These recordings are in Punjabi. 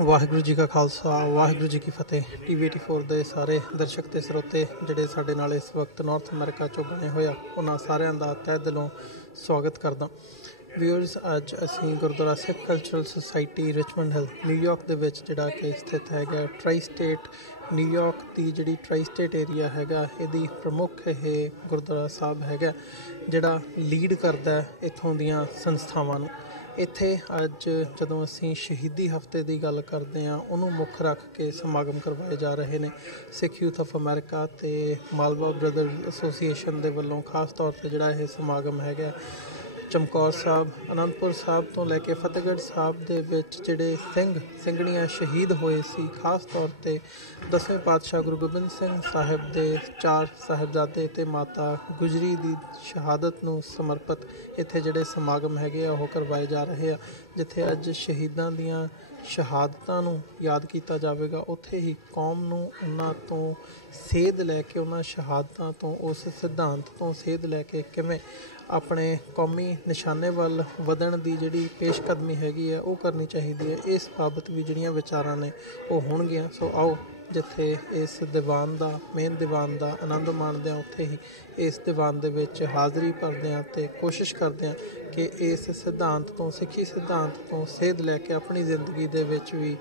ਵਾਹਿਗੁਰੂ ਜੀ ਕਾ ਖਾਲਸਾ ਵਾਹਿਗੁਰੂ ਜੀ ਕੀ ਫਤਿਹ। TV 84 ਦੇ ਸਾਰੇ ਦਰਸ਼ਕ ਤੇ ਸਰੋਤੇ ਜਿਹੜੇ ਸਾਡੇ ਨਾਲ ਇਸ ਵਕਤ ਨਾਰਥ ਅਮਰੀਕਾ ਚੋਂ ਬਣੇ ਹੋਇਆ, ਉਹਨਾਂ ਸਾਰਿਆਂ ਦਾ ਤਹਿ ਦਿਲੋਂ ਸਵਾਗਤ ਕਰਦਾ। ਵਿਊਅਰਸ, ਅੱਜ ਅਸੀਂ Gurdwara Sikh cultural society Richmond Hill New York ਦੇ ਵਿੱਚ ਜਿਹੜਾ ਕਿ ਸਥਿਤ ਹੈਗਾ ਟ੍ਰਾਈ ਸਟੇਟ ਨਿਊਯਾਰਕ ਦੀ ਜਿਹੜੀ ਟ੍ਰਾਈ ਸਟੇਟ ਏਰੀਆ ਹੈਗਾ, ਇਹਦੀ ਪ੍ਰਮੁੱਖ ਇਹ ਗੁਰਦੁਆਰਾ ਸਾਹਿਬ ਹੈਗਾ ਜਿਹੜਾ ਲੀਡ ਕਰਦਾ ਇੱਥੋਂ ਦੀਆਂ ਸੰਸਥਾਵਾਂ ਨੂੰ। ਇੱਥੇ ਅੱਜ ਜਦੋਂ ਅਸੀਂ ਸ਼ਹੀਦੀ ਹਫ਼ਤੇ ਦੀ ਗੱਲ ਕਰਦੇ ਹਾਂ, ਉਹਨੂੰ ਮੁੱਖ ਰੱਖ ਕੇ ਸਮਾਗਮ ਕਰਵਾਏ ਜਾ ਰਹੇ ਨੇ। ਸਿੱਖ ਯੂਥ ਆਫ ਅਮਰੀਕਾ ਅਤੇ ਮਾਲਵਾ ਬ੍ਰਦਰਜ਼ ਐਸੋਸੀਏਸ਼ਨ ਦੇ ਵੱਲੋਂ ਖਾਸ ਤੌਰ 'ਤੇ ਜਿਹੜਾ ਇਹ ਸਮਾਗਮ ਹੈਗਾ ਚਮਕੌਰ ਸਾਹਿਬ, ਅਨੰਦਪੁਰ ਸਾਹਿਬ ਤੋਂ ਲੈ ਕੇ ਫਤਿਹਗੜ੍ਹ ਸਾਹਿਬ ਦੇ ਵਿੱਚ ਜਿਹੜੇ ਸਿੰਘਣੀਆਂ ਸ਼ਹੀਦ ਹੋਏ ਸੀ, ਖਾਸ ਤੌਰ 'ਤੇ 10ਵੇਂ ਪਾਤਸ਼ਾਹ ਗੁਰੂ ਗੋਬਿੰਦ ਸਿੰਘ ਸਾਹਿਬ ਦੇ 4 ਸਾਹਿਬਜ਼ਾਦੇ ਅਤੇ ਮਾਤਾ ਗੁਜਰੀ ਦੀ ਸ਼ਹਾਦਤ ਨੂੰ ਸਮਰਪਿਤ ਇੱਥੇ ਜਿਹੜੇ ਸਮਾਗਮ ਹੈਗੇ ਆ ਉਹ ਕਰਵਾਏ ਜਾ ਰਹੇ ਆ। ਜਿੱਥੇ ਅੱਜ ਸ਼ਹੀਦਾਂ ਦੀਆਂ ਸ਼ਹਾਦਤਾਂ ਨੂੰ ਯਾਦ ਕੀਤਾ ਜਾਵੇਗਾ, ਉੱਥੇ ਹੀ ਕੌਮ ਨੂੰ ਉਹਨਾਂ ਤੋਂ ਸੇਧ ਲੈ ਕੇ, ਉਹਨਾਂ ਸ਼ਹਾਦਤਾਂ ਤੋਂ, ਉਸ ਸਿਧਾਂਤ ਤੋਂ ਸੇਧ ਲੈ ਕੇ ਕਿਵੇਂ ਆਪਣੇ ਕੌਮੀ ਨਿਸ਼ਾਨੇ ਵੱਲ ਵਧਣ ਦੀ ਜਿਹੜੀ ਪੇਸ਼ਕਦਮੀ ਹੈਗੀ ਹੈ ਉਹ ਕਰਨੀ ਚਾਹੀਦੀ ਹੈ। ਇਸ ਬਾਬਤ ਵੀ ਜਿਹੜੀਆਂ ਵਿਚਾਰਾਂ ਨੇ ਉਹ ਹੋਣਗੀਆਂ। ਸੋ ਆਓ ਜਿੱਥੇ ਇਸ ਦੀਵਾਨ ਦਾ ਮੇਨ ਦੀਵਾਨ ਦਾ ਆਨੰਦ ਮਾਣਦੇ ਹਾਂ, ਉੱਥੇ ਹੀ ਇਸ ਦੀਵਾਨ ਦੇ ਵਿੱਚ ਹਾਜ਼ਰੀ ਭਰਦੇ ਹਾਂ ਅਤੇ ਕੋਸ਼ਿਸ਼ ਕਰਦੇ ਹਾਂ ਕਿ ਇਸ ਸਿਧਾਂਤ ਤੋਂ, ਸਿੱਖੀ ਸਿਧਾਂਤ ਤੋਂ ਸੇਧ ਲੈ ਕੇ ਆਪਣੀ ਜ਼ਿੰਦਗੀ ਦੇ ਵਿੱਚ ਵੀ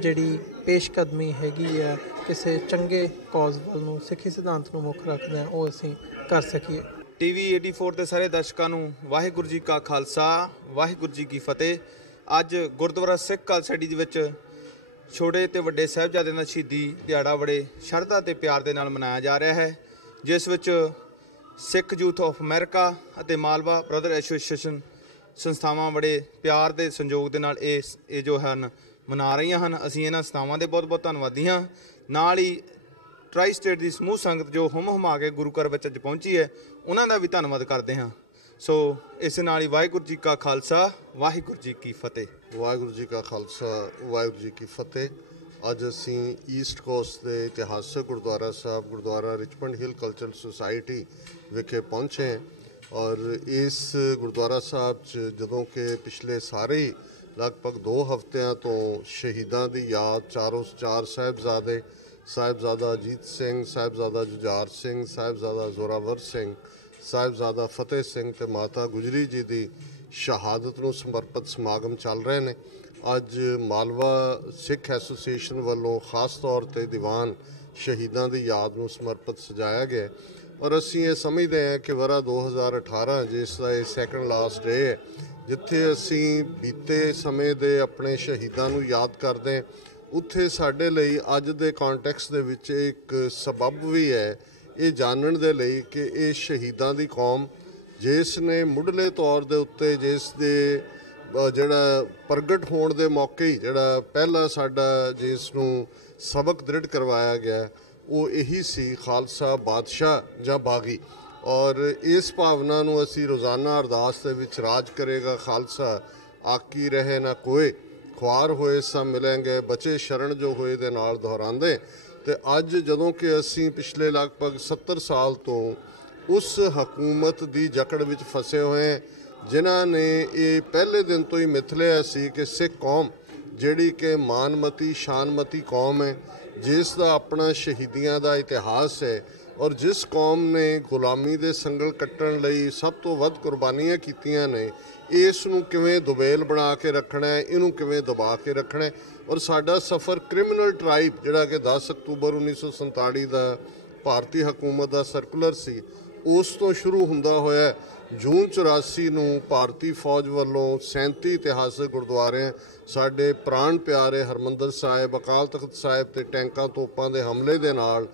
ਜਿਹੜੀ ਪੇਸ਼ਕਦਮੀ ਹੈਗੀ ਹੈ ਕਿਸੇ ਚੰਗੇ ਕੌਜ਼ ਵੱਲ ਨੂੰ, ਸਿੱਖੀ ਸਿਧਾਂਤ ਨੂੰ ਮੁੱਖ ਰੱਖਦੇ ਹਾਂ, ਉਹ ਅਸੀਂ ਕਰ ਸਕੀਏ। TV 84 ਦੇ ਸਾਰੇ ਦਰਸ਼ਕਾਂ ਨੂੰ ਵਾਹਿਗੁਰੂ ਜੀ ਕਾ ਖਾਲਸਾ ਵਾਹਿਗੁਰੂ ਜੀ ਕੀ ਫਤਿਹ। ਅੱਜ ਗੁਰਦੁਆਰਾ ਸਿੱਖ ਕਲਚਰਲ ਸੁਸਾਇਟੀ ਦੇ ਵਿੱਚ ਛੋਟੇ ਅਤੇ ਵੱਡੇ ਸਾਹਿਬਜ਼ਾਦਿਆਂ ਦਾ ਸ਼ਹੀਦੀ ਦਿਹਾੜਾ ਬੜੇ ਸ਼ਰਧਾ ਅਤੇ ਪਿਆਰ ਦੇ ਨਾਲ ਮਨਾਇਆ ਜਾ ਰਿਹਾ ਹੈ, ਜਿਸ ਵਿੱਚ ਸਿੱਖ ਯੂਥ ਆਫ ਅਮਰੀਕਾ ਅਤੇ ਮਾਲਵਾ ਬ੍ਰਦਰ ਐਸੋਸੀਏਸ਼ਨ ਸੰਸਥਾਵਾਂ ਬੜੇ ਪਿਆਰ ਦੇ ਸੰਯੋਗ ਦੇ ਨਾਲ ਇਹ ਜੋ ਹਨ ਮਨਾ ਰਹੀਆਂ ਹਨ। ਅਸੀਂ ਇਹਨਾਂ ਸੰਸਥਾਵਾਂ ਦੇ ਬਹੁਤ ਬਹੁਤ ਧੰਨਵਾਦੀ ਹਾਂ। ਨਾਲ ਹੀ ਟ੍ਰਾਈ ਸਟੇਟ ਦੀ ਸਮੂਹ ਸੰਗਤ ਜੋ ਹੁਮਾ ਕੇ ਗੁਰੂ ਘਰ ਵਿੱਚ ਅੱਜ ਪਹੁੰਚੀ ਹੈ, ਉਹਨਾਂ ਦਾ ਵੀ ਧੰਨਵਾਦ ਕਰਦੇ ਹਾਂ। ਸੋ ਇਸ ਨਾਲ ਹੀ ਵਾਹਿਗੁਰੂ ਜੀ ਕਾ ਖਾਲਸਾ ਵਾਹਿਗੁਰੂ ਜੀ ਕੀ ਫਤਿਹ। ਵਾਹਿਗੁਰੂ ਜੀ ਕਾ ਖਾਲਸਾ ਵਾਹਿਗੁਰੂ ਜੀ ਕੀ ਫਤਿਹ। ਅੱਜ ਅਸੀਂ ਈਸਟ ਕੋਸਟ ਦੇ ਇਤਿਹਾਸਕ ਗੁਰਦੁਆਰਾ ਸਾਹਿਬ ਗੁਰਦੁਆਰਾ ਰਿਚਮੰਡ ਹਿੱਲ ਕਲਚਰਲ ਸੁਸਾਇਟੀ ਵਿਖੇ ਪਹੁੰਚੇ ਔਰ ਇਸ ਗੁਰਦੁਆਰਾ ਸਾਹਿਬ 'ਚ ਜਦੋਂ ਕਿ ਪਿਛਲੇ ਸਾਰੇ ਲਗਭਗ 2 ਹਫ਼ਤਿਆਂ ਤੋਂ ਸ਼ਹੀਦਾਂ ਦੀ ਯਾਦ ਚਾਰ ਸਾਹਿਬਜ਼ਾਦੇ, ਸਾਹਿਬਜ਼ਾਦਾ ਅਜੀਤ ਸਿੰਘ, ਸਾਹਿਬਜ਼ਾਦਾ ਜੁਝਾਰ ਸਿੰਘ, ਸਾਹਿਬਜ਼ਾਦਾ ਜ਼ੋਰਾਵਰ ਸਿੰਘ, ਸਾਹਿਬਜ਼ਾਦਾ ਫਤਿਹ ਸਿੰਘ ਅਤੇ ਮਾਤਾ ਗੁਜਰੀ ਜੀ ਦੀ ਸ਼ਹਾਦਤ ਨੂੰ ਸਮਰਪਿਤ ਸਮਾਗਮ ਚੱਲ ਰਹੇ ਨੇ। ਅੱਜ ਮਾਲਵਾ ਸਿੱਖ ਐਸੋਸੀਏਸ਼ਨ ਵੱਲੋਂ ਖਾਸ ਤੌਰ 'ਤੇ ਦੀਵਾਨ ਸ਼ਹੀਦਾਂ ਦੀ ਯਾਦ ਨੂੰ ਸਮਰਪਿਤ ਸਜਾਇਆ ਗਿਆ ਔਰ ਅਸੀਂ ਇਹ ਸਮਝਦੇ ਹਾਂ ਕਿ ਵਰ੍ਹਾ 2018 ਜਿਸ ਦਾ ਇਹ ਸੈਕਿੰਡ ਲਾਸਟ ਡੇ ਹੈ, ਜਿੱਥੇ ਅਸੀਂ ਬੀਤੇ ਸਮੇਂ ਦੇ ਆਪਣੇ ਸ਼ਹੀਦਾਂ ਨੂੰ ਯਾਦ ਕਰਦੇ ਹਾਂ, ਉੱਥੇ ਸਾਡੇ ਲਈ ਅੱਜ ਦੇ ਕੰਟੈਕਸਟ ਦੇ ਵਿੱਚ ਇੱਕ ਸਬਬ ਵੀ ਹੈ ਇਹ ਜਾਣਨ ਦੇ ਲਈ ਕਿ ਇਹ ਸ਼ਹੀਦਾਂ ਦੀ ਕੌਮ ਜਿਸ ਨੇ ਮੁੱਢਲੇ ਤੌਰ ਦੇ ਉੱਤੇ ਜਿਸ ਦੇ ਜਿਹੜਾ ਪ੍ਰਗਟ ਹੋਣ ਦੇ ਮੌਕੇ ਹੀ ਜਿਹੜਾ ਪਹਿਲਾ ਸਾਡਾ ਜਿਸ ਨੂੰ ਸਬਕ ਦ੍ਰਿੜ ਕਰਵਾਇਆ ਗਿਆ ਉਹ ਇਹੀ ਸੀ, ਖਾਲਸਾ ਬਾਦਸ਼ਾਹ ਜਾਂ ਬਾਗੀ। ਔਰ ਇਸ ਭਾਵਨਾ ਨੂੰ ਅਸੀਂ ਰੋਜ਼ਾਨਾ ਅਰਦਾਸ ਦੇ ਵਿੱਚ ਰਾਜ ਕਰੇਗਾ ਖਾਲਸਾ ਆਕੀ ਰਹੇ ਨਾ ਕੋਏ, ਖੁਆਰ ਹੋਏ ਸਭ ਮਿਲਣਗੇ, ਬਚੇ ਸ਼ਰਨ ਜੋ ਹੋਏ ਦੇ ਨਾਲ ਦੁਹਰਾਉਂਦੇ। ਅਤੇ ਅੱਜ ਜਦੋਂ ਕਿ ਅਸੀਂ ਪਿਛਲੇ ਲਗਭਗ 70 ਸਾਲ ਤੋਂ ਉਸ ਹਕੂਮਤ ਦੀ ਜਕੜ ਵਿੱਚ ਫਸੇ ਹੋਏ ਜਿਨ੍ਹਾਂ ਨੇ ਇਹ ਪਹਿਲੇ ਦਿਨ ਤੋਂ ਹੀ ਮਿਥ ਲਿਆ ਸੀ ਕਿ ਸਿੱਖ ਕੌਮ ਜਿਹੜੀ ਕਿ ਮਾਨਮਤੀ ਸ਼ਾਨਮਤੀ ਕੌਮ ਹੈ, ਜਿਸ ਦਾ ਆਪਣਾ ਸ਼ਹੀਦੀਆਂ ਦਾ ਇਤਿਹਾਸ ਹੈ ਔਰ ਜਿਸ ਕੌਮ ਨੇ ਗੁਲਾਮੀ ਦੇ ਸੰਗਲ ਕੱਟਣ ਲਈ ਸਭ ਤੋਂ ਵੱਧ ਕੁਰਬਾਨੀਆਂ ਕੀਤੀਆਂ ਨੇ, ਇਸ ਨੂੰ ਕਿਵੇਂ ਦੁਬੇਲ ਬਣਾ ਕੇ ਰੱਖਣਾ ਹੈ, ਇਹਨੂੰ ਕਿਵੇਂ ਦਬਾ ਕੇ ਰੱਖਣਾ ਹੈ। ਔਰ ਸਾਡਾ ਸਫ਼ਰ ਕ੍ਰਿਮੀਨਲ ਟਰਾਈਬ ਜਿਹੜਾ ਕਿ 10 ਅਕਤੂਬਰ 1947 ਦਾ ਭਾਰਤੀ ਹਕੂਮਤ ਦਾ ਸਰਕੂਲਰ ਸੀ, ਉਸ ਤੋਂ ਸ਼ੁਰੂ ਹੁੰਦਾ ਹੋਇਆ ਜੂਨ 84 ਨੂੰ ਭਾਰਤੀ ਫੌਜ ਵੱਲੋਂ 37 ਇਤਿਹਾਸਕ ਗੁਰਦੁਆਰੇ ਸਾਡੇ ਪ੍ਰਾਣ ਪਿਆਰੇ ਹਰਿਮੰਦਰ ਸਾਹਿਬ, ਅਕਾਲ ਤਖਤ ਸਾਹਿਬ ਤੇ ਟੈਂਕਾਂ ਤੋਪਾਂ ਦੇ ਹਮਲੇ ਦੇ ਨਾਲ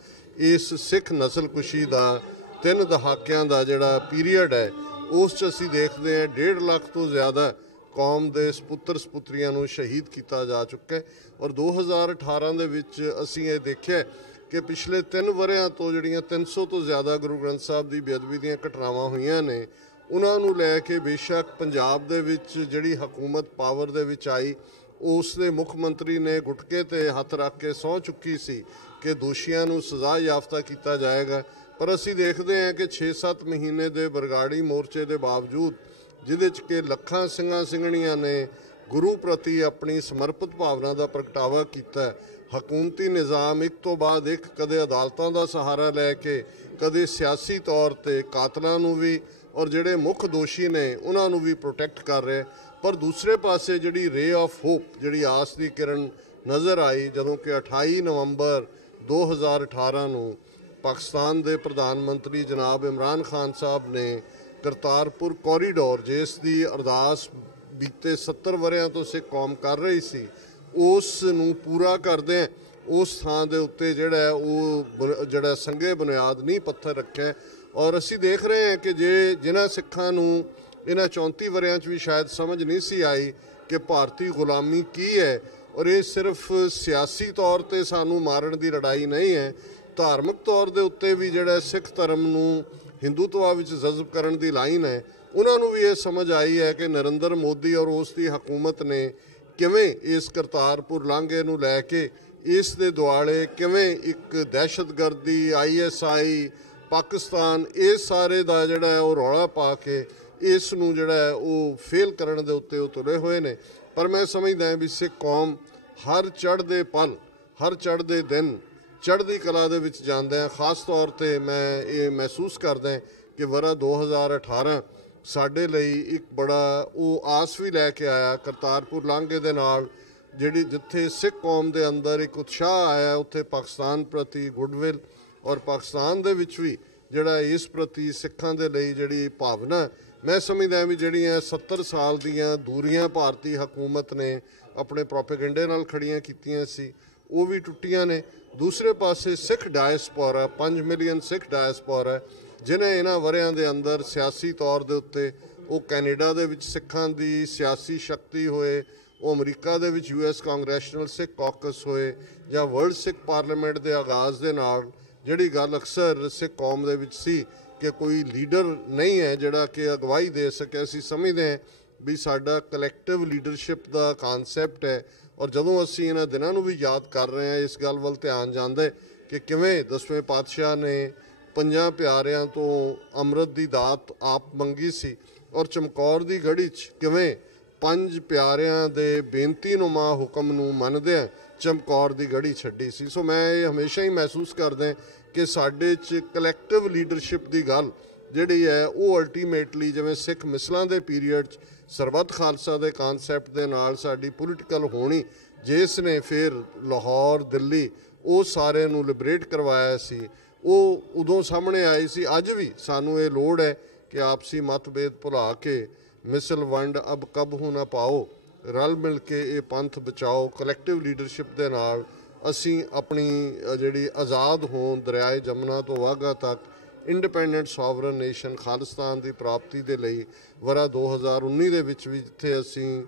ਇਸ ਸਿੱਖ ਨਸਲਕੁਸ਼ੀ ਦਾ 3 ਦਹਾਕਿਆਂ ਦਾ ਜਿਹੜਾ ਪੀਰੀਅਡ ਹੈ, ਉਸ 'ਚ ਅਸੀਂ ਦੇਖਦੇ ਹਾਂ 1.5 ਲੱਖ ਤੋਂ ਜ਼ਿਆਦਾ ਕੌਮ ਦੇ ਸਪੁੱਤਰ ਸਪੁੱਤਰੀਆਂ ਨੂੰ ਸ਼ਹੀਦ ਕੀਤਾ ਜਾ ਚੁੱਕਾ। ਔਰ 2018 ਦੇ ਵਿੱਚ ਅਸੀਂ ਇਹ ਦੇਖਿਆ ਕਿ ਪਿਛਲੇ 3 ਵਰ੍ਹਿਆਂ ਤੋਂ ਜਿਹੜੀਆਂ 300 ਤੋਂ ਜ਼ਿਆਦਾ ਗੁਰੂ ਗ੍ਰੰਥ ਸਾਹਿਬ ਦੀ ਬੇਅਦਬੀ ਦੀਆਂ ਘਟਨਾਵਾਂ ਹੋਈਆਂ ਨੇ, ਉਹਨਾਂ ਨੂੰ ਲੈ ਕੇ ਬੇਸ਼ੱਕ ਪੰਜਾਬ ਦੇ ਵਿੱਚ ਜਿਹੜੀ ਹਕੂਮਤ ਪਾਵਰ ਦੇ ਵਿੱਚ ਆਈ, ਉਸ ਦੇ ਮੁੱਖ ਮੰਤਰੀ ਨੇ ਗੁਟਕੇ 'ਤੇ ਹੱਥ ਰੱਖ ਕੇ ਸਹੁੰ ਚੁੱਕੀ ਸੀ ਕਿ ਦੋਸ਼ੀਆਂ ਨੂੰ ਸਜ਼ਾ ਯਾਫਤਾ ਕੀਤਾ ਜਾਏਗਾ। ਪਰ ਅਸੀਂ ਦੇਖਦੇ ਹਾਂ ਕਿ 6-7 ਮਹੀਨੇ ਦੇ ਬਰਗਾੜੀ ਮੋਰਚੇ ਦੇ ਬਾਵਜੂਦ, ਜਿਹਦੇ 'ਚ ਕਿ ਲੱਖਾਂ ਸਿੰਘਾਂ ਸਿੰਘਣੀਆਂ ਨੇ ਗੁਰੂ ਪ੍ਰਤੀ ਆਪਣੀ ਸਮਰਪਿਤ ਭਾਵਨਾ ਦਾ ਪ੍ਰਗਟਾਵਾ ਕੀਤਾ। ਹਕੂਮਤੀ ਨਿਜ਼ਾਮ ਇੱਕ ਤੋਂ ਬਾਅਦ ਇੱਕ ਕਦੇ ਅਦਾਲਤਾਂ ਦਾ ਸਹਾਰਾ ਲੈ ਕੇ ਕਦੇ ਸਿਆਸੀ ਤੌਰ ਤੇ ਕਾਤਲਾਂ ਨੂੰ ਵੀ ਔਰ ਜਿਹੜੇ ਮੁੱਖ ਦੋਸ਼ੀ ਨੇ ਉਹਨਾਂ ਨੂੰ ਵੀ ਪ੍ਰੋਟੈਕਟ ਕਰ ਰਿਹਾ। ਪਰ ਦੂਸਰੇ ਪਾਸੇ ਜਿਹੜੀ ਰੇ ਆਫ ਹੋਪ, ਜਿਹੜੀ ਆਸ ਦੀ ਕਿਰਨ ਨਜ਼ਰ ਆਈ ਜਦੋਂ ਕਿ 28 ਨਵੰਬਰ 2018 ਨੂੰ ਪਾਕਿਸਤਾਨ ਦੇ ਪ੍ਰਧਾਨ ਮੰਤਰੀ ਜਨਾਬ ਇਮਰਾਨ ਖਾਨ ਸਾਹਿਬ ਨੇ ਕਰਤਾਰਪੁਰ ਕੋਰੀਡੋਰ, ਜਿਸ ਦੀ ਅਰਦਾਸ ਬੀਤੇ 70 ਵਰ੍ਹਿਆਂ ਤੋਂ ਸਿੱਖ ਕੌਮ ਕਰ ਰਹੀ ਸੀ, ਉਸ ਨੂੰ ਪੂਰਾ ਕਰਦੇ ਉਸ ਥਾਂ ਦੇ ਉੱਤੇ ਜਿਹੜਾ ਉਹ ਜਿਹੜਾ ਸੰਘੇ ਬੁਨਿਆਦ ਨੀਂਹ ਪੱਥਰ ਰੱਖਿਆ। ਔਰ ਅਸੀਂ ਦੇਖ ਰਹੇ ਹਾਂ ਕਿ ਜਿਨ੍ਹਾਂ ਸਿੱਖਾਂ ਨੂੰ ਇਹਨਾਂ 34 ਵਰ੍ਹਿਆਂ 'ਚ ਵੀ ਸ਼ਾਇਦ ਸਮਝ ਨਹੀਂ ਸੀ ਆਈ ਕਿ ਭਾਰਤੀ ਗੁਲਾਮੀ ਕੀ ਹੈ, ਔਰ ਇਹ ਸਿਰਫ ਸਿਆਸੀ ਤੌਰ ਤੇ ਸਾਨੂੰ ਮਾਰਨ ਦੀ ਲੜਾਈ ਨਹੀਂ ਹੈ, ਧਾਰਮਿਕ ਤੌਰ ਦੇ ਉੱਤੇ ਵੀ ਜਿਹੜਾ ਸਿੱਖ ਧਰਮ ਨੂੰ ਹਿੰਦੂਤਵਾ ਵਿੱਚ ਜਜ਼ਬ ਕਰਨ ਦੀ ਲਾਈਨ ਹੈ, ਉਹਨਾਂ ਨੂੰ ਵੀ ਇਹ ਸਮਝ ਆਈ ਹੈ ਕਿ ਨਰਿੰਦਰ ਮੋਦੀ ਔਰ ਉਸ ਦੀ ਹਕੂਮਤ ਨੇ ਕਿਵੇਂ ਇਸ ਕਰਤਾਰਪੁਰ ਲਾਂਘੇ ਨੂੰ ਲੈ ਕੇ ਇਸ ਦੇ ਦੁਆਲੇ ਕਿਵੇਂ ਇੱਕ ਦਹਿਸ਼ਤਗਰਦੀ, ISI, ਪਾਕਿਸਤਾਨ, ਇਹ ਸਾਰੇ ਦਾ ਜਿਹੜਾ ਹੈ ਉਹ ਰੌਲਾ ਪਾ ਕੇ ਇਸ ਨੂੰ ਜਿਹੜਾ ਹੈ ਉਹ ਫੇਲ ਕਰਨ ਦੇ ਉੱਤੇ ਉਹ ਤੁਲੇ ਹੋਏ ਨੇ। ਪਰ ਮੈਂ ਸਮਝਦਾ ਵੀ ਸਿੱਖ ਕੌਮ ਹਰ ਚੜ੍ਹਦੇ ਪਲ, ਹਰ ਚੜ੍ਹਦੇ ਦਿਨ ਚੜ੍ਹਦੀ ਕਲਾ ਦੇ ਵਿੱਚ ਜਾਂਦਾ ਹੈ। ਖਾਸ ਤੌਰ ਤੇ ਮੈਂ ਇਹ ਮਹਿਸੂਸ ਕਰਦਾ ਕਿ ਵਰ੍ਹਾ 2018 ਸਾਡੇ ਲਈ ਇੱਕ ਬੜਾ ਉਹ ਆਸ ਵੀ ਲੈ ਕੇ ਆਇਆ। ਕਰਤਾਰਪੁਰ ਲਾਂਘੇ ਦੇ ਨਾਲ ਜਿਹੜੀ ਜਿੱਥੇ ਸਿੱਖ ਕੌਮ ਦੇ ਅੰਦਰ ਇੱਕ ਉਤਸ਼ਾਹ ਆਇਆ, ਉੱਥੇ ਪਾਕਿਸਤਾਨ ਪ੍ਰਤੀ ਗੁੱਡਵਿਲ ਔਰ ਪਾਕਿਸਤਾਨ ਦੇ ਵਿੱਚ ਵੀ ਜਿਹੜਾ ਇਸ ਪ੍ਰਤੀ ਸਿੱਖਾਂ ਦੇ ਲਈ ਜਿਹੜੀ ਭਾਵਨਾ, ਮੈਂ ਸਮਝਦਾ ਵੀ ਜਿਹੜੀਆਂ 70 ਸਾਲ ਦੀਆਂ ਦੂਰੀਆਂ ਭਾਰਤੀ ਹਕੂਮਤ ਨੇ ਆਪਣੇ ਪ੍ਰੋਪੇਗੈਂਡੇ ਨਾਲ ਖੜੀਆਂ ਕੀਤੀਆਂ ਸੀ, ਉਹ ਵੀ ਟੁੱਟੀਆਂ ਨੇ। ਦੂਸਰੇ ਪਾਸੇ ਸਿੱਖ ਡਾਇਸਪੋਰਾ, 5 ਮਿਲੀਅਨ ਸਿੱਖ ਡਾਇਸਪੋਰਾ, ਜਿਨ੍ਹਾਂ ਇਹਨਾਂ ਵਰ੍ਹਿਆਂ ਦੇ ਅੰਦਰ ਸਿਆਸੀ ਤੌਰ ਦੇ ਉੱਤੇ ਉਹ ਕੈਨੇਡਾ ਦੇ ਵਿੱਚ ਸਿੱਖਾਂ ਦੀ ਸਿਆਸੀ ਸ਼ਕਤੀ ਹੋਏ, ਉਹ ਅਮਰੀਕਾ ਦੇ ਵਿੱਚ US ਕਾਂਗਰੈਸ਼ਨਲ ਸਿੱਖ ਕਾਕਸ ਹੋਏ, ਜਾਂ ਵਰਲਡ ਸਿੱਖ ਪਾਰਲੀਮੈਂਟ ਦੇ ਆਗਾਜ਼ ਦੇ ਨਾਲ ਜਿਹੜੀ ਗੱਲ ਅਕਸਰ ਸਿੱਖ ਕੌਮ ਦੇ ਵਿੱਚ ਸੀ ਕਿ ਕੋਈ ਲੀਡਰ ਨਹੀਂ ਹੈ ਜਿਹੜਾ ਕਿ ਅਗਵਾਈ ਦੇ ਸਕੇ। ਅਸੀਂ ਸਮਝਦੇ ਹਾਂ ਵੀ ਸਾਡਾ ਕਲੈਕਟਿਵ ਲੀਡਰਸ਼ਿਪ ਦਾ ਕਾਨਸੈਪਟ ਹੈ। ਔਰ ਜਦੋਂ ਅਸੀਂ ਇਹਨਾਂ ਦਿਨਾਂ ਨੂੰ ਵੀ ਯਾਦ ਕਰ ਰਹੇ ਹਾਂ, ਇਸ ਗੱਲ ਵੱਲ ਧਿਆਨ ਜਾਂਦੇ ਕਿ ਕਿਵੇਂ 10ਵੇਂ ਪਾਤਸ਼ਾਹ ਨੇ 5 ਪਿਆਰਿਆਂ ਤੋਂ ਅੰਮ੍ਰਿਤ ਦੀ ਦਾਤ ਆਪ ਮੰਗੀ ਸੀ, ਔਰ ਚਮਕੌਰ ਦੀ ਗੜੀ 'ਚ ਕਿਵੇਂ 5 ਪਿਆਰਿਆਂ ਦੇ ਬੇਨਤੀਨੁਮਾ ਹੁਕਮ ਨੂੰ ਮੰਨਦਿਆਂ ਚਮਕੌਰ ਦੀ ਗੜੀ ਛੱਡੀ ਸੀ। ਸੋ ਮੈਂ ਇਹ ਹਮੇਸ਼ਾ ਹੀ ਮਹਿਸੂਸ ਕਰਦਾ ਕਿ ਸਾਡੇ 'ਚ ਕਲੈਕਟਿਵ ਲੀਡਰਸ਼ਿਪ ਦੀ ਗੱਲ ਜਿਹੜੀ ਹੈ ਉਹ ਅਲਟੀਮੇਟਲੀ ਜਿਵੇਂ ਸਿੱਖ ਮਿਸਲਾਂ ਦੇ ਪੀਰੀਅਡ 'ਚ ਸਰਬੱਤ ਖਾਲਸਾ ਦੇ ਕਾਨਸੈਪਟ ਦੇ ਨਾਲ ਸਾਡੀ ਪੋਲੀਟੀਕਲ ਹੋਣੀ, ਜਿਸ ਨੇ ਫਿਰ ਲਾਹੌਰ, ਦਿੱਲੀ ਉਹ ਸਾਰੇ ਨੂੰ ਲਿਬਰੇਟ ਕਰਵਾਇਆ ਸੀ, ਉਹ ਉਦੋਂ ਸਾਹਮਣੇ ਆਈ ਸੀ। ਅੱਜ ਵੀ ਸਾਨੂੰ ਇਹ ਲੋੜ ਹੈ ਕਿ ਆਪਸੀ ਮਤਭੇਦ ਭੁਲਾ ਕੇ ਮਿਸਲ ਵੰਡ ਅਬ ਕਬਹੂ ਨਾ ਪਾਓ, ਰਲ ਮਿਲ ਕੇ ਇਹ ਪੰਥ ਬਚਾਓ। ਕਲੈਕਟਿਵ ਲੀਡਰਸ਼ਿਪ ਦੇ ਨਾਲ ਅਸੀਂ ਆਪਣੀ ਜਿਹੜੀ ਆਜ਼ਾਦ ਹੋਣ ਦਰਿਆਏ ਜਮਨਾ ਤੋਂ ਵਾਘਾ ਤੱਕ ਇੰਡੀਪੈਂਡੈਂਟ ਸੋਵਰਨ ਨੇਸ਼ਨ ਖਾਲਿਸਤਾਨ ਦੀ ਪ੍ਰਾਪਤੀ ਦੇ ਲਈ ਵਰ੍ਹਾ 2019 ਦੇ ਵਿੱਚ ਵੀ ਜਿੱਥੇ ਅਸੀਂ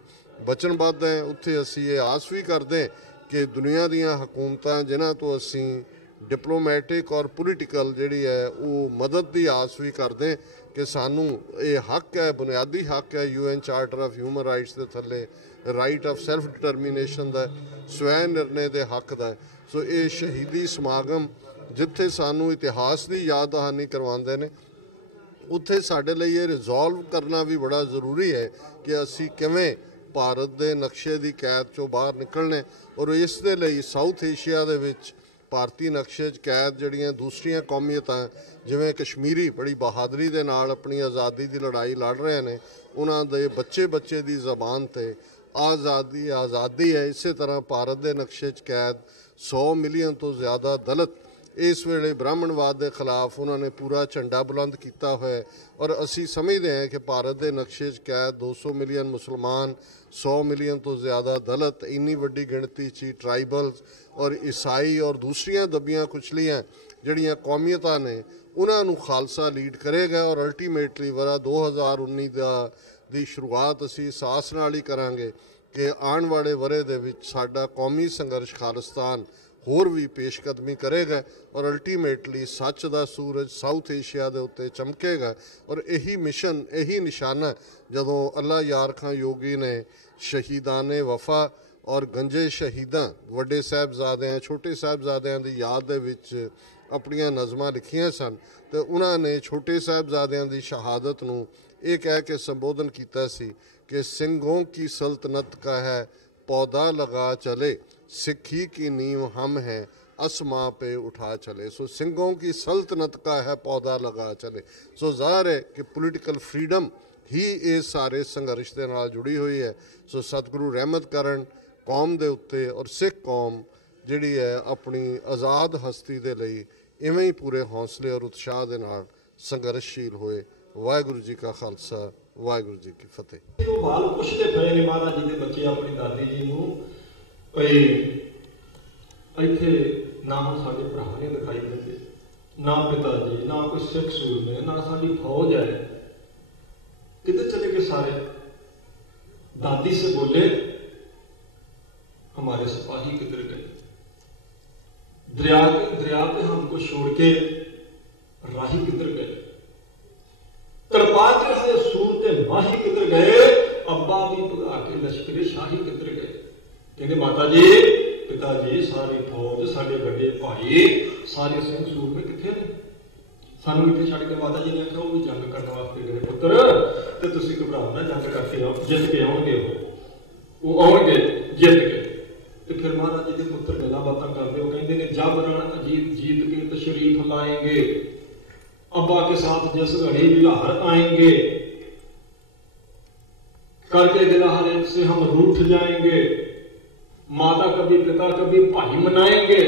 ਵਚਨਬੱਧ ਹਾਂ, ਉੱਥੇ ਅਸੀਂ ਇਹ ਆਸ ਵੀ ਕਰਦੇ ਕਿ ਦੁਨੀਆ ਦੀਆਂ ਹਕੂਮਤਾਂ ਜਿਨ੍ਹਾਂ ਤੋਂ ਅਸੀਂ ਡਿਪਲੋਮੈਟਿਕ ਔਰ ਪੋਲੀਟੀਕਲ ਜਿਹੜੀ ਹੈ ਉਹ ਮਦਦ ਦੀ ਆਸ ਵੀ ਕਰਦੇ ਕਿ ਸਾਨੂੰ ਇਹ ਹੱਕ ਹੈ, ਬੁਨਿਆਦੀ ਹੱਕ ਹੈ UN charter of human rights ਦੇ ਥੱਲੇ ਰਾਈਟ ਆਫ ਸੈਲਫ ਡਿਟਰਮੀਨੇਸ਼ਨ ਦਾ, ਸਵੈ ਨਿਰਣੇ ਦੇ ਹੱਕ ਦਾ। ਸੋ ਇਹ ਸ਼ਹੀਦੀ ਸਮਾਗਮ ਜਿੱਥੇ ਸਾਨੂੰ ਇਤਿਹਾਸ ਦੀ ਯਾਦ ਦਹਾਨੀ ਕਰਵਾਉਂਦੇ ਨੇ, ਉੱਥੇ ਸਾਡੇ ਲਈ ਇਹ ਰਿਜ਼ੋਲਵ ਕਰਨਾ ਵੀ ਬੜਾ ਜ਼ਰੂਰੀ ਹੈ ਕਿ ਅਸੀਂ ਕਿਵੇਂ ਭਾਰਤ ਦੇ ਨਕਸ਼ੇ ਦੀ ਕੈਦ 'ਚੋਂ ਬਾਹਰ ਨਿਕਲਣੇ। ਔਰ ਇਸ ਦੇ ਲਈ ਸਾਊਥ ਏਸ਼ੀਆ ਦੇ ਵਿੱਚ ਭਾਰਤੀ ਨਕਸ਼ੇ 'ਚ ਕੈਦ ਜਿਹੜੀਆਂ ਦੂਸਰੀਆਂ ਕੌਮੀਅਤਾਂ ਜਿਵੇਂ ਕਸ਼ਮੀਰੀ ਬੜੀ ਬਹਾਦਰੀ ਦੇ ਨਾਲ ਆਪਣੀ ਆਜ਼ਾਦੀ ਦੀ ਲੜਾਈ ਲੜ ਰਹੇ ਨੇ, ਉਹਨਾਂ ਦੇ ਬੱਚੇ ਦੀ ਜ਼ਬਾਨ 'ਤੇ ਆਜ਼ਾਦੀ ਹੈ। ਇਸੇ ਤਰ੍ਹਾਂ ਭਾਰਤ ਦੇ ਨਕਸ਼ੇ 'ਚ ਕੈਦ 100 ਮਿਲੀਅਨ ਤੋਂ ਜ਼ਿਆਦਾ ਦਲਿਤ ਇਸ ਵੇਲੇ ਬ੍ਰਾਹਮਣਵਾਦ ਦੇ ਖਿਲਾਫ ਉਹਨਾਂ ਨੇ ਪੂਰਾ ਝੰਡਾ ਬੁਲੰਦ ਕੀਤਾ ਹੋਇਆ। ਔਰ ਅਸੀਂ ਸਮਝਦੇ ਹਾਂ ਕਿ ਭਾਰਤ ਦੇ ਨਕਸ਼ੇ 'ਚ ਕੈਦ 200 ਮਿਲੀਅਨ ਮੁਸਲਮਾਨ, 100 ਮਿਲੀਅਨ ਤੋਂ ਜ਼ਿਆਦਾ ਦਲਿਤ, ਇੰਨੀ ਵੱਡੀ ਗਿਣਤੀ 'ਚ ਟਰਾਈਬਲਸ ਔਰ ਈਸਾਈ ਔਰ ਦੂਸਰੀਆਂ ਦੱਬੀਆਂ ਕੁਚਲੀਆਂ ਜਿਹੜੀਆਂ ਕੌਮੀਅਤਾਂ ਨੇ, ਉਹਨਾਂ ਨੂੰ ਖਾਲਸਾ ਲੀਡ ਕਰੇਗਾ। ਔਰ ਅਲਟੀਮੇਟਲੀ ਵਰ੍ਹਾ 2019 ਦੀ ਸ਼ੁਰੂਆਤ ਅਸੀਂ ਸਾਹਸ ਨਾਲ ਹੀ ਕਰਾਂਗੇ ਕਿ ਆਉਣ ਵਾਲੇ ਵਰ੍ਹੇ ਦੇ ਵਿੱਚ ਸਾਡਾ ਕੌਮੀ ਸੰਘਰਸ਼ ਖਾਲਿਸਤਾਨ ਹੋਰ ਵੀ ਪੇਸ਼ਕਦਮੀ ਕਰੇਗਾ ਔਰ ਅਲਟੀਮੇਟਲੀ ਸੱਚ ਦਾ ਸੂਰਜ ਸਾਊਥ ਏਸ਼ੀਆ ਦੇ ਉੱਤੇ ਚਮਕੇਗਾ। ਔਰ ਇਹੀ ਮਿਸ਼ਨ, ਇਹੀ ਨਿਸ਼ਾਨਾ ਜਦੋਂ ਅੱਲਾ ਯਾਰ ਖਾਂ ਯੋਗੀ ਨੇ ਸ਼ਹੀਦਾਨੇ ਵਫਾ ਔਰ ਗੰਜੇ ਸ਼ਹੀਦਾਂ, ਵੱਡੇ ਸਾਹਿਬਜ਼ਾਦਿਆਂ, ਛੋਟੇ ਸਾਹਿਬਜ਼ਾਦਿਆਂ ਦੀ ਯਾਦ ਦੇ ਵਿੱਚ ਆਪਣੀਆਂ ਨਜ਼ਮਾਂ ਲਿਖੀਆਂ ਸਨ, ਤੇ ਉਹਨਾਂ ਨੇ ਛੋਟੇ ਸਾਹਿਬਜ਼ਾਦਿਆਂ ਦੀ ਸ਼ਹਾਦਤ ਨੂੰ ਇਹ ਕਹਿ ਕੇ ਸੰਬੋਧਨ ਕੀਤਾ ਸੀ कि सिंहों की सल्तनत का है पौधा लगा चले, सिक्खी की नींव हम हैं असमा पे उठा चले। सो सिंहों की सल्तनत का है पौधा लगा चले। सो ज़ाहिर है कि पोलिटिकल फ्रीडम ही इस सारे संघर्ष के नाल जुड़ी हुई है। सो सतगुरु रहमत करन कौम दे उत्ते और सिख कौम जिहड़ी है अपनी आज़ाद हस्ती दे लई इवें ही पूरे हौसले और उत्साह दे नाल संघर्षशील होए। वाहिगुरू जी का खालसा, वाहिगुरू जी की फतेह। बाल पुछते पए ने महाराज जी के बच्चे अपनी दादी जी नूं भई इत्थे ना हुण साडे भरा ने दिखाई दिंदे, ना पिता जी, ना कोई सिख सूरमे, ना साडी फौज है, किधर चले गए सारे? दादी से बोले हमारे सिपाही किधर गए? दरिया पे हमको छोड़ के राही किधर गए? तरपाते से सूर ते माही किधर गए? अब्बा भी भगा के लश्करे शाही किधर गए? कहते माता जी, पिताजी, सारी फौज, साडे बड़े भाई, सारे सिंह सूर में किथे ने? सानू इत्थे छड्ड के माता जी ने आख्या वो भी जंग करने वास्ते गए पुत्र, ते तुसीं घबराओ ना, जंग करके आओ, जित के आउणगे वो आउणगे जित के। ते फिर महाराज जी के पुत्र गल्लां बातां करदे हो कहंदे ने जब रण अजीत जीत के तशरीफ लाएंगे, अब्बा के साथ जिस घड़ी भी लाहौर आएंगे, करके गिलाहर एक से हम रूठ जाएंगे, माता कभी पिता कभी भाई मनाएंगे।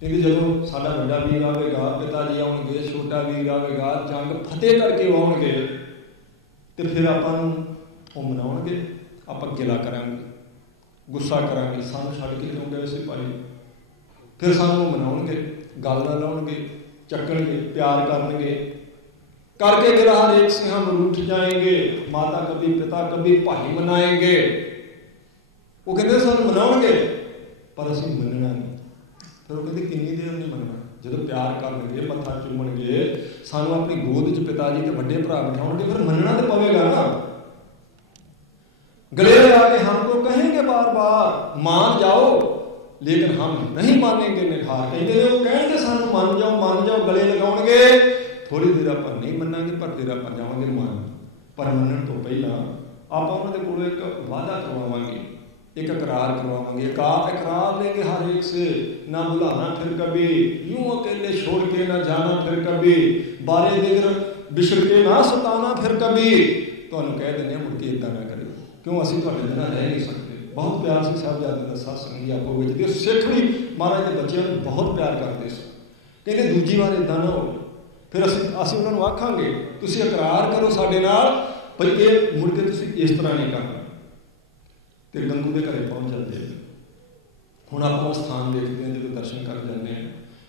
क्योंकि जो साडा बड़ा वीर आवेगा, पिता जी आउणगे, छोटा वीर आवेगा, जंग फतेह करके आउणगे, ते फिर आपां नूं ओह मनाउणगे, आपां गिला करांगे, गुस्सा करांगे, सानू छड्ड के क्यों गए सिपाही? फिर सानू मनाउणगे, गल ना लाउणगे, चक्कणगे, प्यार करनगे, करके गिला हर एक से हम रूठ जाएंगे, माता कभी पिता कभी भाई मनाएंगे। वो कहते सानू मनाउणगे पर असीं मनना नहीं। फिर वो कहते किन्नी देर नहीं मनना? जो प्यार करनगे, मत्था चूमणगे, सानू अपनी गोद च पिता जी ते वड्डे भरा बिठाउणगे, फिर मनना तो पवेगा ना। गले लगा के हमको कहेंगे बार बार मान जाओ, लेकिन हम नहीं मानेंगे निखार। कहते वो कहेंगे सानू मान जाओ, गले लगाउणगे, थोड़ी देर आपां नहीं मनांगे, पर देर आपां जावांगे मान। पर मनण तो पहला आपां उन्हां दे कोलों एक वादा करवावांगे, एक इकरार करवावांगे, इकरार लेंगे हर एक से, ना भुलाना फिर कभी, यूं अकेले छोड़ के ना जाना फिर कभी, बारे दिगर बिछड़ के ना सताना फिर कभी। तुहानूं कह दिंदे मुड़ के इदां ना करिओ, क्यों असीं तुहाडे बिना रह नहीं सकते। बहुत प्यार से साहिबजादे दा सत्संग जी आपो विच, ते सिख भी महाराज के बच्चों नूं बहुत प्यार करते सी। कहते दूजी बार इदां ना हो, फिर असीं उन्हां नूं आखांगे तुसीं इकरार करो साडे नाल भई इह मुड़ के तुसीं इस तरह नहीं करना। ते गंगू के घरे पहुँच जाते हैं। हुण आपां स्थान देखते हैं, जो दर्शन कर जाते हैं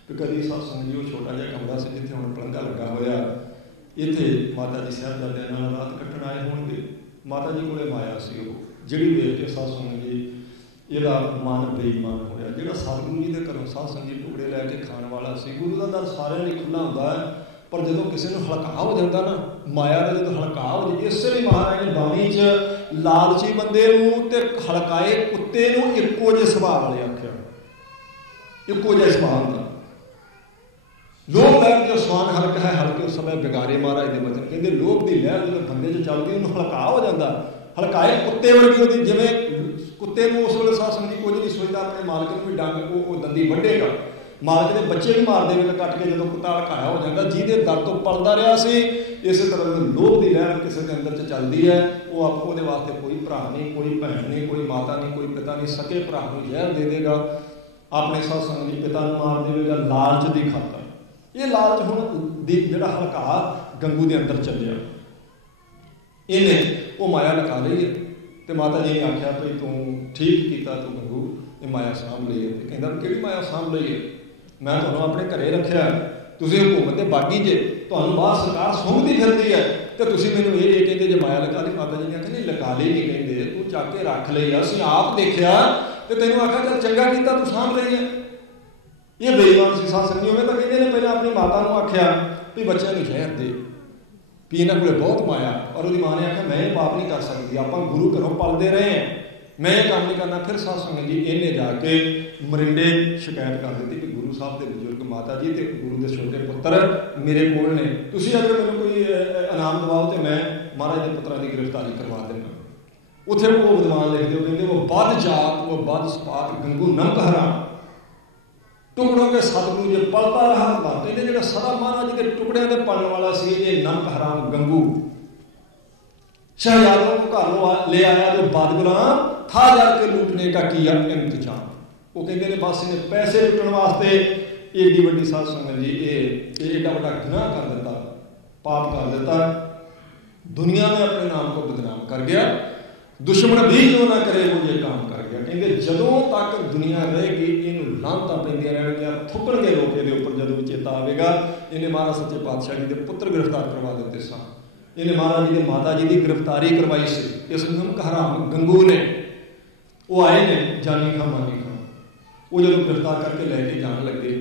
कि कभी सत्संग जी वो छोटा जिहा कमरा से जिथे हुण पलंघा लगा होया, इत्थे माता जी साहिबजादे नाल रात कट्टण आए होणगे। माता जी कोले माया सी वो जिहड़ी वेख के सत्संग जी ਇਹਦਾ ਮਨ ਬੇਈਮਾਨ ਹੋਇਆ। ਜਿਹੜਾ ਸਤਿਗੁਰੂ ਜੀ ਦੇ ਘਰੋਂ ਸਤਸੰਗ ਜੀ ਟੁਕੜੇ ਲੈ ਕੇ ਖਾਣ ਵਾਲਾ ਸੀ, ਗੁਰੂ ਦਾ ਦਰ ਸਾਰਿਆਂ ਲਈ ਖੁੱਲ੍ਹਾ ਹੁੰਦਾ ਹੈ, ਪਰ ਜਦੋਂ ਕਿਸੇ ਨੂੰ ਹਲਕਾ ਹੋ ਜਾਂਦਾ ਨਾ, ਮਾਇਆ ਦਾ ਜਦੋਂ ਹਲਕਾ ਹੋ ਜਾਏ, ਇਸੇ ਲਈ ਮਹਾਰਾਜ ਨੇ ਬਾਣੀ 'ਚ ਲਾਲਚੀ ਬੰਦੇ ਨੂੰ ਤੇ ਹਲਕਾਏ ਕੁੱਤੇ ਨੂੰ ਇੱਕੋ ਜਿਹੇ ਸੁਭਾਅ ਵਾਲੇ ਆਖਿਆ, ਇੱਕੋ ਜਿਹਾ ਸੁਭਾਅ ਹੁੰਦਾ। ਲੋਭ ਲਹਿਰ ਜੋ ਸਵਾਨ ਹਲਕ ਹੈ ਹਲਕੇ ਉਸ ਸਮੇਂ ਬਿਗਾਰੇ। ਮਹਾਰਾਜ ਦੇ ਵਚਨ ਕਹਿੰਦੇ ਲੋਭ ਦੀ ਲਹਿਰ ਜਦੋਂ ਬੰਦੇ 'ਚ ਚੱਲਦੀ ਉਹਨੂੰ ਹਲਕਾ ਹੋ ਜਾਂਦਾ, ਹਲਕਾਏ ਕੁੱਤੇ ਵਰਗੀ ਉਹਦੀ। ਜਿਵੇਂ ਕੁੱਤੇ ਨੂੰ ਉਸ ਵੇਲੇ ਸਤਸੰਗ ਦੀ ਕੁਝ ਨਹੀਂ ਸੋਚਦਾ, ਆਪਣੇ ਮਾਲਕ ਨੂੰ ਵੀ ਡੰਗ ਉਹ ਦੰਦੀ ਵੱਢੇਗਾ, ਮਾਲਕ ਦੇ ਬੱਚੇ ਵੀ ਮਾਰ ਦੇਵੇਗਾ ਕੱਟ ਕੇ ਜਦੋਂ ਕੁੱਤਾ ਹਲਕਾਇਆ ਹੋ ਜਾਂਦਾ। ਜਿਹਦੇ ਦਰ ਤੋਂ ਪਲਦਾ ਰਿਹਾ ਸੀ, ਇਸੇ ਤਰ੍ਹਾਂ ਲੋਭ ਦੀ ਲਹਿਰ ਕਿਸੇ ਦੇ ਅੰਦਰ 'ਚ ਚੱਲਦੀ ਹੈ। ਉਹ ਆਪੋ ਉਹਦੇ ਵਾਸਤੇ ਕੋਈ ਭਰਾ ਨਹੀਂ, ਕੋਈ ਭੈਣ ਨਹੀਂ, ਕੋਈ ਮਾਤਾ ਨਹੀਂ, ਕੋਈ ਪਿਤਾ ਨਹੀਂ, ਸਕੇ ਭਰਾ ਨੂੰ ਜ਼ਹਿਰ ਦੇ ਦੇਗਾ, ਆਪਣੇ ਸਤਸੰਗ ਦੀ ਪਿਤਾ ਨੂੰ ਮਾਰ ਦੇਵੇਗਾ ਲਾਲਚ ਦੀ ਖਾਤਰ। ਇਹ ਲਾਲਚ ਹੁਣ ਦੀ ਜਿਹੜਾ ਹਲਕਾ ਗੰਗੂ ਦੇ ਅੰਦਰ ਚੱਲਿਆ, ਇਹਨੇ ਉਹ ਮਾਇਆ ਲਗਾ ਲਈ ਹੈ। ਤੇ ਮਾਤਾ ਜੀ ਨੇ ਆਖਿਆ ਭਈ ਤੂੰ ਠੀਕ ਕੀਤਾ, ਤੂੰ ਗੰਗੂ ਇਹ ਮਾਇਆ ਸਾਂਭ ਲਈ ਹੈ। ਤੇ ਕਹਿੰਦਾ ਕਿਹੜੀ ਮਾਇਆ ਸਾਂਭ ਲਈ ਹੈ? ਮੈਂ ਤੁਹਾਨੂੰ ਆਪਣੇ ਘਰੇ ਰੱਖਿਆ, ਤੁਸੀਂ ਹਕੂਮਤ ਦੇ ਬਾਗੀ ਜੇ, ਤੁਹਾਨੂੰ ਬਾਹਰ ਸਰਕਾਰ ਸੁੰਘਦੀ ਫਿਰਦੀ ਹੈ, ਤੇ ਤੁਸੀਂ ਮੈਨੂੰ ਇਹ ਕਹਿੰਦੇ ਜੇ ਮਾਇਆ ਲਗਾ ਲਈ। ਮਾਤਾ ਜੀ ਨੇ ਆਖਿਆ ਨਹੀਂ ਲਗਾ ਲਈ ਨਹੀਂ ਕਹਿੰਦੇ, ਤੂੰ ਚੱਕ ਕੇ ਰੱਖ ਲਈ ਆ, ਅਸੀਂ ਆਪ ਦੇਖਿਆ ਤੇ ਤੈਨੂੰ ਆਖਿਆ ਚੱਲ ਚੰਗਾ ਕੀਤਾ ਤੂੰ ਸਾਂਭ ਲਈ ਹੈ। ਇਹ ਬੇਈਮਾਨ ਸੀ ਸਤਸੰਗੀ। ਉਵੇਂ ਤਾਂ ਕਹਿੰਦੇ ਨੇ ਪਹਿਲਾਂ ਆਪਣੀ ਮਾਤਾ ਨੂੰ ਆਖਿਆ ਵੀ ਬੱਚਿਆਂ ਨੂੰ ਜ਼ਹਿਰ ਦੇ, ਵੀ ਇਹਨਾਂ ਕੋਲੇ ਬਹੁਤ ਮਾਇਆ। ਔਰ ਉਹਦੀ ਮਾਂ ਨੇ ਆਖਿਆ ਮੈਂ ਇਹ ਪਾਪ ਨਹੀਂ ਕਰ ਸਕਦੀ, ਆਪਾਂ ਗੁਰੂ ਘਰੋਂ ਪਲਦੇ ਰਹੇ ਹਾਂ, ਮੈਂ ਇਹ ਕੰਮ ਨਹੀਂ ਕਰਨਾ। ਫਿਰ ਸਤਸੰਗ ਜੀ ਇਹਨੇ ਜਾ ਕੇ ਮਰਿੰਡੇ ਸ਼ਿਕਾਇਤ ਕਰ ਦਿੱਤੀ ਕਿ ਗੁਰੂ ਸਾਹਿਬ ਦੇ ਬਜ਼ੁਰਗ ਮਾਤਾ ਜੀ ਤੇ ਗੁਰੂ ਦੇ ਛੋਟੇ ਪੁੱਤਰ ਮੇਰੇ ਕੋਲ ਨੇ, ਤੁਸੀਂ ਅਗਰ ਮੈਨੂੰ ਕੋਈ ਇਨਾਮ ਦਵਾਓ ਤੇ ਮੈਂ ਮਹਾਰਾਜ ਦੇ ਪੁੱਤਰਾਂ ਦੀ ਗ੍ਰਿਫਤਾਰੀ ਕਰਵਾ ਦਿੰਦਾ। ਉੱਥੇ ਉਹ ਵਿਦਵਾਨ ਲਿਖਦੇ ਹੋ, ਕਹਿੰਦੇ ਉਹ ਬਦ ਜਾਤ ਉਹ ਬਦ ਸਪਾਤ ਗੰਗੂ ਨਮਕ ਹਰਾਮ ਟੁਕੜੋਂ ਕੇ ਸਤਿਗੁਰੂ ਜੇ ਪਲਤਾ ਰਹਾ ਤਾਂ ਕਹਿੰਦੇ ਜਿਹੜਾ ਸਦਾ ਮਹਾਰਾਜ ਜੀ ਦੇ ਟੁਕੜਿਆਂ ਦੇ ਪਲਣ ਵਾਲਾ ਸੀ ਇਹ ਨਮਕ ਹਰਾਮ ਗੰਗੂ शहजादों को घर ले आया जो बाद गुलाम था जाके लूटने का किया इंतजाम। वो कहते हैं बस इन्हें पैसे लुटने वास्ते एडी वड्डी साध संगत जी ये एडा वड्डा गुनाह कर देता, पाप कर देता, दुनिया में अपने नाम को बदनाम कर गया, दुश्मन भी जो ना करे वो ये काम कर गया। कहते जदों तक दुनिया रहेगी इनू लानतां पैंदियां रहणगीआं, थुकणगे लोग इहदे उपर जदों चेता आवेगा। इन्हें महाराज सच्चे पातशाह जी के पुत्र गिरफ्तार करवा दिते सन, इन्हें महाराज जी के माता जी की गिरफ्तारी करवाई सी इस नमक हराम गंगू ने। वो आए ने जानी खां मानी खां, वो जो गिरफ्तार करके लैके जान लगे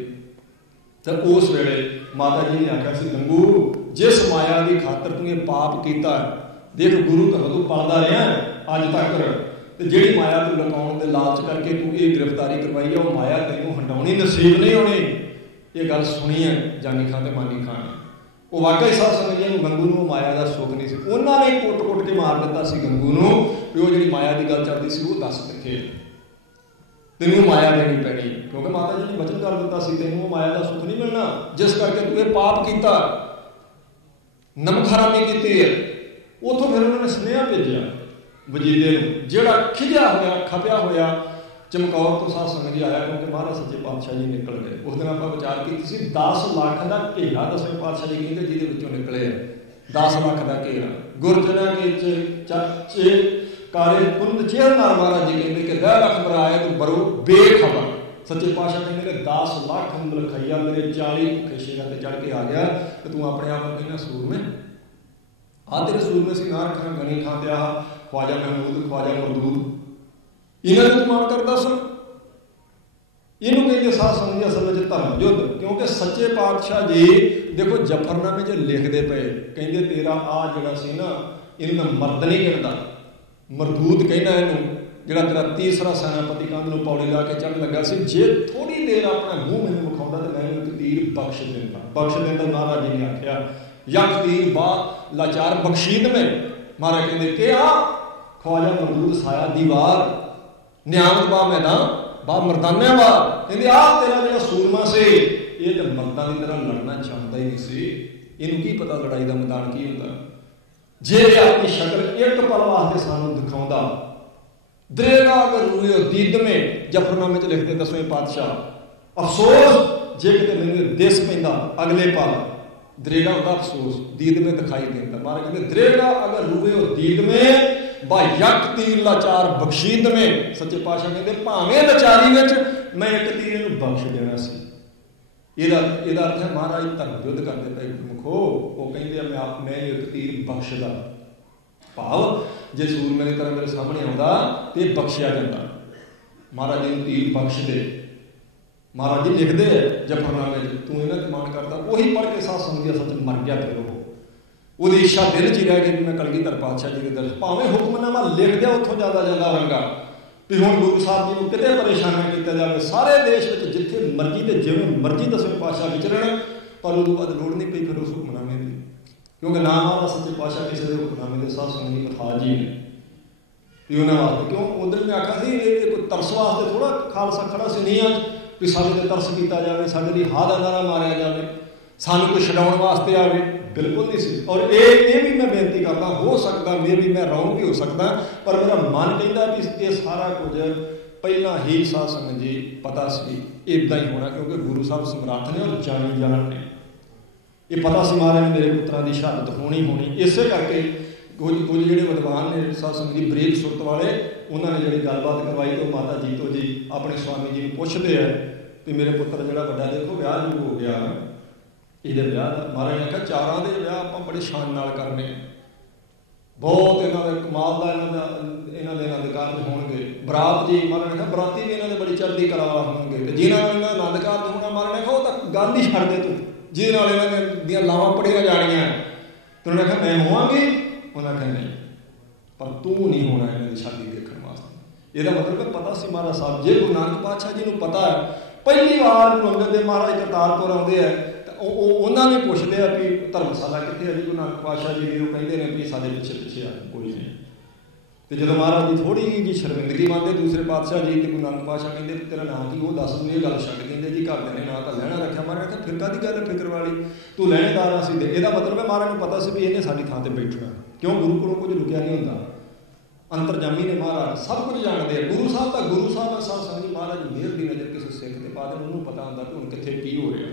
तो उस वेले माता जी ने आख्या सी गंगू जिस माया की खातर तू ये पाप किया, देख गुरु तो तू पलदा रहा अज तक, तो जी माया तू लुकाउण दे लालच करके तू ये गिरफ्तारी करवाई है वो माया तैनूं हटाउणी नसीब नहीं होनी। ये गल सुनी है जानी खां ते मानी खां ने। वो वाकई साध संगत जी गंगू नूं माया का सुख नहीं सी, उन्होंने कुट कुट के मार दिता सी गंगू नूं भी वो जी माया की गल चलती सी वो दस कित्थे तैनूं माया देनी पैनी, क्योंकि माता जी ने वचन कर दिता सी तैनूं माया का सुख नहीं मिलना जिस करके तू ये पाप किया, नमक हरामी की है। उतों फिर उन्होंने सुनेहा भेजा वजीरे नूं, जिहड़ा खिझिया होया खपिया होया चमकौर तो साध संगत जी आया, क्योंकि महाराज सच्चे पातशाह जी निकल गए। उस दिन आप विचार की 10 लाख का घेरा दसवें पातशाह जी कहते जिहदे निकले 10 लाख का घेरा गुरजना के चाचे काले कुंद चेहर नाल महाराज जी कहते कि 10 लाख मराए तो बरो बेखबर। सच्चे पातशाह कहते 10 लाख लखाइया मेरे 40 भुखे शेरां ते चढ़ के आ गया तो तू अपने आप कहना सूर में आ तेरे सूर में सिंगार खां गनी खां ते ख्वाजा महमूद ख्वाजा मरदूद इन्होंने मान करता सन। इनू कहते साध संगत जी असल में धर्म युद्ध, क्योंकि सच्चे पातशाह जी देखो जफरनामे च लिखते पे कहते तेरा आ जड़ा सी ना इन्हू मैं मर्द नहीं कहता, मरदूद कहना इनू जड़ा तेरा तीसरा सेनापति कंध नूं पौड़ी ला के चढ़ लगा सी, जे थोड़ी देर अपना मूँह मैंने विखाउंदा तो मैं इन्हू तीर बख्श देंदा। बख्श देंदा महाराज जी ने आख्या यक तीर बा लाचार बख्शीद में। महाराज कहते के आ ख्वाजा मरदूद साया दीवार न्यामत बा मैदान बा मरदाना बा, कहते आ तेरा जो सूरमा से ये तो मर्दा की तरह लड़ना चाहता ही नहीं सी, इनू की पता लड़ाई का मैदान की होंदा। जे अपनी शक्ल एक पल वास्ते सानू दिखाउंदा दरेगा अगर रूए दीद में जफरनामे च लिखते 10वें पातशाह अफसोस जे किते मैनूं दिस पैंदा अगले पल दरेगा होंदा अफसोस दीद में दिखाई देंदा। महाराज कहते दरेगा अगर रूए दीद में बा यक तीर लाचार बख्शीद में। सच्चे पातशाह कहते भावें लाचारी में मैं एक तीर इनू बख्श देना सी। ਇਹਦਾ अर्थ है महाराज धर्म युद्ध करते पे मुखो वो कहते मैं एक तीर बख्शदा भाव जे सूर मेरी तरह मेरे सामने आता तो बख्शिया जाता। महाराज जी तीर बख्श दे। महाराज जी लिखते है जफरनामे तू इन्हें कमांड करता वही पढ़ के साथ संगत सच मर गया। फिर वो इच्छा दिल च रह गई मैं कलगीधर पातशाह जी के दर भावें हुक्मनामा लिख दिया उतों ज़्यादा जाता होगा भी हुण गुरु साहब जी को कितने परेशान किया जाए सारे देश में जिथे मर्जी तो जिवें मर्जी 10वें पातशाह विचरण, पर उस बाद लोड़ नहीं पई फिर उस हुक्मनामे की, क्योंकि नाम वाला सच्चे पातशाह किसी के हुक्मनामे के साथ संगत मथाज जी ने भी उन्होंने वास्ते क्यों उधर मैं आखा सी कोई तरस वास्ते थोड़ा खालसा खड़ा सी नहीं अज भी सानू ते तरस किया जाए साडे लई हा दा नारा मारिया जाए सानू कोई छडाउण वास्ते आवे, बिल्कुल नहीं सी। और ये भी मैं बेनती करता हो सकता मे भी मैं रॉन्ग भी हो सकता पर मेरा मन कहता भी ये सारा कुछ पहला ही साध संगत जी पता सी इदा ही होना, क्योंकि गुरु साहब समर्थ ने और जानी जान ने ये पता सी महाराज ने मेरे पुत्रों की शहादत होनी इसे करके कुछ जो विद्वान ने साध संगत जी बरीक सुरत वाले उन्होंने जी गलबात करवाई तो माता जीतो जी अपने स्वामी जी को पूछते हैं कि मेरे पुत्र जो बड़ा देखो विआह जो हो गया ये विआह महाराज ने कहा चारां दे विआह आप बड़े शान नाल करने बहुत इन्हों कमाल का इन्होंने कारज होंगे। बरात जी महाराज ने कहा बराती भी इन्होंने बड़ी चढ़ती कला होंगे तो जिन्होंने आनंद कारज होना महाराज ने कहा वो तो गल ही छड़ दे तू जिन्हें इन्होंने लावां पढ़िया जानियां तो उन्होंने कहा मैं होवांगी, उन्होंने कहा नहीं पर तू नहीं होना इन्होंने शादी देखने वास्ते। यदा मतलब पता सी महाराज साहब जे गुरु नानक पातशाह जी को पता है पहली बार अंगद दे महाराज करतारपुर आते हैं उन्होंने पूछते हैं भी धर्मशाला कितने है जी गुरु नानक पातशाह जी वो कहते हैं भी साढ़े पिछे पिछे आ कोई नहीं ਤੇ ਜਦੋਂ ਮਹਾਰਾਜ ਜੀ ਥੋੜੀ ਜਿਹੀ ਸ਼ਰਮਿੰਦਗੀ ਮੰਨਦੇ ਦੂਸਰੇ ਪਾਤਸ਼ਾਹ ਜੀ ਤੇ ਗੁਰੂ ਨਾਨਕ ਪਾਤਸ਼ਾਹ ਕਹਿੰਦੇ ਤੇਰਾ ਨਾਂ ਕੀ, ਉਹ ਦੱਸ ਦੂ, ਇਹ ਗੱਲ ਛੱਡ ਦਿੰਦੇ ਜੀ ਘਰਦਿਆਂ ਨੇ ਨਾਂ ਤਾਂ ਲੈਣਾ ਰੱਖਿਆ। ਮਹਾਰਾਜ ਕਹਿੰਦੇ ਫਿਰ ਕਾਹਦੀ ਗੱਲ ਫਿਕਰ ਵਾਲੀ, ਤੂੰ ਲੈਣੇਦਾਰ ਅਸੀਂ ਦੇ। ਇਹਦਾ ਮਤਲਬ ਹੈ ਮਹਾਰਾਜ ਨੂੰ ਪਤਾ ਸੀ ਵੀ ਇਹਨੇ ਸਾਡੀ ਥਾਂ ਤੇ ਬੈਠਣਾ, ਕਿਉਂ ਗੁਰੂ ਕੋਲੋਂ ਕੁਝ ਲੁਕਿਆ ਨਹੀਂ ਹੁੰਦਾ। ਅੰਤਰਜਾਮੀ ਨੇ ਮਹਾਰਾਜ, ਸਭ ਕੁਝ ਜਾਣਦੇ ਆ। ਗੁਰੂ ਸਾਹਿਬ ਤਾਂ ਗੁਰੂ ਸਾਹਿਬ ਸਾਧ ਸੰਗਤ ਜੀ, ਮਹਾਰਾਜ ਮਿਹਰ ਦੀ ਨਜ਼ਰ ਕਿਸੇ ਸਿੱਖ ਤੇ ਪਾ ਦੇਣ, ਉਹਨੂੰ ਪਤਾ ਹੁੰਦਾ ਕਿ ਹੁਣ ਕਿੱਥੇ ਕੀ ਹੋ ਰਿਹਾ।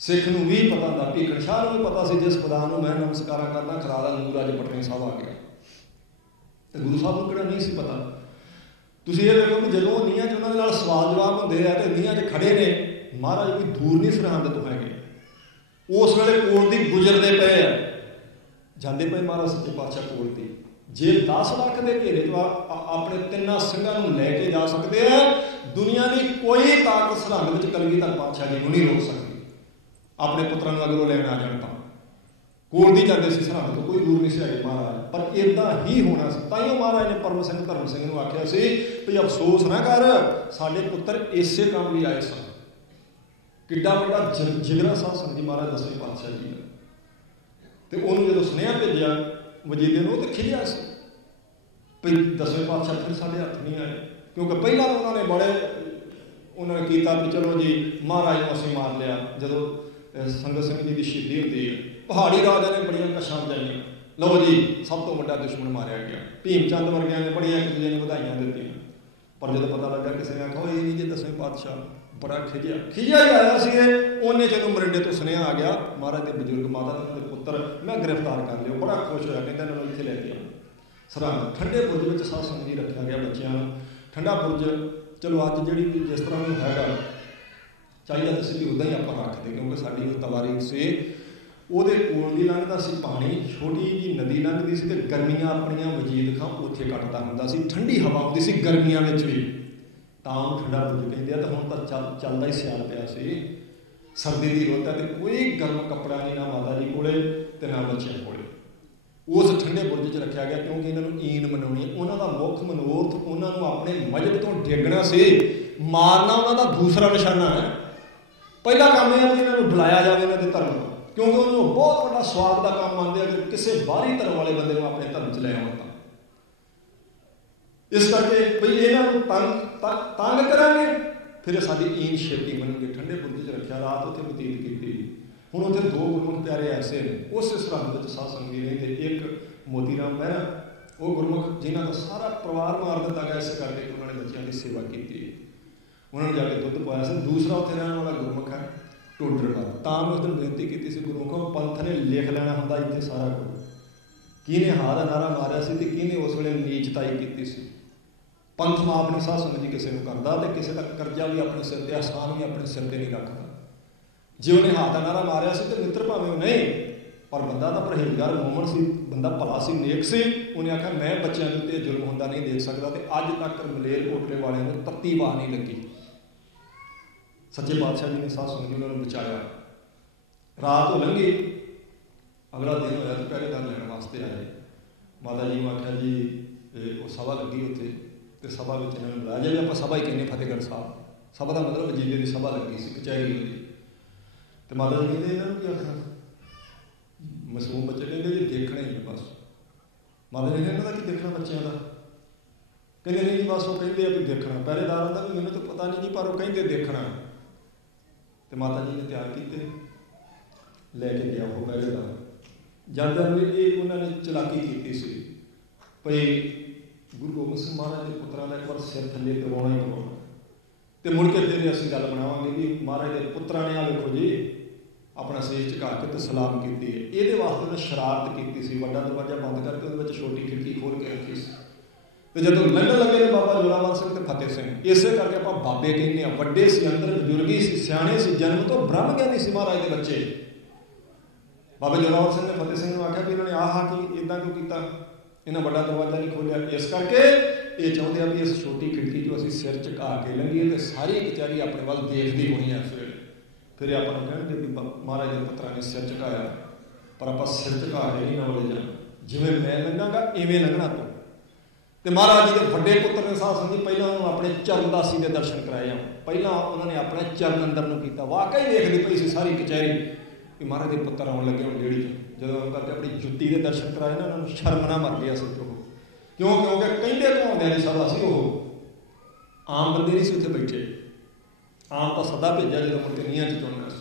ਸਿੱਖ ਨੂੰ ਵੀ ਪਤਾ ਹੁੰਦਾ, ਭੀਖਣ ਸ਼ਾਹ ਨੂੰ ਵੀ ਪਤਾ ਸੀ ਜਿਸ ਖੁਦਾ ਨੂੰ ਮੈਂ ਨਮਸਕਾਰਾਂ ਕਰਦਾ ਖੁਦਾ ਦਾ ਨੂਰ ਅੱਜ ਪਟਨੇ ਸਾਹਿਬ ਆ ਗਿਆ। ਤੇ ਗੁਰੂ ਸਾਹਿਬ ਨੂੰ ਕਿਹੜਾ ਨਹੀਂ ਸੀ ਪਤਾ। ਤੁਸੀਂ ਇਹ ਵੇਖੋ ਕਿ ਜਦੋਂ ਨੀਹਾਂ 'ਚ ਉਹਨਾਂ ਦੇ ਨਾਲ ਸਵਾਲ ਜਵਾਬ ਹੁੰਦੇ ਆ ਤੇ ਨੀਹਾਂ 'ਚ ਖੜੇ ਨੇ, ਮਹਾਰਾਜ ਕੋਈ ਦੂਰ ਨਹੀਂ ਸਰਹੰਦ ਤੋਂ ਹੈਗੇ, ਉਸ ਵੇਲੇ ਕੋਲ ਦੀ ਗੁਜ਼ਰਦੇ ਪਏ ਆ, ਜਾਂਦੇ ਪਏ ਮਹਾਰਾਜ ਸੱਚੇ ਪਾਤਸ਼ਾਹ ਕੋਲ ਦੀ। ਜੇ 10 ਲੱਖ ਦੇ ਘੇਰੇ 'ਚ ਆਪਣੇ ਤਿੰਨਾਂ ਸਿੰਘਾਂ ਨੂੰ ਲੈ ਕੇ ਜਾ ਸਕਦੇ ਆ, ਦੁਨੀਆ ਦੀ ਕੋਈ ਤਾਕਤ ਸਰਹੰਦ ਵਿੱਚ ਕਲਗੀਧਰ ਪਾਤਸ਼ਾਹ ਜੀ ਨੂੰ ਨਹੀਂ ਰੋਕ ਸਕਦੀ। ਆਪਣੇ ਪੁੱਤਰਾਂ ਨੂੰ ਅਗਰੋਂ ਲੈਣ ਆ ਜਾਣ ਤਾਂ ਕੋਲ ਦੀ ਜਾਂਦੇ ਸੀ ਸਰਹੰਦ ਤੋਂ, ਕੋਈ ਦੂਰ ਨਹੀਂ ਸੀ ਹੈਗੇ ਮਹਾਰਾਜ। ਪਰ ਇੱਦਾਂ ਹੀ ਹੋਣਾ ਸੀ। ਤਾਂ ਹੀ ਮਹਾਰਾਜ ਨੇ ਪਰਮ ਸਿੰਘ ਧਰਮ ਸਿੰਘ ਨੂੰ ਆਖਿਆ ਸੀ ਵੀ ਅਫਸੋਸ ਨਾ ਕਰ, ਸਾਡੇ ਪੁੱਤਰ ਇਸੇ ਕੰਮ ਲਈ ਆਏ ਸਨ। ਕਿੱਡਾ ਵੱਡਾ ਜਿਗਰਾ ਸਾਧ ਸੰਗਤ ਜੀ ਮਹਾਰਾਜ ਦਸਵੇਂ ਪਾਤਸ਼ਾਹ ਜੀ ਦਾ। ਤੇ ਉਹਨੂੰ ਜਦੋਂ ਸੁਨੇਹਾ ਭੇਜਿਆ ਵਜੀਦੇ ਨੂੰ, ਉਹ ਤੇ ਖਿਜਿਆ ਸੀ ਵੀ ਦਸਵੇਂ ਪਾਤਸ਼ਾਹ ਫਿਰ ਸਾਡੇ ਹੱਥ ਨਹੀਂ ਆਏ, ਕਿਉਂਕਿ ਪਹਿਲਾਂ ਉਹਨਾਂ ਨੇ ਬੜੇ ਉਹਨਾਂ ਨੇ ਕੀਤਾ ਵੀ ਚਲੋ ਜੀ ਮਹਾਰਾਜ ਨੂੰ ਅਸੀਂ ਮਾਰ ਲਿਆ। ਜਦੋਂ ਸੰਗਤ ਸਿੰਘ ਜੀ ਦੀ ਸ਼ਹੀਦੀ ਹੁੰਦੀ ਹੈ, ਪਹਾੜੀ ਰਾਜਿਆਂ ਨੇ ਬੜੀਆਂ ਕਸ਼ਾਂ ਜਾਈਆਂ, ਲਓ ਜੀ ਸਭ ਤੋਂ ਵੱਡਾ ਦੁਸ਼ਮਣ ਮਾਰਿਆ ਗਿਆ। ਭੀਮ ਚੰਦ ਵਰਗਿਆਂ ਨੇ ਬੜੀਆਂ ਇੱਕ ਦੂਜੇ ਨੂੰ ਵਧਾਈਆਂ ਦਿੱਤੀਆਂ। ਪਰ ਜਦੋਂ ਪਤਾ ਲੱਗਾ ਕਿਸੇ ਨੇ ਆਖਿਆ ਇਹ ਨਹੀਂ ਜੇ ਦਸਵੇਂ ਪਾਤਸ਼ਾਹ, ਬੜਾ ਖਿਜਿਆ ਹੀ ਆਇਆ ਸੀ ਇਹ। ਉਹਨੇ ਜਦੋਂ ਮਰਿੰਡੇ ਤੋਂ ਸੁਨੇਹਾ ਆ ਗਿਆ ਮਹਾਰਾਜ ਦੇ ਬਜ਼ੁਰਗ ਮਾਤਾ ਦੇ ਪੁੱਤਰ ਮੈਂ ਗ੍ਰਿਫਤਾਰ ਕਰ ਲਿਓ, ਬੜਾ ਖੁਸ਼ ਹੋਇਆ, ਕਹਿੰਦਾ ਇਹਨਾਂ ਨੂੰ ਇੱਥੇ ਲੈ ਕੇ ਆਓ ਸਰਹੰਦ। ਠੰਡੇ ਬੁਰਜ ਵਿੱਚ ਸਾਧ ਸੰਗਤ ਜੀ ਰੱਖਿਆ ਗਿਆ ਬੱਚਿਆਂ ਨੂੰ। ਠੰਡਾ ਬੁਰਜ ਚਲੋ ਅੱਜ ਜਿਹੜੀ ਜਿਸ ਤਰ੍ਹਾਂ ਨੂੰ ਹੈਗਾ ਚਾਹੀਦਾ ਤਾਂ ਅਸੀਂ ਉੱਦਾਂ ਹੀ ਆਪਾਂ ਰੱਖਦੇ, ਕਿਉਂਕਿ ਸਾਡੀ ਉਹ ਤਵਾਰੀਖ ਸੀ, ਉਹਦੇ ਕੋਲ ਦੀ ਲੰਘਦਾ ਸੀ ਪਾਣੀ, ਛੋਟੀ ਜਿਹੀ ਨਦੀ ਲੰਘਦੀ ਸੀ ਤੇ ਗਰਮੀਆਂ ਆਪਣੀਆਂ ਵਜੀਦ ਖਾਂ ਉੱਥੇ ਕੱਟਦਾ ਹੁੰਦਾ ਸੀ। ਠੰਡੀ ਹਵਾ ਹੁੰਦੀ ਸੀ ਗਰਮੀਆਂ ਵਿੱਚ ਵੀ, ਤਾਂ ਉਹਨੂੰ ਠੰਡਾ ਬੁਰਜ ਕਹਿੰਦੇ ਆ। ਤਾਂ ਹੁਣ ਤਾਂ ਚੱਲਦਾ ਹੀ ਸਿਆਲ ਪਿਆ ਸੀ, ਸਰਦੀ ਦੀ ਰੁੱਤ ਹੈ ਤੇ ਕੋਈ ਗਰਮ ਕੱਪੜਾ ਨਹੀਂ ਨਾ ਮਾਤਾ ਜੀ ਕੋਲੇ ਤੇ ਨਾ ਬੱਚਿਆਂ ਕੋਲੇ। ਉਸ ਠੰਡੇ ਬੁਰਜ 'ਚ ਰੱਖਿਆ ਗਿਆ ਕਿਉਂਕਿ ਇਹਨਾਂ ਨੂੰ ਈਨ ਮਨਾਉਣੀ। ਉਹਨਾਂ ਦਾ ਮੁੱਖ ਮਨੋਰਥ ਉਹਨਾਂ ਨੂੰ ਆਪਣੇ ਮਜ਼ਹਬ ਤੋਂ ਡੇਗਣਾ ਸੀ, ਮਾਰਨਾ ਉਹਨਾਂ ਦਾ ਦੂਸਰਾ ਨਿਸ਼ਾਨਾ ਹੈ। ਪਹਿਲਾ ਕੰਮ ਇਹ ਹੈ ਕਿ ਇਹਨਾਂ ਨੂੰ ਬੁਲਾਇਆ ਜਾਵੇ ਇਹਨਾਂ ਦੇ ਧਰਮ ਨੂੰ, ਕਿਉਂਕਿ ਉਹਨੂੰ ਬਹੁਤ ਵੱਡਾ ਸਵਾਦ ਦਾ ਕੰਮ ਮੰਨਦੇ ਅਗਰ ਕਿਸੇ ਬਾਹਰੀ ਧਰਮ ਵਾਲੇ ਬੰਦੇ ਨੂੰ ਆਪਣੇ ਧਰਮ 'ਚ ਲੈ ਆਉਣ ਤਾਂ। ਇਸ ਕਰਕੇ ਬਈ ਇਹਨਾਂ ਨੂੰ ਤੰਗ ਕਰਾਂਗੇ ਫਿਰ ਸਾਡੀ ਈਨ ਛੇਤੀ ਬਣਨਗੇ। ਠੰਡੇ ਬੁਰਜ 'ਚ ਰੱਖਿਆ, ਰਾਤ ਉੱਥੇ ਬਤੀਤ ਕੀਤੀ। ਹੁਣ ਉੱਥੇ ਦੋ ਗੁਰਮੁਖ ਪਿਆਰੇ ਐਸੇ ਨੇ ਉਸ ਸਰਹੰਦ ਵਿੱਚ ਸਾਧ ਸੰਗਤ ਜੀ ਰਹਿੰਦੇ। ਇੱਕ ਮੋਤੀ ਰਾਮ ਮਹਿਰਾ, ਉਹ ਗੁਰਮੁਖ ਜਿਨ੍ਹਾਂ ਦਾ ਸਾਰਾ ਪਰਿਵਾਰ ਮਾਰ ਦਿੱਤਾ ਗਿਆ ਇਸੇ ਕਰਕੇ ਕਿ ਉਹਨਾਂ ਨੇ ਬੱਚਿਆਂ ਦੀ ਸੇਵਾ ਕੀਤੀ, ਉਹਨਾਂ ਨੂੰ ਜਾ ਕੇ ਦੁੱਧ ਪਾਇਆ ਸੀ। ਦੂਸਰਾ ਉੱਥੇ ਰਹਿਣ ਵਾਲਾ ਗੁਰਮੁਖ ਹੈ ਟੋਡਰ ਦਾ। ਤਾਂ ਮੈਂ ਉਸ ਦਿਨ ਬੇਨਤੀ ਕੀਤੀ ਸੀ ਗੁਰਮੁਖੋ ਪੰਥ ਨੇ ਲਿਖ ਲੈਣਾ ਹੁੰਦਾ ਇੱਥੇ ਸਾਰਾ ਕੁਝ, ਕਿਹਨੇ ਹਾਂ ਦਾ ਨਾਰਾ ਮਾਰਿਆ ਸੀ ਤੇ ਕਿਹਨੇ ਉਸ ਵੇਲੇ ਨੀਚਤਾਈ ਕੀਤੀ ਸੀ। ਪੰਥ ਮਾਪ ਨਹੀਂ ਸਾਧ ਸੰਗਤ ਜੀ ਕਿਸੇ ਨੂੰ ਕਰਦਾ ਤੇ ਕਿਸੇ ਦਾ ਕਰਜ਼ਾ ਵੀ ਆਪਣੇ ਸਿਰ ਤੇ, ਆਸਾਨ ਵੀ ਆਪਣੇ ਸਿਰ ਤੇ ਨਹੀਂ ਰੱਖਦਾ। ਜੇ ਉਹਨੇ ਹਾਂ ਦਾ ਨਾਰਾ ਮਾਰਿਆ ਸੀ ਤੇ ਮਿੱਤਰ ਭਾਵੇਂ ਉਹ ਨਹੀਂ, ਪਰ ਬੰਦਾ ਤਾਂ ਪਰਹੇਜ਼ਗਾਰ ਮੂਮਨ ਸੀ, ਬੰਦਾ ਭਲਾ ਸੀ, ਨੇਕ ਸੀ। ਉਹਨੇ ਆਖਿਆ ਮੈਂ ਬੱਚਿਆਂ ਦੇ ਉੱਤੇ ਜ਼ੁਲਮ ਹੁੰਦਾ ਨਹੀਂ ਦੇਖ ਸਕਦਾ। ਤੇ ਅੱਜ ਤੱਕ ਮਲੇਰਕੋਟਲੇ ਵਾਲਿਆਂ ਨੂੰ ਤੱਤੀ ਵਾਹ ਨਹੀਂ ਲੱਗੀ। ਸੱਚੇ ਪਾਤਸ਼ਾਹ ਜੀ ਨੇ ਸਾਧ ਸੰਗਤ ਜੀ ਉਹਨਾਂ ਨੂੰ ਬਚਾਇਆ। ਰਾਤ ਹੋ ਲੰਘੀ, ਅਗਲਾ ਦਿਨ ਹੋਇਆ ਤੇ ਪਹਿਰੇਦਾਰ ਲੈਣ ਵਾਸਤੇ ਆਏ। ਮਾਤਾ ਜੀ ਨੂੰ ਆਖਿਆ ਜੀ ਉਹ ਸਭਾ ਲੱਗੀ ਉੱਥੇ ਤੇ ਸਭਾ ਵਿੱਚ ਇਹਨਾਂ ਨੂੰ ਬੁਲਾਇਆ ਜਾਵੇ। ਆਪਾਂ ਸਭਾ ਹੀ ਕਹਿੰਦੇ ਫਤਿਹਗੜ੍ਹ ਸਾਹਿਬ, ਸਭਾ ਦਾ ਮਤਲਬ ਵਜੀਦੇ ਦੀ ਸਭਾ ਲੱਗੀ ਸੀ ਕਚਹਿਰੀ ਦੀ। ਤੇ ਮਾਤਾ ਜੀ ਕਹਿੰਦੇ ਇਹਨਾਂ ਨੂੰ ਕੀ ਆਖਣਾ, ਮਾਸੂਮ ਬੱਚੇ ਕਹਿੰਦੇ ਜੀ ਦੇਖਣਾ ਹੀ ਹੈ ਬਸ। ਮਾਤਾ ਜੀ ਨੇ ਇਹਨਾਂ ਦਾ ਕੀ ਦੇਖਣਾ ਬੱਚਿਆਂ ਦਾ, ਕਹਿੰਦੇ ਨਹੀਂ ਜੀ ਬਸ ਉਹ ਕਹਿੰਦੇ ਆ ਵੀ ਦੇਖਣਾ। ਪਹਿਰੇਦਾਰ ਹੁੰਦਾ ਵੀ ਮੈਨੂੰ ਤਾਂ ਪਤਾ ਨਹੀਂ ਜੀ ਪਰ ਉਹ ਕਹਿੰਦੇ ਦੇਖਣਾ। ਤੇ ਮਾਤਾ ਜੀ ਨੇ ਤਿਆਰ ਕੀਤੇ, ਲੈ ਕੇ ਗਿਆ ਉਹ ਪਹਿਰੇਦਾਰ। ਜਾਂਦਿਆਂ ਨੂੰ ਇਹ ਉਹਨਾਂ ਨੇ ਚਲਾਕੀ ਕੀਤੀ ਸੀ ਭਈ ਗੁਰੂ ਗੋਬਿੰਦ ਸਿੰਘ ਮਹਾਰਾਜ ਦੇ ਪੁੱਤਰਾਂ ਦਾ ਇੱਕ ਵਾਰ ਸਿਰ ਥੱਲੇ ਕਰਵਾਉਣਾ ਹੀ ਕਰਵਾਉਣਾ। ਤੇ ਮੁੜ ਕੇ ਫਿਰ ਅਸੀਂ ਗੱਲ ਬਣਾਵਾਂਗੇ ਵੀ ਮਹਾਰਾਜ ਦੇ ਪੁੱਤਰਾਂ ਨੇ ਆ ਵੇਖੋ ਜੀ ਆਪਣਾ ਸੀਸ ਝੁਕਾ ਕੇ ਤੇ ਸਲਾਮ ਕੀਤੀ ਹੈ। ਇਹਦੇ ਵਾਸਤੇ ਉਹਨੇ ਸ਼ਰਾਰਤ ਕੀਤੀ ਸੀ, ਵੱਡਾ ਦਰਵਾਜ਼ਾ ਬੰਦ ਕਰਕੇ ਉਹਦੇ ਵਿੱਚ ਛੋਟੀ ਖਿੜਕੀ ਖੋਲ੍ਹ ਕੇ ਰੱਖੀ ਸੀ। ਤੇ ਜਦੋਂ ਲੰਘਣ ਲੱਗੇ ਨੇ ਬਾਬਾ ਜੋਰਾਵਰ ਸਿੰਘ ਤੇ ਫਤਿਹ ਸਿੰਘ, ਇਸੇ ਕਰਕੇ ਆਪਾਂ ਬਾਬੇ ਕਹਿੰਦੇ ਆ। ਵੱਡੇ ਸੀ, ਅੰਦਰ ਬਜ਼ੁਰਗੀ ਸੀ, ਸਿਆਣੇ ਸੀ, ਜਨਮ ਤੋਂ ਬ੍ਰਹਮ ਗਿਆਨੀ ਸੀ ਮਹਾਰਾਜ ਦੇ ਬੱਚੇ। ਬਾਬਾ ਜੋਰਾਵਰ ਸਿੰਘ ਨੇ ਫਤਿਹ ਸਿੰਘ ਨੂੰ ਆਖਿਆ ਵੀ ਇਹਨਾਂ ਨੇ ਆਹ ਕੀ ਇੱਦਾਂ ਕਿਉਂ ਕੀਤਾ, ਇਹਨਾਂ ਵੱਡਾ ਦਰਵਾਜ਼ਾ ਨਹੀਂ ਖੋਲ੍ਹਿਆ। ਇਸ ਕਰਕੇ ਇਹ ਚਾਹੁੰਦੇ ਆ ਵੀ ਇਸ ਛੋਟੀ ਖਿੜਕੀ 'ਚੋਂ ਅਸੀਂ ਸਿਰ ਝੁਕਾ ਕੇ ਲੰਘੀਏ ਤੇ ਸਾਰੀ ਕਚਹਿਰੀ ਆਪਣੇ ਵੱਲ ਦੇਖਦੀ ਹੋਣੀ ਹੈ। ਫਿਰ ਆਪਾਂ ਨੂੰ ਕਹਿਣਗੇ ਵੀ ਮਹਾਰਾਜ ਦੇ ਪੁੱਤਰਾਂ ਨੇ ਸਿਰ ਝੁਕਾਇਆ, ਪਰ ਆਪਾਂ ਸਿਰ ਝੁਕਾ ਕੇ ਨਹੀਂ ਨਾ ਵੜੇ ਜਾਣਾ। ਜਿਵੇਂ ਮੈਂ ਲੰਘਾਂਗਾ ਇਵੇਂ ਲੰਘਣਾ ਤੂੰ। ਤੇ ਮਹਾਰਾਜ ਜੀ ਦੇ ਵੱਡੇ ਪੁੱਤਰ ਨੇ ਸਾਧ ਸੰਗਤ ਜੀ ਪਹਿਲਾਂ ਉਹਨੂੰ ਆਪਣੇ ਚਰਨਦਾਸੀ ਦੇ ਦਰਸ਼ਨ ਕਰਾਏ ਆ। ਪਹਿਲਾਂ ਉਹਨਾਂ ਨੇ ਆਪਣੇ ਚਰਨ ਅੰਦਰ ਨੂੰ ਕੀਤਾ। ਵਾਕਈ ਵੇਖਦੀ ਪਈ ਸੀ ਸਾਰੀ ਕਚਹਿਰੀ ਕਿ ਮਹਾਰਾਜ ਦੇ ਪੁੱਤਰ ਆਉਣ ਲੱਗੇ ਹੁਣ ਰੇਹੜੀ 'ਚ। ਜਦੋਂ ਕਰਕੇ ਆਪਣੀ ਜੁੱਤੀ ਦੇ ਦਰਸ਼ਨ ਕਰਾਏ ਨਾ, ਉਹਨਾਂ ਨੂੰ ਸ਼ਰਮ ਨਾ ਮਰ ਗਈ ਅਸਲ 'ਚ। ਉਹ ਕਿਉਂਕਿ ਕਹਿੰਦੇ ਘੁਮਾਉਂਦਿਆਂ ਦੀ ਸਭਾ ਸੀ। ਉਹ ਆਮ ਬੰਦੇ ਨਹੀਂ ਸੀ ਉੱਥੇ ਬੈਠੇ। ਆਮ ਤਾਂ ਸਦਾ ਭੇਜਿਆ ਜਦੋਂ ਮੁੜ ਕੇ ਨੀਹਾਂ 'ਚ ਚੁਣਨਾ ਸੀ।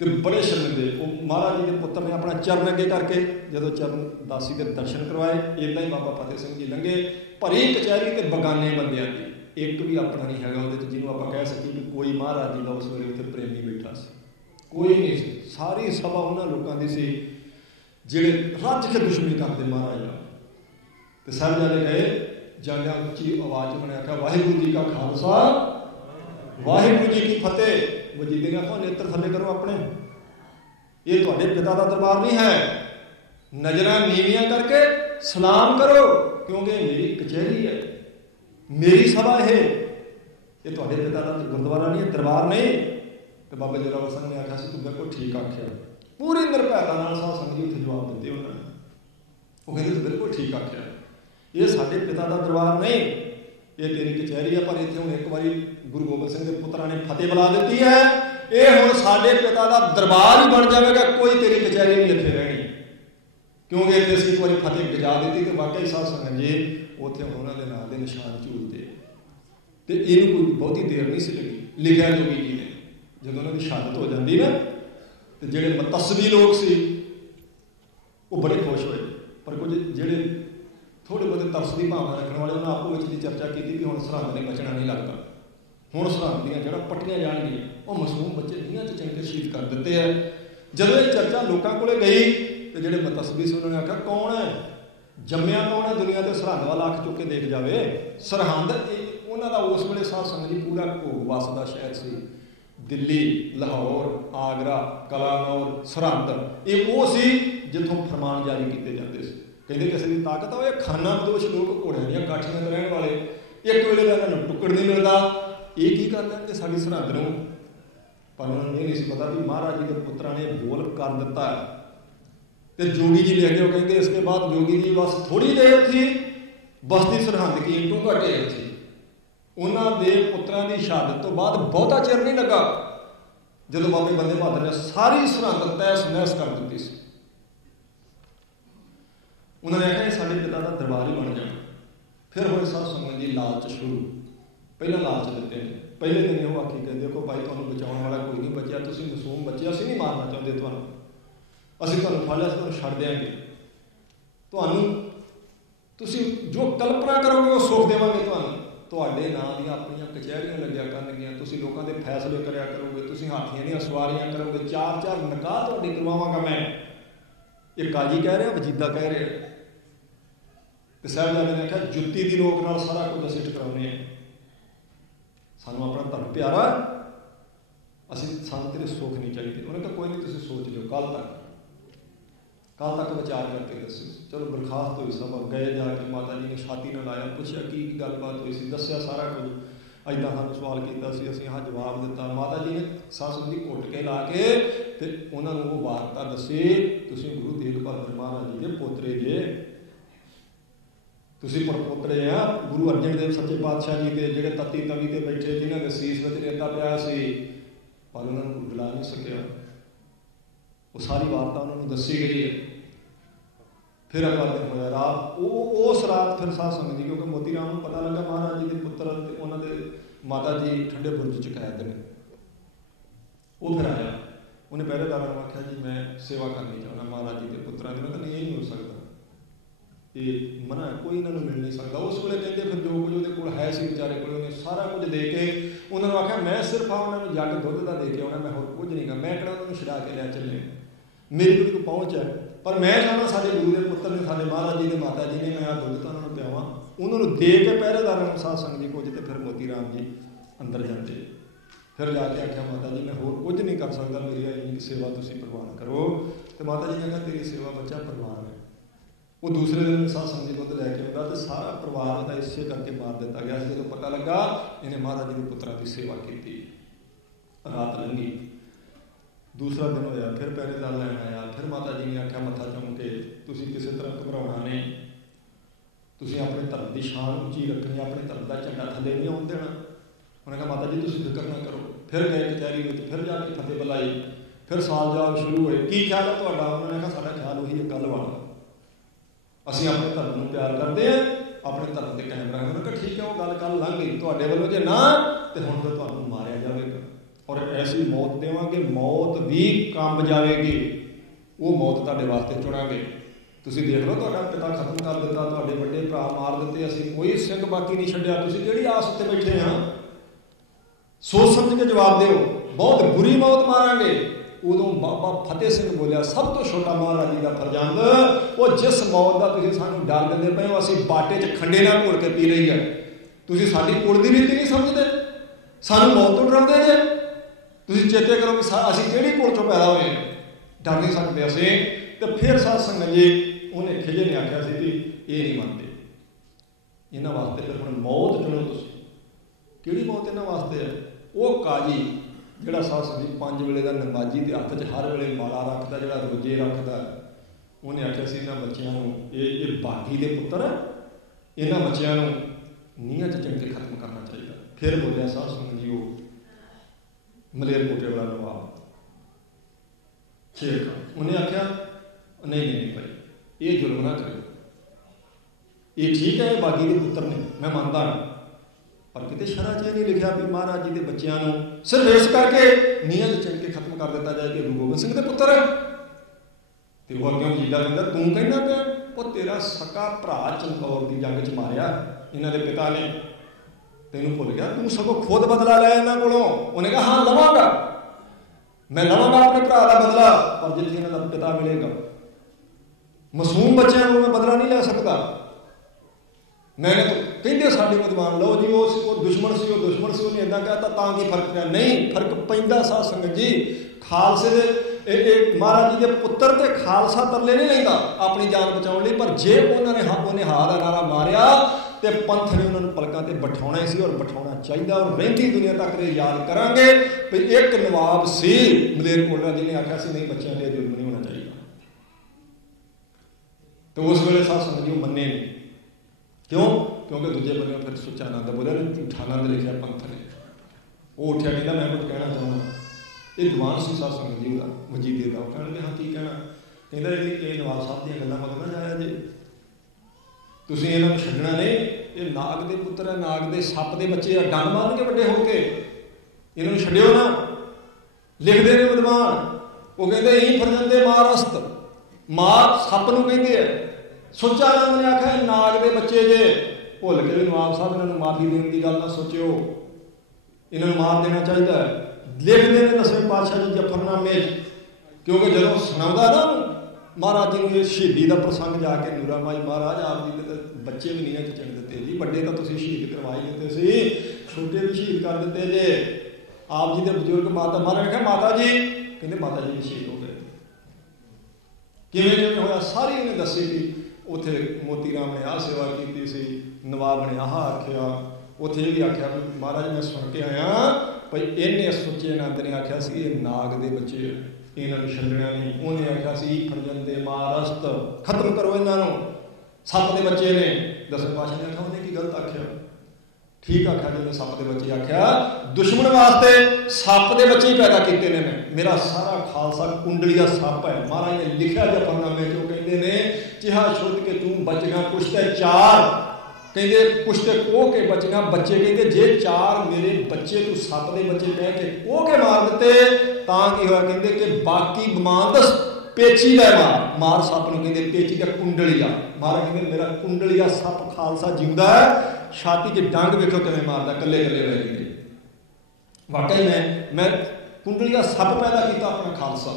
ਤੇ ਬੜੇ ਸ਼ਰਮਿੰਦੇ ਉਹ ਮਹਾਰਾਜ ਜੀ ਦੇ ਪੁੱਤਰ ਨੇ ਆਪਣਾ ਚਰਨ ਅੱਗੇ ਕਰਕੇ ਜਦੋਂ ਚਰਨ ਦਾਸੀ ਦੇ ਦਰਸ਼ਨ ਕਰਵਾਏ, ਇੱਦਾਂ ਹੀ ਬਾਬਾ ਫਤਿਹ ਸਿੰਘ ਜੀ ਲੰਘੇ। ਭਰੀ ਕਚਹਿਰੀ ਤੇ ਬਗਾਨੇ ਬੰਦਿਆਂ ਦੀ, ਇੱਕ ਵੀ ਆਪਣਾ ਨਹੀਂ ਹੈਗਾ ਉਹਦੇ 'ਚ ਜਿਹਨੂੰ ਆਪਾਂ ਕਹਿ ਸਕੀਏ ਕਿ ਕੋਈ ਮਹਾਰਾਜ ਜੀ ਦਾ ਉਸ ਵੇਲੇ ਉੱਥੇ ਪ੍ਰੇਮੀ ਬੈਠਾ ਸੀ। ਕੋਈ ਨਹੀਂ ਸੀ। ਸਾਰੀ ਸਭਾ ਉਹਨਾਂ ਲੋਕਾਂ ਦੀ ਸੀ ਜਿਹੜੇ ਰੱਜ ਕੇ ਦੁਸ਼ਮਣੀ ਕਰਦੇ ਮਹਾਰਾਜ ਨਾਲ। ਤੇ ਸਾਹਿਬਜ਼ਾਦੇ ਗਏ, ਜਾਂਦਿਆਂ ਉੱਚੀ ਆਵਾਜ਼ ਬਣਿਆ ਕਿ ਵਾਹਿਗੁਰੂ ਜੀ ਕਾ ਖਾਲਸਾ ਵਾਹਿਗੁਰੂ ਜੀ ਕੀ ਫਤਿਹ। ਵਜੀਦੇ ਨੇ ਆਖੋ ਨੇਤਰ ਥੱਲੇ ਕਰੋ ਆਪਣੇ, ਇਹ ਤੁਹਾਡੇ ਪਿਤਾ ਦਾ ਦਰਬਾਰ ਨਹੀਂ ਹੈ। ਨਜ਼ਰਾਂ ਨੀਵੀਆਂ ਕਰਕੇ ਸਲਾਮ ਕਰੋ, ਕਿਉਂਕਿ ਮੇਰੀ ਕਚਹਿਰੀ ਹੈ, ਮੇਰੀ ਸਭਾ ਇਹ ਤੁਹਾਡੇ ਪਿਤਾ ਦਾ ਗੁਰਦੁਆਰਾ ਨਹੀਂ, ਦਰਬਾਰ ਨਹੀਂ। ਤੇ ਬਾਬਾ ਜੋਰਾਵਰ ਸਿੰਘ ਨੇ ਆਖਿਆ ਸੀ ਤੂੰ ਬਿਲਕੁਲ ਠੀਕ ਆਖਿਆ। ਪੂਰੀ ਨਿਰਭੈਤਾ ਨਾਲ ਸਾਧ ਸੰਗਤ ਜੀ ਉੱਥੇ ਜਵਾਬ ਦਿੱਤੇ ਉਹਨਾਂ ਨੇ। ਉਹ ਕਹਿੰਦੇ ਤੂੰ ਬਿਲਕੁਲ ਠੀਕ ਆਖਿਆ, ਇਹ ਸਾਡੇ ਪਿਤਾ ਦਾ ਦਰਬਾਰ ਨਹੀਂ, ਇਹ ਤੇਰੀ ਕਚਹਿਰੀ ਹੈ। ਪਰ ਇੱਥੇ ਹੁਣ ਇੱਕ ਵਾਰੀ ਗੁਰੂ ਗੋਬਿੰਦ ਸਿੰਘ ਦੇ ਪੁੱਤਰਾਂ ਨੇ ਫਤਿਹ ਬੁਲਾ ਦਿੱਤੀ ਹੈ, ਇਹ ਹੁਣ ਸਾਡੇ ਪਿਤਾ ਦਾ ਦਰਬਾਰ ਹੀ ਬਣ ਜਾਵੇਗਾ, ਕੋਈ ਤੇਰੀ ਕਚਹਿਰੀ ਨਹੀਂ ਇੱਥੇ ਰਹਿਣੀ। ਕਿਉਂਕਿ ਇੱਥੇ ਅਸੀਂ ਇੱਕ ਵਾਰੀ ਫਤਿਹ ਗਜਾ ਦਿੱਤੀ ਤੇ ਵਾਕਈ ਸਾਧ ਸੰਗਤ ਜੀ ਉੱਥੇ ਹੁਣ ਉਹਨਾਂ ਦੇ ਨਾਂ ਦੇ ਨਿਸ਼ਾਨ ਝੂਲਦੇ। ਤੇ ਇਹਨੂੰ ਕੋਈ ਬਹੁਤੀ ਦੇਰ ਨਹੀਂ ਸੀ ਲੱਗੀ। ਲਿਖਿਆ ਜੋਗੀ ਜੀ ਨੇ ਜਦੋਂ ਉਹਨਾਂ ਦੀ ਸ਼ਹਾਦਤ ਹੋ ਜਾਂਦੀ ਨਾ, ਤੇ ਜਿਹੜੇ ਮੁਤੱਸਬੀ ਲੋਕ ਸੀ ਉਹ ਬੜੇ ਖੁਸ਼ ਹੋਏ। ਪਰ ਕੁਝ ਜਿਹੜੇ ਥੋੜ੍ਹੇ ਬਹੁਤੇ ਤਰਸ ਦੀ ਭਾਵਨਾ ਰੱਖਣ ਵਾਲੇ ਉਹਨਾਂ ਆਪੋ ਵਿੱਚ ਦੀ ਚਰਚਾ ਕੀਤੀ ਕਿ ਹੁਣ ਸਰਹੰਦ ਨੇ ਬਚਣਾ ਨਹੀਂ ਲੱਗਦਾ, ਹੁਣ ਸਰਹੰਦ ਦੀਆਂ ਜਿਹੜਾ ਪੱਟੀਆਂ ਜਾਣਗੀਆਂ। ਉਹ ਮਾਸੂਮ ਬੱਚੇ ਨੀਹਾਂ 'ਚ ਚਿਣ ਕੇ ਸ਼ਹੀਦ ਕਰ ਦਿੱਤੇ ਹੈ। ਜਦੋਂ ਇਹ ਚਰਚਾ ਲੋਕਾਂ ਕੋਲੇ ਗਈ ਤੇ ਜਿਹੜੇ ਮੁਤੱਸਬੀ ਸੀ ਉਹਨਾਂ ਨੇ ਆਖਿਆ ਕੌਣ ਹੈ, ਜੰਮਿਆ ਕੌਣ ਹੈ ਦੁਨੀਆ ਤੇ ਸਰਹੰਦ ਵੱਲ ਅੱਖ ਚੁੱਕ ਕੇ ਦੇਖ ਜਾਵੇ। ਸਰਹੰਦ ਉਹਨਾਂ ਦਾ ਉਸ ਵੇਲੇ ਸਾਧ ਸੰਗਤ ਜੀ ਪੂਰਾ ਘੋਗ ਵਸਦਾ ਸ਼ਹਿਰ ਸੀ। ਦਿੱਲੀ, ਲਾਹੌਰ, ਆਗਰਾ, ਕਲਾਨੌਰ, ਸਰਹੰਦ ਇਹ ਉਹ ਸੀ ਜਿੱਥੋਂ ਫਰਮਾਨ ਜਾਰੀ ਕੀਤੇ ਜਾਂਦੇ ਸੀ। ਕਹਿੰਦੇ ਕਿਸੇ ਦੀ ਤਾਕਤ ਆ, ਇਹ ਖਾਨਾ ਬਦੋਸ਼ ਲੋਕ ਘੋੜਿਆਂ ਦੀਆਂ ਕਾਠੀਆਂ ਤੇ ਰਹਿਣ ਵਾਲੇ, ਇੱਕ ਵੇਲੇ ਦਾ ਇਹਨਾਂ ਨੂੰ ਟੁੱਕੜ ਨਹੀਂ ਮਿਲਦਾ, ਇਹ ਕੀ ਕਰ ਲੈਣਗੇ ਸਾਡੀ ਸਰਹੰਦ ਨੂੰ। ਪਰ ਉਹਨਾਂ ਨੂੰ ਇਹ ਨਹੀਂ ਸੀ ਪਤਾ ਵੀ ਮਹਾਰਾਜ ਜੀ ਦੇ ਪੁੱਤਰਾਂ ਨੇ ਬੋਲ ਕਰ ਦਿੱਤਾ। ਤੇ ਜੋਗੀ ਜੀ ਲਿਖਦੇ ਹੋ ਕਹਿੰਦੇ ਇਸ ਦੇ ਬਾਅਦ ਜੋਗੀ ਜੀ ਬਸ ਥੋੜੀ ਦੇਰ ਥੀ ਬਸਤੀ ਸਰਹੰਦ ਕੀ ਇੰਟੂ ਘਟੇ ਸੀ। ਉਹਨਾਂ ਦੇ ਪੁੱਤਰਾਂ ਦੀ ਸ਼ਹਾਦਤ ਤੋਂ ਬਾਅਦ ਬਹੁਤਾ ਚਿਰ ਨਹੀਂ ਲੱਗਾ ਜਦੋਂ ਬਾਬੇ ਬੰਦੇ ਬਹਾਦਰ ਨੇ ਸਾਰੀ ਸਰਹੰਦ ਤਹਿਸ ਨਹਿਸ ਕਰ ਦਿੱਤੀ ਸੀ। ਉਹਨਾਂ ਨੇ ਆਖਿਆ ਸਾਡੇ ਪਿਤਾ ਦਾ ਦਰਬਾਰ ਹੀ ਬਣ ਜਾਣਾ। ਫਿਰ ਹੋਏ ਸਾਧ ਸੰਗਤ ਜੀ ਲਾਲਚ ਸ਼ੁਰੂ। ਪਹਿਲਾਂ ਲਾਲਚ ਦਿੱਤੇ ਨੇ। ਪਹਿਲੇ ਦਿਨ ਉਹ ਆਖੀ ਕਹਿੰਦੇ ਦੇਖੋ ਭਾਈ ਤੁਹਾਨੂੰ ਬਚਾਉਣ ਵਾਲਾ ਕੋਈ ਨਹੀਂ ਬਚਿਆ, ਤੁਸੀਂ ਮਾਸੂਮ ਬੱਚੇ, ਅਸੀਂ ਨਹੀਂ ਮਾਰਨਾ ਚਾਹੁੰਦੇ ਤੁਹਾਨੂੰ, ਅਸੀਂ ਤੁਹਾਨੂੰ ਫੜ ਲਿਆ, ਤੁਹਾਨੂੰ ਛੱਡ ਦਿਆਂਗੇ, ਤੁਹਾਨੂੰ ਤੁਸੀਂ ਜੋ ਕਲਪਨਾ ਕਰੋਗੇ ਉਹ ਸੁੱਖ ਦੇਵਾਂਗੇ ਤੁਹਾਨੂੰ, ਤੁਹਾਡੇ ਨਾਂ ਦੀਆਂ ਆਪਣੀਆਂ ਕਚਹਿਰੀਆਂ ਲੱਗਿਆ ਕਰਨਗੀਆਂ, ਤੁਸੀਂ ਲੋਕਾਂ ਦੇ ਫੈਸਲੇ ਕਰਿਆ ਕਰੋਗੇ, ਤੁਸੀਂ ਹਾਥੀਆਂ ਦੀਆਂ ਸਵਾਰੀਆਂ ਕਰੋਗੇ, 4-4 ਨਿਕਾਹ ਤੁਹਾਡੀ ਕਰਵਾਵਾਂਗਾ ਮੈਂ। ਇਹ ਕਾਜੀ ਕਹਿ ਰਿਹਾ, ਵਜੀਦਾ ਕਹਿ ਰਿਹਾ। ਤੇ ਸਾਹਿਬਜ਼ਾਦੇ ਨੇ ਆਖਿਆ ਜੁੱਤੀ ਦੀ ਨੋਕ ਨਾਲ ਸਾਰਾ ਕੁਝ ਅਸੀਂ ਟਕਰਾਉਂਦੇ ਹਾਂ, ਸਾਨੂੰ ਆਪਣਾ ਧਰਮ ਪਿਆਰਾ, ਸਾਨੂੰ ਤੇਰੇ ਸੁੱਖ ਨਹੀਂ ਚਾਹੀਦੇ। ਉਹਨੇ ਕਿਹਾ ਕੋਈ ਨਹੀਂ ਤੁਸੀਂ ਸੋਚ ਲਿਓ, ਕੱਲ ਤੱਕ ਵਿਚਾਰ ਕਰਕੇ ਦੱਸੋ। ਚਲੋ ਬਰਖਾਸਤ ਹੋਈ ਸਭਾ, ਗਏ ਜਾ ਕੇ ਮਾਤਾ ਜੀ ਨੇ ਛਾਤੀ ਨਾਲ ਲਾਇਆ, ਪੁੱਛਿਆ ਕੀ ਗੱਲਬਾਤ ਹੋਈ ਸੀ, ਦੱਸਿਆ ਸਾਰਾ ਕੁਝ। ਇੱਦਾਂ ਸਾਨੂੰ ਸਵਾਲ ਕੀਤਾ ਸੀ, ਅਸੀਂ ਆਹ ਜਵਾਬ ਦਿੱਤਾ। ਮਾਤਾ ਜੀ ਨੇ ਸੱਸ ਦੀ ਘੁੱਟ ਕੇ ਲਾ ਕੇ ਤੇ ਉਹਨਾਂ ਨੂੰ ਉਹ ਵਾਰਤਾ ਦੱਸੀ, ਤੁਸੀਂ ਗੁਰੂ ਤੇਗ ਬਹਾਦਰ ਮਹਾਰਾਜ ਜੀ ਦੇ ਪੋਤਰੇ ਜੇ, ਤੁਸੀਂ ਪੜਪੋਤਰੇ ਆ ਗੁਰੂ ਅਰਜਨ ਦੇਵ ਸੱਚੇ ਪਾਤਸ਼ਾਹ ਜੀ ਦੇ, ਜਿਹੜੇ ਤਤੀ ਤਵੀ ਤੇ ਬੈਠੇ ਜਿਨ੍ਹਾਂ ਦੇ ਸੀਸ ਵਿੱਚ ਰੇਤਾ ਪਿਆ ਸੀ, ਪਰ ਉਹਨਾਂ ਨੂੰ ਬੁਲਾ ਨਹੀਂ ਸਕਿਆ। ਉਹ ਸਾਰੀ ਵਾਰਤਾ ਉਹਨਾਂ ਨੂੰ ਦੱਸੀ ਗਈ ਹੈ। ਫਿਰ ਅਗਲਾ ਦਿਨ ਹੋਇਆ ਰਾਤ, ਉਸ ਰਾਤ ਫਿਰ ਸਾਧ ਸੰਗਤ ਜੀ, ਕਿਉਂਕਿ ਮੋਤੀ ਰਾਮ ਨੂੰ ਪਤਾ ਲੱਗਾ ਮਹਾਰਾਜ ਜੀ ਦੇ ਪੁੱਤਰ ਤੇ ਉਹਨਾਂ ਦੇ ਮਾਤਾ ਜੀ ਠੰਡੇ ਬੁਰਜ 'ਚ ਕੈਦ ਨੇ। ਉਹ ਫਿਰ ਆਇਆ, ਉਹਨੇ ਪਹਿਰੇਦਾਰਾਂ ਨੂੰ ਆਖਿਆ ਜੀ ਮੈਂ ਸੇਵਾ ਕਰਨੀ ਚਾਹੁੰਦਾ ਮਹਾਰਾਜ ਜੀ ਦੇ ਪੁੱਤਰਾਂ ਦੀ। ਮੈਂ ਕਹਿੰਦਾ ਇਹ ਨਹੀਂ ਹੋ ਸਕਦਾ, ਇਹ ਮਨਾ, ਕੋਈ ਇਹਨਾਂ ਨੂੰ ਮਿਲ ਨਹੀਂ ਸਕਦਾ। ਉਸ ਵੇਲੇ ਕਹਿੰਦੇ ਫਿਰ ਜੋ ਕੁਝ ਉਹਦੇ ਕੋਲ ਹੈ ਸੀ ਵਿਚਾਰੇ ਕੋਲ, ਉਹਨੇ ਸਾਰਾ ਕੁਝ ਦੇ ਕੇ ਉਹਨਾਂ ਨੂੰ ਆਖਿਆ ਮੈਂ ਸਿਰਫ ਉਹਨਾਂ ਨੂੰ ਜੱਗ ਦੁੱਧ ਦਾ ਦੇ ਕੇ ਆਉਣਾ, ਮੈਂ ਹੋਰ ਕੁਝ ਨਹੀਂ ਗਾ, ਮੈਂ ਕਿਹੜਾ ਉਹਨਾਂ ਨੂੰ ਛਡਾ ਕੇ ਲਿਆ ਚੱਲੇ, ਮੇਰੀ ਕੋਈ ਪਹੁੰਚ ਹੈ। ਪਰ ਮੈਂ ਚਾਹੁੰਦਾ ਸਾਡੇ ਗੁਰੂ ਦੇ ਪੁੱਤਰ ਨੇ, ਸਾਡੇ ਮਹਾਰਾਜ ਜੀ ਦੇ ਮਾਤਾ ਜੀ ਨੇ, ਮੈਂ ਆਹ ਦੁੱਧ ਤਾਂ ਉਹਨਾਂ ਨੂੰ ਪਿਆਵਾਂ। ਉਹਨਾਂ ਨੂੰ ਦੇ ਕੇ ਪਹਿਰੇਦਾਰਾਂ ਨੂੰ ਸਾਧ ਸੰਗਤ ਜੀ ਕੁਝ, ਤੇ ਫਿਰ ਮੋਤੀ ਰਾਮ ਜੀ ਅੰਦਰ ਜਾਂਦੇ। ਫਿਰ ਜਾ ਕੇ ਆਖਿਆ ਮਾਤਾ ਜੀ ਮੈਂ ਹੋਰ ਕੁਝ ਨਹੀਂ ਕਰ ਸਕਦਾ, ਮੇਰੀ ਇੰਨੀ ਸੇਵਾ ਤੁਸੀਂ ਪ੍ਰਵਾਨ ਕਰੋ। ਤੇ ਮਾਤਾ ਜੀ ਨੇ ਕਿਹਾ ਤੇਰੀ ਸੇਵਾ ਬੱਚਾ ਪ੍ਰਵਾਨ ਹੈ। ਉਹ ਦੂਸਰੇ ਦਿਨ ਸਾਧ ਸੰਗਤ ਜੀ ਦੁੱਧ ਲੈ ਕੇ ਆਉਂਦਾ ਤੇ ਸਾਰਾ ਪਰਿਵਾਰ ਦਾ ਇਸੇ ਕਰਕੇ ਮਾਰ ਦਿੱਤਾ ਗਿਆ ਸੀ। ਜਦੋਂ ਪਤਾ ਲੱਗਾ ਇਹਨੇ ਮਹਾਰਾਜ ਜੀ ਦੇ ਪੁੱਤਰਾਂ ਦੀ ਸੇਵਾ ਕੀਤੀ। ਰਾਤ ਲੰਘੀ, ਦੂਸਰਾ ਦਿਨ ਹੋਇਆ, ਫਿਰ ਪਹਿਰੇਦਾਰ ਲੈਣ ਆਇਆ। ਫਿਰ ਮਾਤਾ ਜੀ ਨੇ ਆਖਿਆ ਮੱਥਾ ਚੁੰਮ ਕੇ ਤੁਸੀਂ ਕਿਸੇ ਤਰ੍ਹਾਂ ਘਬਰਾਉਣਾ ਨਹੀਂ, ਤੁਸੀਂ ਆਪਣੇ ਧਰਮ ਦੀ ਸ਼ਾਨ ਉੱਚੀ ਰੱਖਣੀ, ਆਪਣੇ ਧਰਮ ਦਾ ਝੰਡਾ ਥੱਲੇ ਨਹੀਂ ਆਉਣ ਦੇਣਾ। ਉਹਨੇ ਕਿਹਾ ਮਾਤਾ ਜੀ ਤੁਸੀਂ ਫਿਕਰ ਨਾ ਕਰੋ। ਫਿਰ ਗਏ ਕਚਹਿਰੀ ਵਿੱਚ, ਫਿਰ ਜਾ ਕੇ ਫਤਿਹ ਬੁਲਾਈ, ਫਿਰ ਸਾਲ ਜਾਗ ਸ਼ੁਰੂ ਹੋਏ। ਕੀ ਖਿਆਲ ਹੈ ਤੁਹਾਡਾ? ਉਹਨਾਂ ਨੇ ਕਿਹਾ ਸਾਡਾ ਖਿਆਲ ਉਹੀ ਹੈ ਕੱਲ੍ਹ ਵਾਲਾ, ਅਸੀਂ ਆਪਣੇ ਧਰਮ ਨੂੰ ਪਿਆਰ ਕਰਦੇ ਹਾਂ, ਆਪਣੇ ਧਰਮ 'ਤੇ ਕਾਇਮ ਰੱਖਦੇ। ਮੈਂ ਕਿਹਾ ਠੀਕ ਹੈ, ਉਹ ਗੱਲ ਕੱਲ੍ਹ ਲੰਘ ਗਈ ਤੁਹਾਡੇ ਵੱਲੋਂ, ਜੇ ਨਾ ਤੇ ਹੁਣ ਫਿਰ ਤੁਹਾਨੂੰ ਮਾਰਿਆ ਜਾਵੇਗਾ ਔਰ ਐਸੀ ਮੌਤ ਦੇਵਾਂਗੇ, ਮੌਤ ਵੀ ਕੰਬ ਜਾਵੇਗੀ, ਉਹ ਮੌਤ ਤੁਹਾਡੇ ਵਾਸਤੇ ਚੁਣਾਂਗੇ। ਤੁਸੀਂ ਦੇਖ ਲਓ, ਤੁਹਾਡਾ ਪਿਤਾ ਖਤਮ ਕਰ ਦਿੱਤਾ, ਤੁਹਾਡੇ ਵੱਡੇ ਭਰਾ ਮਾਰ ਦਿੱਤੇ, ਅਸੀਂ ਕੋਈ ਸਿੰਘ ਬਾਕੀ ਨਹੀਂ ਛੱਡਿਆ। ਤੁਸੀਂ ਕਿਹੜੀ ਆਸ ਉੱਤੇ ਬੈਠੇ ਹਾਂ? ਸੋਚ ਸਮਝ ਕੇ ਜਵਾਬ ਦਿਓ। ਬਹੁਤ ਬੁਰੀ ਮੌਤ ਮਾਰਾਂਗੇ। ਉਦੋਂ ਬਾਬਾ ਫਤਿਹ ਸਿੰਘ ਬੋਲਿਆ, ਸਭ ਤੋਂ ਛੋਟਾ ਮਹਾਰਾਜ ਜੀ ਦਾ ਫਰਜ਼ੰਦ, ਉਹ ਜਿਸ ਮੌਤ ਦਾ ਤੁਸੀਂ ਸਾਨੂੰ ਡਰ ਦਿੰਦੇ ਪਏ ਹੋ, ਅਸੀਂ ਬਾਟੇ 'ਚ ਖੰਡੇ ਨਾਲ ਘੋਲ ਕੇ ਪੀ ਰਹੀ ਹੈ। ਤੁਸੀਂ ਸਾਡੀ ਕੁਲ ਦੀ ਰੀਤੀ ਨਹੀਂ ਸਮਝਦੇ, ਸਾਨੂੰ ਮੌਤ ਤੋਂ ਡਰਾਉਂਦੇ ਜੇ। ਤੁਸੀਂ ਚੇਤੇ ਕਰੋ ਕਿ ਅਸੀਂ ਕਿਹੜੀ ਕੁਲ 'ਚੋਂ ਪੈਦਾ ਹੋਏ, ਡਰ ਨਹੀਂ ਸਕਦੇ ਅਸੀਂ। ਤੇ ਫਿਰ ਸਾਧ ਸੰਗਤ ਜੀ, ਉਹਨੇ ਖਿਜੇ ਨੇ ਆਖਿਆ ਸੀ ਕਿ ਇਹ ਨਹੀਂ ਮੰਨਦੇ, ਇਹਨਾਂ ਵਾਸਤੇ ਫਿਰ ਹੁਣ ਮੌਤ ਚੁਣੋ ਤੁਸੀਂ। ਕਿਹੜੀ ਮੌਤ ਇਹਨਾਂ ਵਾਸਤੇ ਹੈ? ਉਹ ਕਾਜੀ ਜਿਹੜਾ ਸਾਧ ਸੰਗਤ ਜੀ 5 ਵੇਲੇ ਦਾ ਨਮਾਜ਼ੀ ਦੇ ਹੱਥ 'ਚ ਹਰ ਵੇਲੇ ਮਾਲਾ ਰੱਖਦਾ, ਜਿਹੜਾ ਰੋਜੇ ਰੱਖਦਾ, ਉਹਨੇ ਆਖਿਆ ਸੀ ਇਹਨਾਂ ਬੱਚਿਆਂ ਨੂੰ, ਇਹ ਬਾਗੀ ਦੇ ਪੁੱਤਰ, ਇਹਨਾਂ ਬੱਚਿਆਂ ਨੂੰ ਨੀਹਾਂ 'ਚ ਚਿਣ ਕੇ ਖਤਮ ਕਰਨਾ ਚਾਹੀਦਾ। ਫਿਰ ਬੋਲਿਆ ਸਾਧ ਸੰਗਤ ਜੀ ਉਹ ਮਲੇਰਕੋਟੇ ਵਾਲਾ ਨਵਾਬ ਸ਼ੇਰ ਖਾਨ, ਉਹਨੇ ਆਖਿਆ ਨਹੀਂ ਭਾਈ, ਇਹ ਜ਼ੁਲਮ ਨਾ ਕਰਿਓ, ਇਹ ਠੀਕ ਹੈ, ਇਹ ਬਾਗੀ ਦੇ ਪੁੱਤਰ ਨੇ, ਮੈਂ ਮੰਨਦਾ ਹਾਂ, ਪਰ ਕਿਤੇ ਸ਼ਰ੍ਹਾਂ 'ਚ ਇਹ ਨਹੀਂ ਲਿਖਿਆ ਵੀ ਮਹਾਰਾਜ ਜੀ ਦੇ ਬੱਚਿਆਂ ਨੂੰ ਸਿਰਫ ਇਸ ਕਰਕੇ ਨੀਹਾਂ 'ਚ ਚਿਣ ਕੇ ਖਤਮ ਕਰ ਦਿੱਤਾ ਜਾਏ ਕਿ ਗੁਰੂ ਗੋਬਿੰਦ ਸਿੰਘ ਦੇ ਪੁੱਤਰ ਹੈ। ਤੇ ਉਹ ਅੱਗੇ ਜੀਦਾ ਕਹਿੰਦਾ, ਤੂੰ ਕਹਿੰਦਾ ਪਿਆ ਉਹ ਤੇਰਾ ਸਕਾ ਭਰਾ ਚਮਕੌਰ ਦੀ ਜੰਗ 'ਚ ਮਾਰਿਆ ਇਹਨਾਂ ਦੇ ਪਿਤਾ ਨੇ, ਤੈਨੂੰ ਭੁੱਲ ਗਿਆ? ਤੂੰ ਸਗੋਂ ਖੁਦ ਬਦਲਾ ਲਿਆ ਇਹਨਾਂ ਕੋਲੋਂ। ਉਹਨੇ ਕਿਹਾ ਹਾਂ ਲਵਾਂਗਾ, ਮੈਂ ਲਵਾਂਗਾ ਆਪਣੇ ਭਰਾ ਦਾ ਬਦਲਾ, ਪਰ ਜਿੱਥੇ ਇਹਨਾਂ ਦਾ ਪਿਤਾ ਮਿਲੇਗਾ। ਮਾਸੂਮ ਬੱਚਿਆਂ ਨੂੰ ਮੈਂ ਬਦਲਾ ਨਹੀਂ ਲੈ ਸਕਦਾ। ਮੈਂ ਕਹਿੰਦੇ ਸਾਡੇ ਵਿਦਵਾਨ, ਲਓ ਜੀ ਉਹ ਦੁਸ਼ਮਣ ਸੀ, ਉਹ ਦੁਸ਼ਮਣ ਸੀ, ਉਹਨੇ ਇੱਦਾਂ ਕਹਿ ਤਾ ਤਾਂ ਕੀ ਫਰਕ ਪਿਆ? ਨਹੀਂ, ਫਰਕ ਪੈਂਦਾ ਸਾਧ ਸੰਗਤ ਜੀ। ਖਾਲਸੇ ਦੇ ਇਹ ਮਹਾਰਾਜ ਜੀ ਦੇ ਪੁੱਤਰ ਤੇ ਖਾਲਸਾ ਤਰਲੇ ਨਹੀਂ ਲੈਂਦਾ ਆਪਣੀ ਜਾਨ ਬਚਾਉਣ ਲਈ, ਪਰ ਜੇ ਉਹਨੇ ਹਾਂ ਦਾ ਨਾਰਾ ਮਾਰਿਆ ਤੇ ਪੰਥ ਨੇ ਉਹਨਾਂ ਨੂੰ ਪਲਕਾਂ ਤੇ ਬਿਠਾਉਣਾ ਹੀ ਸੀ, ਔਰ ਬਿਠਾਉਣਾ ਚਾਹੀਦਾ। ਔਰ ਰਹਿੰਦੀ ਦੁਨੀਆ ਤੱਕ ਇਹ ਯਾਦ ਕਰਾਂਗੇ ਵੀ ਇੱਕ ਨਵਾਬ ਸੀ ਮਲੇਰਕੋਟਲਾ, ਜਿਹਨੇ ਆਖਿਆ ਸੀ ਨਹੀਂ, ਬੱਚਿਆਂ ਤੇ ਜ਼ੁਲਮ ਨਹੀਂ ਹੋਣਾ ਚਾਹੀਦਾ। ਤੇ ਉਸ ਵੇਲੇ ਸਾਧ ਸੰਗਤ ਜੀ ਉਹ ਮੰਨੇ ਨਹੀਂ। ਕਿਉਂ? ਕਿਉਂਕਿ ਦੂਜੇ ਬੰਨੇ ਫਿਰ ਸੁੱਚਾ ਆਨੰਦ ਬੋਲਿਆ, ਝੂਠਾ ਆਨੰਦ ਲਿਖਿਆ ਪੰਥ ਨੇ। ਉਹ ਉੱਠਿਆ, ਕਹਿੰਦਾ ਮੈਂ ਕੁਝ ਕਹਿਣਾ ਚਾਹੁੰਦਾ। ਇਹ ਦੀਵਾਨ ਸੀ ਸਾਧ ਸੰਗਤ ਜੀ ਉਹਦਾ, ਵਜੀਦੇ ਦਾ। ਉਹ ਕਹਿਣਗੇ ਹਾਂ ਕੀ ਕਹਿਣਾ? ਕਹਿੰਦਾ ਇਹ ਨਵਾਬ ਸਾਹਿਬ ਦੀਆਂ ਗੱਲਾਂ ਮਗਰ ਨਾ ਜਾਇਆ ਜੇ, ਤੁਸੀਂ ਇਹਨਾਂ ਨੂੰ ਛੱਡਣਾ ਨਹੀਂ। ਇਹ ਨਾਗ ਦੇ ਪੁੱਤਰ ਹੈ, ਨਾਗ ਦੇ ਸੱਪ ਦੇ ਬੱਚੇ ਆ, ਡੰਗ ਮਾਰਨਗੇ ਵੱਡੇ ਹੋ ਕੇ, ਇਹਨਾਂ ਨੂੰ ਛੱਡਿਓ ਨਾ। ਲਿਖਦੇ ਨੇ ਵਿਦਵਾਨ, ਉਹ ਕਹਿੰਦੇ ਇਹੀ ਫਰਜ਼ੰਦੇ ਮਾਰਸਤ, ਮਾਰ ਸੱਪ ਨੂੰ ਕਹਿੰਦੇ ਆ। ਸੁੱਚਾ ਆਨੰਦ ਨੇ ਆਖਿਆ ਨਾਗ ਦੇ ਬੱਚੇ ਜੇ, ਭੁੱਲ ਕੇ ਵੀ ਨਵਾਬ ਸਾਹਿਬ ਇਹਨਾਂ ਨੂੰ ਮਾਫੀ ਦੇਣ ਦੀ ਗੱਲ ਨਾ ਸੋਚਿਓ, ਇਹਨਾਂ ਨੂੰ ਮਾਰ ਦੇਣਾ ਚਾਹੀਦਾ ਹੈ। ਲਿਖਦੇ ਨੇ 10ਵੇਂ ਪਾਤਸ਼ਾਹ ਜੀ ਜਫਰਨਾਮੇ, ਕਿਉਂਕਿ ਜਦੋਂ ਸੁਣਾਉਂਦਾ ਨਾ ਮਹਾਰਾਜ ਜੀ ਨੂੰ ਇਹ ਸ਼ਹੀਦੀ ਦਾ ਪ੍ਰਸੰਗ ਜਾ ਕੇ ਨੂਰਾ ਮਾਈ, ਮਹਾਰਾਜ ਆਪ ਜੀ ਦੇ ਬੱਚੇ ਵੀ ਨੀਹਾਂ 'ਚ ਚਿਣ ਦਿੱਤੇ ਜੀ, ਵੱਡੇ ਤਾਂ ਤੁਸੀਂ ਸ਼ਹੀਦ ਕਰਵਾਈ ਦਿੱਤੇ ਸੀ, ਛੋਟੇ ਵੀ ਸ਼ਹੀਦ ਕਰ ਦਿੱਤੇ ਜੇ। ਆਪ ਜੀ ਦੇ ਬਜ਼ੁਰਗ ਮਾਤਾ, ਮਹਾਰਾਜ ਨੇ ਕਿਹਾ ਮਾਤਾ ਜੀ, ਕਹਿੰਦੇ ਮਾਤਾ ਜੀ ਸ਼ਹੀਦ ਹੋ ਗਏ। ਕਿਵੇਂ ਹੋਇਆ ਸਾਰੀ ਇਹਨੇ ਦੱਸੀ ਵੀ ਉੱਥੇ ਮੋਤੀ ਰਾਮ ਨੇ ਆਹ ਸੇਵਾ ਕੀਤੀ ਸੀ, ਨਵਾਬ ਨੇ ਆਹ ਆਖਿਆ, ਉੱਥੇ ਇਹ ਵੀ ਆਖਿਆ ਵੀ ਮਹਾਰਾਜ ਮੈਂ ਸੁਣ ਕੇ ਆਇਆ ਭਈ ਇਹਨੇ ਸੁੱਚੇ ਆਨੰਦ ਨੇ ਆਖਿਆ ਸੀ ਇਹ ਨਾਗ ਦੇ ਬੱਚੇ, ਇਹਨਾਂ ਨੂੰ ਛੱਡਣਾ ਨਹੀਂ। ਉਹਨੇ ਆਖਿਆ ਸੀ ਫਰਜ਼ੰਦੇ ਮਾਰਸਤ, ਖਤਮ ਕਰੋ ਇਹਨਾਂ ਨੂੰ, ਸੱਪ ਦੇ ਬੱਚੇ ਨੇ। 10ਵੇਂ ਪਾਤਸ਼ਾਹ ਨੇ ਆਖਿਆ ਉਹਨੇ ਕੀ ਗਲਤ ਆਖਿਆ? ਠੀਕ ਆਖਿਆ ਜਿਹਨੇ ਸੱਪ ਦੇ ਬੱਚੇ ਆਖਿਆ, ਦੁਸ਼ਮਣ ਵਾਸਤੇ ਸੱਪ ਦੇ ਬੱਚੇ ਹੀ ਪੈਦਾ ਕੀਤੇ ਨੇ ਮੈਂ। ਮੇਰਾ ਸਾਰਾ ਖਾਲਸਾ ਕੁੰਡਲੀਆ ਸੱਪ ਹੈ। ਮਹਾਰਾਜ ਨੇ ਲਿਖਿਆ ਜਫਰਨਾਮੇ 'ਚ, ਉਹ ਕਹਿੰਦੇ ਨੇ ਚਿਹਾ ਛੁੱਟ ਕੇ ਤੂੰ ਬਚਣਾ ਕੁਛ ਤੇ ਚਾਰ, ਕਹਿੰਦੇ ਕੁਛ ਤੇ ਕੋਹ ਕੇ ਬਚਣਾ ਬੱਚੇ, ਕਹਿੰਦੇ ਜੇ 4 ਮੇਰੇ ਬੱਚੇ ਤੂੰ ਸੱਪ ਦੇ ਬੱਚੇ ਕਹਿ ਕੇ ਕੋਹ ਕੇ ਮਾਰ ਦਿੱਤੇ ਤਾਂ ਕੀ ਹੋਇਆ? ਕਹਿੰਦੇ ਕਿ ਬਾਕੀ ਬਮਾਨਦਸ ਪੇਚੀ ਦਾ ਮਾਰ ਸੱਪ ਨੂੰ ਕਹਿੰਦੇ ਪੇਚੀ ਦਾ ਕੁੰਡਲੀਆ। ਮਹਾਰਾਜ ਕਹਿੰਦੇ ਮੇਰਾ ਕੁੰਡਲੀਆ ਸੱਪ ਖਾਲਸਾ ਜਿਉਂਦਾ ਹੈ, ਛਾਤੀ 'ਚ ਡੰਗ ਵੇਖੋ ਕਿਵੇਂ ਮਾਰਦਾ, ਕੱਲੇ ਕੱਲੇ ਵੈਰੀ ਦੇ। ਵਾਕਈ ਮੈਂ ਕੁੰਡਲੀਆ ਸੱਪ ਪੈਦਾ ਕੀਤਾ ਆਪਣਾ ਖਾਲਸਾ।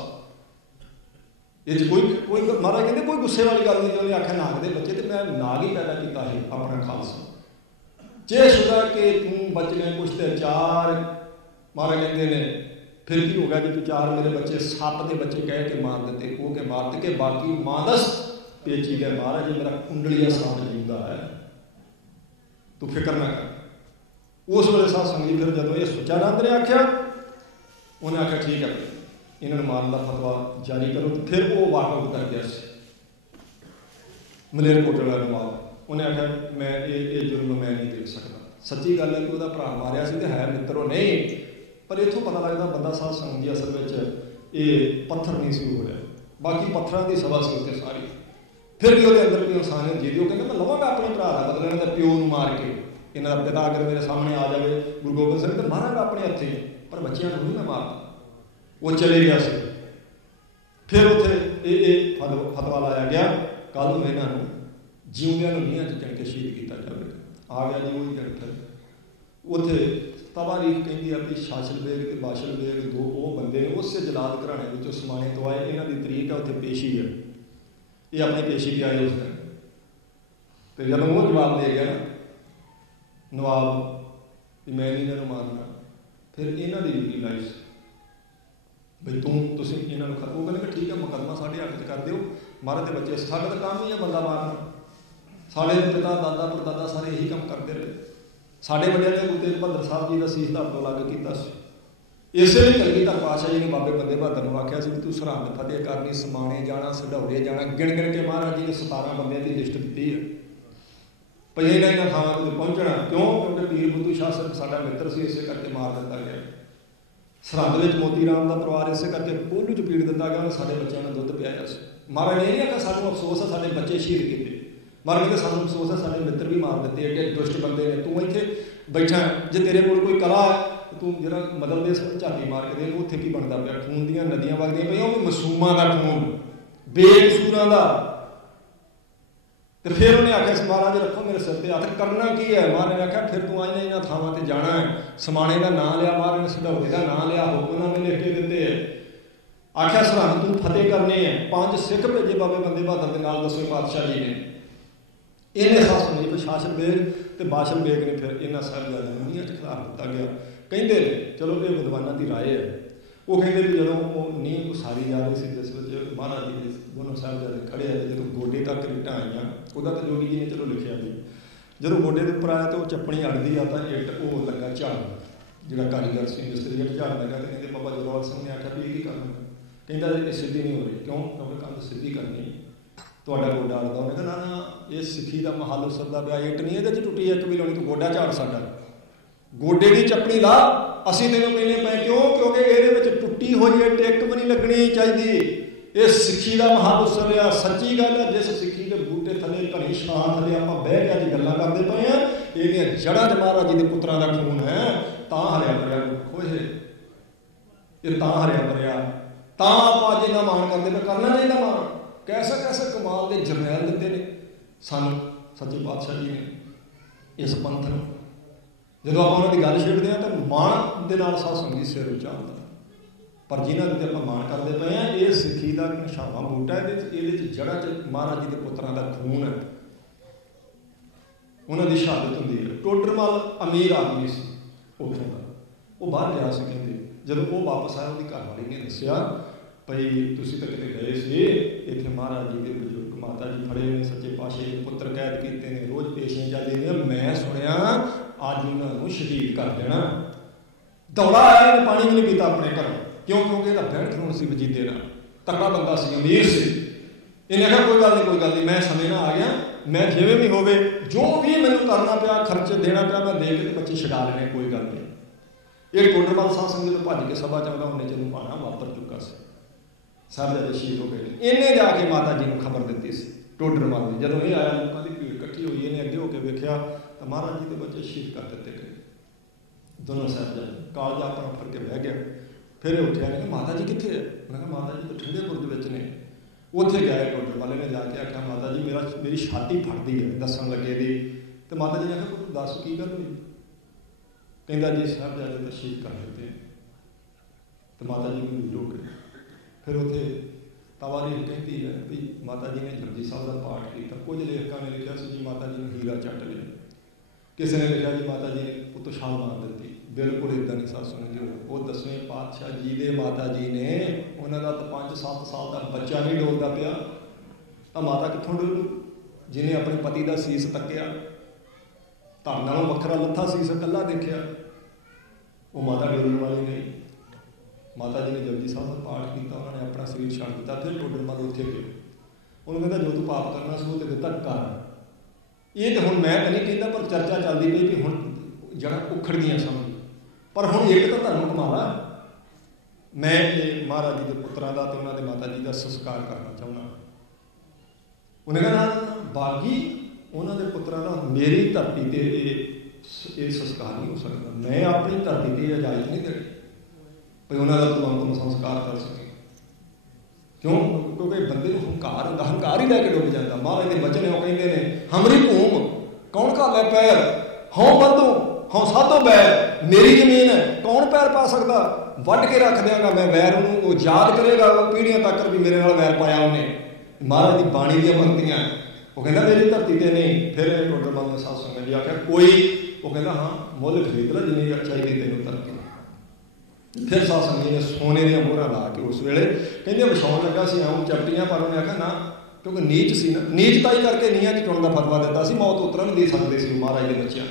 ਇਹ 'ਚ ਕੋਈ ਮਹਾਰਾਜ ਕਹਿੰਦੇ ਕੋਈ ਗੁੱਸੇ ਵਾਲੀ ਗੱਲ ਨਹੀਂ। ਉਹਨੇ ਆਖਿਆ ਨਾਗ ਦੇ ਬੱਚੇ, ਤੇ ਮੈਂ ਨਾਗ ਹੀ ਪੈਦਾ ਕੀਤਾ ਹੈ ਆਪਣਾ ਖਾਲਸਾ। ਜੇ ਸ਼ੁਦਾ ਕਿ ਤੂੰ ਬਚਨੇ ਕੁਛ ਤੇ 4, ਮਹਾਰਾਜ ਕਹਿੰਦੇ ਨੇ ਫਿਰ ਕੀ ਹੋ ਗਿਆ ਜੇ ਤੂੰ 4 ਮੇਰੇ ਬੱਚੇ ਸੱਪ ਦੇ ਬੱਚੇ ਕਹਿ ਕੇ ਮਾਰ ਦਿੱਤੇ, ਉਹ ਕੇ ਮਾਰ ਦਿੱਤੇ, ਬਾਕੀ ਮਾਨਸ ਪੇਚੀ ਗਏ। ਮਹਾਰਾਜ ਜੀ ਮੇਰਾ ਕੁੰਡਲੀਆ ਸੱਪ ਜਿਉਂਦਾ ਹੈ, ਤੂੰ ਫਿਕਰ ਨਾ ਕਰ। ਉਸ ਵੇਲੇ ਸਾਧ ਸੰਗਤ ਜੀ ਫਿਰ ਜਦੋਂ ਇਹ ਸੁੱਚਾ ਆਨੰਦ ਨੇ ਆਖਿਆ, ਉਹਨੇ ਆਖਿਆ ਠੀਕ ਹੈ ਇਹਨਾਂ ਨੂੰ ਮਾਰਨ ਦਾ ਫਤਵਾ ਜਾਰੀ ਕਰੋ। ਫਿਰ ਉਹ ਵਾਕਆਊਟ ਕਰ ਗਿਆ ਸੀ ਮਲੇਰਕੋਟਲਾ ਨਵਾਬ। ਉਹਨੇ ਆਖਿਆ ਮੈਂ ਇਹ ਜ਼ੁਲਮ ਮੈਂ ਨਹੀਂ ਦੇਖ ਸਕਦਾ। ਸੱਚੀ ਗੱਲ ਹੈ ਕਿ ਉਹਦਾ ਭਰਾ ਮਾਰਿਆ ਸੀ ਤੇ ਹੈ ਮਿੱਤਰੋ ਨਹੀਂ, ਪਰ ਇੱਥੋਂ ਪਤਾ ਲੱਗਦਾ ਬੰਦਾ ਸਾਧ ਸੰਗਤ ਜੀ ਅਸਲ ਵਿੱਚ ਇਹ ਪੱਥਰ ਨਹੀਂ ਸੀ ਹੋ ਰਿਹਾ, ਬਾਕੀ ਪੱਥਰਾਂ ਦੀ ਸਭਾ ਸੀ ਉੱਥੇ ਸਾਰੀ। ਫਿਰ ਵੀ ਉਹਦੇ ਅੰਦਰ ਕੋਈ ਇਨਸਾਨੀਅਤ ਜਿਹਦੀ ਉਹ ਕਹਿੰਦਾ ਮੈਂ ਲਵਾਂਗਾ ਆਪਣੇ ਭਰਾ ਦਾ ਬਦਲਾ, ਇਹਨਾਂ ਦਾ ਪਿਓ ਨੂੰ ਮਾਰ ਕੇ, ਇਹਨਾਂ ਦਾ ਪਿਤਾ ਅਗਰ ਮੇਰੇ ਸਾਹਮਣੇ ਆ ਜਾਵੇ ਗੁਰੂ ਗੋਬਿੰਦ ਸਿੰਘ ਤਾਂ ਮਾਰਾਂਗਾ ਆਪਣੇ ਹੱਥੇ, ਪਰ ਬੱਚਿਆਂ ਨੂੰ ਨਹੀਂ ਮੈਂ ਮਾਰਦਾ। ਉਹ ਚਲੇ ਗਿਆ ਸੀ। ਫਿਰ ਉੱਥੇ ਇਹ ਫਤਵਾ ਲਾਇਆ ਗਿਆ ਕੱਲ੍ਹ ਨੂੰ ਇਹਨਾਂ ਨੂੰ ਜਿਉਂਦਿਆਂ ਨੂੰ ਨੀਹਾਂ 'ਚ ਚਿਣ ਕੇ ਸ਼ਹੀਦ ਕੀਤਾ ਜਾਵੇਗਾ। ਆ ਗਿਆ ਜੀ ਉਹੀ ਦਿਨ। ਉੱਥੇ ਤਵਾਰੀਖ ਕਹਿੰਦੀ ਆ ਵੀ ਸ਼ਾਸਲ ਬੇਗ ਤੇ ਬਾਸ਼ਲ ਬੇਗ ਦੋ ਉਹ ਬੰਦੇ ਨੇ ਉਸੇ ਜਲਾਦ ਘਰਾਣੇ ਵਿੱਚੋਂ ਸਮਾਣੇ ਤੋਂ ਆਏ। ਇਹਨਾਂ ਦੀ ਤਰੀਕ ਆ ਉੱਥੇ ਪੇਸ਼ੀ ਹੈ, ਇਹ ਆਪਣੀ ਪੇਸ਼ੀ 'ਤੇ ਆਏ ਉਸ ਦਿਨ। ਅਤੇ ਜਦੋਂ ਉਹ ਜਵਾਬ ਦੇ ਗਿਆ ਨਾ ਨਵਾਬ ਵੀ ਮੈਂ ਨਹੀਂ ਇਹਨਾਂ ਨੂੰ ਮਾਰਨਾ, ਫਿਰ ਇਹਨਾਂ ਦੀ ਡਿਊਟੀ ਲਾਈ ਬਈ ਤੁਸੀਂ ਇਹਨਾਂ ਨੂੰ ਉਹ ਕਹਿੰਦੇ ਠੀਕ ਹੈ ਮੁਕੱਦਮਾ ਸਾਡੇ ਹੱਥ 'ਚ ਕਰ ਦਿਓ, ਮਹਾਰਾਜ ਦੇ ਬੱਚੇ ਸਾਡਾ ਤਾਂ ਕੰਮ ਹੀ ਹੈ ਬੰਦਾ ਮਾਰਨਾ, ਸਾਡੇ ਪਿਤਾ ਦਾਦਾ ਪੜਦਾਦਾ ਸਾਰੇ ਇਹੀ ਕੰਮ ਕਰਦੇ ਰਹੇ। ਸਾਡੇ ਵੱਡਿਆਂ ਨੇ ਗੁਰੂ ਤੇਗ ਬਹਾਦਰ ਸਾਹਿਬ ਜੀ ਦਾ ਸੀਸ ਧੜ ਤੋਂ ਲੱਗ ਕੀਤਾ ਸੀ। ਇਸੇ ਲਈ ਕਲਗੀਧਰ ਪਾਤਸ਼ਾਹ ਜੀ ਨੇ ਬਾਬੇ ਬੰਦੇ ਬਹਾਦਰ ਨੂੰ ਆਖਿਆ ਸੀ ਵੀ ਤੂੰ ਸਰਹੰਦ ਫਤਿਹ ਕਰਨੀ, ਸਮਾਣੇ ਜਾਣਾ, ਸਢੌਰੇ ਜਾਣਾ। ਗਿਣ ਗਿਣ ਕੇ ਮਹਾਰਾਜ ਜੀ ਨੇ 17 ਬੰਦਿਆਂ ਦੀ ਲਿਸਟ ਦਿੱਤੀ ਹੈ ਭਈ ਇਹਨਾਂ ਥਾਵਾਂ 'ਤੇ ਪਹੁੰਚਣਾ। ਕਿਉਂ? ਕਿਉਂਕਿ ਪੀਰ ਬੁੱਧੂ ਸ਼ਾਹ ਸਾਹਿਬ ਸਾਡਾ ਮਿੱਤਰ ਸੀ, ਇਸੇ ਕਰਕੇ ਮਾਰ ਦਿੱਤਾ ਗਿਆ। ਸਰਹੰਦ ਵਿੱਚ ਮੋਤੀ ਰਾਮ ਦਾ ਪਰਿਵਾਰ ਇਸੇ ਕਰਕੇ ਪੋਲੂ 'ਚ ਪੀੜ ਦਿੱਤਾ ਗਿਆ, ਉਹਨੇ ਸਾਡੇ ਬੱਚਿਆਂ ਨੂੰ ਦੁੱਧ ਪਿਆਇਆ ਸੀ। ਮਹਾਰਾਜ ਨੇ ਇਹ ਨਹੀਂ ਆਖਿਆ ਸਾਨੂੰ ਅਫਸੋਸ ਹੈ ਸਾਡੇ ਬੱਚੇ ਸ਼ਹੀਦ ਕੀਤੇ, ਮਹਾਰਾਜ ਕਹਿੰਦੇ ਸਾਨੂੰ ਅਫਸੋਸ ਹੈ ਸਾਡੇ ਮਿੱਤਰ ਵੀ ਮਾਰ ਦਿੱਤੇ, ਐਡੇ ਦੁਸ਼ਟ ਬੰਦੇ ਨੇ। ਤੂੰ ਇੱਥੇ ਬੈਠਾ, ਜੇ ਤੇਰੇ ਕੋਲ ਕੋਈ ਕਲਾ ਹੈ ਤੂੰ ਜਿਹੜਾ ਮਦਦ ਦੇ ਝਾਤੀ ਮਾਰ ਕੇ ਦੇ, ਉੱਥੇ ਕੀ ਬਣਦਾ ਪਿਆ? ਖੂਨ ਦੀਆਂ ਨਦੀਆਂ ਵਗਦੀਆਂ ਪਈਆਂ, ਉਹ ਵੀ ਮਾਸੂਮਾਂ ਦਾ ਖੂਨ, ਬੇਕਸੂਰਾਂ ਦਾ। ਤੇ ਫਿਰ ਉਹਨੇ ਆਖਿਆ ਮਹਾਰਾਜ ਰੱਖੋ ਮੇਰੇ ਸਿਰ ਤੇ ਹੱਥ, ਕਰਨਾ ਕੀ ਹੈ? ਮਹਾਰਾਜ ਨੇ ਆਖਿਆ ਫਿਰ ਤੂੰ ਇਹਨਾਂ ਥਾਵਾਂ ਤੇ ਜਾਣਾ ਹੈ। ਸਮਾਣੇ ਦਾ ਨਾਂ ਲਿਆ, ਮਹਾਰਾਜ ਨੇ ਸਢੌਰੇ ਦਾ ਨਾਂ ਲਿਆ, ਹੁਕਮਨਾਮੇ ਲਿਖ ਕੇ ਦਿੱਤੇ ਹੈ। ਆਖਿਆ ਸਰਹੰਦ ਤੂੰ ਫਤਿਹ ਕਰਨੇ ਹੈ। 5 ਸਿੱਖ ਭੇਜੇ ਬਾਬੇ ਬੰਦੇ ਬਹਾਦਰ ਦੇ ਨਾਲ 10ਵੇਂ ਪਾਤਸ਼ਾਹ ਜੀ ਨੇ। ਇਹਨੇ ਸਾਸ ਸੁਣੀ ਪ੍ਰਸ਼ਾਸਨ ਬੇਗ ਤੇ ਬਾਸ਼ਲ ਬੇਗ ਨੇ ਫਿਰ ਇਹਨਾਂ ਸਾਹਿਬਜ਼ਾਦਿਆਂ ਨੂੰ ਨੀਹਾਂ 'ਚ ਖਿਲਾਰ ਦਿੱਤਾ ਗਿਆ। ਕਹਿੰਦੇ ਨੇ ਚਲੋ ਇਹ ਵਿਦਵਾਨਾਂ ਦੀ ਰਾਏ ਹੈ। ਉਹ ਕਹਿੰਦੇ ਵੀ ਜਦੋਂ ਉਹ ਨੀਂਹ ਉਸਾਰੀ ਜਾ ਰਹੀ ਸੀ ਜਿਸ ਵਿੱਚ ਮਹਾਰਾਜ ਜੀ ਦੇ ਦੋਨੋਂ ਸਾਹਿਬਜ਼ਾਦੇ ਖੜੇ ਆ, ਜਦੋਂ ਗੋਡੇ ਤੱਕ ਇੱਟਾਂ ਆਈਆਂ, ਉਹਦਾ ਤਾਂ ਜੋਗੀ ਜੀ ਨੇ ਚਲੋ ਲਿਖਿਆ ਵੀ ਜਦੋਂ ਗੋਡੇ ਦੇ ਉੱਪਰ ਆਇਆ ਤਾਂ ਉਹ ਚੱਪਣੀ ਅੜਦੀ ਆ ਤਾਂ ਇੱਟ ਉਹ ਲੱਗਾ ਝਾੜਨ, ਜਿਹੜਾ ਕਾਰੀਗਰ ਸੀ ਮਿਸਤਰੀ ਇੱਟ ਝਾੜਨ ਲੱਗਾ। ਤੇ ਕਹਿੰਦੇ ਬਾਬਾ ਜੋਰਾਵਰ ਸਿੰਘ ਨੇ ਆਖਿਆ ਵੀ ਇਹ ਕੀ ਕਰਨਾ? ਕਹਿੰਦਾ ਇਹ ਸਿੱਧੀ ਨਹੀਂ ਹੋ ਰਹੀ। ਕਿਉਂ? ਕਿਉਂਕਿ ਕੰਧ ਸਿੱਧੀ ਕਰਨੀ, ਤੁਹਾਡਾ ਗੋਡਾ ਅੜਦਾ। ਉਹਨੇ ਕਹਿੰਦਾ ਨਾ ਇਹ ਸਿੱਖੀ ਦਾ ਮਹੱਲ ਉਸਰਦਾ ਪਿਆ, ਇੱਟ ਨਹੀਂ ਇਹਦੇ 'ਚ ਟੁੱਟੀ ਇੱਕ ਵੀ ਲਾਉਣੀ, ਤੂੰ ਗੋਡਾ ਝਾੜ ਸਾਡਾ, ਗੋਡੇ ਦੀ ਚੱਪਣੀ ਲਾ, ਅਸੀਂ ਤੈਨੂੰ ਕਹਿੰਦੇ ਪਏ। ਕਿਉਂ? ਕਿਉਂਕਿ ਇਹਦੇ ਵਿੱਚ ਟੁੱਟੀ ਹੋਈ ਹੈ, ਟਿੱਕ ਵੀ ਨਹੀਂ ਲੱਗਣੀ ਚਾਹੀਦੀ। ਇਹ ਸਿੱਖੀ ਦਾ ਮਹੱਲ ਉਸਰਿਆ। ਸੱਚੀ ਗੱਲ ਹੈ, ਜਿਸ ਸਿੱਖੀ ਦੇ ਬੂਟੇ ਥੱਲੇ ਘਣੀ ਛਾਂ ਥੱਲੇ ਆਪਾਂ ਬਹਿ ਕੇ ਅੱਜ ਗੱਲਾਂ ਕਰਦੇ ਪਏ ਹਾਂ, ਇਹਦੀਆਂ ਜੜ੍ਹਾਂ 'ਚ ਮਹਾਰਾਜ ਜੀ ਦੇ ਪੁੱਤਰਾਂ ਦਾ ਖੂਨ ਹੈ। ਤਾਂ ਹਰਿਆ ਭਰਿਆ ਖੋਏ, ਇਹ ਤਾਂ ਹਰਿਆ ਭਰਿਆ, ਤਾਂ ਆਪਾਂ ਅੱਜ ਇਹਨਾਂ ਮਾਣ ਕਰਦੇ ਪਏ। ਕਰਨਾ ਚਾਹੀਦਾ ਮਾਣ। ਕੈਸੇ ਕਮਾਲ ਦੇ ਜਰਨੈਲ ਦਿੱਤੇ ਨੇ ਸਾਨੂੰ ਸੱਚੇ ਪਾਤਸ਼ਾਹ ਜੀ ਨੇ ਇਸ ਪੰਥ ਨੂੰ। ਜਦੋਂ ਆਪਾਂ ਉਹਨਾਂ ਦੀ ਗੱਲ ਛੇੜਦੇ ਹਾਂ ਤਾਂ ਮਾਣ ਦੇ ਨਾਲ ਸਾਧ ਸੰਗਤ ਸਿਰ ਉੱਚਾ ਹੁੰਦਾ। ਪਰ ਜਿਨ੍ਹਾਂ ਦੇ ਆਪਾਂ ਮਾਣ ਕਰਦੇ ਪਏ ਹਾਂ, ਇਹ ਸਿੱਖੀ ਦਾ ਨਿਸ਼ਾਨਾ ਬੂਟਾ, ਇਹਦੇ 'ਚ ਜੜ੍ਹਾਂ 'ਚ ਮਹਾਰਾਜ ਜੀ ਦੇ ਪੁੱਤਰਾਂ ਦਾ ਖੂਨ ਹੈ, ਉਹਨਾਂ ਦੀ ਸ਼ਹਾਦਤ ਹੁੰਦੀ ਹੈ। ਟੋਡਰਮਲ ਅਮੀਰ ਆਦਮੀ ਸੀ ਉੱਥੋਂ ਦਾ, ਉਹ ਬਾਹਰ ਗਿਆ ਸੀ। ਕਹਿੰਦੇ ਜਦੋਂ ਉਹ ਵਾਪਸ ਆਇਆ, ਉਹਦੀ ਘਰ ਵਾਲੀ ਨੇ ਦੱਸਿਆ ਭਈ ਤੁਸੀਂ ਤਾਂ ਕਿਤੇ ਗਏ ਸੀ, ਇੱਥੇ ਮਹਾਰਾਜ ਜੀ ਦੇ ਬਜ਼ੁਰਗ ਮਾਤਾ ਜੀ ਫੜੇ ਨੇ, ਸੱਚੇ ਪਾਤਸ਼ਾਹ ਦੇ ਪੁੱਤਰ ਕੈਦ ਕੀਤੇ ਨੇ, ਰੋਜ਼ ਪੇਸ਼ੀਆਂ ਚੱਲਦੇ ਨੇ, ਮੈਂ ਸੁਣਿਆ ਅੱਜ ਉਹਨਾਂ ਨੂੰ ਸ਼ਹੀਦ ਕਰ ਦੇਣਾ। ਦੌੜਾ ਆਇਆ, ਇਹਨੇ ਪਾਣੀ ਵੀ ਨਹੀਂ ਪੀਤਾ ਆਪਣੇ ਘਰੋਂ। ਕਿਉਂ? ਕਿਉਂਕਿ ਇਹਦਾ ਬਹਿਣ ਖਲੋਣ ਸੀ ਵਜੀਦੇ ਨਾਲ, ਤਕੜਾ ਬੰਦਾ ਸੀ, ਅਮੀਰ ਸੀ। ਇਹਨੇ ਆਖਿਆ ਕੋਈ ਗੱਲ ਨਹੀਂ, ਮੈਂ ਸਮੇਂ ਨਾਲ ਆ ਗਿਆ, ਮੈਂ ਜਿਵੇਂ ਵੀ ਹੋਵੇ ਜੋ ਵੀ ਮੈਨੂੰ ਕਰਨਾ ਪਿਆ, ਖਰਚੇ ਦੇਣਾ ਪਿਆ, ਮੈਂ ਦੇ ਕੇ ਬੱਚੇ ਛਡਾ ਲੈਣੇ, ਕੋਈ ਗੱਲ ਨਹੀਂ। ਇਹ ਟੋਡਰਮਲ ਸਾਧ ਸੰਗਤ ਜਦੋਂ ਭੱਜ ਕੇ ਸਭਾ ਚ ਆਉਂਦਾ, ਉਹਨੇ ਜਿਹਨੂੰ ਪਾਣਾ ਵਾਪਰ ਚੁੱਕਾ ਸੀ, ਸਾਹਿਬਜ਼ਾਦੇ ਸ਼ਹੀਦ ਹੋ ਗਏ। ਇਹਨੇ ਜਾ ਕੇ ਮਾਤਾ ਜੀ ਨੂੰ ਖਬਰ ਦਿੱਤੀ ਸੀ ਟੋਡਰਮਲ ਨੇ। ਜਦੋਂ ਇਹ ਆਇਆ, ਲੋਕਾਂ ਦੀ ਭੀੜ ਇਕੱਠੀ ਹੋਈ, ਇਹਨੇ ਅੱਗੇ ਹੋ ਕੇ ਵੇਖਿਆ ਤਾਂ ਮਹਾਰਾਜ ਜੀ ਦੇ ਬੱਚੇ ਸ਼ਹੀਦ ਕਰ ਦਿੱਤੇ ਗਏ, ਦੋਨੋਂ ਸਾਹਿਬਜ਼ਾਦੇ। ਕਾਲਜਾ ਆਪਣਾ ਫੜ ਕੇ ਬਹਿ ਗਿਆ। ਫਿਰ ਇਹ ਉੱਠਿਆ, ਨੇ ਮਾਤਾ ਜੀ ਕਿੱਥੇ ਹੈ? ਮੈਂ ਕਿਹਾ ਮਾਤਾ ਜੀ ਠੰਡੇ ਬੁਰਜ ਵਿੱਚ ਨੇ। ਉੱਥੇ ਗਿਆ ਟੋਡਰ ਵਾਲੇ ਨੇ, ਜਾ ਕੇ ਆਖਿਆ ਮਾਤਾ ਜੀ ਮੇਰੀ ਛਾਤੀ ਫੜਦੀ ਹੈ, ਦੱਸਣ ਲੱਗੇ ਦੀ। ਤੇ ਮਾਤਾ ਜੀ ਨੇ ਆਖਿਆ ਤੂੰ ਦੱਸ ਕੀ ਗੱਲ ਹੋਈ? ਕਹਿੰਦਾ ਜੀ ਸਾਹਿਬਜ਼ਾਦੇ ਤਾਂ ਸ਼ਹੀਦ ਕਰ ਦਿੱਤੇ। ਤੇ ਮਾਤਾ ਜੀ ਨੂੰ ਰੋ ਗਏ। ਫਿਰ ਉੱਥੇ ਤਵਾਰੀਖ ਕਹਿੰਦੀ ਹੈ ਵੀ ਮਾਤਾ ਜੀ ਨੇ ਜਪਜੀ ਸਾਹਿਬ ਦਾ ਪਾਠ ਕੀਤਾ। ਕੁਝ ਲੇਖਕਾਂ ਨੇ ਲਿਖਿਆ ਸੀ ਜੀ ਮਾਤਾ ਜੀ ਨੂੰ ਹੀਰਾ ਚੱਟ ਲਿਆ, ਕਿਸੇ ਨੇ ਲਿਖਿਆ ਜੀ ਮਾਤਾ ਜੀ ਨੇ ਪੁੱਤ ਛਾਲ ਮਾਰ ਦਿੱਤੀ। ਬਿਲਕੁਲ ਇੱਦਾਂ ਨਹੀਂ ਸਾਧ ਸੁਣੀ। ਉਹ 10ਵੇਂ ਪਾਤਸ਼ਾਹ ਜੀ ਦੇ ਮਾਤਾ ਜੀ ਨੇ, ਉਹਨਾਂ ਦਾ ਤਾਂ 5-7 ਸਾਲ ਦਾ ਬੱਚਾ ਨਹੀਂ ਡੋਲਦਾ ਪਿਆ, ਤਾਂ ਮਾਤਾ ਕਿੱਥੋਂ ਡੋਲੂ? ਜਿਹਨੇ ਆਪਣੇ ਪਤੀ ਦਾ ਸੀਸ ਤੱਕਿਆ, ਧਰ ਨਾਲੋਂ ਵੱਖਰਾ ਲੱਥਾ ਸੀਸ ਇਕੱਲਾ ਦੇਖਿਆ, ਉਹ ਮਾਤਾ ਡੋਲਣ ਵਾਲੀ ਨਹੀਂ। ਮਾਤਾ ਜੀ ਨੇ ਜਪਜੀ ਸਾਹਿਬ ਦਾ ਪਾਠ ਕੀਤਾ, ਉਹਨਾਂ ਨੇ ਆਪਣਾ ਸਰੀਰ ਛੱਡ ਦਿੱਤਾ। ਫਿਰ ਟੋਡਰਮਲ ਉੱਥੇ ਗਏ, ਉਹਨੂੰ ਕਹਿੰਦਾ ਜੋ ਤੂੰ ਪਾਪ ਕਰਨਾ ਸੀ ਉਹ ਤੇ ਦਿੱਤਾ ਕਰ। ਇਹ ਤਾਂ ਹੁਣ ਮੈਂ ਤਾਂ ਨਹੀਂ ਕਹਿੰਦਾ, ਪਰ ਚਰਚਾ ਚੱਲਦੀ ਪਈ ਵੀ ਹੁਣ ਜੜ੍ਹਾਂ ਉਖੜ ਗਈਆਂ ਸਮਝ। ਪਰ ਹੁਣ ਇੱਕ ਤਾਂ ਧਰਮ ਕਮਾਲਾ, ਮੈਂ ਇਹ ਮਹਾਰਾਜ ਜੀ ਦੇ ਪੁੱਤਰਾਂ ਦਾ ਤੇ ਉਹਨਾਂ ਦੇ ਮਾਤਾ ਜੀ ਦਾ ਸੰਸਕਾਰ ਕਰਨਾ ਚਾਹੁੰਦਾ। ਉਹਨੇ ਕਿਹਾ ਨਾ ਬਾਗੀ ਉਹਨਾਂ ਦੇ ਪੁੱਤਰਾਂ ਦਾ ਮੇਰੀ ਧਰਤੀ 'ਤੇ ਇਹ ਸੰਸਕਾਰ ਨਹੀਂ ਹੋ ਸਕਦਾ। ਮੈਂ ਆਪਣੀ ਧਰਤੀ 'ਤੇ ਇਜਾਜ਼ਤ ਨਹੀਂ ਦੇਣੀ ਵੀ ਉਹਨਾਂ ਦਾ ਤੁਮ ਸੰਸਕਾਰ ਕਰ ਸਕੇ। ਕਿਉਂ? ਕਿਉਂਕਿ ਬੰਦੇ ਨੂੰ ਹੰਕਾਰ ਹੁੰਦਾ, ਹੰਕਾਰ ਹੀ ਲੈ ਕੇ ਡੁੱਬ ਜਾਂਦਾ। ਮਹਾਰਾਜ ਦੇ ਬਚਨ ਉਹ ਕਹਿੰਦੇ ਨੇ ਹਮਰੀ ਭੂਮ ਕੌਣ ਘਾਲੇ ਪੈਰ, ਹਉ ਬੰਧੂ ਹਉ ਸਾਧੋ ਬੈਰ, ਮੇਰੀ ਜ਼ਮੀਨ ਹੈ ਕੌਣ ਪੈਰ ਪਾ ਸਕਦਾ, ਵੱਢ ਕੇ ਰੱਖ ਦਿਆਂਗਾ ਮੈਂ ਵੈਰ ਨੂੰ। ਉਹ ਯਾਦ ਕਰੇਗਾ ਉਹ ਪੀੜ੍ਹੀਆਂ ਤੱਕ ਵੀ ਮੇਰੇ ਨਾਲ ਵੈਰ ਪਾਇਆ ਉਹਨੇ। ਮਹਾਰਾਜ ਦੀ ਬਾਣੀ ਦੀਆਂ ਪੰਕਤੀਆਂ। ਉਹ ਕਹਿੰਦਾ ਮੇਰੀ ਧਰਤੀ 'ਤੇ ਨਹੀਂ। ਫਿਰ ਟੋਡਰ ਮੱਲ ਨੇ ਸਾਧ ਸੰਗਤ ਜੀ ਆਖਿਆ ਕੋਈ, ਉਹ ਕਹਿੰਦਾ ਹਾਂ ਮੁੱਲ ਖਰੀਦ ਲੈ ਜਿੰਨੀ ਚਾਹੀਦੀ ਤੈਨੂੰ ਧਰਤੀ। ਫਿਰ ਸਾਧ ਸੰਗਤ ਜੀ ਨੇ ਸੋਨੇ ਦੀਆਂ ਮੋਹਰਾਂ ਲਾ ਕੇ ਉਸ ਵੇਲੇ ਕਹਿੰਦੇ ਵਿਛਾਉਣ ਲੱਗਾ ਸੀ ਆਉਂ ਚਪਟੀਆਂ, ਪਰ ਉਹਨੇ ਆਖਿਆ ਨਾ, ਕਿਉਂਕਿ ਨੀਚ ਸੀ ਨਾ, ਨੀਚਤਾਈ ਕਰਕੇ ਨੀਹਾਂ 'ਚ ਚੁਣਨ ਦਾ ਫਤਵਾ ਦਿੱਤਾ ਸੀ। ਮੌਤ ਉਤਰਨ ਨਹੀਂ ਦੇ ਸਕਦੇ ਸੀ ਮਹਾਰਾਜ ਦੇ ਬੱਚਿਆਂ,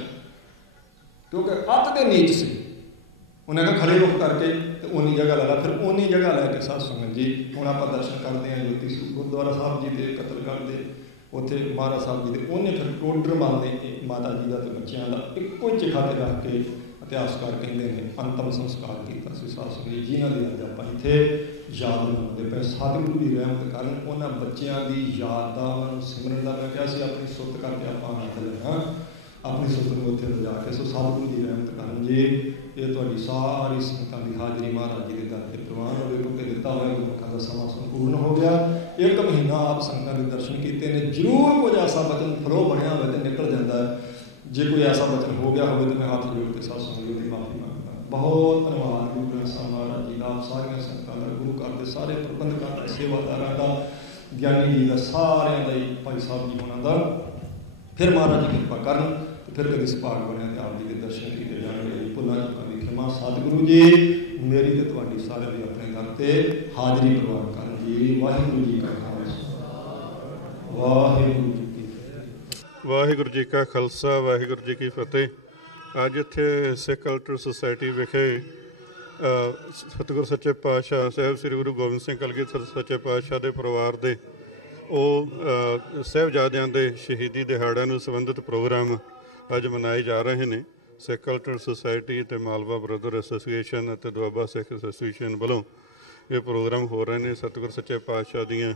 ਕਿਉਂਕਿ ਅੱਤ ਦੇ ਨੀਚ ਸੀ। ਉਹਨੇ ਆਖਿਆ ਖੜੇ ਰੁੱਖ ਕਰਕੇ ਤੇ ਓਨੀ ਜਗ੍ਹਾ ਲੈ ਲਾ। ਫਿਰ ਓਨੀ ਜਗ੍ਹਾ ਲੈ ਕੇ ਸਾਧ ਸੰਗਤ ਜੀ ਹੁਣ ਆਪਾਂ ਦਰਸ਼ਨ ਕਰਦੇ ਹਾਂ ਜੋਤੀ ਸਰੂਪ ਗੁਰਦੁਆਰਾ ਸਾਹਿਬ ਜੀ ਦੇ ਕਤਲਗੜ੍ਹ ਦੇ, ਉੱਥੇ ਮਹਾਰਾਜ ਸਾਹਿਬ ਜੀ ਦੇ। ਉਹਨੇ ਫਿਰ ਟੋਡਰ ਮੱਲ ਨੇ ਮਾਤਾ ਜੀ ਦਾ ਤੇ ਬੱਚਿਆਂ ਦਾ ਇੱਕੋ ਹੀ ਚਿਖਾ 'ਤੇ ਰੱਖ ਕੇ ਇਤਿਹਾਸਕਾਰ ਕਹਿੰਦੇ ਨੇ ਅੰਤਮ ਸੰਸਕਾਰ ਕੀਤਾ ਸੀ ਸਾਧ ਸੰਗਤ ਜੀ, ਜਿਨ੍ਹਾਂ ਦੀ ਅੱਜ ਆਪਾਂ ਇੱਥੇ ਯਾਦ ਮਨਾਉਂਦੇ ਪਏ। ਸਤਿਗੁਰੂ ਦੀ ਰਹਿਮਤ ਕਾਰਨ ਉਹਨਾਂ ਬੱਚਿਆਂ ਦੀ ਯਾਦ ਦਾ, ਉਹਨਾਂ ਨੂੰ ਸਿਮਰਨ ਦਾ ਮੈਂ ਕਿਹਾ ਸੀ ਆਪਣੀ ਸੁੱਤ ਕਰਕੇ ਆਪਾਂ ਆਨੰਦ ਲੈਣਾ, ਆਪਣੀ ਸੁੱਤ ਨੂੰ ਉੱਥੇ ਲਿਜਾ ਕੇ। ਸੋ ਸਤਿਗੁਰੂ ਦੀ ਰਹਿਮਤ ਕਾਰਨ ਜੀ ਇਹ ਤੁਹਾਡੀ ਸਾਰੀ ਸੰਗਤਾਂ ਦੀ ਹਾਜ਼ਰੀ ਮਹਾਰਾਜ ਜੀ ਦੇ ਦਰ 'ਤੇ ਪ੍ਰਵਾਨ ਹੋਵੇ, ਕਿਉਂਕਿ ਦਿੱਤਾ ਹੋਇਆ ਗੁਰਮੁਖਾਂ ਦਾ ਸਮਾਂ ਸੰਪੂਰਨ ਹੋ ਗਿਆ। 1 ਮਹੀਨਾ ਆਪ ਸੰਗਤਾਂ ਦੇ ਦਰਸ਼ਨ ਕੀਤੇ ਨੇ। ਜ਼ਰੂਰ ਕੁਝ ਐਸਾ ਬਚਨ ਫਲੋ ਬਣਿਆ ਹੋਵੇ ਤੇ ਨਿਕਲ ਜਾਂਦਾ ਹੈ। ਜੇ ਕੋਈ ਐਸਾ ਬਚਨ ਹੋ ਗਿਆ ਹੋਵੇ ਤਾਂ ਮੈਂ ਹੱਥ ਜੋੜ ਕੇ ਸਾਧ ਸੰਗਤ ਦੀ ਮਾਫੀ ਮੰਗਦਾ। ਬਹੁਤ ਧੰਨਵਾਦ ਗੁਰੂ ਗ੍ਰੰਥ ਸਾਹਿਬ ਮਹਾਰਾਜ ਜੀ ਦਾ, ਸਾਰੀਆਂ ਸੰਗਤਾਂ ਦਾ, ਗੁਰੂ ਘਰ ਦੇ ਸਾਰੇ ਪ੍ਰਬੰਧਕਾਂ ਦਾ, ਸੇਵਾਦਾਰਾਂ ਦਾ, ਗਿਆਨੀ ਜੀ ਦਾ, ਸਾਰਿਆਂ ਦਾ ਹੀ, ਭਾਈ ਸਾਹਿਬ ਜੀ ਹੋਣਾ ਦਾ। ਫਿਰ ਮਹਾਰਾਜ ਜੀ ਕਿਰਪਾ ਕਰਨ ਤੇ ਫਿਰ ਕਦੇ ਸੁਭਾਗ ਬਣਿਆ ਤੇ ਆਪ ਜੀ ਦੇ ਦਰਸ਼ਨ ਕੀਤੇ ਜਾਣਗੇ। ਭੁੱਲਾਂ ਚੁੱਕਾਂ ਦੀ ਖਿਮਾ। ਸਤਿਗੁਰੂ ਜੀ ਮੇਰੀ ਤੇ ਤੁਹਾਡੀ ਸਾਰਿਆਂ ਦੀ ਆਪਣੇ ਦਰ 'ਤੇ ਹਾਜ਼ਰੀ ਪ੍ਰਵਾਨ ਕਰਨ ਜੀ। ਵਾਹਿਗੁਰੂ ਜੀ ਕਾ ਖਾਲਸਾ, ਵਾਹਿਗੁਰੂ ਜੀ ਕੀ ਫਤਿਹ। ਵਾਹਿਗੁਰੂ ਜੀ ਕਾ ਖਾਲਸਾ, ਵਾਹਿਗੁਰੂ ਜੀ ਕੀ ਫਤਿਹ। ਅੱਜ ਇੱਥੇ ਸਿੱਖ ਕਲਚਰਲ ਸੁਸਾਇਟੀ ਵਿਖੇ ਸਤਿਗੁਰੂ ਸੱਚੇ ਪਾਤਸ਼ਾਹ ਸਾਹਿਬ ਸ੍ਰੀ ਗੁਰੂ ਗੋਬਿੰਦ ਸਿੰਘ ਕਲਗੀਧਰ ਸੱਚੇ ਪਾਤਸ਼ਾਹ ਦੇ ਪਰਿਵਾਰ ਦੇ ਉਹ ਸਾਹਿਬਜ਼ਾਦਿਆਂ ਦੇ ਸ਼ਹੀਦੀ ਦਿਹਾੜਿਆਂ ਨੂੰ ਸੰਬੰਧਿਤ ਪ੍ਰੋਗਰਾਮ ਅੱਜ ਮਨਾਏ ਜਾ ਰਹੇ ਨੇ। ਸਿੱਖ ਕਲਚਰਲ ਸੁਸਾਇਟੀ ਅਤੇ ਮਾਲਵਾ ਬ੍ਰਦਰ ਐਸੋਸੀਏਸ਼ਨ ਅਤੇ ਦੁਆਬਾ ਸਿੱਖ ਐਸੋਸੀਏਸ਼ਨ ਵੱਲੋਂ ਇਹ ਪ੍ਰੋਗਰਾਮ ਹੋ ਰਹੇ ਨੇ। ਸਤਿਗੁਰੂ ਸੱਚੇ ਪਾਤਸ਼ਾਹ ਦੀਆਂ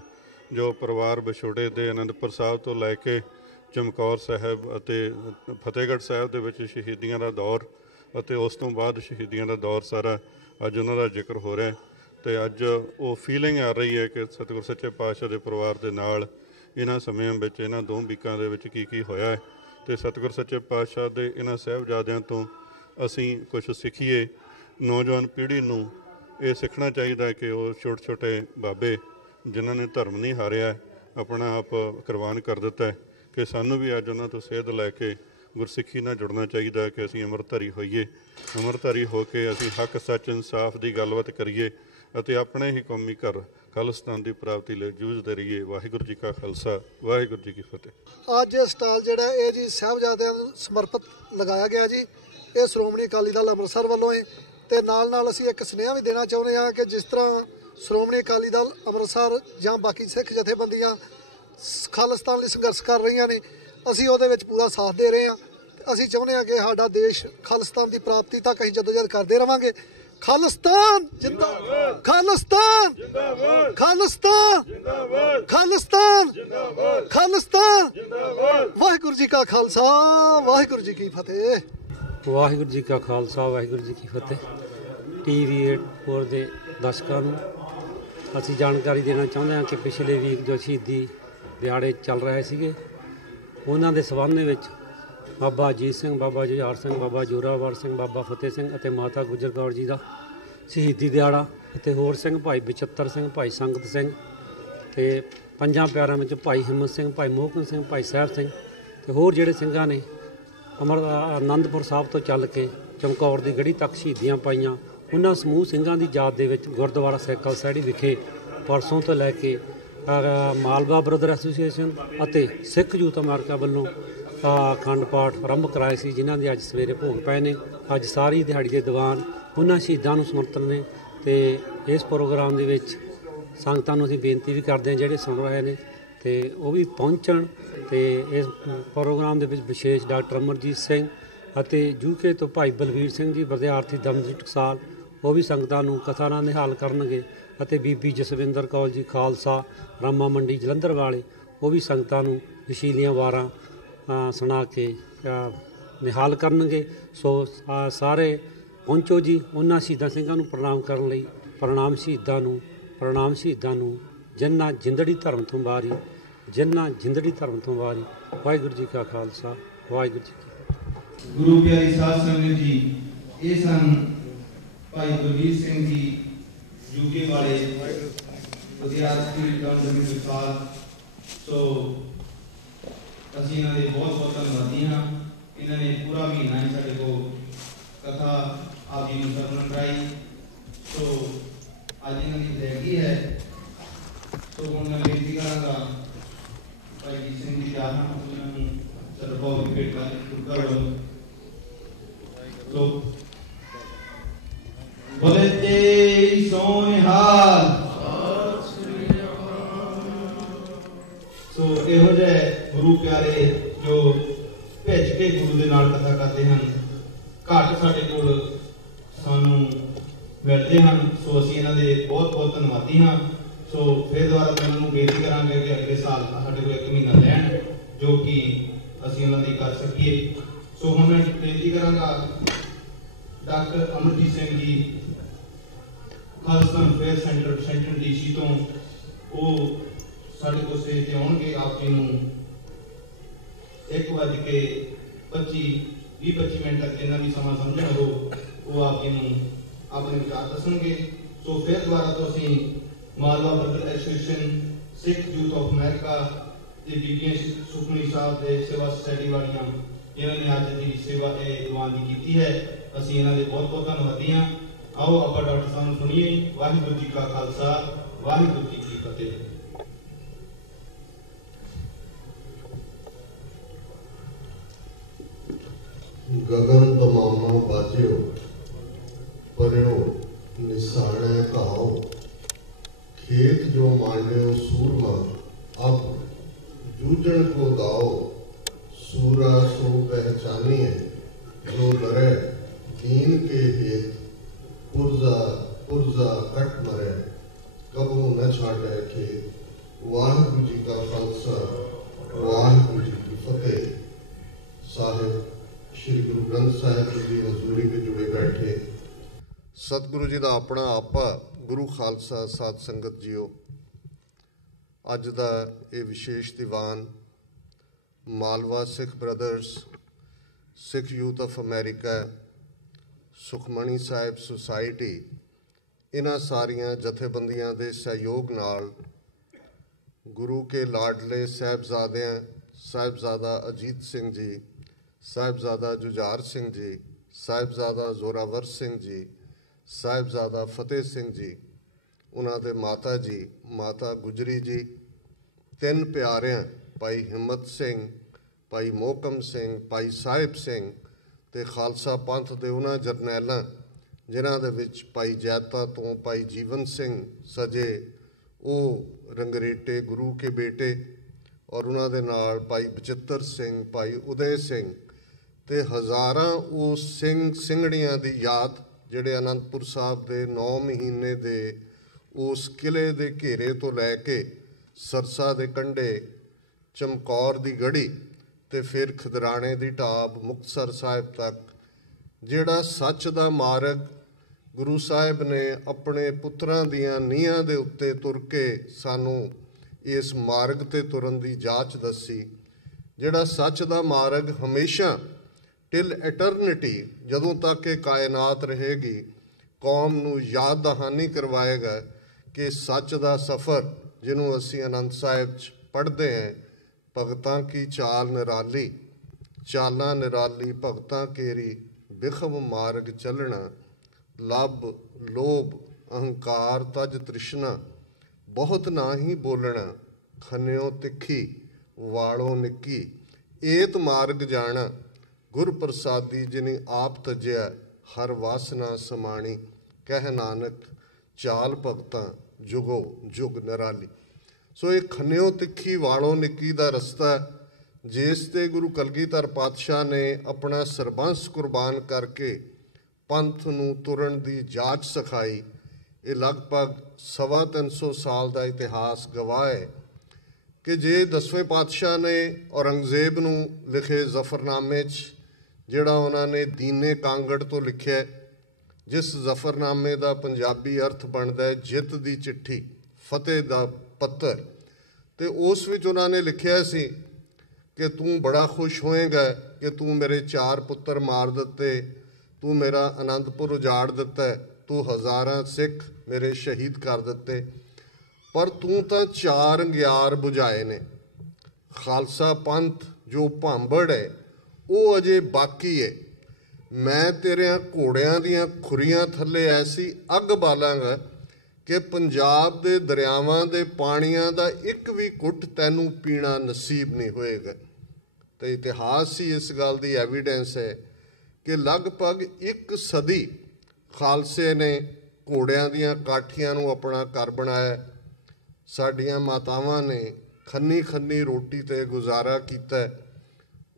ਜੋ ਪਰਿਵਾਰ ਵਿਛੋੜੇ ਦੇ ਅਨੰਦਪੁਰ ਸਾਹਿਬ ਤੋਂ ਲੈ ਕੇ ਚਮਕੌਰ ਸਾਹਿਬ ਅਤੇ ਫਤਿਹਗੜ੍ਹ ਸਾਹਿਬ ਦੇ ਵਿੱਚ ਸ਼ਹੀਦੀਆਂ ਦਾ ਦੌਰ ਅਤੇ ਉਸ ਤੋਂ ਬਾਅਦ ਸ਼ਹੀਦੀਆਂ ਦਾ ਦੌਰ ਸਾਰਾ ਅੱਜ ਉਹਨਾਂ ਦਾ ਜ਼ਿਕਰ ਹੋ ਰਿਹਾ। ਅਤੇ ਅੱਜ ਉਹ ਫੀਲਿੰਗ ਆ ਰਹੀ ਹੈ ਕਿ ਸਤਿਗੁਰੂ ਸੱਚੇ ਪਾਤਸ਼ਾਹ ਦੇ ਪਰਿਵਾਰ ਦੇ ਨਾਲ ਇਹਨਾਂ ਸਮਿਆਂ ਵਿੱਚ, ਇਹਨਾਂ 2 ਵੀਕਾਂ ਦੇ ਵਿੱਚ ਕੀ ਹੋਇਆ ਹੈ। ਅਤੇ ਸਤਿਗੁਰੂ ਸੱਚੇ ਪਾਤਸ਼ਾਹ ਦੇ ਇਹਨਾਂ ਸਾਹਿਬਜ਼ਾਦਿਆਂ ਤੋਂ ਅਸੀਂ ਕੁਛ ਸਿੱਖੀਏ। ਨੌਜਵਾਨ ਪੀੜ੍ਹੀ ਨੂੰ ਇਹ ਸਿੱਖਣਾ ਚਾਹੀਦਾ ਕਿ ਉਹ ਛੋਟੇ ਛੋਟੇ ਬਾਬੇ ਜਿਨ੍ਹਾਂ ਨੇ ਧਰਮ ਨਹੀਂ ਹਾਰਿਆ, ਆਪਣਾ ਆਪ ਕੁਰਬਾਨ ਕਰ ਦਿੱਤਾ, ਕਿ ਸਾਨੂੰ ਵੀ ਅੱਜ ਉਹਨਾਂ ਤੋਂ ਸੇਧ ਲੈ ਕੇ ਗੁਰਸਿੱਖੀ ਨਾਲ ਜੁੜਨਾ ਚਾਹੀਦਾ ਕਿ ਅਸੀਂ ਅੰਮ੍ਰਿਤਧਾਰੀ ਹੋਈਏ। ਅੰਮ੍ਰਿਤਧਾਰੀ ਹੋ ਕੇ ਅਸੀਂ ਹੱਕ, ਸੱਚ, ਇਨਸਾਫ ਦੀ ਗੱਲਬਾਤ ਕਰੀਏ ਅਤੇ ਆਪਣੇ ਹੀ ਕੌਮੀ ਘਰ ਖਾਲਿਸਤਾਨ ਦੀ ਪ੍ਰਾਪਤੀ ਲਈ ਜੂਝਦੇ ਰਹੀਏ। ਵਾਹਿਗੁਰੂ ਜੀ ਕਾ ਖਾਲਸਾ, ਵਾਹਿਗੁਰੂ ਜੀ ਕੀ ਫਤਿਹ। ਅੱਜ ਸਟਾਲ ਜਿਹੜਾ ਇਹ ਜੀ ਸਾਹਿਬਜ਼ਾਦਿਆਂ ਨੂੰ ਸਮਰਪਿਤ ਲਗਾਇਆ ਗਿਆ ਜੀ, ਇਹ ਸ਼੍ਰੋਮਣੀ ਅਕਾਲੀ ਦਲ ਅੰਮ੍ਰਿਤਸਰ ਵੱਲੋਂ ਹੈ। ਅਤੇ ਨਾਲ ਅਸੀਂ ਇੱਕ ਸੁਨੇਹਾ ਵੀ ਦੇਣਾ ਚਾਹੁੰਦੇ ਹਾਂ ਕਿ ਜਿਸ ਤਰ੍ਹਾਂ ਸ਼੍ਰੋਮਣੀ ਅਕਾਲੀ ਦਲ ਅੰਮ੍ਰਿਤਸਰ ਜਾਂ ਬਾਕੀ ਸਿੱਖ ਜਥੇਬੰਦੀਆਂ ਖਾਲਿਸਤਾਨ ਲਈ ਸੰਘਰਸ਼ ਕਰ ਰਹੀਆਂ ਨੇ, ਅਸੀਂ ਉਹਦੇ ਵਿੱਚ ਪੂਰਾ ਸਾਥ ਦੇ ਰਹੇ ਹਾਂ। ਅਸੀਂ ਚਾਹੁੰਦੇ ਹਾਂ ਕਿ ਸਾਡਾ ਦੇਸ਼ ਖਾਲਿਸਤਾਨ ਦੀ ਪ੍ਰਾਪਤੀ ਤੱਕ ਅਸੀਂ ਜਦੋਜਹਿਦ ਕਰਦੇ ਰਹਾਂਗੇ। ਖਾਲਿਸਤਾਨ ਜਿੰਦਾਬਾਦ, ਖਾਲਿਸਤਾਨ ਜਿੰਦਾਬਾਦ, ਖਾਲਿਸਤਾਨ ਜਿੰਦਾਬਾਦ, ਖਾਲਿਸਤਾਨ ਜਿੰਦਾਬਾਦ, ਖਾਲਿਸਤਾਨ ਜਿੰਦਾਬਾਦ। ਵਾਹਿਗੁਰੂ ਜੀ ਕਾ ਖਾਲਸਾ, ਵਾਹਿਗੁਰੂ ਜੀ ਕੀ ਫਤਿਹ। ਵਾਹਿਗੁਰੂ ਜੀ ਕਾ ਖਾਲਸਾ, ਵਾਹਿਗੁਰੂ ਜੀ ਕੀ ਫਤਿਹ। TV 84 ਦੇ ਦਰਸ਼ਕਾਂ ਨੂੰ ਅਸੀਂ ਜਾਣਕਾਰੀ ਦੇਣਾ ਚਾਹੁੰਦੇ ਹਾਂ ਕਿ ਪਿਛਲੇ ਵੀਕ ਜੋ ਸ਼ਹੀਦੀ ਦਿਹਾੜੇ ਚੱਲ ਰਹੇ ਸੀਗੇ, ਉਹਨਾਂ ਦੇ ਸੰਬੰਧ ਵਿੱਚ ਬਾਬਾ ਅਜੀਤ ਸਿੰਘ, ਬਾਬਾ ਜੁਝਾਰ ਸਿੰਘ, ਬਾਬਾ ਜੋਰਾਵਰ ਸਿੰਘ, ਬਾਬਾ ਫਤਿਹ ਸਿੰਘ ਅਤੇ ਮਾਤਾ ਗੁਜਰ ਕੌਰ ਜੀ ਦਾ ਸ਼ਹੀਦੀ ਦਿਹਾੜਾ, ਅਤੇ ਹੋਰ ਸਿੰਘ ਭਾਈ ਬਚਿੱਤਰ ਸਿੰਘ, ਭਾਈ ਸੰਗਤ ਸਿੰਘ, ਅਤੇ 5 ਪਿਆਰਿਆਂ ਵਿੱਚ ਭਾਈ ਹਿੰਮਤ ਸਿੰਘ, ਭਾਈ ਮੋਹਕਮ ਸਿੰਘ, ਭਾਈ ਸਾਹਿਬ ਸਿੰਘ ਅਤੇ ਹੋਰ ਜਿਹੜੇ ਸਿੰਘਾਂ ਨੇ ਆਨੰਦਪੁਰ ਸਾਹਿਬ ਤੋਂ ਚੱਲ ਕੇ ਚਮਕੌਰ ਦੀ ਗੜੀ ਤੱਕ ਸ਼ਹੀਦੀਆਂ ਪਾਈਆਂ। ਉਹਨਾਂ ਸਮੂਹ ਸਿੰਘਾਂ ਦੀ ਯਾਦ ਦੇ ਵਿੱਚ ਗੁਰਦੁਆਰਾ ਸਿੱਖ ਕਲਸੜੀ ਵਿਖੇ ਪਰਸੋਂ ਤੋਂ ਲੈ ਕੇ ਮਾਲਵਾ ਬ੍ਰਦਰ ਐਸੋਸੀਏਸ਼ਨ ਅਤੇ ਸਿੱਖ ਯੂਥ ਅਮਰੀਕਾ ਵੱਲੋਂ ਅਖੰਡ ਪਾਠ ਆਰੰਭ ਕਰਾਏ ਸੀ, ਜਿਨ੍ਹਾਂ ਦੇ ਅੱਜ ਸਵੇਰੇ ਭੋਗ ਪਏ ਨੇ। ਅੱਜ ਸਾਰੀ ਦਿਹਾੜੀ ਦੇ ਦੀਵਾਨ ਉਹਨਾਂ ਸ਼ਹੀਦਾਂ ਨੂੰ ਸਮਰਪਿਤ ਨੇ। ਅਤੇ ਇਸ ਪ੍ਰੋਗਰਾਮ ਦੇ ਵਿੱਚ ਸੰਗਤਾਂ ਨੂੰ ਅਸੀਂ ਬੇਨਤੀ ਵੀ ਕਰਦੇ ਹਾਂ ਜਿਹੜੇ ਸੁਣ ਰਹੇ ਨੇ ਅਤੇ ਉਹ ਵੀ ਪਹੁੰਚਣ। ਅਤੇ ਇਸ ਪ੍ਰੋਗਰਾਮ ਦੇ ਵਿੱਚ ਵਿਸ਼ੇਸ਼ ਡਾਕਟਰ ਅਮਰਜੀਤ ਸਿੰਘ ਅਤੇ UK ਤੋਂ ਭਾਈ ਬਲਵੀਰ ਸਿੰਘ ਜੀ, ਵਿਦਿਆਰਥੀ ਦਮਜੀ ਟਕਸਾਲ, ਉਹ ਵੀ ਸੰਗਤਾਂ ਨੂੰ ਕਥਾ ਨਾਲ ਨਿਹਾਲ ਕਰਨਗੇ। ਅਤੇ ਬੀਬੀ ਜਸਵਿੰਦਰ ਕੌਰ ਜੀ ਖਾਲਸਾ ਰਾਮਾ ਮੰਡੀ ਜਲੰਧਰ ਵਾਲੇ, ਉਹ ਵੀ ਸੰਗਤਾਂ ਨੂੰ ਜੋਸ਼ੀਲੀਆਂ ਵਾਰਾਂ ਸੁਣਾ ਕੇ ਨਿਹਾਲ ਕਰਨਗੇ। ਸੋ ਸਾਰੇ ਪਹੁੰਚੋ ਜੀ। ਉਹਨਾਂ ਸ਼ਹੀਦਾਂ ਸਿੰਘਾਂ ਨੂੰ ਪ੍ਰਣਾਮ ਕਰਨ ਲਈ। ਪ੍ਰਣਾਮ ਸ਼ਹੀਦਾਂ ਨੂੰ, ਪ੍ਰਣਾਮ ਸ਼ਹੀਦਾਂ ਨੂੰ, ਜਿਨ੍ਹਾਂ ਜਿੰਦੜੀ ਧਰਮ ਤੋਂ ਵਾਰੀ, ਜਿਨ੍ਹਾਂ ਜਿੰਦੜੀ ਧਰਮ ਤੋਂ ਵਾਰੀ। ਵਾਹਿਗੁਰੂ ਜੀ ਕਾ ਖਾਲਸਾ, ਵਾਹਿਗੁਰੂ ਜੀ ਕੀ ਫਤਿਹ। ਗੁਰੂ ਪਿਆਰੀ ਸਾਧ ਸੰਗਤ ਜੀ, ਇਹ ਸਨ ਭਾਈ ਗੁਰਵੀਰ ਸਿੰਘ ਜੀ ਯੂਕੇ ਵਾਲੇ ਵਿਦਿਆਰਥੀ ਦੰਡ ਵਿਕਾਸ। ਸੋ ਅਸੀਂ ਇਹਨਾਂ ਦੇ ਬਹੁਤ ਬਹੁਤ ਧੰਨਵਾਦੀ ਹਾਂ। ਇਹਨਾਂ ਨੇ ਪੂਰਾ ਮਹੀਨਾ ਹੀ ਸਾਡੇ ਕੋਲ ਕਥਾ ਆਪ ਜੀ ਨੂੰ ਸਰਵਣ ਕਰਾਈ। ਸੋ ਅੱਜ ਇਹਨਾਂ ਦੀ ਅਦਾਇਗੀ ਹੈ। ਸੋ ਹੁਣ ਮੈਂ ਬੇਨਤੀ ਕਰਾਂਗਾ ਭਾਈ ਜੀ ਸਿੰਘ ਜੀ ਦਾ ਉਹਨਾਂ ਨੂੰ ਸਰਬੋਤ ਭੇਟ ਕਰੋ। ਸੋ ਬੋਲੇ ਤੇ ਸੋਨਿਹਾਲ। ਸੋ ਇਹੋ ਜਿਹੇ ਗੁਰੂ ਪਿਆਰੇ ਜੋ ਭਿੱਜ ਕੇ ਗੁਰੂ ਦੇ ਨਾਲ ਕਥਾ ਕਰਦੇ ਹਨ, ਘੱਟ ਸਾਡੇ ਕੋਲ ਸਾਨੂੰ ਮਿਲਦੇ ਹਨ। ਸੋ ਅਸੀਂ ਇਹਨਾਂ ਦੇ ਬਹੁਤ ਬਹੁਤ ਧੰਨਵਾਦੀ ਹਾਂ। ਸੋ ਫਿਰ ਦੁਬਾਰਾ ਮੈਂ ਉਹਨਾਂ ਨੂੰ ਬੇਨਤੀ ਕਰਾਂਗੇ ਕਿ ਅਗਲੇ ਸਾਲ ਸਾਡੇ ਕੋਲ 1 ਮਹੀਨਾ ਲੈਣ, ਜੋ ਕਿ ਅਸੀਂ ਉਹਨਾਂ ਦੀ ਕਰ ਸਕੀਏ। ਸੋ ਹੁਣ ਮੈਂ ਬੇਨਤੀ ਕਰਾਂਗਾ doctor Amarjit Singh ji, Khalsa fair centre DC ਤੋਂ, ਉਹ ਸਾਡੇ ਕੋਲ ਸਟੇਜ ਤੇ ਆਉਣਗੇ। ਆਪ ਜੀ ਨੂੰ 1:25 ਮਿੰਟ ਤੱਕ ਜਿੰਨਾ ਵੀ ਸਮਾਂ ਸਮਝਣ ਹੋ, ਉਹ ਆਪ ਜੀ ਨੂੰ ਆਪਣੇ ਵਿਚਾਰ ਦੱਸਣਗੇ। ਸੋ ਫਿਰ ਦੁਬਾਰਾ ਤੋਂ ਅਸੀਂ Malwa brother association, Sikh youth of America ਤੇ ਬੀਬੀਆਂ ਸੁਖਮਨੀ ਸਾਹਿਬ ਦੇ ਸੇਵਾ ਸੁਸਾਇਟੀ ਵਾਲੀਆਂ, ਇਹਨਾਂ ਨੇ ਅੱਜ ਦੀ ਸੇਵਾ ਦੀਵਾਨਗੀ ਕੀਤੀ ਹੈ। ਅਸੀਂ ਇਹਨਾਂ ਦੇ ਬਹੁਤ ਬਹੁਤ ਧੰਨਵਾਦੀ ਹਾਂ। ਆਓ ਆਪਾਂ ਡਾਕਟਰ ਸਾਹਿਬ ਨੂੰ ਸੁਣੀਏ। ਵਾਹਿਗੁਰੂ ਜੀ ਕਾ ਖਾਲਸਾ, ਵਾਹਿਗੁਰੂ ਜੀ ਕੀ ਫਤਿਹ। ਗगन तमामो बाजियो परिणो निसाणे घाओ, खेत जो मांडियो सूरमा अब जूझण को दाओ, सूरा सो पहचानिए जो लड़े दीन के हेत, पुरजा पुरजा कट मरे कबू न छाटे खेत। वाहिगुरू जी का खालसा, वाहिगुरू जी की फतेह। साहिब श्री गुरु ग्रंथ साहिब जी की हजूरी में जुड़े बैठे सतगुरु जी का अपना आपा गुरु खालसा साध संगत जीओ, अज का ये विशेष दीवान Malwa Sikh brothers, Sikh youth of America, Sukhmani Sahib society, इन्हां सारियां जथेबंदियां दे सहयोग नाल गुरु के लाडले साहिबजादियां साहिबजादा अजीत सिंह जी, साहिबजादा जुझार सिंह जी, साहिबजादा जोरावर सिंह जी, साहिबजादा फतेह सिंह जी, उन्होंने माता जी माता गुजरी जी, 3 प्यारियां भाई हिम्मत सिंह, भाई मोहकम सिंह, भाई साहिब सिंह ते खालसा पंथ के उन्होंने जरनैलों जिन्हां दे विच भाई जैता तो भाई जीवन सिंह सजे, वो रंगरेटे गुरु के बेटे, और उन्होंने नाल भाई बचित्र सिंह, भाई उदय सिंह ते हज़ारां वो सिंह सिंघड़ियां दी याद जिहड़े आनंदपुर साहब दे 9 महीने दे उस किले दे घेरे तो लैके सरसा दे कंढे, चमकौर दी गढ़ी ते फिर खदराणे दी ढाब मुक्तसर साहिब तक, जिहड़ा सच दा मार्ग गुरु साहिब ने अपने पुत्रां दियां नीहां दे उत्ते तुर के सानू इस मार्ग ते तुरन दी जाच दसी, जिहड़ा सच दा मार्ग हमेशा टिल एटर्निटी जदों तक ये कायनात रहेगी कौम नू याद दहानी करवाएगा कि सच दा सफ़र जिन्हों असी आनंद साहिब पढ़ते हैं, भगतां की चाल निराली, चालां निराली भगतां केरी, बिखम मार्ग चलना, लब लोभ अहंकार तज तृष्णा, बहुत ना ही बोलना, खन्यो तिखी वालों निकी, एत मार्ग जाना, गुर प्रसादी जिनी आप तजया, हर वासना समाणी, कह नानक चाल भगतां जुगो जुग निराली। सो ये खन्यो तिखी वालों निकी दा रस्ता जिस ते गुरु कलगीधर पातशाह ने अपना सरबंस कुर्बान करके पंथ नू तुरन दी जाच सिखाई। ये लगभग 325 साल का इतिहास गवाह है ਕਿ ਜੇ 10ਵੇਂ ਪਾਤਸ਼ਾਹ ਨੇ ਔਰੰਗਜ਼ੇਬ ਨੂੰ ਲਿਖੇ ਜ਼ਫਰਨਾਮੇ 'ਚ ਜਿਹੜਾ ਉਹਨਾਂ ਨੇ ਦੀਨੇ ਕਾਂਗੜ ਤੋਂ ਲਿਖਿਆ, ਜਿਸ ਜ਼ਫਰਨਾਮੇ ਦਾ ਪੰਜਾਬੀ ਅਰਥ ਬਣਦਾ ਹੈ ਜਿੱਤ ਦੀ ਚਿੱਠੀ, ਫਤਿਹ ਦਾ ਪੱਤਰ, ਤੇ ਉਸ ਵਿੱਚ ਉਹਨਾਂ ਨੇ ਲਿਖਿਆ ਸੀ ਕਿ ਤੂੰ ਬੜਾ ਖੁਸ਼ ਹੋਏਗਾ ਕਿ ਤੂੰ ਮੇਰੇ 4 ਪੁੱਤਰ ਮਾਰ ਦਿੱਤੇ, ਤੂੰ ਮੇਰਾ ਅਨੰਦਪੁਰ ਉਜਾੜ ਦਿੱਤਾ, ਤੂੰ ਹਜ਼ਾਰਾਂ ਸਿੱਖ ਮੇਰੇ ਸ਼ਹੀਦ ਕਰ ਦਿੱਤੇ, ਪਰ ਤੂੰ ਤਾਂ 4 ਅੰਗਿਆਰ ਬੁਝਾਏ ਨੇ। ਖਾਲਸਾ ਪੰਥ ਜੋ ਭਾਂਬੜ ਹੈ ਉਹ ਅਜੇ ਬਾਕੀ ਹੈ। ਮੈਂ ਤੇਰਿਆਂ ਘੋੜਿਆਂ ਦੀਆਂ ਖੁਰੀਆਂ ਥੱਲੇ ਐਸੀ ਅੱਗ ਬਾਲਾਂਗਾ ਕਿ ਪੰਜਾਬ ਦੇ ਦਰਿਆਵਾਂ ਦੇ ਪਾਣੀਆਂ ਦਾ ਇੱਕ ਵੀ ਘੁੱਟ ਤੈਨੂੰ ਪੀਣਾ ਨਸੀਬ ਨਹੀਂ ਹੋਏਗਾ। ਤੇ ਇਤਿਹਾਸ ਹੀ ਇਸ ਗੱਲ ਦੀ ਐਵੀਡੈਂਸ ਹੈ ਕਿ ਲਗਭਗ 1 ਸਦੀ ਖਾਲਸੇ ਨੇ ਘੋੜਿਆਂ ਦੀਆਂ ਕਾਠੀਆਂ ਨੂੰ ਆਪਣਾ ਘਰ ਬਣਾਇਆ। ਸਾਡੀਆਂ ਮਾਤਾਵਾਂ ਨੇ ਖੰਨੀ ਖੰਨੀ ਰੋਟੀ 'ਤੇ ਗੁਜ਼ਾਰਾ ਕੀਤਾ।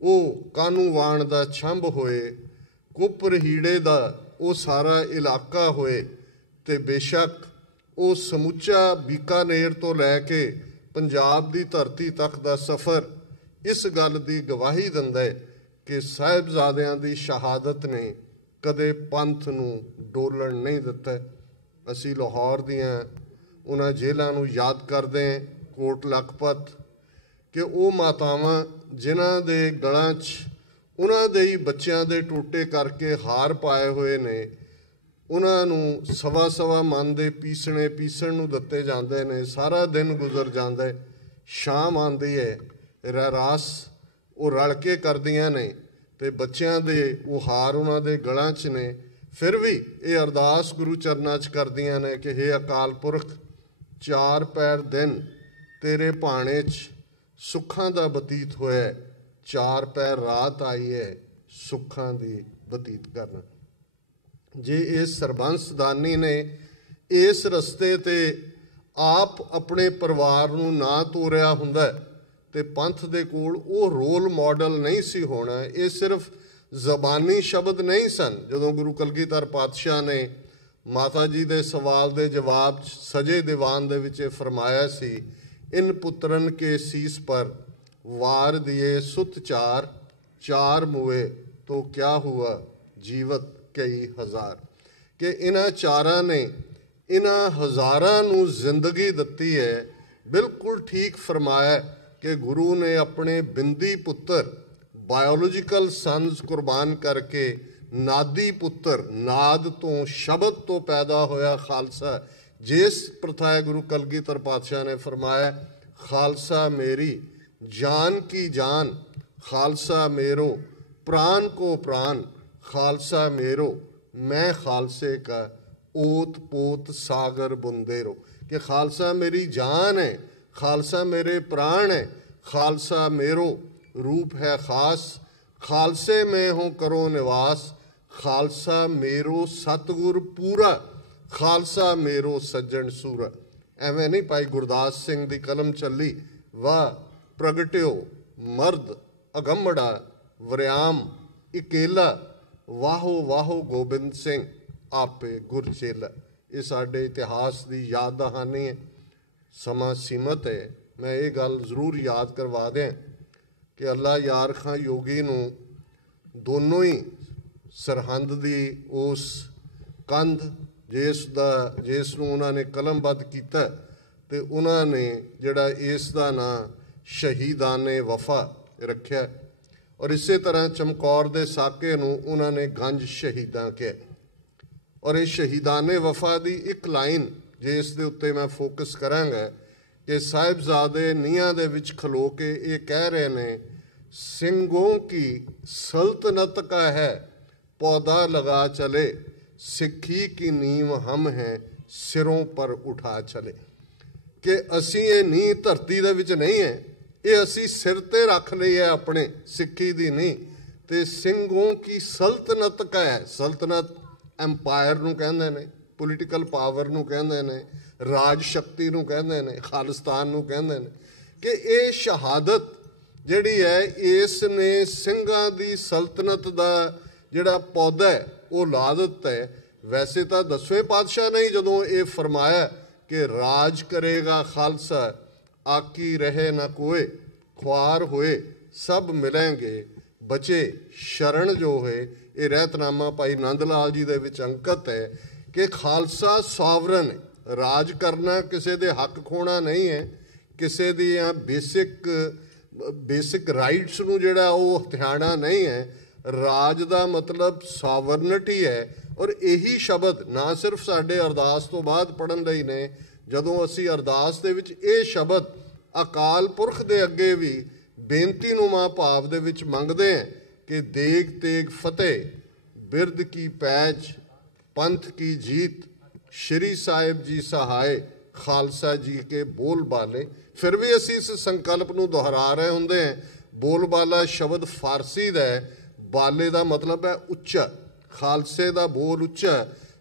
ਉਹ ਕਾਹਨੂੰਵਾਨ ਦਾ ਛੰਭ ਹੋਏ, ਕੁੱਪਰ ਹੀੜੇ ਦਾ ਉਹ ਸਾਰਾ ਇਲਾਕਾ ਹੋਏ, ਤੇ ਬੇਸ਼ੱਕ ਉਹ ਸਮੁੱਚਾ ਬੀਕਾਨੇਰ ਤੋਂ ਲੈ ਕੇ ਪੰਜਾਬ ਦੀ ਧਰਤੀ ਤੱਕ ਦਾ ਸਫ਼ਰ ਇਸ ਗੱਲ ਦੀ ਗਵਾਹੀ ਦਿੰਦਾ ਹੈ ਕਿ ਸਾਹਿਬਜ਼ਾਦਿਆਂ ਦੀ ਸ਼ਹਾਦਤ ਨੇ ਕਦੇ ਪੰਥ ਨੂੰ ਡੋਲਣ ਨਹੀਂ ਦਿੱਤਾ। ਅਸੀਂ ਲਾਹੌਰ ਦੀਆਂ ਉਹਨਾਂ ਜੇਲ੍ਹਾਂ ਨੂੰ ਯਾਦ ਕਰਦੇ ਹਾਂ, ਕੋਟ ਲਖਪਤ, ਕਿ ਉਹ ਮਾਤਾਵਾਂ ਜਿਨ੍ਹਾਂ ਦੇ ਗਲਾਂ 'ਚ ਉਹਨਾਂ ਦੇ ਹੀ ਬੱਚਿਆਂ ਦੇ ਟੋਟੇ ਕਰਕੇ ਹਾਰ ਪਾਏ ਹੋਏ ਨੇ, ਉਹਨਾਂ ਨੂੰ ਸਵਾ ਮਨ ਦੇ ਪੀਸਣ ਨੂੰ ਦਿੱਤੇ ਜਾਂਦੇ ਨੇ। ਸਾਰਾ ਦਿਨ ਗੁਜ਼ਰ ਜਾਂਦਾ ਹੈ, ਸ਼ਾਮ ਆਉਂਦੀ ਹੈ, ਰਹਿਰਾਸ ਉਹ ਰਲ ਕੇ ਕਰਦੀਆਂ ਨੇ ਤੇ ਬੱਚਿਆਂ ਦੇ ਉਹ ਹਾਰ ਉਹਨਾਂ ਦੇ ਗਲਾਂ 'ਚ ਨੇ। ਫਿਰ ਵੀ ਇਹ ਅਰਦਾਸ ਗੁਰੂ ਚਰਨਾਂ 'ਚ ਕਰਦੀਆਂ ਨੇ ਕਿ ਹੇ ਅਕਾਲ ਪੁਰਖ, 4 ਪੈਰ ਦਿਨ ਤੇਰੇ ਭਾਣੇ 'ਚ ਸੁੱਖਾਂ ਦਾ ਬਤੀਤ ਹੋਇਆ, 4 ਪੈਰ ਰਾਤ ਆਈ ਹੈ ਸੁੱਖਾਂ ਦੀ ਬਤੀਤ ਕਰਨਾ। ਜੇ ਇਸ ਸਰਬੰਸਦਾਨੀ ਨੇ ਇਸ ਰਸਤੇ ਤੇ ਆਪ ਆਪਣੇ ਪਰਿਵਾਰ ਨੂੰ ਨਾ ਤੋਰਿਆ ਹੁੰਦਾ ਤੇ ਪੰਥ ਦੇ ਕੋਲ ਉਹ ਰੋਲ ਮਾਡਲ ਨਹੀਂ ਸੀ ਹੋਣਾ। ਇਹ ਸਿਰਫ ਜ਼ਬਾਨੀ ਸ਼ਬਦ ਨਹੀਂ ਸਨ। ਜਦੋਂ ਗੁਰੂ ਕਲਗੀਧਰ ਪਾਤਸ਼ਾਹ ਨੇ ਮਾਤਾ ਜੀ ਦੇ ਸਵਾਲ ਦੇ ਜਵਾਬ 'ਚ ਸਜੇ ਦੀਵਾਨ ਦੇ ਵਿੱਚ ਫਰਮਾਇਆ ਸੀ, ਇਨ ਪੁੱਤਰਨ ਕੇ ਸੀਸ ਪਰ ਵਾਰ ਦਿਏ ਸੁਤ 4 ਮੁਏ ਤੋ ਕਿਆ ਹੁਆ ਜੀਵਤ ਕਈ ਹਜ਼ਾਰ, ਕਿ ਇਹਨਾਂ 4 ਨੇ ਇਹਨਾਂ ਹਜ਼ਾਰਾਂ ਨੂੰ ਜ਼ਿੰਦਗੀ ਦਿੱਤੀ ਹੈ। ਬਿਲਕੁਲ ਠੀਕ ਫਰਮਾਇਆ ਕਿ ਗੁਰੂ ਨੇ ਆਪਣੇ ਬਿੰਦੀ ਪੁੱਤਰ ਬਾਇਓਲੋਜੀਕਲ ਸਨਸ ਕੁਰਬਾਨ ਕਰਕੇ ਨਾਦੀ ਪੁੱਤਰ, ਨਾਦ ਤੋਂ ਸ਼ਬਦ ਤੋਂ ਪੈਦਾ ਹੋਇਆ ਖਾਲਸਾ, ਜਿਸ ਪ੍ਰਥਾ ਗੁਰੂ ਕਲਗੀਧਰ ਪਾਤਸ਼ਾਹ ਨੇ ਫਰਮਾਇਆ, ਖਾਲਸਾ ਮੇਰੀ ਜਾਨ ਕੀ ਜਾਨ, ਖਾਲਸਾ ਮੇਰੋ ਪ੍ਰਾਨ ਕੋ ਪ੍ਰਾਨ, ਖਾਲਸਾ ਮੇਰੋ ਮੈਂ ਖਾਲਸੇ का ओत पोत सागर बुंदेरो, कि खालसा मेरी जान है, खालसा मेरे प्राण है, खालसा मेरो रूप है खास, खालसे में हो करो निवास, खालसा मेरो सतगुर पूरा, खालसा मेरो सज्जन सूरा। ਐਵੇਂ ਨਹੀਂ ਭਾਈ ਗੁਰਦਾਸ ਸਿੰਘ ਦੀ ਕਲਮ ਚੱਲੀ, ਵਾਹ ਪ੍ਰਗਟਿਓ ਮਰਦ ਅਗੰਮੜਾ ਵਰਿਆਮ ਇਕੇਲਾ, ਵਾਹੋ ਵਾਹੋ ਗੋਬਿੰਦ ਸਿੰਘ ਆਪੇ ਗੁਰਚੇਲਾ। ਇਹ ਸਾਡੇ ਇਤਿਹਾਸ ਦੀ ਯਾਦ ਦਹਾਨੀ ਹੈ। ਸਮਾਂ ਸੀਮਤ ਹੈ, ਮੈਂ ਇਹ ਗੱਲ ਜ਼ਰੂਰ ਯਾਦ ਕਰਵਾ ਦਿਆਂ ਕਿ ਅੱਲਾ ਯਾਰ ਖਾਂ ਯੋਗੀ ਨੂੰ ਦੋਨੋਂ ਹੀ ਸਰਹੰਦ ਦੀ ਉਸ ਕੰਧ ਜਿਸ ਨੂੰ ਉਹਨਾਂ ਨੇ ਕਲਮਬੱਧ ਕੀਤਾ, ਤੇ ਉਹਨਾਂ ਨੇ ਜਿਹੜਾ ਇਸ ਦਾ ਨਾਂ ਸ਼ਹੀਦਾਨੇ ਵਫਾ ਰੱਖਿਆ, ਔਰ ਇਸੇ ਤਰ੍ਹਾਂ ਚਮਕੌਰ ਦੇ ਸਾਕੇ ਨੂੰ ਉਹਨਾਂ ਨੇ ਗੰਜ ਸ਼ਹੀਦਾਂ ਕਿਹਾ। ਔਰ ਇਹ ਸ਼ਹੀਦਾਨੇ ਵਫਾ ਦੀ ਇੱਕ ਲਾਈਨ ਜਿਸ ਦੇ ਉੱਤੇ ਮੈਂ ਫੋਕਸ ਕਰਾਂਗਾ ਕਿ ਸਾਹਿਬਜ਼ਾਦੇ ਨੀਹਾਂ ਦੇ ਵਿੱਚ ਖਲੋ ਕੇ ਇਹ ਕਹਿ ਰਹੇ ਨੇ, ਸਿੰਘੋਂ ਕੀ ਸਲਤਨਤ ਕਾ ਹੈ ਪੌਦਾ ਲਗਾ ਚਲੇ, ਸਿੱਖੀ ਕੀ ਨੀਂਵ ਹਮ ਹੈ ਸਿਰੋਂ ਪਰ ਉਠਾ ਚਲੇ, ਕਿ ਅਸੀਂ ਇਹ ਨੀਂਹ ਧਰਤੀ ਦੇ ਵਿੱਚ ਨਹੀਂ ਹੈ, ਇਹ ਅਸੀਂ ਸਿਰ ਤੇ ਰੱਖ ਲਈ ਹੈ ਆਪਣੇ ਸਿੱਖੀ ਦੀ ਨੀਂਹ। ਤੇ ਸਿੰਘੋਂ ਕੀ ਸਲਤਨਤ ਕਾ ਹੈ, ਸਲਤਨਤ ਐਮਪਾਇਰ ਨੂੰ ਕਹਿੰਦੇ ਨੇ, ਪੋਲੀਟੀਕਲ ਪਾਵਰ ਨੂੰ ਕਹਿੰਦੇ ਨੇ, ਰਾਜ ਸ਼ਕਤੀ ਨੂੰ ਕਹਿੰਦੇ ਨੇ, ਖਾਲਿਸਤਾਨ ਨੂੰ ਕਹਿੰਦੇ ਨੇ, ਕਿ ਇਹ ਸ਼ਹਾਦਤ ਜਿਹੜੀ ਹੈ ਇਸ ਨੇ ਸਿੰਘਾਂ ਦੀ ਸਲਤਨਤ ਦਾ ਜਿਹੜਾ ਪੌਦਾ ਹੈ ਉਹ ਲਾ ਦਿੱਤਾ ਹੈ। ਵੈਸੇ ਤਾਂ 10ਵੇਂ ਪਾਤਸ਼ਾਹ ਨੇ ਜਦੋਂ ਇਹ ਫਰਮਾਇਆ ਕਿ ਰਾਜ ਕਰੇਗਾ ਖਾਲਸਾ, आकी रहे न कोय, ख्वार होए सब मिलेंगे, बचे शरण जो है। ये रहतनामा भाई नंद लाल जी दे विच अंकित है कि खालसा सॉवरन है, राज करना किसी दे हक खोना नहीं है, किसी दी बेसिक राइट्स नूं जिहड़ा वो हथियाना नहीं है। राज दा मतलब सॉवरनिटी है। और यही शब्द ना सिर्फ साडे अरदास तो बाद पढ़न लई ने, जदों असीं अरदास दे विच ये शब्द अकाल पुरख दे अगे भी बेनती नुमा भाव दे विच मंगदे हैं कि देग तेग फतेह, बिरद की पैज, पंथ की जीत, श्री साहिब जी सहाय, खालसा जी के बोल बाले। फिर भी असीं इस संकल्प नूं दोहरा रहे हुंदे हैं। बोल बाला शब्द फारसी दा है, बाले दा मतलब है उच्चा, खालसे दा बोल उच्चा,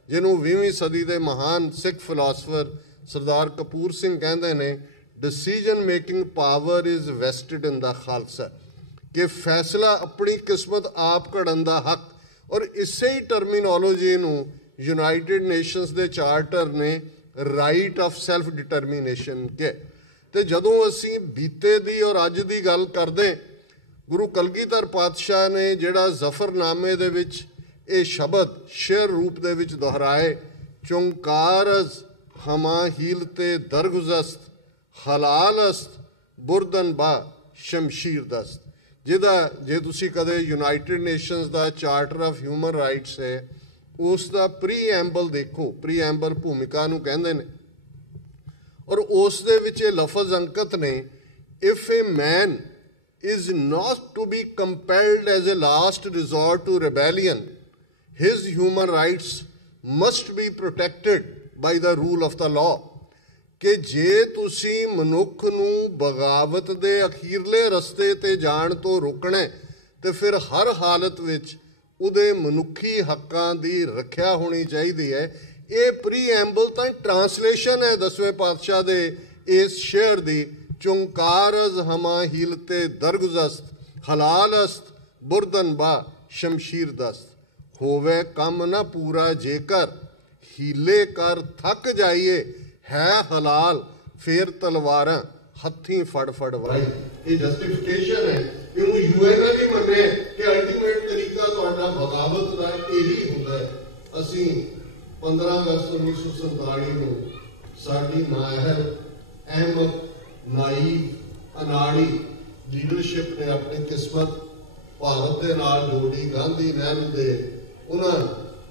जिन्हों 20वीं सदी के महान सिख फिलासफर सरदार कपूर सिंह कहते हैं, decision making power is vested in the Khalsa, कि फैसला अपनी किस्मत आप घड़न का हक। और इसे ही टर्मीनोलॉजी नूं यूनाइटेड नेशनस के चार्टर ने राइट ऑफ सैल्फ डिटर्मीनेशन के। तो जदों असीं बीते दी और अज दी गल करदे, गुरु कलगीधर पातशाह ने जिहड़ा जफरनामे दे विच ये शब्द शेर रूप दे विच दोहराए, चुंकारज हमा हीलते दरगुजस्त, हलालस्त बुरदन बा शमशीर दस्त। जिहदा जे तुसीं कदे यूनाइटेड नेशनस दा चार्टर ऑफ ह्यूमन राइट्स है, उस दा प्रीएम्बल देखो, प्रीएम्बल भूमिका नूं कहंदे ने, और उस दे विच ये लफज अंकित ने, if a man is not to be compelled as a last resort to rebellion, his human rights must be protected by the rule of the law। कि जे तुसी मनुख नूं बगावत दे अखीरले रस्ते ते जाण तो रोकना है, तो फिर हर हालत विच उहदे मनुखी हक्कां दी रखिया होनी चाहिदी है। ये प्रीएम्बल तां ट्रांसलेशन है 10वें पातशाह दे इस शेर दी, चुंकारज हमा हीलते दरगुजस्त, हलालस्त बुरदन बा शमशीर दस्त। होवे कम न पूरा जेकर, हीले कर थक जाइए, है हलाल फिर तलवारां हत्थीं फड़ फड़ वाई। ये जस्टिफिकेशन है, इहनूं यूएन ने भी मन्ने कि अल्टीमेट तरीका तुहाडा बगावत दा यही हुंदा है। असीं 15 अगस्त 1947 नूं साडी नाअहल, अहमद, नाइव, अनाड़ी लीडरशिप ने अपनी किस्मत भारत के नाल जोड़ी। गांधी नेहरू दे उन्हां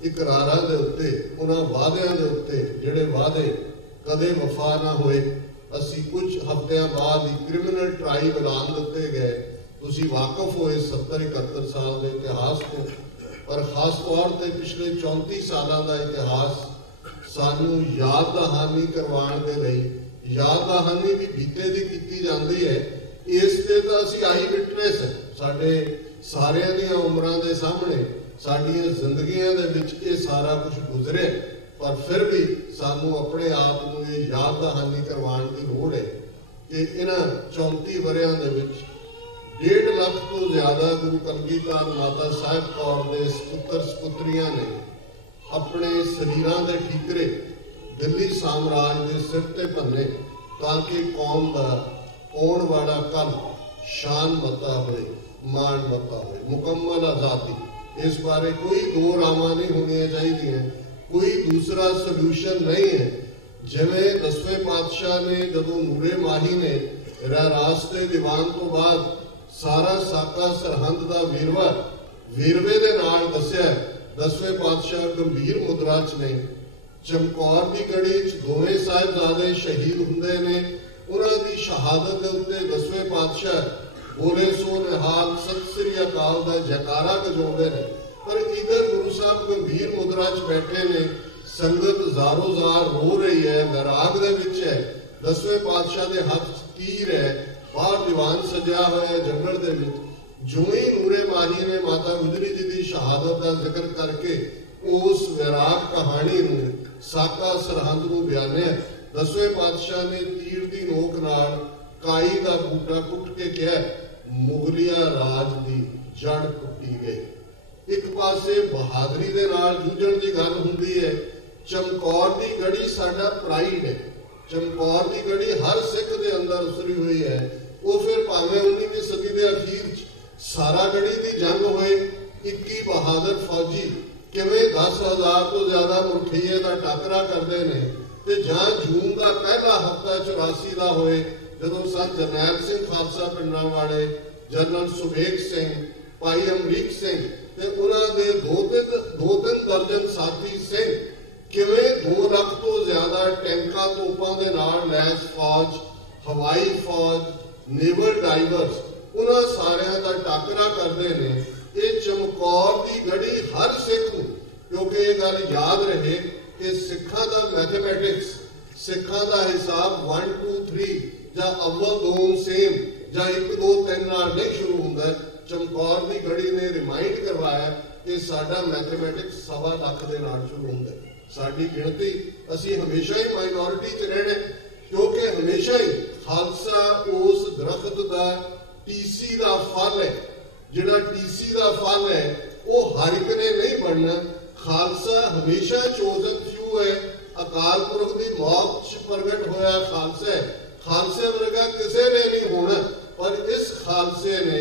इकरारां दे उत्ते, उन्हां वादियां दे उत्ते जिहड़े वादे कदे वफा ना होए, असी कुछ हफ्तियां बाद ही क्रिमिनल ट्राइब ऐलान दिते गए। तुसीं वाकफ होए 70-71 साल के इतिहास को, पर खास तौर पर पिछले 34 सालों का इतिहास सानू याद दहानी करवाने के लिए, याद दहानी भी बीते दी कीती जाती है। इस ते तां असीं आई विटनेस है, साडे सारियां दियां उमरां दे सामने साडियां जिंदगियां दे विच ये सारा कुछ गुजरे, पर फिर भी सानू अपने आप नूं ये याद दहानी करवाने की लोड़ है कि इन्हां 34 वरियां दे विच 1.5 लाख तो ज्यादा गुरु कलगीधर माता साहिब कौर दे सपुत्र सपुत्रियां ने अपने शरीरां दे ठीकरे दिल्ली साम्राज के सिर ते भन्ने, ताकि कौम का आने वाला कल शान मता होए, मान मता होए, मुकम्मल आज़ादी। इस बारे कोई दो रावां नहीं होनी चाहिए, कोई दूसरा सोल्यूशन नहीं है। जिवें 10वें पातशाह ने जदों नूरे माही ने रास्ते दीवान तो बाद सारा साका सरहंद का वीरवे दे नाल दस्सिया, 10वें पातशाह गंभीर मुद्रा च ने चमकौर की गढ़ी दोवें साहिबजादे शहीद हुंदे ने। उन्हां दी शहादत के उत्ते 10वें पातशाह बोले सो निहाल सत श्री अकाल दा जयकारा गजाउंदे ने, पर इधर गुरु साहब गंभीर मुद्रा च बैठे ने, संगत ज़ारो ज़ार रो रही है, वैराग दे विच है। 10वें पातशाह दे हथ तीर है, बाहर दीवान सजिया होया जंगल दे विच। जो ही नूरे माही ने माता गुजरी जी की शहादत का जिक्र करके उस वैराग कहानी नूं साका सरहंद नूं बयानिया, 10वें पातशाह ने तीर की नोक नाल काई का बूटा पुट के कहा, मुगलिया राज की जड़ पुट्टी गई। एक पासे बहादरी दे नाल जूझण की गल हुंदी है, चमकौर की गढ़ी साडा प्राइड है, ਚਮਕੌਰ ਦੀ ਗੜੀ ਹਰ ਸਿੱਖ ਦੇ ਅੰਦਰ ਉਸਰੀ ਹੋਈ ਹੈ। ਉਹ ਫਿਰ ਭਾਵੇਂ 19ਵੀਂ ਸਦੀ ਦੇ ਅਖੀਰ 'ਚ ਸਾਰਾਗੜ੍ਹੀ ਦੀ ਜੰਗ ਹੋਏ, 21 ਬਹਾਦਰ ਫੌਜੀ ਕਿਵੇਂ 10,000 ਤੋਂ ਜ਼ਿਆਦਾ ਮੁਰਖੀਏ ਦਾ ਟਾਕਰਾ ਕਰਦੇ ਨੇ, ਤੇ ਜਾਂ ਜੂਨ ਦਾ ਪਹਿਲਾ ਹਫ਼ਤਾ 84 ਦਾ ਹੋਏ ਜਦੋਂ ਸੰਤ ਜਰਨੈਲ ਸਿੰਘ ਖਾਲਸਾ ਪਿੰਡਾਂ ਵਾਲੇ, ਜਨਰਲ ਸੁਬੇਗ ਸਿੰਘ, ਭਾਈ ਅਮਰੀਕ ਸਿੰਘ ਤੇ ਉਹਨਾਂ ਦੇ ਦੋ ਤਿੰਨ ਦਰਜਨ ਸਾਥੀ ਸਿੰਘ ਕਿਵੇਂ 2 ਲੱਖ ਤੋਂ ਜ਼ਿਆਦਾ ਟੈਂਕਾਂ ਤੋਪਾਂ ਦੇ ਨਾਲ ਲੈਸ ਫੌਜ, ਹਵਾਈ ਫੌਜ, ਨੇਵਲ ਡਾਈਵਰਸ ਉਹਨਾਂ ਸਾਰਿਆਂ ਦਾ ਟਾਕਰਾ ਕਰਦੇ ਨੇ। ਇਹ ਚਮਕੌਰ ਦੀ ਗੜੀ ਹਰ ਸਿੱਖ ਨੂੰ, ਕਿਉਂਕਿ ਇਹ ਗੱਲ ਯਾਦ ਰਹੇ ਕਿ ਸਿੱਖਾਂ ਦਾ ਮੈਥਮੈਟਿਕਸ, ਸਿੱਖਾਂ ਦਾ ਹਿਸਾਬ 1 2 3 ਜਾਂ ਅਵਲ 2 ਸੇਮ ਜਾਂ 1 2 3 ਨਾਲ ਨਹੀਂ ਸ਼ੁਰੂ ਹੁੰਦਾ। ਚਮਕੌਰ ਦੀ ਗੜੀ ਨੇ ਰਿਮਾਈਂਡ ਕਰਵਾਇਆ ਕਿ ਸਾਡਾ ਮੈਥਮੈਟਿਕਸ 1.25 ਲੱਖ ਦੇ ਨਾਲ ਸ਼ੁਰੂ ਹੁੰਦਾ। ਸਾਡੀ ਗਿਣਤੀ, ਅਸੀਂ ਹਮੇਸ਼ਾ ਹੀ ਮਾਈਨੋਰਿਟੀ 'ਚ ਰਹਿਣਾ, ਕਿਉਂਕਿ ਹਮੇਸ਼ਾ ਹੀ ਖਾਲਸਾ ਉਸ ਦਰਖਤ ਦਾ ਟੀਸੀ ਦਾ ਫਲ ਹੈ। ਜਿਹੜਾ ਟੀਸੀ ਦਾ ਫਲ ਹੈ ਉਹ ਹਰ ਇੱਕ ਨੇ ਨਹੀਂ ਬਣਨਾ। ਖਾਲਸਾ ਹਮੇਸ਼ਾ ਚੋਜ਼ਨ ਫਿਊ ਹੈ। ਅਕਾਲ ਪੁਰਖ ਦੀ ਮੌਤ 'ਚ ਪ੍ਰਗਟ ਹੋਇਆ ਖਾਲਸਾ ਹੈ। ਖਾਲਸੇ ਵਰਗਾ ਕਿਸੇ ਨੇ ਨਹੀਂ ਹੋਣਾ, ਪਰ ਇਸ ਖਾਲਸੇ ਨੇ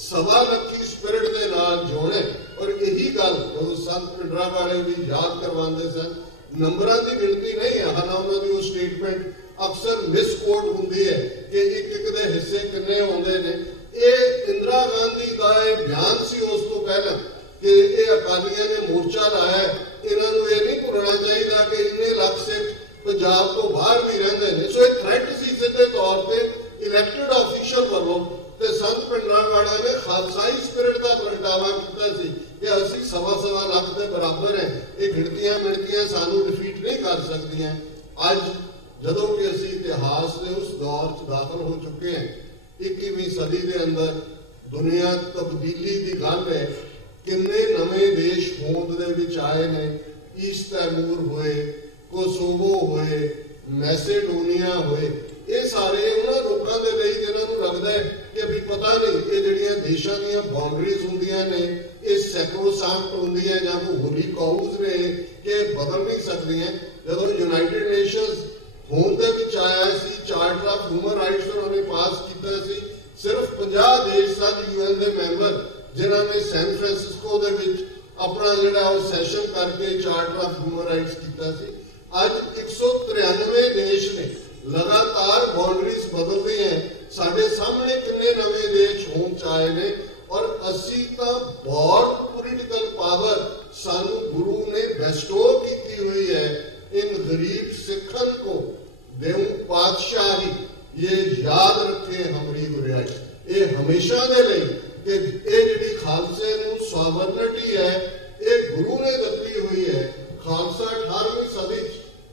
1.25 ਲੱਖੀ ਸਪਿਰਿਟ ਦੇ ਨਾਲ ਜੋੜਿਆ। ਔਰ ਇਹੀ ਗੱਲ ਜਦੋਂ ਸੰਤ ਪਿੰਡਰਾਂ ਵਾਲੇ ਵੀ ਯਾਦ ਕਰਵਾਉਂਦੇ ਸਨ, ਨੰਬਰਾਂ ਦੀ ਗਿਣਤੀ ਨਹੀਂ ਹੈ। ਹਾਲਾਂ ਉਹਨਾਂ ਦੀ ਉਹ ਸਟੇਟਮੈਂਟ ਅਕਸਰ ਮਿਸਕੋਟ ਹੁੰਦੀ ਹੈ ਕਿ ਇੱਕ ਦੇ ਹਿੱਸੇ ਕਿੰਨੇ ਆਉਂਦੇ ਨੇ। ਇਹ ਇੰਦਰਾ ਗਾਂਧੀ ਦਾ ਇਹ ਬਿਆਨ ਸੀ ਉਸ ਤੋਂ ਪਹਿਲਾਂ ਕਿ ਇਹ ਅਕਾਲੀਆਂ ਨੇ ਮੋਰਚਾ ਲਾਇਆ। ਇਹਨਾਂ ਨੂੰ ਇਹ ਨਹੀਂ ਭੁੱਲਣਾ ਚਾਹੀਦਾ ਕਿ ਇੰਨੇ ਲੱਖ ਸਿੱਖ ਪੰਜਾਬ ਤੋਂ ਬਾਹਰ ਵੀ ਰਹਿੰਦੇ ਨੇ। ਸੋ ਇਹ ਥ੍ਰੈਟ ਸੀ ਸਿੱਧੇ ਤੌਰ ਤੇ ਇਲੈਕਟਡ ਆਫੀਸ਼ੀਅਲ ਵੱਲੋਂ, ਤੇ ਸੰਤ ਪਿੰਡਰਾਂ ਵਾਲਿਆਂ ਨੇ ਖਾਲਸਾਈ ਸਪਿਰਿਟ ਦਾ ਪ੍ਰਗਟਾਵਾ ਕੀਤਾ ਸੀ ਕਿ ਅਸੀਂ 1.25 ਲੱਖ ਦੇ ਬਰਾਬਰ ਹੈ। ਇਹ ਗਿਣਤੀਆਂ ਸਾਨੂੰ ਡਿਫੀਟ ਨਹੀਂ ਕਰ ਸਕਦੀਆਂ। ਅੱਜ ਜਦੋਂ ਕਿ ਅਸੀਂ ਇਤਿਹਾਸ ਦੇ ਉਸ ਦੌਰ 'ਚ ਦਾਖਲ ਹੋ ਚੁੱਕੇ ਹਾਂ, 21ਵੀਂ ਸਦੀ ਦੇ ਅੰਦਰ ਦੁਨੀਆ ਤਬਦੀਲੀ ਦੀ ਗੱਲ ਹੈ। ਕਿੰਨੇ ਨਵੇਂ ਦੇਸ਼ ਹੋਂਦ ਦੇ ਵਿੱਚ ਆਏ ਨੇ। ਈਸਟ ਤੈਮੂਰ ਹੋਏ, ਕੋਸੋਵੋ ਹੋਏ, ਮੈਸੇਡੋਨੀਆ ਹੋਏ। ਇਹ ਸਾਰੇ ਉਹਨਾਂ ਲੋਕਾਂ ਦੇ ਲਈ ਜਿਹਨਾਂ ਨੂੰ ਲੱਗਦਾ ਹੈ ਕਿ ਵੀ ਪਤਾ ਨਹੀਂ ਇਹ ਜਿਹੜੀਆਂ ਦੇਸ਼ਾਂ ਦੀਆਂ ਬਾਉਂਡਰੀਜ਼ ਹੁੰਦੀਆਂ ਨੇ ਇਹ ਸੈਕਰੋਸੈਂਕਟ ਹੁੰਦੀਆਂ ਜਾਂ ਕੋਈ ਹੋਲੀ ਕਾਊਜ਼ ਨੇ ਕਿ ਬਦਲ ਨਹੀਂ ਸਕਦੀਆਂ। ਜਦੋਂ ਯੂਨਾਈਟਿਡ ਨੇਸ਼ਨਸ ਹੋਂਦ ਦੇ ਵਿੱਚ ਆਇਆ ਸੀ, ਚਾਰਟਰ ਆਫ ਹਿਊਮਨ ਰਾਈਟਸ ਉਹਨਾਂ ਨੇ ਪਾਸ ਕੀਤਾ ਸੀ। ਸਿਰਫ 50 ਦੇਸ਼ ਸਨ UN ਦੇ ਮੈਂਬਰ ਜਿਨ੍ਹਾਂ ਨੇ ਸੈਨ ਫ੍ਰਾਂਸਿਸਕੋ ਦੇ ਵਿੱਚ ਆਪਣਾ ਜਿਹੜਾ ਉਹ ਸੈਸ਼ਨ ਕਰਕੇ ਚਾਰਟਰ ਆਫ ਹਿਊਮਨ ਰਾਈਟਸ ਕੀਤਾ ਸੀ। ਅੱਜ 193 ਦੇਸ਼ ਨੇ। ਲਗਾਤਾਰ ਬਾਉਂਡਰੀਜ਼ ਬਦਲਦੀ ਹੈ। ਸਾਡੇ ਸਾਹਮਣੇ ਕਿੰਨੇ ਨਵੇਂ ਦੇਸ਼ ਹੋਂਦ 'ਚ ਆਏ ਨੇ ਔਰ ਅਸੀਂ ਤਾਂ ਬਹੁਤ ਪੋਲੀਟੀਕਲ ਪਾਵਰ ਸਾਨੂੰ ਗੁਰੂ ਨੇ ਬੈਸਟੋ ਕੀਤੀ ਹੋਈ ਹੈ। इन गरीब सिखन को देव पातशाही ये याद रखे हमारी गुरियाई। ये हमेशा दे लई कि ये जिहड़ी खालसे नूं सॉवरनिटी है ये गुरु ने दित्ती हुई है। खालसा 18वीं सदी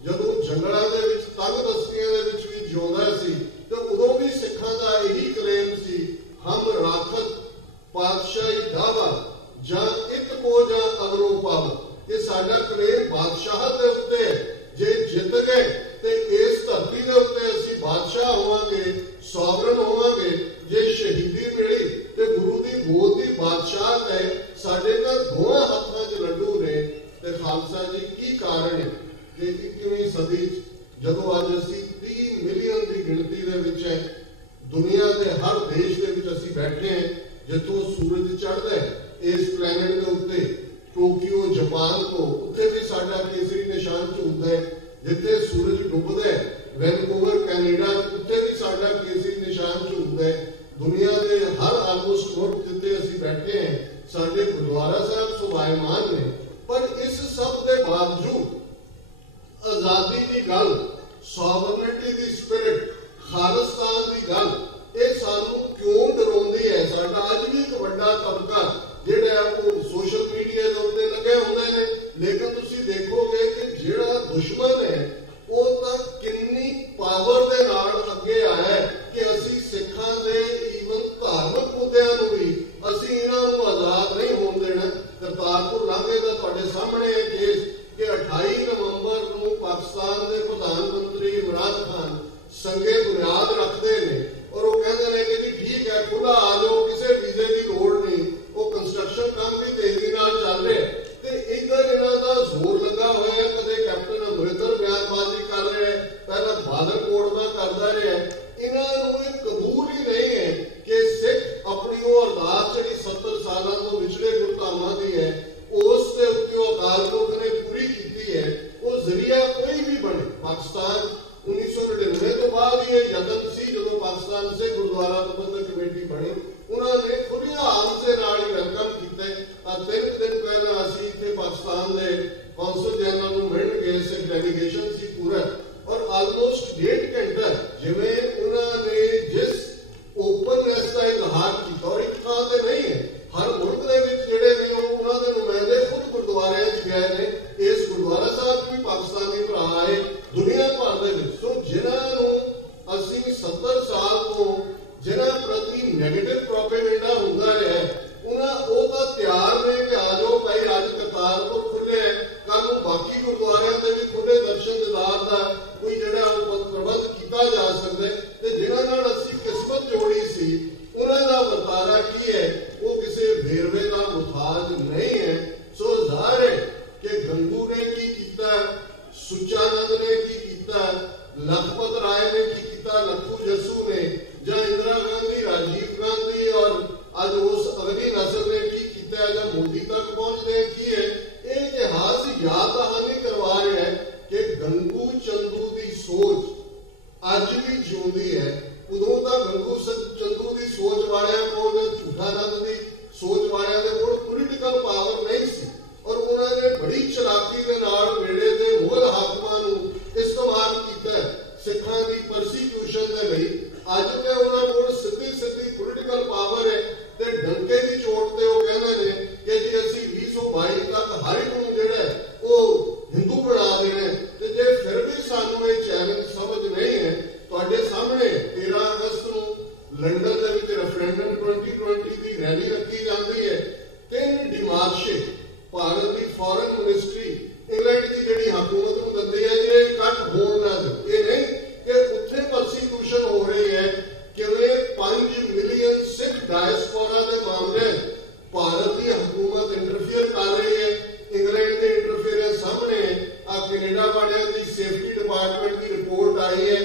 जदों जंगलां दे विच तंग दस्तियां दे विच भी जिउंदा सी ते उदों भी सिखां दा यही क्लेम सी, हम राखत पातशाही दावा जां इत को जां अगरों पावो। ये साडा क्लेम बादशाह दे उत्ते है। जे जित गए तो इस धरती के उत्ते असीं बादशाह होवांगे, सॉवरन होवांगे। जे शहीदी मिली तो गुरु की गोद की बादशाहत है। साडे तां दोवां हत्थां 'च लड्डू ने। ते खालसा जी की कारण है कि 21वीं सदी जदों अज असीं 30 मिलियन की गिणती दे विच है, दुनिया के हर देश के विच असीं बैठे हैं जिथों सूरज चढ़दा है इस प्लैनेट के उत्ते। टोक्यो जापान को उत्थे भी साडा केसरी निशान झूलदा है। जिथे सूरज डुबदा है वैनकूवर कैनेडा उत्थे भी साडा केसरी निशान झूलदा है। दुनिया के हर आलमोस्ट मुल्क जिथे असीं बैठे हैं साडे गुरुद्वारा साहब सुभायमान ने। पर इस सब के बावजूद आज़ादी की गल, सॉवरनिटी की स्पिरिट, खालिस्तान की गल ये सानू क्यों डराउंदी है। साडा अज भी एक वड्डा तबका ਜਿਹੜਾ ਉਹ ਸੋਸ਼ਲ ਮੀਡੀਆ ਦੇ ਉੱਤੇ ਲੱਗੇ ਹੁੰਦੇ ਨੇ, ਲੇਕਿਨ ਤੁਸੀਂ ਦੇਖੋਗੇ ਕਿ ਜਿਹੜਾ ਦੁਸ਼ਮਣ ਹੈ ਉਹ ਤਾਂ ਕਿੰਨੀ ਪਾਵਰ ਦੇ ਨਾਲ ਅੱਗੇ ਆਇਆ ਕਿ ਅਸੀਂ ਸਿੱਖਾਂ ਦੇ ਈਵਨ ਧਾਰਮਿਕ ਮੁੱਦਿਆਂ ਨੂੰ ਵੀ ਅਸੀਂ ਇਹਨਾਂ ਨੂੰ ਆਜ਼ਾਦ ਨਹੀਂ ਹੋਣ ਦੇਣਾ। ਕਰਤਾਰਪੁਰ ਲਾਂਘੇ ਦਾ ਤੁਹਾਡੇ ਸਾਹਮਣੇ ਕੇਸ ਕਿ 28 ਨਵੰਬਰ ਨੂੰ ਪਾਕਿਸਤਾਨ ਦੇ ਪ੍ਰਧਾਨ ਮੰਤਰੀ ਇਮਰਾਨ ਖਾਨ ਸੰਗੇ ਬੁਨਿਆਦ ਰੱਖਦੇ ਨੇ ਔਰ ਉਹ ਕਹਿੰਦੇ ਨੇ ਕਿ ਜੀ ਠੀਕ ਹੈ ਖੁੱਲਾ ਆ ਜਾਓ, ਕਿਸੇ ਵੀਜ਼ੇ ਦੀ ਲੋੜ ਨਹੀਂ। ਉਹ ਕੰਸਟਰਕਸ਼ਨ ਕੰਮ ਵੀ ਤੇਜ਼ੀ ਨਾਲ ਚੱਲ ਰਿਹਾ ਤੇ ਇੱਧਰ ਇਹਨਾਂ ਦਾ ਜ਼ੋਰ ਲੱਗਾ ਹੋਇਆ। ਕਦੇ ਕੈਪਟਨ ਅਮਰਿੰਦਰ ਬਿਆਨਬਾਜ਼ੀ ਕਰ ਰਿਹਾ, ਪਹਿਲਾਂ ਬਾਦਲ पाकिस्तान के कौंसल जनरल ਨੂੰ ਮਿਲਣ ਗਏ ਸੀ, ਡੈਲੀਗੇਸ਼ਨ ਸੀ ਪੂਰਾ, ਔਰ ਆਲਮੋਸਟ 1.5 ਘੰਟਾ ਜਿਵੇਂ ਉਹਨਾਂ ਨੇ ਜਿਸ ਓਪਨਨੈਸ ਦਾ ਇਜ਼ਹਾਰ ਕੀਤਾ, ਔਰ ਇੱਕ ਥਾਂ ਤੇ ਨਹੀਂ ਹੈ, ਹਰ ਮੁਲਕ ਦੇ ਵਿੱਚ ਜਿਹੜੇ ਨੇ ਉਹਨਾਂ ਦੇ ਨੁਮਾਇੰਦੇ ਖੁਦ ਗੁਰਦੁਆਰਿਆਂ 'ਚ ਗਏ ਨੇ। ਇਸ ਗੁਰਦੁਆਰਾ ਸਾਹਿਬ ਵੀ ਪਾਕਿਸਤਾਨੀ ਭਰਾ ਆਏ ਦੁਨੀਆ ਭਰ ਦੇ ਵਿੱਚ। ਸੋ ਜਿਨ੍ਹਾਂ ਨੂੰ ਅਸੀਂ 70 ਸਾਲ ਤੋਂ ਜਿਨ੍ਹਾਂ ਪ੍ਰਤੀ ਨੈਗੇਟਿਵ ਪ੍ਰੋਪੇਗੈਂਡਾ ਹੁੰਦਾ ਰਿਹਾ, ਉਹ ਤਾਂ ਤਿਆਰ ਨੇ ਕਿ ਆ ਜਾਓ ਭਾਈ, ਅੱਜ ਕਰਤਾਰਪੁਰ ਖੁੱਲੇ, ਕੱਲ੍ਹ ਨੂੰ ਬਾਕੀ ਗੁਰਦੁਆਰਿਆਂ ਦੇ ਵੀ ਖੁੱਲੇ ਦਰਸ਼ਨ ਦੀਦਾਰ ਦਾ ਕੋਈ ਜਿਹੜਾ ਉਹ ਪ੍ਰਬੰਧ ਕੀਤਾ ਜਾ ਸਕਦਾ। ਤੇ ਜਿਨ੍ਹਾਂ ਨਾਲ ਅਸੀਂ ਕਿਸਮਤ ਜੋੜੀ ਸੀ, ਉਹਨਾਂ ਦਾ ਵਰਤਾਰਾ ਕੀ ਹੈ, ਉਹ ਕਿਸੇ ਵੇਰਵੇ ਦਾ ਮੁਤਾਜ ਨਹੀਂ ਹੈ। ਸੋ ਜ਼ਾਹਿਰ ਹੈ ਕਿ ਗੰਗੂ ਨੇ ਕੀ ਕੀਤਾ, ਸੁੱਚਾਨੰਦ ਨੇ ਕੀ ਕੀਤਾ, ਲਖਪਤ ਰਾਏ ਨੇ ਕੀ ਕੀਤਾ, ਲੱਖੂ ਜੱਸੂ ਨੇ, ਜਾਂ ਇੰਦਰਾ ਗਾਂਧੀ, ਰਾਜੀਵ ਗਾਂਧੀ ਔਰ ਅੱਜ ਉਸ ਅਗਲੀ ਨਸਲ ਨੇ ਕੀ ਕੀਤਾ, ਜਾਂ ਮੋਦੀ ਤੱਕ ਪਹੁੰਚਦੇ ਕੀ ਹੈ। ਇਹ ਇਤਿਹਾਸ ਯਾਦ ਦਹਾਨੀ ਕਰਵਾ ਰਿਹਾ ਹੈ ਕਿ ਗੰਗੂ ਚੰਦੂ ਦੀ ਸੋਚ ਅੱਜ ਵੀ ਜਿਉਂਦੀ ਹੈ। ਉਦੋਂ ਤਾਂ ਗੰਗੂ ਚੰਦੂ ਦੀ ਸੋਚ ਵਾਲਿਆਂ ਕੋਲ, ਝੂਠਾਨੰਦ ਦੀ ਸੋਚ ਵਾਲਿਆਂ ਦੇ ਕੋਲ ਪੋਲੀਟੀਕਲ ਪਾਵਰ ਨਹੀਂ ਸੀ, ਔਰ ਉਹਨਾਂ ਨੇ ਬੜੀ ਚਲਾਕੀ ਦੇ ਨਾਲ ਵੇਲੇ ਦੇ ਮੁਗਲ ਹਾਕਮਾਂ ਨੂੰ ਇਸਤੇਮਾਲ ਕੀਤਾ ਸਿੱਖਾਂ ਦੀ ਪਰਸੀਕਿਊਸ਼ਨ ਦੇ ਲਈ। ਅੱਜ ਤੇ ਉਹਨਾਂ ਕੋਲ ਸਿੱਧੀ ਪੋਲੀਟੀਕਲ ਪਾਵਰ ਹੈ ਤੇ ਡੰਕੇ ਦੀ ਚੋਟ ਤੇ ਉਹ ਕਹਿੰਦੇ ਨੇ ਕਿ ਜੀ ਅਸੀਂ 2022 ਤੱਕ ਹਰ ਇੱਕ ਨੂੰ ਜਿਹੜਾ ਉਹ ਹਿੰਦੂ ਬਣਾ ਦੇਣਾ। ਤੇ ਜੇ ਫਿਰ ਵੀ ਸਾਨੂੰ ਇਹ ਚੈਲੰਜ ਸਮਝ ਨਹੀਂ ਹੈ, ਤੁਹਾਡੇ ਸਾਹਮਣੇ 13 ਅਗਸਤ ਨੂੰ ਲੰਡਨ ਦੇ ਵਿੱਚ ਰੈਫਰੈਂਡਮ 2020 ਦੀ ਰੈਲੀ ਰੱਖੀ ਜਾਂਦੀ ਹੈ। 3 ਡਿਮਾਰਸ਼ੇ ਭਾਰਤ ਦੀ ਫੋਰਨ ਮਿਨਿਸਟਰੀ ਇੰਗਲੈਂਡ ਦੀ ਜਿਹੜੀ ਹਕੂਮਤ ਨੂੰ ਦਿੰਦੀ ਹੈ ਜਿਹੜੇ ਇਕੱਠ ਹੋਣ ਨਾ ਦਿਓ। ਇਹ ਨਹੀਂ ਕਿ ਉੱਥੇ ਪਰਸੀਕਿਊਸ਼ਨ ਹੋ ਰਹੀ ਹੈ, ਕਿਵੇਂ 5 ਮਿਲੀਅਨ ਸਿੱਖ ਡਾਇਸਪੋਰਾ ਦੇ ਮਾਮਲੇ ਭਾਰਤ ਦੀ ਹਕੂਮਤ ਇੰਟਰਫੇਅਰ ਕਰ ਰਹੀ ਹੈ। ਇੰਗਲੈਂਡ ਦੇ ਇੰਟਰਫੇਅਰੈਂਸ ਸਾਹਮਣੇ ਆ ਕੈਨੇਡਾ ਵਾਲਿਆਂ ਦੀ ਸੇਫਟੀ ਡਿਪਾਰਟਮੈਂਟ ਦੀ ਰਿਪੋਰਟ ਆਈ ਹੈ।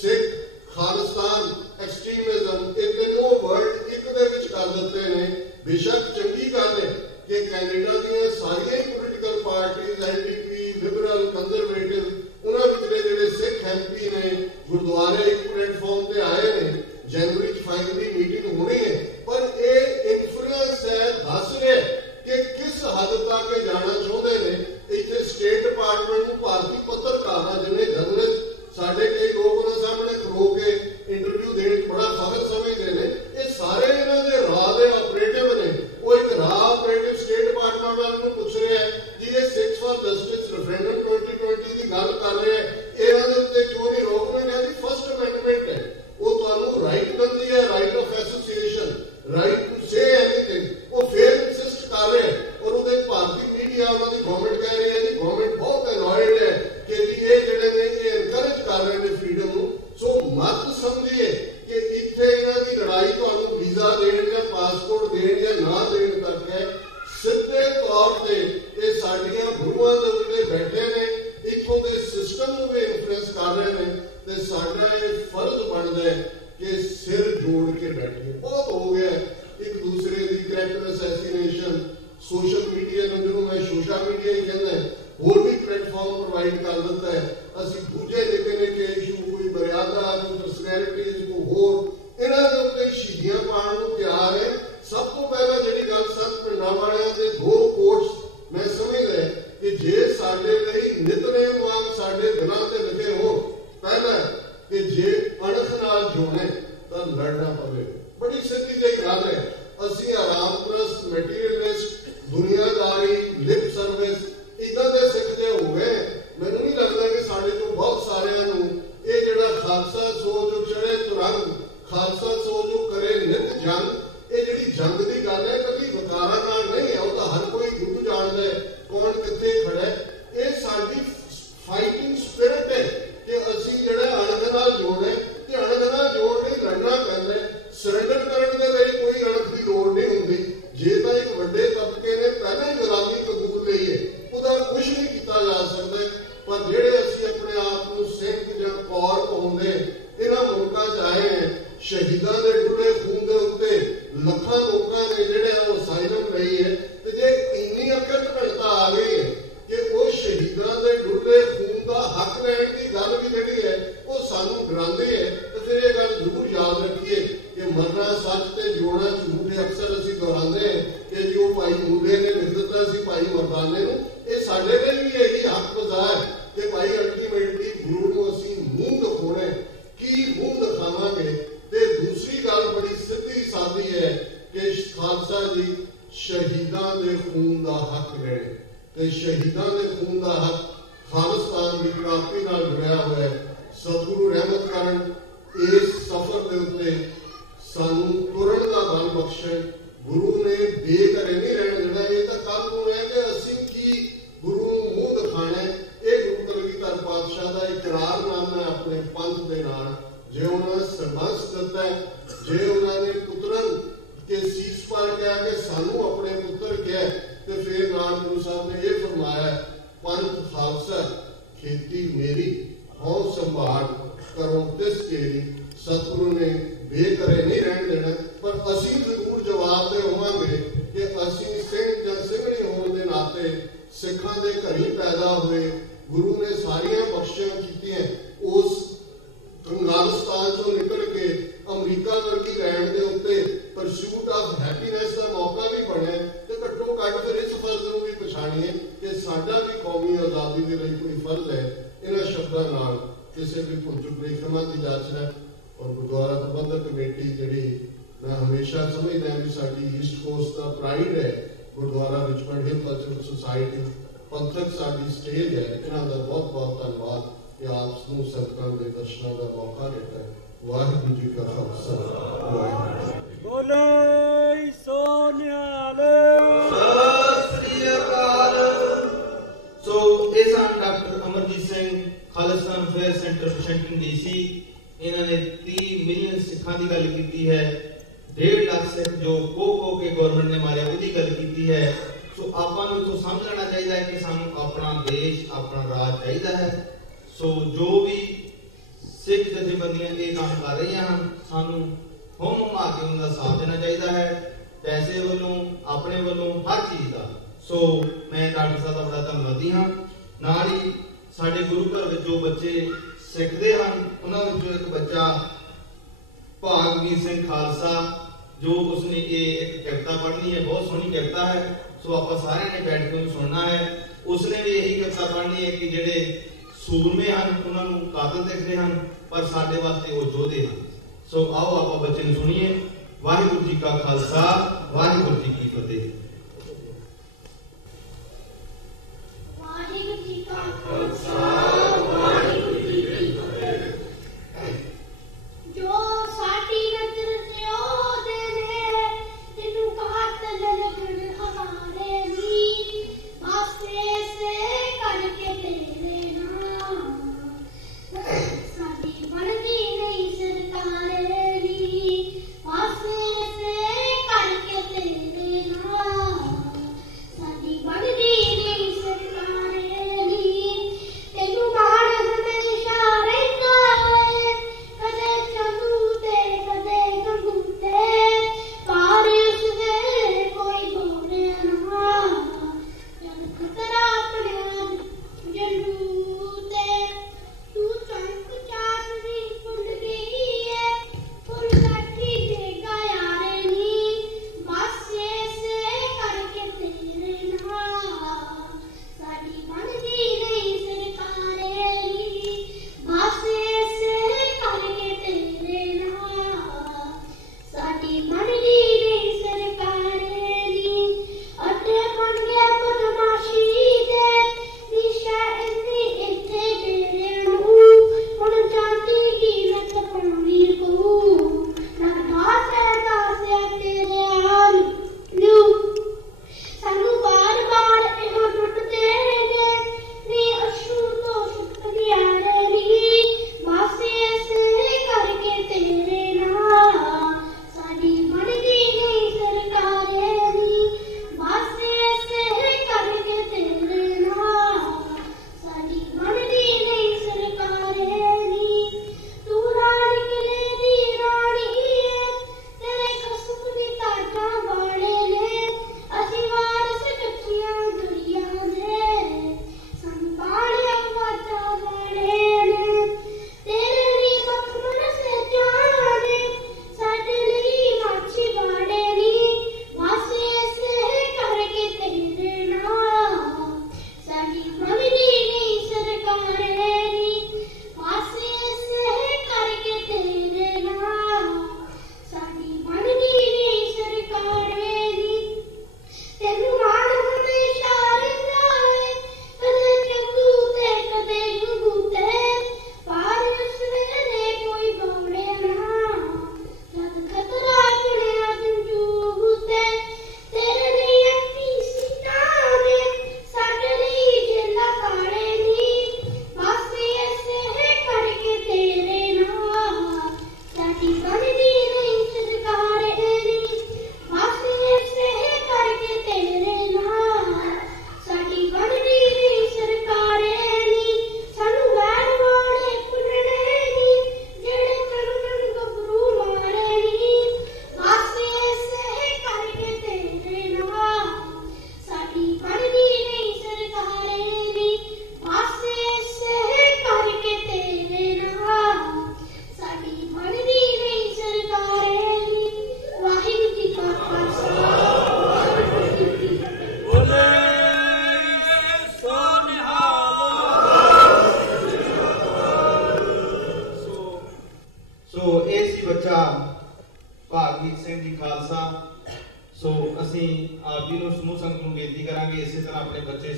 ਸਿੱਖ, ਖਾਲਿਸਤਾਨ, ਐਕਸਟ੍ਰੀਮਿਜ਼ਮ, ਇਹ ਤਿੰਨੋਂ ਵਰਡ ਇੱਕ ਦੇ ਵਿੱਚ ਕਰ ਦਿੱਤੇ ਨੇ। ਬੇਸ਼ੱਕ ਚੰਗੀ ਗੱਲ ਹੈ ਕਿ ਕੈਨੇਡਾ ਦੀਆਂ ਸਾਰੀਆਂ ਹੀ political parties, NDP, Liberal, Conservative, ਉਹਨਾਂ ਵਿਚਲੇ ਜਿਹੜੇ ਸਿੱਖ ਐਮਪੀ ਨੇ ਗੁਰਦੁਆਰੇ ਇੱਕ ਪਲੇਟਫਾਰਮ ਤੇ ਆਏ ਨੇ। ਜਨਵਰੀ 'ਚ ਫਾਈਨਲੀ ਮੀਟਿੰਗ ਹੋਣੀ ਹੈ, ਪਰ ਇਹ ਇਨਫਲੂਐਂਸ ਹੈ, ਦੱਸ ਰਿਹਾ ਕਿ ਕਿਸ ਹੱਦ ਤੱਕ ਇਹ ਜਾਣਾ ਚਾਹੁੰਦੇ ਨੇ। ਇੱਥੇ ਸਟੇਟ ਡਿਪਾਰਟਮੈਂਟ ਨੂੰ ਭਾਰਤੀ ਪੱਤਰਕਾਰਾਂ ਜਿਵੇਂ ਜਰਨਲਿਸਟ ਸਾਡੇ ਕਈ ਲੋਕ ਉਹਨਾਂ ਸਾਹਮਣੇ ਖਲੋ ਕੇ ਇੰਟਰਵਿਊ ਦੇਣ 'ਚ ਬੜਾ ਫਖਰ ਸਮਝਦੇ ਨੇ। ਇਹ ਸਾਰੇ ਇਹਨਾਂ ਦੇ ਰਾਹ ਦੇ ਆਪਰੇਟਿਵ ਨੇ। ਉਹ ਇੱਕ ਰਾਹ ਆਪਰੇਟਿਵ ਸਟੇਟ ਡਿਪਾਰਟਮੈਂਟ ਵਾਲਿਆਂ ਨੂੰ ਪੁੱਛ ਰਿਹਾ ਜੀ ਇਹ 6 ਫॉर ਜਸਟਿਸ ਰੈਫਰੈਂਡਮ 2020 ਦੀ ਗੱਲ ਕਰ ਰਿਹਾ, ਇਹਨਾਂ ਦੇ ਉੱਤੇ ਕਿਉਂ ਨਹੀਂ ਰੋਕ ਰਹੇ? ਕਹਿੰਦੀ ਫਸਟ ਅਮੈਂਡਮੈਂਟ ਹੈ, ਉਹ ਤੁਹਾਨੂੰ ਰਾਈਟ ਦਿੰਦੀ ਹੈ, right of association, right to say anything. ਉਹ ਫੇਰ ਇਨਸਿਸਟ ਕਰ ਰਿਹਾ, ਔਰ ਉਹਦੇ ਭਾਰਤੀ ਮੀਡੀਆ ਉਹਨਾਂ ਦੀ ਗਵਰਨਮੈਂਟ ਕਹਿ ਰਹੀ ਹੈ ਜੀ ਗਵਰਨਮੈਂਟ ਬਹੁਤ ਅਨੋਇਡ ਹੈ ਕਿ ਜੀ ਇਹ ਜਿਹੜੇ ਨੇ ਇਹ ਇਨਕਰੇਜ ਕਰ ਰਹੇ ਨੇ ਫਰੀडम ਨੂੰ। ਸੋ ਮਤ ਸਮਝੀਏ ਕਿ ਇੱਥੇ ਇਹਨਾਂ ਦੀ ਲੜਾਈ ਤੁਹਾਨੂੰ ਵੀਜ਼ਾ ਦੇਣ ਜਾਂ ਪਾਸਪੋਰਟ ਦੇਣ ਜਾਂ ਨਾ ਦੇਣ ਤੱਕ ਹੈ। ਸਿੱਧੇ ਤੌਰ ਤੇ ਇਹ ਸਾਡੀਆਂ ਗੁਰੂਆਂ ਦੇ ਉੱਤੇ ਬੈਠੇ ਨੇ, ਇੱਥੋਂ ਦੇ ਸਿਸਟਮ ਨੂੰ ਵੀ ਇਨਫਲੂਐਂਸ ਕਰ ਰਹੇ ਨੇ। ਤੇ ਸਾਡਾ ਇਹ ਫਰਜ਼ ਬਣਦਾ ਹੈ ਕਿ ਸਿਰ ਜੋੜ ਕੇ ਬੈਠੀਏ। ਬਹੁਤ ਹੋ ਗਿਆ ਇੱਕ ਦੂਸਰੇ ਦੀ ਕਰੈਕਟਰ ਅਸੈਸੀਨੇਸ਼ਨ, ਸੋਸ਼ਲ ਮੀਡੀਆ ਨੂੰ ਜਿਹਨੂੰ ਮੈਂ ਸੋਸ਼ਲ ਮੀਡੀਆ ਹੀ ਕਹਿੰਦਾ, ਹੋਰ ਵੀ ਪਲੇਟਫਾਰਮ ਪ੍ਰੋਵਾਈਡ ਕਰ ਦਿੱਤਾ ਹੈ। ਅਸੀਂ ਦੂਜੇ ਨਿੱਕੇ ਇਸ਼ੂ, ਕੋਈ ਮਰਿਆਦਾ, ਕੋਈ ਪਰਸਨੈਲਿਟੀਜ਼, ਕੋਈ ਹੋਰ, ਇਹਨਾਂ ਦੇ ਉੱਤੇ ਸ਼ਹੀਦੀਆਂ ਪਾਉਣ ਨੂੰ ਤਿਆਰ ਹੈ। ਸਭ ਤੋਂ ਪਹਿਲਾਂ ਜਿਹੜੀ ਗੱਲ ਸੰਤ ਪਿੰਡਾਂ ਵਾਲਿਆਂ ਦੇ 2 ਕੋਟਸ ਮੈਂ ਸਮਝਦਾ ਕਿ ਜੇ ਸਾਡੇ ਲਈ ਨਿਤਨੇਮ ਵਾਂਗ ਸਾਡੇ ਦਿਲਾਂ ਤੇ ਲਿਖੇ ਹੋਣ, ਪਹਿਲਾ ਕਿ ਜੇ ਅਣਖ ਨਾਲ ਜੋੜੇ ਤਾਂ ਲੜਨਾ ਪਵੇ। ਬੜੀ ਸਿੱਧੀ ਜਿਹੀ ਗੱਲ ਹੈ। ਅਸੀਂ ਆਰਾਮਪ੍ਰਸਤ, ਮੈਟੀਰੀਅਲਿਸਟ, ਦੁਨੀਆਦਾਰੀ, ਲਿਪ ਸਰਵਿਸ ਇੱਦਾਂ ਦੇ ਸਿੱਖਦੇ ਹੋ ਗਏ। ਮੈਨੂੰ ਨਹੀਂ ਲੱਗਦਾ ਕਿ ਸਾਡੇ ਤੋਂ ਬਹੁਤ ਸਾਰਿਆਂ ਨੂੰ ਇਹ ਜਿਹੜਾ ਖਾਲਸਾ ਸੋ ਜੋ ਚੜੇ ਤੁਰੰਗ, ਖਾਲਸਾ ਸੋ ਜੋ ਕਰੇ ਨਿਤ ਜੰਗ, ਇਹ ਜਿਹੜੀ ਜੰਗ ਦੀ ਗੱਲ ਹੈ ਕਦੀ ਵਕਾਰਾਂ ਨਾਲ ਨਹੀਂ ਹੈ। ਉਹ ਤਾਂ ਹਰ ਕੋਈ ਗੁਰੂ ਜਾਣਦਾ ਹੈ ਕੌਣ ਕਿੱਥੇ ਖੜਾ ਹੈ। ਇਹ ਸਾਡੀ ਫਾਈਟਿੰਗ ਸਪਿਰਿਟ ਹੈ ਕਿ ਅਸੀਂ ਜਿਹੜਾ ਅਣਖ ਨਾਲ ਜੋੜਨਾ ਤੇ ਅਣਖ ਨਾਲ ਜੋੜ ਲਈ ਲੜਨਾ ਪੈਂਦਾ। ਸਰੈਂਡਰ ਕਰਨ ਦੇ ਲਈ ਕੋਈ ਅਣਖ ਦੀ ਲੋੜ ਨਹੀਂ ਹੁੰਦੀ। ਜੇ ਤਾਂ ਇੱਕ ਵੱਡੇ ਤਬਕੇ ਨੇ ਪਹਿਲਾਂ ਹੀ ਗੁਲਾਮੀ ਕਬੂਲ ਲਈ ਹੈ, ਉਹਦਾ ਕੁਝ ਨਹੀਂ ਕੀਤਾ ਜਾ ਸਕਦਾ। ਪਰ ਜਿਹੜੇ ਅਸੀਂ ਆਪਣੇ ਆਪ ਨੂੰ ਸਿੰਘ ਜਾਂ ਕੌਰ ਕਹਾਉਂਦੇ, ਇਹਨਾਂ ਮੁਲਕਾਂ 'ਚ ਆਏ ਹੈ, ਸ਼ਹੀਦਾਂ ਦੇ ਡੁੱਲੇ ਖੂਨ ਦੇ ਉੱਤੇ ਲੱਖਾਂ ਲੋਕਾਂ ਨੇ ਜਿਹੜੇ ਉਹ ਅਸਾਈਲਮ ਲਈ ਹੈ। ਤੇ ਜੇ ਇੰਨੀ ਅਕਲ ਘਣਤਾ ਆ ਗਈ ਹੈ ਕਿ ਉਹ ਸ਼ਹੀਦਾਂ ਦੇ ਡੁੱਲੇ ਖੂਨ ਦਾ ਹੱਕ ਲੈਣ ਦੀ ਗੱਲ ਵੀ ਜਿਹੜੀ ਹੈ ਉਹ ਸਾਨੂੰ ਡਰਾਉਂਦੀ ਹੈ। ਤੇ ਫਿਰ ਇਹ ਗੱਲ ਜ਼ਰੂਰ ਯਾਦ ਰੱਖੀਏ ਕਿ ਮਰਨਾ ਸੱਚ ਤੇ ਜਿਉਣਾ ਝੂਠ। ਅਕਸਰ ਅਸੀਂ ਦੁਹਰਾਉਂਦੇ ਹਾਂ ਕਿ ਜੋ ਭਾਈ ਮੂਲੇ ਨੇ ਲਿਖ ਦਿੱਤਾ ਸੀ ਭਾਈ ਮਰਦਾਨੇ ਨੂੰ, ਇਹ ਸਾਡੇ ਲਈ ਵੀ ਇਹੀ ਹੱਕ ਬਜ਼ਾਰ ਕਿ ਭਾਈ ਅਲਟੀਮੇਟਲੀ ਗੁਰੂ ਨੂੰ ਅਸੀਂ ਮੂੰਹ ਦਿਖਾਉਣਾ, ਕੀ ਮੂੰਹ ਦਿਖਾਵਾਂਗੇ। ਤੇ ਦੂਸਰੀ ਗੱਲ ਬੜੀ ਸਿੱਧੀ ਸਾਦੀ ਹੈ ਕਿ ਖਾਲਸਾ ਜੀ ਸ਼ਹੀਦਾਂ ਦੇ ਖੂਨ ਦਾ ਹੱਕ ਲੈਣੇ, ਤੇ ਸ਼ਹੀਦਾਂ ਦੇ ਖੂਨ ਦਾ ਹੱਕ ਖਾਲਿਸਤਾਨ ਦੀ ਪ੍ਰਾਪਤੀ ਨਾਲ ਜੁੜਿਆ ਹੋਇਆ ਹੈ। ਸਤਿਗੁਰੂ ਰਹਿਮਤ ਕਰਨ ਇਸ ਸਫ਼ਰ ਦੇ ਉੱਤੇ ਸਾਨੂੰ ਤੁਰਨ ਦਾ ਬਲ ਬਖਸ਼ੇ। ਗੁਰੂ ਨੇ ਬੇਘਰੇ ਨਹੀਂ ਰਹਿਣ ਦੇਣਾ। ਇਹ ਤਾਂ ਕੱਲ ਨੂੰ ਹੈ ਕਿ ਅਸੀਂ ਕੀ ਗੁਰੂ ਨੂੰ ਮੂੰਹ ਦਿਖਾਣਾ। ਇਹ ਗੁਰੂ ਕਲਗੀਧਰ ਪਾਤਸ਼ਾਹ ਦਾ ਇਕਰਾਰਨਾਮਾ ਹੈ ਆਪਣੇ ਪੰਥ ਦੇ ਨਾਲ। ਜੇ ਉਹਨਾਂ ਨੇ ਸਰਬੰਸ ਦਿੱਤਾ, ਜੇ ਉਹਨਾਂ ਨੇ ਪੁੱਤਰਨ ਕੇ ਸੀਸ ਪਰ ਕਿਹਾ ਕਿ ਸਾਨੂੰ ਆਪਣੇ ਪੁੱਤਰ ਕਿਹਾ, ਤੇ ਫਿਰ ਨਾਲ ਗੁਰੂ ਸਾਹਿਬ ਨੇ ਇਹ ਫਰਮਾਇਆ, ਪੰਥ ਖਾਲਸਾ ਖੇਤੀ ਮੇਰੀ ਹਉ ਸੰਭਾਲ ਕਰੋ ਤਿਸ ਕੇਰੀ। ਸਤਿਗੁਰੂ ਨੇ ਬੇਘਰੇ ਨਹੀਂ ਰਹਿਣ ਦੇਣਾ। ਪਰ ਅਸੀਂ ਜ਼ਰੂਰ ਜਵਾਬ ਦੇ ਹੋਵਾਂਗੇ ਕਿ ਅਸੀਂ ਸਿੰਘ ਜਾਂ ਸਿੰਘਣੀ ਹੋਣ ਦੇ ਨਾਤੇ ਸਿੱਖਾਂ ਦੇ ਘਰੀ ਪੈਦਾ ਹੋਏ। ਗੁਰੂ ਨੇ ਸਾਰੀਆਂ ਬਖਸ਼ਿਸ਼ਾਂ ਕੀਤੀਆਂ। ਉਸ ਕੰਗਾਲਿਸਤਾਨ ਚੋਂ ਨਿਕਲ ਕੇ ਅਮਰੀਕਾ ਵਰਗੀ ਲੈਂਡ ਦੇ ਉੱਤੇ ਪਰਸੂਟ ਆਫ ਹੈਪੀਨੈਸ ਦਾ ਮੌਕਾ ਵੀ ਬਣਿਆ। ਤੇ ਘੱਟੋ ਘੱਟ ਫਿਰ ਇਸ ਫਰਜ਼ ਨੂੰ ਵੀ ਪਛਾਣੀਏ ਕਿ ਸਾਡਾ ਵੀ ਕੌਮੀ ਆਜ਼ਾਦੀ ਦੇ ਲਈ ਕੋਈ ਫਰਜ਼ ਹੈ। ਇਹਨਾਂ ਸ਼ਬਦਾਂ ਨਾਲ ਕਿਸੇ ਵੀ ਭੁੱਲ ਚੁੱਕ ਲਈ ਖਿਮਾ ਦੀ ਜਾਚਨਾ। ਔਰ ਗੁਰਦੁਆਰਾ ਪ੍ਰਬੰਧਕ ਕਮੇਟੀ ਜਿਹੜੀ ਮੈਂ ਹਮੇਸ਼ਾ ਸਮਝਦਾ ਵੀ ਸਾਡੀ ਈਸਟ ਕੋਸਟ ਦਾ ਪ੍ਰਾਈਡ ਹੈ, ਗੁਰਦੁਆਰਾ ਰਿਚਮੰਡ ਹਿਲ ਕਲਚਰਲ ਸੁਸਾਇਟੀ ਪੰਥਕ ਸਾਡੀ ਸਟੇਜ ਹੈ। ਇਹਨਾਂ ਦਾ ਬਹੁਤ ਬਹੁਤ ਧੰਨਵਾਦ ਕਿ ਆਪ ਨੂੰ ਸੰਗਤਾਂ ਦੇ ਦਰਸ਼ਨਾਂ ਦਾ ਮੌਕਾ ਦਿੱਤਾ ਹੈ। ਵਾਹਿਗੁਰੂ ਜੀ ਕਾ ਖਾਲਸਾ, ਵਾਹਿਗੁਰੂ। ਬੋਲੇ ਸੋ ਨਿਹਾਲ। ਸਤਿ ਸ੍ਰੀ ਅਕਾਲ। ਸੋ ਇਹ ਸਨ doctor Amarjit Singh, Khalistan affair centre Washington DC। ਇਹਨਾਂ ਨੇ 30 ਮਿਲੀਅਨ ਸਿੱਖਾਂ ਦੀ ਗੱਲ ਕੀਤੀ ਹੈ। 1.5 ਲੱਖ ਸਿੱਖ ਜੋ ਕੋ ਕੇ ਗਵਰਨਮੈਂਟ ਨੇ ਮਾਰਿਆ ਉਹਦੀ ਗੱਲ ਕੀਤੀ ਹੈ। ਸੋ ਆਪਾਂ ਨੂੰ ਇੱਥੋਂ ਸਮਝ ਲੈਣਾ ਚਾਹੀਦਾ ਹੈ ਕਿ ਸਾਨੂੰ ਆਪਣਾ ਦੇਸ਼, ਆਪਣਾ ਰਾਜ ਚਾਹੀਦਾ ਹੈ। ਸੋ ਜੋ ਵੀ ਸਿੱਖ ਜਥੇਬੰਦੀਆਂ ਇਹ ਕੰਮ ਕਰ ਰਹੀਆਂ ਹਨ, ਸਾਨੂੰ ਹੁਮ ਆ ਕੇ ਉਹਨਾਂ ਦਾ ਸਾਥ ਦੇਣਾ ਚਾਹੀਦਾ ਹੈ, ਪੈਸੇ ਵੱਲੋਂ, ਆਪਣੇ ਵੱਲੋਂ, ਹਰ ਚੀਜ਼ ਦਾ। ਸੋ ਮੈਂ ਡਾਕਟਰ ਸਾਹਿਬ ਦਾ ਬੜਾ ਧੰਨਵਾਦੀ ਹਾਂ। ਨਾਲ ਹੀ ਸਾਡੇ ਗੁਰੂ ਘਰ ਵਿੱਚ ਜੋ ਬੱਚੇ ਸਿੱਖਦੇ ਹਨ, ਉਹਨਾਂ ਵਿੱਚੋਂ ਇੱਕ ਬੱਚਾ ਭਾਗਵੀਰ ਸਿੰਘ ਖਾਲਸਾ, ਜੋ ਉਸਨੇ ਇਹ ਇੱਕ ਕਵਿਤਾ ਪੜ੍ਹਨੀ ਹੈ, ਬਹੁਤ ਸੋਹਣੀ ਕਵਿਤਾ ਹੈ। ਸੋ ਆਪਾਂ ਸਾਰਿਆਂ ਨੇ ਬੈਠ ਕੇ ਉਹਨੂੰ ਸੁਣਨਾ ਹੈ। ਉਸਨੇ ਵੀ ਇਹੀ ਕਵਿਤਾ ਪੜ੍ਹਨੀ ਹੈ ਕਿ ਜਿਹੜੇ ਸੂਰਮੇ ਹਨ ਉਹਨਾਂ ਨੂੰ ਕਾਤਲ ਦਿਖਦੇ ਹਨ, ਪਰ ਸਾਡੇ ਵਾਸਤੇ ਉਹ ਯੋਧੇ ਹਨ। ਸੋ ਆਓ ਆਪਾਂ ਬੱਚੇ ਨੂੰ ਸੁਣੀਏ। ਵਾਹਿਗੁਰੂ ਜੀ ਕਾ ਖਾਲਸਾ, ਵਾਹਿਗੁਰੂ ਜੀ ਕੀ ਫਤਿਹ। ਵਾਹਿਗੁਰੂ ਜੀ ਕਾ ਖਾਲਸਾ, ਵਾਹਿਗੁਰੂ ਜੀ ਕੀ ਫਤਿਹ। ਜੋ ਸਾਡੀ ਨਜ਼ਰ ਤੇ ਉਹਦੇ ਨੇ, ਤੈਨੂੰ ਕਾਤਲ ਲੱਗਣ ਹਮਾਰੇ ਨੀ, ਵਾਸਤੇ ਸੇ ਕਰਕੇ ਤੇਰੇ ਨਾਮ, ਸਾਡੀ ਬਣਦੀ ਨਹੀਂ ਸਰਕਾਰੇ ਨੀ, ਵਾਸਤੇ ਸੇ ਕਰਕੇ ਤੇਰੇ ਨਾਮ।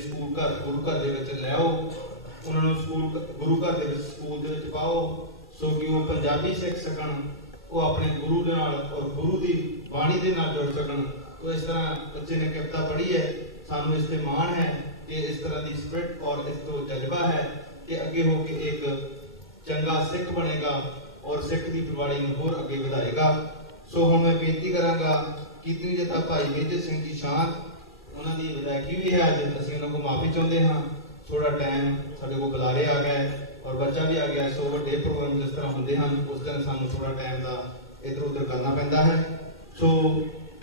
ਸਕੂਲ ਘਰ ਗੁਰੂ ਘਰ ਦੇ ਵਿੱਚ ਲੈ ਆਓ, ਉਹਨਾਂ ਨੂੰ ਗੁਰੂ ਘਰ ਦੇ ਵਿੱਚ ਸਕੂਲ ਦੇ ਵਿੱਚ ਪਾਓ, ਸੋ ਕਿ ਉਹ ਪੰਜਾਬੀ ਸਿੱਖ ਸਕਣ, ਉਹ ਆਪਣੇ ਗੁਰੂ ਦੇ ਨਾਲ ਔਰ ਗੁਰੂ ਦੀ ਬਾਣੀ ਦੇ ਨਾਲ ਜੁੜ ਸਕਣ। ਉਹ ਇਸ ਤਰ੍ਹਾਂ ਬੱਚੇ ਨੇ ਕਵਿਤਾ ਪੜ੍ਹੀ ਹੈ, ਸਾਨੂੰ ਇਸ ਤੇ ਮਾਣ ਹੈ ਕਿ ਇਸ ਤਰ੍ਹਾਂ ਦੀ ਸਪਿਰਿਟ ਔਰ ਇਸ ਤੋਂ ਜਜ਼ਬਾ ਹੈ ਕਿ ਅੱਗੇ ਹੋ ਕੇ ਇੱਕ ਚੰਗਾ ਸਿੱਖ ਬਣੇਗਾ ਔਰ ਸਿੱਖ ਦੀ ਗੁਰਬਾਣੀ ਨੂੰ ਹੋਰ ਅੱਗੇ ਵਧਾਏਗਾ। ਸੋ ਹੁਣ ਮੈਂ ਬੇਨਤੀ ਕਰਾਂਗਾ ਕੀਰਤਨੀ ਜਥਾ ਭਾਈ ਮੇਜਰ ਸਿੰਘ ਜੀ ਸ਼ਾਨ, ਉਹਨਾਂ ਦੀ ਵਿਦਾਇਗੀ ਵੀ ਹੈ ਅੱਜ, ਅਸੀਂ ਉਹਨਾਂ ਕੋਲ ਮਾਫੀ ਚਾਹੁੰਦੇ ਹਾਂ। ਥੋੜਾ ਟਾਈਮ ਸਾਡੇ ਕੋਲ ਬੁਲਾਰੇ ਆ ਗਏ ਔਰ ਬੱਚਾ ਵੀ ਆ ਗਿਆ, ਸੋ ਵੱਡੇ ਪ੍ਰੋਗਰਾਮ ਜਿਸ ਤਰ੍ਹਾਂ ਹੁੰਦੇ ਹਨ ਉਸ ਦਿਨ ਸਾਨੂੰ ਥੋੜਾ ਟਾਈਮ ਦਾ ਇੱਧਰ ਉੱਧਰ ਕਰਨਾ ਪੈਂਦਾ ਹੈ। ਸੋ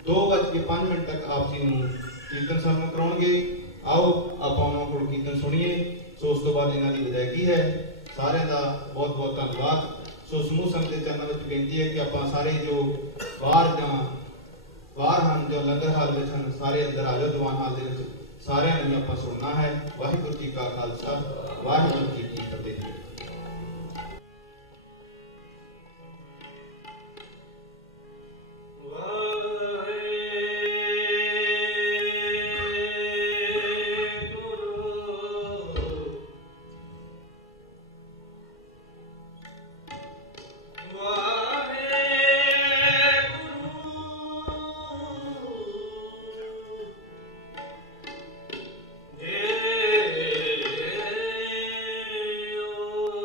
2:05 ਤੱਕ ਆਪ ਜੀ ਨੂੰ ਕੀਰਤਨ ਸਰਵਣ ਕਰਾਉਣਗੇ। ਆਓ ਆਪਾਂ ਉਹਨਾਂ ਕੋਲ ਕੀਰਤਨ ਸੁਣੀਏ। ਸੋ ਉਸ ਤੋਂ ਬਾਅਦ ਇਹਨਾਂ ਦੀ ਵਿਦਾਇਗੀ ਹੈ। ਸਾਰਿਆਂ ਦਾ ਬਹੁਤ ਬਹੁਤ ਧੰਨਵਾਦ। ਸੋ ਸਮੂਹ ਸੰਗਤ ਦੇ ਚਰਨਾਂ ਵਿੱਚ ਬੇਨਤੀ ਹੈ ਕਿ ਆਪਾਂ ਸਾਰੇ ਜੋ ਬਾਹਰ ਹਨ, ਜੋ ਲੰਗਰ ਹਾਲ ਵਿੱਚ ਹਨ, ਸਾਰੇ ਅੰਦਰ ਆ ਜਾਓ ਦੀਵਾਨ ਹਾਲ ਦੇ ਵਿੱਚ। ਸਾਰਿਆਂ ਨੂੰ ਆਪਾਂ ਸੁਣਨਾ ਹੈ। ਵਾਹਿਗੁਰੂ ਜੀ ਕਾ ਖਾਲਸਾ, ਵਾਹਿਗੁਰੂ ਜੀ ਕੀ ਫਤਿਹ। Oh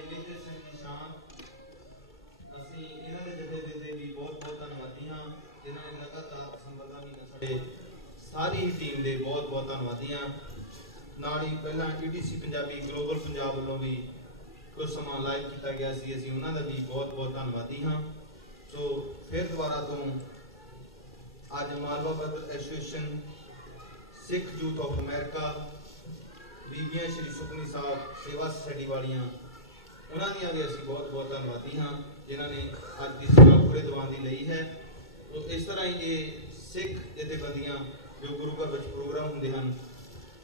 ਭਾਈ ਮੇਜਰ ਸਿੰਘ ਦੀ ਸ਼ਾਨ। ਅਸੀਂ ਇਹਨਾਂ ਦੇ ਜਥੇਬੰਦੀ ਦੇ ਵੀ ਬਹੁਤ ਬਹੁਤ ਧੰਨਵਾਦੀ ਹਾਂ, ਜਿਨ੍ਹਾਂ ਨੇ ਲਗਾਤਾਰ ਦਸੰਬਰ ਦਾ ਮਹੀਨਾ ਸਾਡੇ ਸਾਰੀ ਹੀ ਟੀਮ ਦੇ ਬਹੁਤ ਬਹੁਤ ਧੰਨਵਾਦੀ ਹਾਂ। ਨਾਲ ਹੀ ਪਹਿਲਾਂ ETC ਪੰਜਾਬੀ ਗਲੋਬਲ ਪੰਜਾਬ ਵੱਲੋਂ ਵੀ ਕੁਝ ਸਮਾਂ ਲਾਈਵ ਕੀਤਾ ਗਿਆ ਸੀ, ਅਸੀਂ ਉਹਨਾਂ ਦਾ ਵੀ ਬਹੁਤ ਬਹੁਤ ਧੰਨਵਾਦੀ ਹਾਂ। ਸੋ ਫਿਰ ਦੁਬਾਰਾ ਤੋਂ ਅੱਜ Malwa brother association, Sikh youth of America, ਬੀਬੀਆਂ ਸ਼੍ਰੀ ਸੁਖਮਨੀ ਸਾਹਿਬ ਸੇਵਾ ਸੁਸਾਇਟੀ ਵਾਲੀਆਂ, ਉਹਨਾਂ ਦੀਆਂ ਵੀ ਅਸੀਂ ਬਹੁਤ ਬਹੁਤ ਧੰਨਵਾਦੀ ਹਾਂ, ਜਿਨ੍ਹਾਂ ਨੇ ਅੱਜ ਦੀ ਸੇਵਾ ਪੂਰੇ ਦੀਵਾਨ ਦੀ ਲਈ ਹੈ। ਸੋ ਇਸ ਤਰ੍ਹਾਂ ਹੀ ਇਹ ਸਿੱਖ ਜਥੇਬੰਦੀਆਂ ਜੋ ਗੁਰੂ ਘਰ ਵਿੱਚ ਪ੍ਰੋਗਰਾਮ ਹੁੰਦੇ ਹਨ,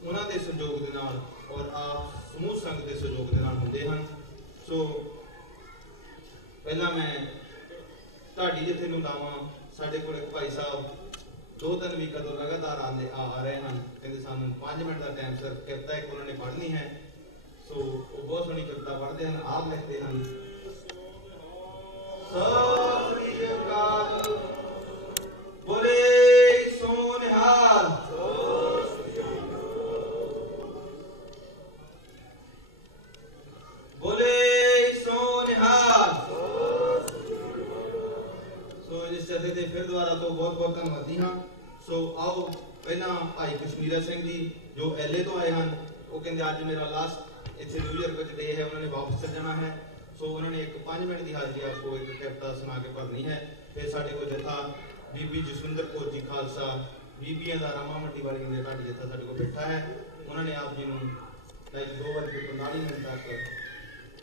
ਉਹਨਾਂ ਦੇ ਸਹਿਯੋਗ ਦੇ ਨਾਲ ਔਰ ਆਪ ਸਮੂਹ ਸੰਗਤ ਦੇ ਸਹਿਯੋਗ ਦੇ ਨਾਲ ਹੁੰਦੇ ਹਨ। ਸੋ ਪਹਿਲਾਂ ਮੈਂ ਢਾਡੀ ਜਥੇ ਨੂੰ ਲਾਵਾਂ। ਸਾਡੇ ਕੋਲ ਇੱਕ ਭਾਈ ਸਾਹਿਬ 2-3 ਵੀਕਾਂ ਤੋਂ ਲਗਾਤਾਰ ਆ ਰਹੇ ਹਨ, ਕਹਿੰਦੇ ਸਾਨੂੰ 5 ਮਿੰਟ ਦਾ ਟਾਈਮ ਸਿਰਫ ਕਿਰਤਾ ਇੱਕ ਉਹਨਾਂ ਨੇ ਪੜ੍ਹਨੀ ਹੈ। ਸੋ ਉਹ ਬਹੁਤ ਸੋਹਣੀ ਕਵਿਤਾ ਪੜ੍ਹਦੇ ਹਨ, ਆਪ ਲਿਖਦੇ ਹਨ। ਸਤਿ ਸ੍ਰੀ ਅਕਾਲ ਬੋਲੇ ਸੋ ਨਿਹਾਲ। ਬੋਲੇ ਸੋ ਨਿਹਾਲ। ਸੋ ਇਸ ਜਥੇ ਦੇ ਫਿਰ ਦੁਬਾਰਾ ਤੋਂ ਬਹੁਤ ਬਹੁਤ ਧੰਨਵਾਦੀ ਹਾਂ। ਸੋ ਆਓ ਪਹਿਲਾਂ ਭਾਈ ਕਸ਼ਮੀਰਾ ਸਿੰਘ ਜੀ ਜੋ LA ਤੋਂ ਆਏ ਹਨ, ਉਹ ਕਹਿੰਦੇ ਅੱਜ ਮੇਰਾ ਲਾਸਟ ਇੱਥੇ ਨਿਊ ਈਅਰ ਵਿੱਚ ਡੇ ਹੈ, ਉਹਨਾਂ ਨੇ ਵਾਪਸ ਚੱਲ ਜਾਣਾ ਹੈ। ਸੋ ਉਹਨਾਂ ਨੇ ਇੱਕ 5 ਮਿੰਟ ਦੀ ਹਾਜ਼ਰੀ ਆਪਕੋ ਇੱਕ ਕਵਿਤਾ ਸੁਣਾ ਕੇ ਭਰਨੀ ਹੈ। ਫਿਰ ਸਾਡੇ ਕੋਲ ਜਥਾ ਬੀਬੀ ਜਸਵਿੰਦਰ ਕੌਰ ਜੀ ਖਾਲਸਾ, ਬੀਬੀਆਂ ਦਾ ਰਾਮਾ ਮੰਡੀ ਵਾਲੀ ਦੇ ਢਾਡੀ ਜਥਾ ਸਾਡੇ ਕੋਲ ਬੈਠਾ ਹੈ। ਉਹਨਾਂ ਨੇ ਆਪ ਜੀ ਨੂੰ 2:45 ਮਿੰਟ ਤੱਕ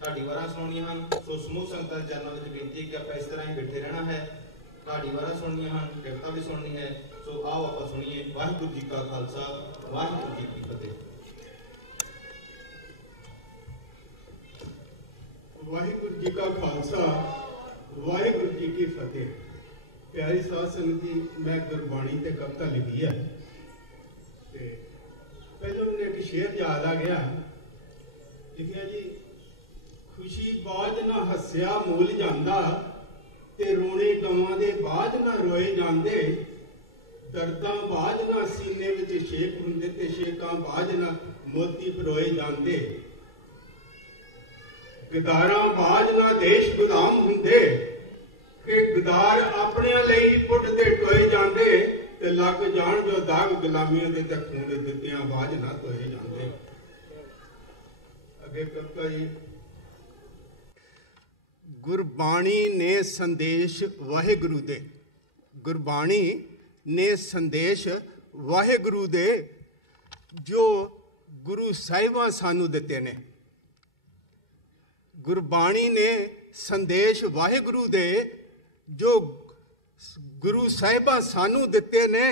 ਢਾਡੀ ਵਾਰਾਂ ਸੁਣਾਉਣੀਆਂ ਹਨ। ਸੋ ਸਮੂਹ ਸੰਗਤਾਂ ਦੇ ਚਰਨਾਂ ਵਿੱਚ ਬੇਨਤੀ ਹੈ ਕਿ ਆਪਾਂ ਇਸ ਤਰ੍ਹਾਂ ਹੀ ਬੈਠੇ ਰਹਿਣਾ ਹੈ, ਢਾਡੀ ਵਾਰਾਂ ਸੁਣਨੀਆਂ ਹਨ, ਕਵਿਤਾ ਵੀ ਸੁਣਨੀ ਹੈ। ਸੋ ਆਓ ਆਪਾਂ ਸੁਣੀਏ। ਵਾਹਿਗੁਰੂ ਜੀ ਕਾ ਖਾਲਸਾ, ਵਾਹਿਗੁਰੂ ਜੀ ਕੀ ਫਤਿਹ। ਵਾਹਿਗੁਰੂ ਜੀ ਕਾ ਖਾਲਸਾ, ਵਾਹਿਗੁਰੂ ਜੀ ਕੀ ਫਤਿਹ। ਪਿਆਰੀ ਸਾਧ ਸੰਗਤ ਜੀ, ਮੈਂ ਗੁਰਬਾਣੀ ਤੇ ਕਵਿਤਾ ਲਿਖੀ ਹੈ ਤੇ ਪਹਿਲਾਂ ਮੈਨੂੰ ਇੱਕ ਸ਼ੇਰ ਯਾਦ ਆ ਗਿਆ। ਲਿਖਿਆ ਜੀ, ਖੁਸ਼ੀ ਬਾਝ ਨਾ ਹੱਸਿਆ ਮੁੱਲ ਜਾਂਦਾ, ਤੇ ਰੋਣੇ ਗਵਾਂ ਦੇ ਬਾਝ ਨਾ ਰੋਏ ਜਾਂਦੇ, ਦਰਦਾਂ ਬਾਝ ਨਾ ਸੀਨੇ ਵਿੱਚ ਛੇਕ ਹੁੰਦੇ, ਤੇ ਛੇਕਾਂ ਬਾਝ ਨਾ ਮੋਤੀ ਪਰੋਏ ਜਾਂਦੇ, ਗਦਾਰਾਂ ਬਾਝ ਨਾ ਦੇਸ਼ ਗੁਲਾਮ ਹੁੰਦੇ, ਕਿ ਗਦਾਰ ਆਪਣਿਆਂ ਲਈ ਪੁੱਟ ਤੇ ਟੋਏ ਜਾਂਦੇ, ਤੇ ਲੱਗ ਜਾਣ ਜੋ ਦਾਗ ਗੁਲਾਮੀਆਂ ਦੇ, ਤੇ ਖੂਨ ਦੇ ਦਿੱਤਿਆਂ ਬਾਝ ਨਾ ਧੋਏ ਜਾਂਦੇ। ਅੱਗੇ ਕਵਿਤਾ ਜੀ। ਗੁਰਬਾਣੀ ਨੇ ਸੰਦੇਸ਼ ਵਾਹਿਗੁਰੂ ਦੇ, ਗੁਰਬਾਣੀ ਨੇ ਸੰਦੇਸ਼ ਵਾਹਿਗੁਰੂ ਦੇ, ਜੋ ਗੁਰੂ ਸਾਹਿਬਾਂ ਸਾਨੂੰ ਦਿੱਤੇ ਨੇ। ਗੁਰਬਾਣੀ ਨੇ ਸੰਦੇਸ਼ ਵਾਹਿਗੁਰੂ ਦੇ, ਜੋ ਗੁਰੂ ਸਾਹਿਬਾਂ ਸਾਨੂੰ ਦਿੱਤੇ ਨੇ।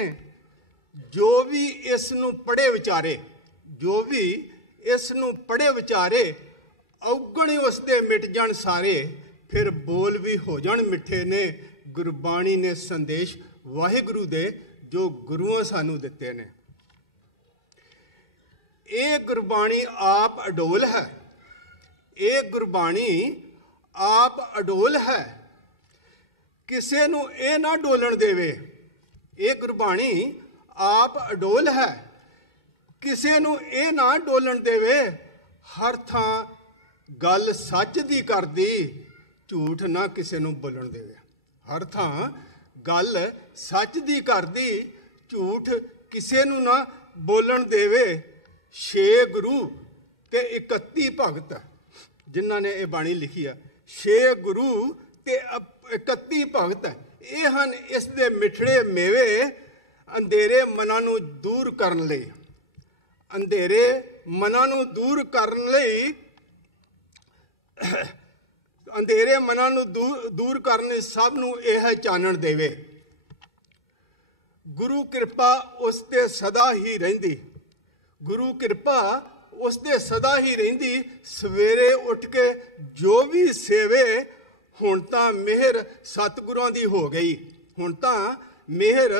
ਜੋ ਵੀ ਇਸ ਨੂੰ ਪੜ੍ਹੇ ਵਿਚਾਰੇ, ਜੋ ਵੀ ਇਸ ਨੂੰ ਪੜ੍ਹੇ ਵਿਚਾਰੇ, ਔਗਣ ਉਸ ਦੇ ਮਿਟ ਜਾਣ ਸਾਰੇ, ਫਿਰ ਬੋਲ ਵੀ ਹੋ ਜਾਣ ਮਿੱਠੇ ਨੇ। ਗੁਰਬਾਣੀ ਨੇ ਸੰਦੇਸ਼ ਵਾਹਿਗੁਰੂ ਦੇ, ਜੋ ਗੁਰੂਆਂ ਸਾਨੂੰ ਦਿੱਤੇ ਨੇ। ਇਹ ਗੁਰਬਾਣੀ ਆਪ ਅਡੋਲ ਹੈ, ਇਹ ਗੁਰਬਾਣੀ ਆਪ ਅਡੋਲ ਹੈ, ਕਿਸੇ ਨੂੰ ਇਹ ਨਾ ਡੋਲਣ ਦੇਵੇ। ਇਹ ਗੁਰਬਾਣੀ ਆਪ ਅਡੋਲ ਹੈ, ਕਿਸੇ ਨੂੰ ਇਹ ਨਾ ਡੋਲਣ ਦੇਵੇ। ਹਰ ਥਾਂ ਗੱਲ ਸੱਚ ਦੀ ਕਰਦੀ, ਝੂਠ ਨਾ ਕਿਸੇ ਨੂੰ ਬੋਲਣ ਦੇਵੇ। ਹਰ ਥਾਂ ਗੱਲ ਸੱਚ ਦੀ ਕਰਦੀ, ਝੂਠ ਕਿਸੇ ਨੂੰ ਨਾ ਬੋਲਣ ਦੇਵੇ। 6 ਗੁਰੂ ਤੇ 31 ਭਗਤ ਜਿਨ੍ਹਾਂ ਨੇ ਇਹ ਬਾਣੀ ਲਿਖੀ ਆ। 6 ਗੁਰੂ ਤੇ 31 ਭਗਤ, ਇਹ ਹਨ ਇਸ ਦੇ ਮਿੱਠੜੇ ਮੇਵੇ। ਅੰਧੇਰੇ ਮਨਾਂ ਨੂੰ ਦੂਰ ਕਰਨ ਲਈ, ਅੰਧੇਰੇ ਮਨਾਂ ਨੂੰ ਦੂਰ ਕਰਨ ਲਈ, ਅੰਧੇਰੇ ਮਨਾਂ ਨੂੰ ਦੂਰ ਕਰਨ ਲਈ ਸਭ ਨੂੰ ਇਹ ਚਾਨਣ ਦੇਵੇ। ਗੁਰੂ ਕਿਰਪਾ ਉਸ ਤੇ ਸਦਾ ਹੀ ਰਹਿੰਦੀ, ਗੁਰੂ ਕਿਰਪਾ ਉਸ ਦੇ ਸਦਾ ਹੀ ਰਹਿੰਦੀ। ਸਵੇਰੇ ਉੱਠ ਕੇ ਜੋ ਵੀ ਸੇਵੇ, ਹੁਣ ਤਾਂ ਮਿਹਰ ਸਤਿਗੁਰਾਂ ਦੀ ਹੋ ਗਈ, ਹੁਣ ਤਾਂ ਮਿਹਰ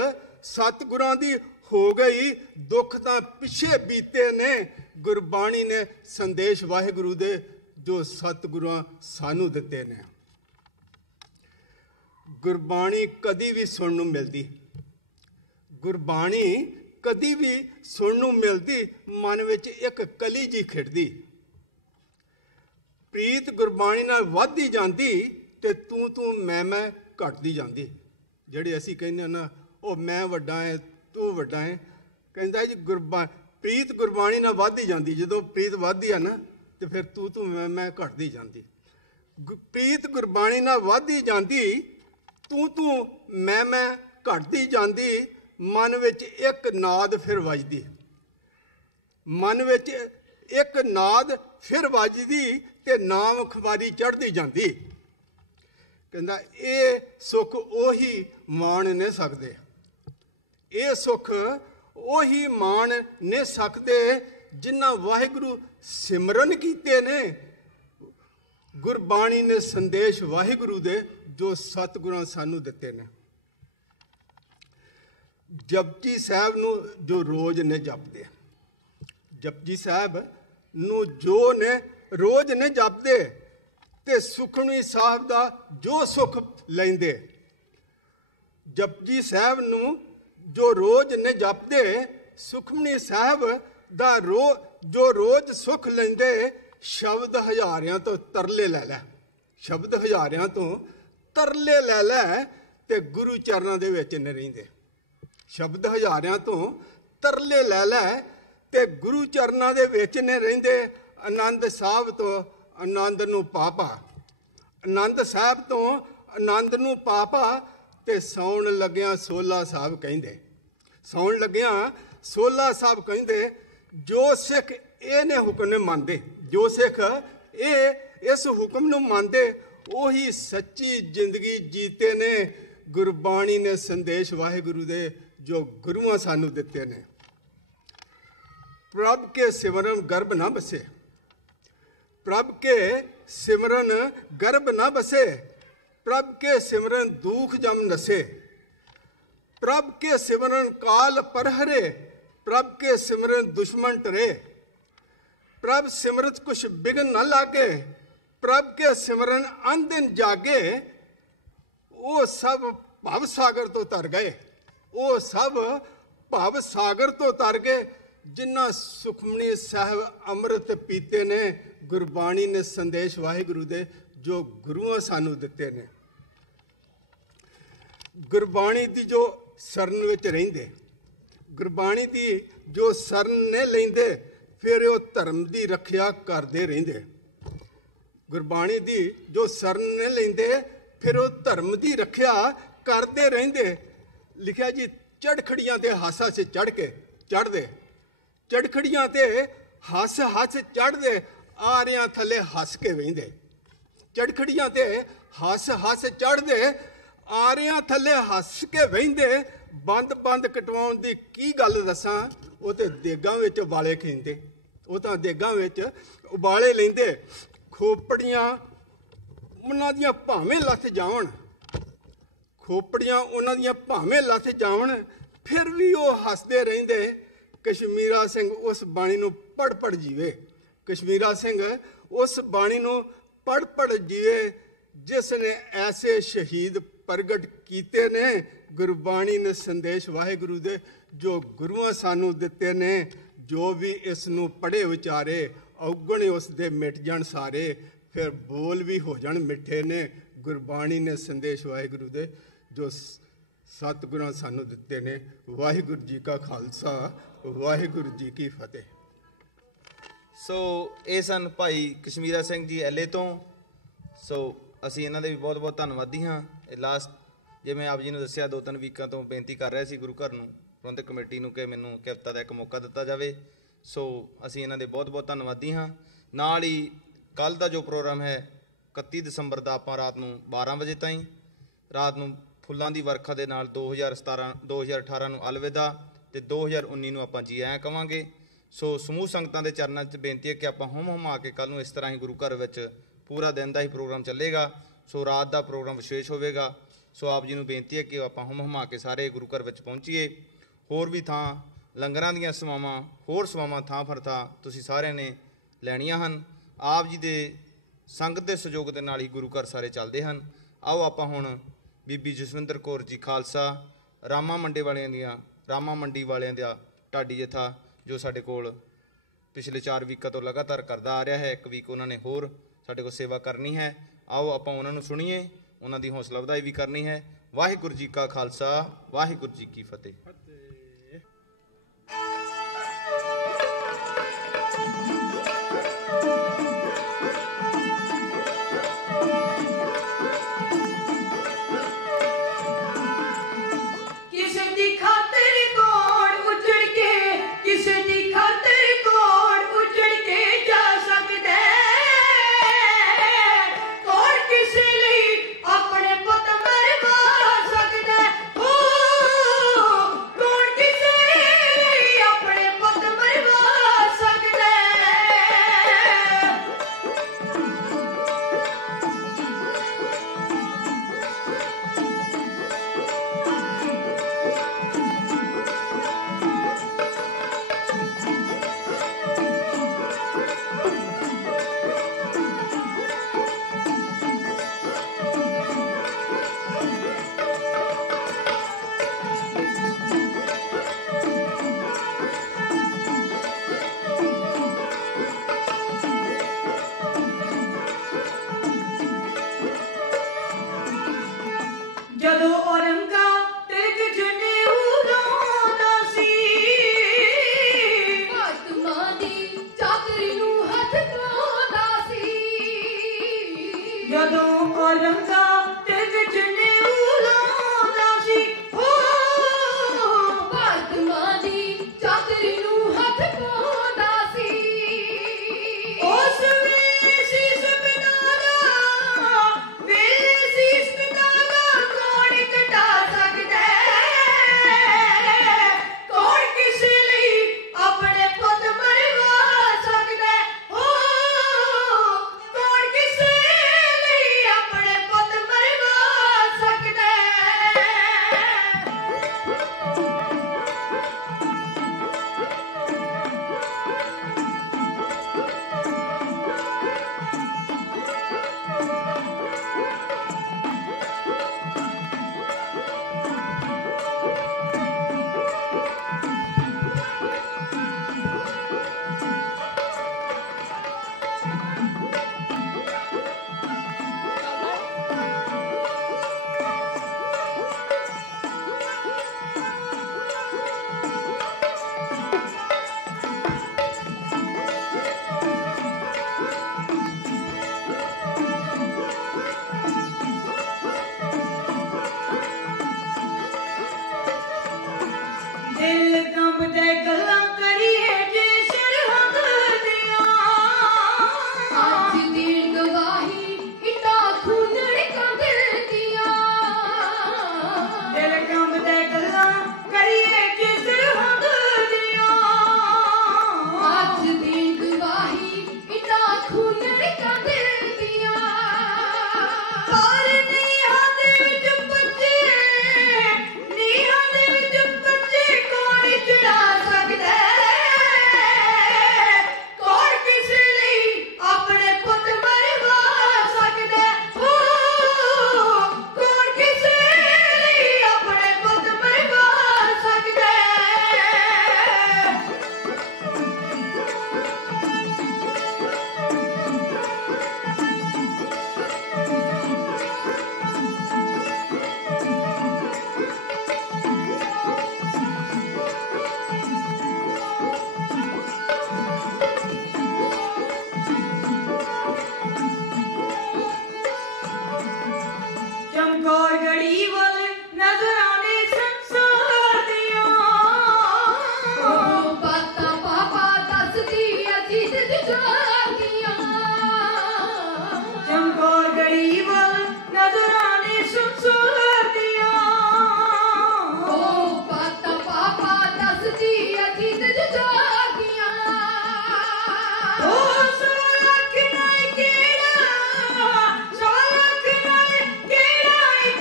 ਸਤਿਗੁਰਾਂ ਦੀ ਹੋ ਗਈ। ਦੁੱਖ ਤਾਂ ਪਿੱਛੇ ਬੀਤੇ ਨੇ, ਗੁਰਬਾਣੀ ਨੇ ਸੰਦੇਸ਼ ਵਾਹਿਗੁਰੂ ਦੇ, ਜੋ ਸਤਿਗੁਰਾਂ ਸਾਨੂੰ ਦਿੱਤੇ ਨੇ। ਗੁਰਬਾਣੀ ਕਦੀ ਵੀ ਸੁਣਨ ਨੂੰ ਮਿਲਦੀ, ਗੁਰਬਾਣੀ ਕਦੀ ਵੀ ਸੁਣਨ ਨੂੰ ਮਿਲਦੀ। ਮਨ ਵਿੱਚ ਇੱਕ ਕਲੀ ਜੀ ਖਿੜਦੀ, ਪ੍ਰੀਤ ਪ੍ਰੀਤ ਗੁਰਬਾਣੀ ਨਾਲ ਵੱਧਦੀ ਜਾਂਦੀ ਤੇ ਤੂੰ ਮੈਂ ਘਟਦੀ ਜਾਂਦੀ। ਜਿਹੜੇ ਅਸੀਂ ਕਹਿੰਦੇ ਨਾ ਉਹ ਮੈਂ ਵੱਡਾ ਹੈ ਤੂੰ ਵੱਡਾ ਹੈ, ਕਹਿੰਦਾ ਜੀ ਪ੍ਰੀਤ ਗੁਰਬਾਣੀ ਨਾਲ ਵੱਧਦੀ ਜਾਂਦੀ। ਜਦੋਂ ਪ੍ਰੀਤ ਵੱਧਦੀ ਆ ਨਾ ਤੇ ਫਿਰ ਤੂੰ ਮੈਂ ਘਟਦੀ ਜਾਂਦੀ। ਪ੍ਰੀਤ ਗੁਰਬਾਣੀ ਨਾਲ ਵੱਧਦੀ ਜਾਂਦੀ, ਤੂੰ ਮੈਂ ਘਟਦੀ ਜਾਂਦੀ। ਮਨ ਵਿੱਚ ਇੱਕ ਨਾਦ ਫਿਰ ਵੱਜਦੀ, ਮਨ ਵਿੱਚ ਇੱਕ ਨਾਦ ਫਿਰ ਵੱਜਦੀ ਤੇ ਨਾਮ ਖਵਾਰੀ ਚੜ੍ਹਦੀ ਜਾਂਦੀ। ਕਹਿੰਦਾ ਇਹ ਸੁੱਖ ਉਹੀ ਮਾਣ ਨੇ ਸਕਦੇ, ਇਹ ਸੁੱਖ ਉਹੀ ਮਾਣ ਨੇ ਸਕਦੇ ਜਿਨ੍ਹਾਂ ਵਾਹਿਗੁਰੂ ਸਿਮਰਨ ਕੀਤੇ ਨੇ। ਗੁਰਬਾਣੀ ਨੇ ਸੰਦੇਸ਼ ਵਾਹਿਗੁਰੂ ਦੇ ਜੋ ਸਤਿਗੁਰਾਂ ਸਾਨੂੰ ਦਿੱਤੇ ਨੇ। ਜਪਜੀ ਸਾਹਿਬ ਨੂੰ ਜੋ ਰੋਜ਼ ਨੇ ਜਪਦੇ, ਜਪਜੀ ਸਾਹਿਬ ਨੂੰ ਜੋ ਨੇ ਰੋਜ਼ ਨੇ ਜਪਦੇ ਤੇ ਸੁਖਮਨੀ ਸਾਹਿਬ ਦਾ ਜੋ ਸੁਖ ਲੈਂਦੇ। ਜਪਜੀ ਸਾਹਿਬ ਨੂੰ ਜੋ ਰੋਜ਼ ਨੇ ਜਪਦੇ, ਸੁਖਮਨੀ ਸਾਹਿਬ ਦਾ ਜੋ ਰੋਜ਼ ਸੁਖ ਲੈਂਦੇ। ਸ਼ਬਦ ਹਜ਼ਾਰਿਆਂ ਤੋਂ ਤਰਲੇ ਲੈ ਲੈ, ਸ਼ਬਦ ਹਜ਼ਾਰਿਆਂ ਤੋਂ ਤਰਲੇ ਲੈ ਲੈ ਤੇ ਗੁਰੂ ਚਰਨਾਂ ਦੇ ਵਿੱਚ ਨੇ ਰਹਿੰਦੇ। ਸ਼ਬਦ ਹਜ਼ਾਰਿਆਂ ਤੋਂ ਤਰਲੇ ਲੈ ਲੈ ਤੇ ਗੁਰੂ ਚਰਨਾਂ ਦੇ ਵਿੱਚ ਨੇ ਰਹਿੰਦੇ। ਆਨੰਦ ਸਾਹਿਬ ਤੋਂ ਆਨੰਦ ਨੂੰ ਪਾਪਾ, ਆਨੰਦ ਸਾਹਿਬ ਤੋਂ ਆਨੰਦ ਨੂੰ ਪਾਪਾ ਤੇ ਸੌਣ ਲੱਗਿਆਂ ਸੋਲਾ ਸਾਹਿਬ ਕਹਿੰਦੇ, ਸੌਣ ਲੱਗਿਆਂ ਸੋਲਾ ਸਾਹਿਬ ਕਹਿੰਦੇ। ਜੋ ਸਿੱਖ ਇਹਨੇ ਹੁਕਮ ਨੇ ਮੰਨਦੇ, ਜੋ ਸਿੱਖ ਇਸ ਹੁਕਮ ਨੂੰ ਮੰਨਦੇ, ਉਹੀ ਸੱਚੀ ਜ਼ਿੰਦਗੀ ਜੀਤੇ ਨੇ। ਗੁਰਬਾਣੀ ਨੇ ਸੰਦੇਸ਼ ਵਾਹਿਗੁਰੂ ਦੇ ਜੋ ਗੁਰੂਆਂ ਸਾਨੂੰ ਦਿੱਤੇ ਨੇ। ਪ੍ਰਭ ਕੇ ਸਿਮਰਨ ਗਰਭ ਨਾ ਬਸੇ, ਪ੍ਰਭ ਕੇ ਸਿਮਰਨ ਗਰਭ ਨਾ ਬਸੇ। ਪ੍ਰਭ ਕੇ ਸਿਮਰਨ ਦੁਖ ਜਮ ਨਸੇ, ਪ੍ਰਭ ਕੇ ਸਿਮਰਨ ਕਾਲ ਪਰਹਰੇ। ਪ੍ਰਭ ਕੇ ਸਿਮਰਨ ਦੁਸ਼ਮਨ ਟਰੇ, ਪ੍ਰਭ ਸਿਮਰਤ ਕੁਛ ਬਿਗਨ ਨਾ ਲਾਗੇ। ਪ੍ਰਭ ਕੇ ਸਿਮਰਨ ਅਨਦਿਨ ਜਾਗੇ। ਉਹ ਸਭ ਭਵ ਸਾਗਰ ਤੋਂ ਤਰ ਗਏ, ਉਹ ਸਭ ਭਵ ਸਾਗਰ ਤੋਂ ਤਰ ਗਏ ਜਿਨ੍ਹਾਂ ਸੁਖਮਨੀ ਸਾਹਿਬ ਅੰਮ੍ਰਿਤ ਪੀਤੇ ਨੇ। ਗੁਰਬਾਣੀ ਨੇ ਸੰਦੇਸ਼ ਵਾਹਿਗੁਰੂ ਦੇ ਜੋ ਗੁਰੂਆਂ ਸਾਨੂੰ ਦਿੱਤੇ ਨੇ। ਗੁਰਬਾਣੀ ਦੀ ਜੋ ਸ਼ਰਨ ਵਿੱਚ ਰਹਿੰਦੇ, ਗੁਰਬਾਣੀ ਦੀ ਜੋ ਸ਼ਰਨ ਨੇ ਲੈਂਦੇ, ਫਿਰ ਉਹ ਧਰਮ ਦੀ ਰੱਖਿਆ ਕਰਦੇ ਰਹਿੰਦੇ। ਗੁਰਬਾਣੀ ਦੀ ਜੋ ਸ਼ਰਨ ਨੇ ਲੈਂਦੇ, ਫਿਰ ਉਹ ਧਰਮ ਦੀ ਰੱਖਿਆ ਕਰਦੇ ਰਹਿੰਦੇ। ਲਿਖਿਆ ਜੀ ਚੜਖੜੀਆਂ ਤੇ ਹਾਸਾ ਸੇ ਚੜ੍ਹ ਕੇ ਚੜ੍ਹਦੇ, ਚੜਖੜੀਆਂ ਤੇ ਹੱਸ ਚੜ੍ਹਦੇ, ਆਰਿਆਂ ਥੱਲੇ ਹੱਸ ਕੇ ਵਹਿੰਦੇ। ਚੜਖੜੀਆਂ ਤੇ ਹੱਸ ਚੜ੍ਹਦੇ, ਆਰਿਆਂ ਥੱਲੇ ਹੱਸ ਕੇ ਵਹਿੰਦੇ। ਬੰਦ ਕਟਵਾਉਣ ਦੀ ਕੀ ਗੱਲ ਦੱਸਾਂ, ਉਹ ਤੇ ਦੇਗਾਂ ਵਿੱਚ ਉਬਾਲੇ ਖਿੰਦੇ, ਉਹ ਤਾਂ ਦੇਗਾਂ ਵਿੱਚ ਉਬਾਲੇ ਲੈਂਦੇ। ਖੋਪੜੀਆਂ ਉਹਨਾਂ ਦੀਆਂ ਭਾਵੇਂ ਲੱਥ ਜਾਵਣ, ਖੋਪੜੀਆਂ ਉਹਨਾਂ ਦੀਆਂ ਭਾਵੇਂ ਲੱਥ ਜਾਵਣ, ਫਿਰ ਵੀ ਉਹ ਹੱਸਦੇ ਰਹਿੰਦੇ। ਕਸ਼ਮੀਰਾ ਸਿੰਘ ਉਸ ਬਾਣੀ ਨੂੰ ਪੜ੍ਹ ਜੀਵੇ, ਕਸ਼ਮੀਰਾ ਸਿੰਘ ਉਸ ਬਾਣੀ ਨੂੰ ਪੜ੍ਹ ਜੀਵੇ ਜਿਸ ਨੇ ਐਸੇ ਸ਼ਹੀਦ ਪ੍ਰਗਟ ਕੀਤੇ ਨੇ। ਗੁਰਬਾਣੀ ਨੇ ਸੰਦੇਸ਼ ਵਾਹਿਗੁਰੂ ਦੇ ਜੋ ਗੁਰੂਆਂ ਸਾਨੂੰ ਦਿੱਤੇ ਨੇ। ਜੋ ਵੀ ਇਸ ਨੂੰ ਪੜ੍ਹੇ ਵਿਚਾਰੇ, ਔਗਣ ਉਸ ਦੇ ਮਿਟ ਜਾਣ ਸਾਰੇ, ਫਿਰ ਬੋਲ ਵੀ ਹੋ ਜਾਣ ਮਿੱਠੇ ਨੇ। ਗੁਰਬਾਣੀ ਨੇ ਸੰਦੇਸ਼ ਵਾਹਿਗੁਰੂ ਦੇ ਜੋ ਸਤਿਗੁਰਾਂ ਸਾਨੂੰ ਦਿੱਤੇ ਨੇ। ਵਾਹਿਗੁਰੂ ਜੀ ਕਾ ਖਾਲਸਾ, ਵਾਹਿਗੁਰੂ ਜੀ ਕੀ ਫਤਿਹ। ਸੋ ਇਹ ਸਨ ਭਾਈ ਕਸ਼ਮੀਰਾ ਸਿੰਘ ਜੀ ਐਲੇ ਤੋਂ। ਸੋ ਅਸੀਂ ਇਹਨਾਂ ਦੇ ਵੀ ਬਹੁਤ ਬਹੁਤ ਧੰਨਵਾਦੀ ਹਾਂ। ਇਹ ਲਾਸਟ ਜਿਵੇਂ ਆਪ ਜੀ ਨੂੰ ਦੱਸਿਆ 2-3 ਵੀਕਾਂ ਤੋਂ ਬੇਨਤੀ ਕਰ ਰਿਹਾ ਸੀ ਗੁਰੂ ਘਰ ਨੂੰ, ਪ੍ਰਬੰਧਕ ਕਮੇਟੀ ਨੂੰ ਕਿ ਮੈਨੂੰ ਹਫ਼ਤਾ ਦਾ ਇੱਕ ਮੌਕਾ ਦਿੱਤਾ ਜਾਵੇ। ਸੋ ਅਸੀਂ ਇਹਨਾਂ ਦੇ ਬਹੁਤ ਬਹੁਤ ਧੰਨਵਾਦੀ ਹਾਂ। ਨਾਲ ਹੀ ਕੱਲ੍ਹ ਦਾ ਜੋ ਪ੍ਰੋਗਰਾਮ ਹੈ 31 ਦਸੰਬਰ ਦਾ, ਆਪਾਂ ਰਾਤ ਨੂੰ 12 ਵਜੇ ਤਾਈਂ, ਰਾਤ ਨੂੰ ਫੁੱਲਾਂ ਦੀ ਵਰਖਾ ਦੇ ਨਾਲ 2018 ਨੂੰ ਅਲਵਿਦਾ ਤੇ 2019 ਨੂੰ ਆਪਾਂ ਜੀ ਆਇਆਂ ਕਵਾਂਗੇ। ਸੋ ਸਮੂਹ ਸੰਗਤਾਂ ਦੇ ਚਰਨਾਂ 'ਚ ਬੇਨਤੀ ਹੈ ਕਿ ਆਪਾਂ ਹੁਮ ਕੇ ਕੱਲ੍ਹ ਨੂੰ ਇਸ ਤਰ੍ਹਾਂ ਹੀ ਗੁਰੂ ਘਰ ਵਿੱਚ ਪੂਰਾ ਦਿਨ ਦਾ ਹੀ ਪ੍ਰੋਗਰਾਮ ਚੱਲੇਗਾ। ਸੋ ਰਾਤ ਦਾ ਪ੍ਰੋਗਰਾਮ ਵਿਸ਼ੇਸ਼ ਹੋਵੇਗਾ। ਸੋ ਆਪ ਜੀ ਨੂੰ ਬੇਨਤੀ ਹੈ ਕਿ ਆਪਾਂ ਹੁਮ ਕੇ ਸਾਰੇ ਗੁਰੂ ਘਰ ਵਿੱਚ ਪਹੁੰਚੀਏ। ਹੋਰ ਵੀ ਥਾਂ ਲੰਗਰਾਂ ਦੀਆਂ ਸੇਵਾਵਾਂ, ਹੋਰ ਸੇਵਾਵਾਂ ਥਾਂ ਫਰ ਥਾਂ ਤੁਸੀਂ ਸਾਰਿਆਂ ਨੇ ਲੈਣੀਆਂ ਹਨ। ਆਪ ਜੀ ਦੇ ਸੰਗਤ ਦੇ ਸਹਿਯੋਗ ਦੇ ਨਾਲ ਹੀ ਗੁਰੂ ਘਰ ਸਾਰੇ ਚੱਲਦੇ ਹਨ। ਆਓ ਆਪਾਂ ਹੁਣ ਬੀਬੀ ਜਸਵਿੰਦਰ ਕੌਰ ਜੀ ਖਾਲਸਾ ਰਾਮਾ ਮੰਡੀ ਵਾਲਿਆਂ ਦਾ ਢਾਡੀ ਜਥਾ, ਜੋ ਸਾਡੇ ਕੋਲ ਪਿਛਲੇ 4 ਵੀਕਾਂ ਤੋਂ ਲਗਾਤਾਰ ਕਰਦਾ ਆ ਰਿਹਾ ਹੈ, 1 ਵੀਕ ਉਹਨਾਂ ਨੇ ਹੋਰ ਸਾਡੇ ਕੋਲ ਸੇਵਾ ਕਰਨੀ ਹੈ। ਆਓ ਆਪਾਂ ਉਹਨਾਂ ਨੂੰ ਸੁਣੀਏ, ਉਹਨਾਂ ਦੀ ਹੌਸਲਾ ਵਧਾਈ ਵੀ ਕਰਨੀ ਹੈ। ਵਾਹਿਗੁਰੂ ਜੀ ਕਾ ਖਾਲਸਾ, ਵਾਹਿਗੁਰੂ ਜੀ ਕੀ ਫਤਿਹ।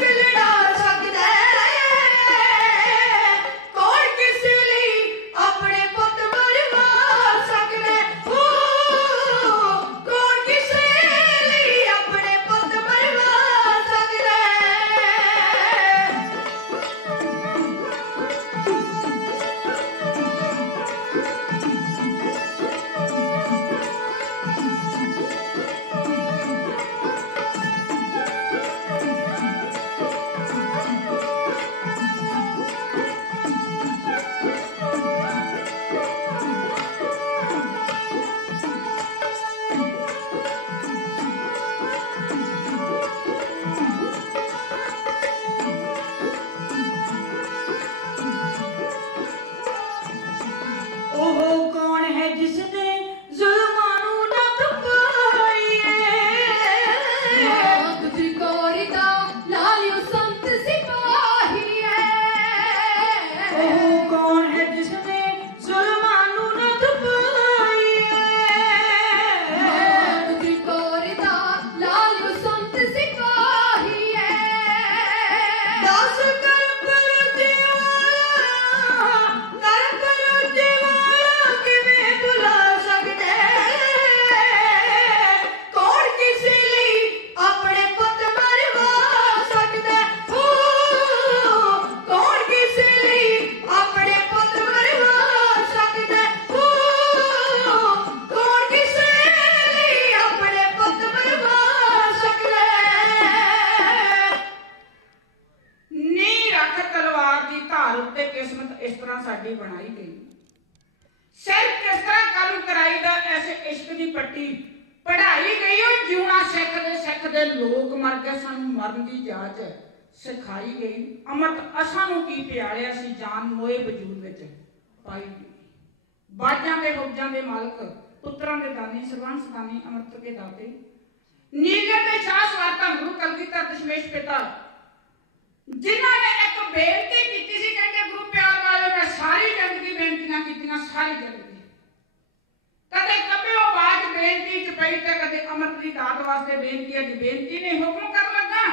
किलड़ा साड़ी बनाई गई। सिर किस तरह कल कराई दा ऐसे इश्क दी पट्टी पढ़ाई गई और जीवना सिख दे लोग मर गए सानू मरन दी जाच सिखाई गई। अमृत असां नू की प्यारिया सी जान मोए वजूद विच पाई गई। बाजां ते हुज्जां दे मालक पुत्रां दे दानी सरवंस दानी अमृत के दाते नीगर ते शाह स्वार्था गुरु कलगीधर दशमेश पिता जिन्हां ने एक बेनती कीती सी। कहंदे गुरु प्यार वाले मैं सारी जिंदगी बेनतियां कीतियां सारी जिंदगी कदे कबे आवाज बेनती च पई ते कदे अमृत दी दात वास्ते बेनती अज बेनती ने हुक्म कर लगा।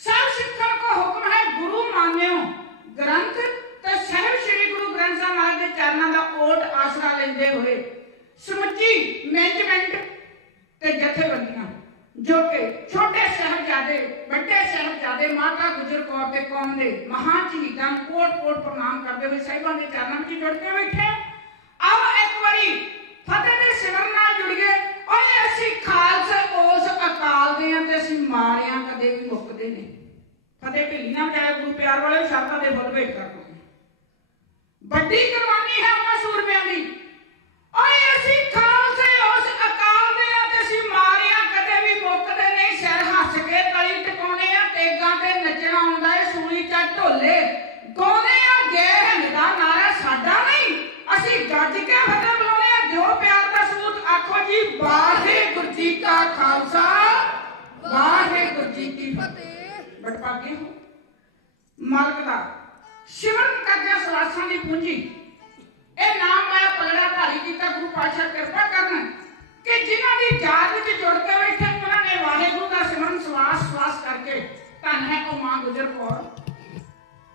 सब सिखण को हुक्म है गुरु मान्यो ग्रंथ ते साहिब श्री गुरु ग्रंथ साहिब महाराज दे चरणां दा ओट आसरा लेंदे होए समुची मैनेजमेंट ते जथेबंदियां जो कि छोटे साहिबजादे बड़े साहिबजादे माता गुजर कौर ते कौम दे महान शहीदां कोट कोट प्रणाम करदे हुए साहिबां दे चरणां विच जुड़ के बैठे। आओ एक बारी फतेह दे सिमरन नाल जुड़ गए और असीं खालसा उस अकाल दे ते असीं मारियां कदे भी मुक्कदे नहीं। फतेह ढिल्ली ना बजाए गुरु प्यार वाले शर्तां दे फल भेट करदे बड़ी कुर्बानी है उन्हां सूरमियां दी। और असीं खालसा उस अकाल दे ते असीं मारियां कदे भी मुक्कदे नहीं। सिर हੱਸ के तली टकाउने आ तेगां ते नੱਚਣਾ आउंदा है सूली च ढोले गाउने आ जय हिंद दा नारा साडा नहीं असीं गज के फतेह बुलाउने आ। जो प्यार दा सबूत आखो जी वाहिगुरू जी का खालसा वाहिगुरू जी की फतेह। बटभागे हो मालक दा सिमरन करदे सवासां दी पूंजी ए नाम आया पलड़ा धारी कीता गुरु पातशाह कृपा करन कि जिन्हां दी याद विच जुड़ के बैठे उन्हां ने वाहिगुरू दा सिमरन सवास करके धन है ओ मां गुजर कौर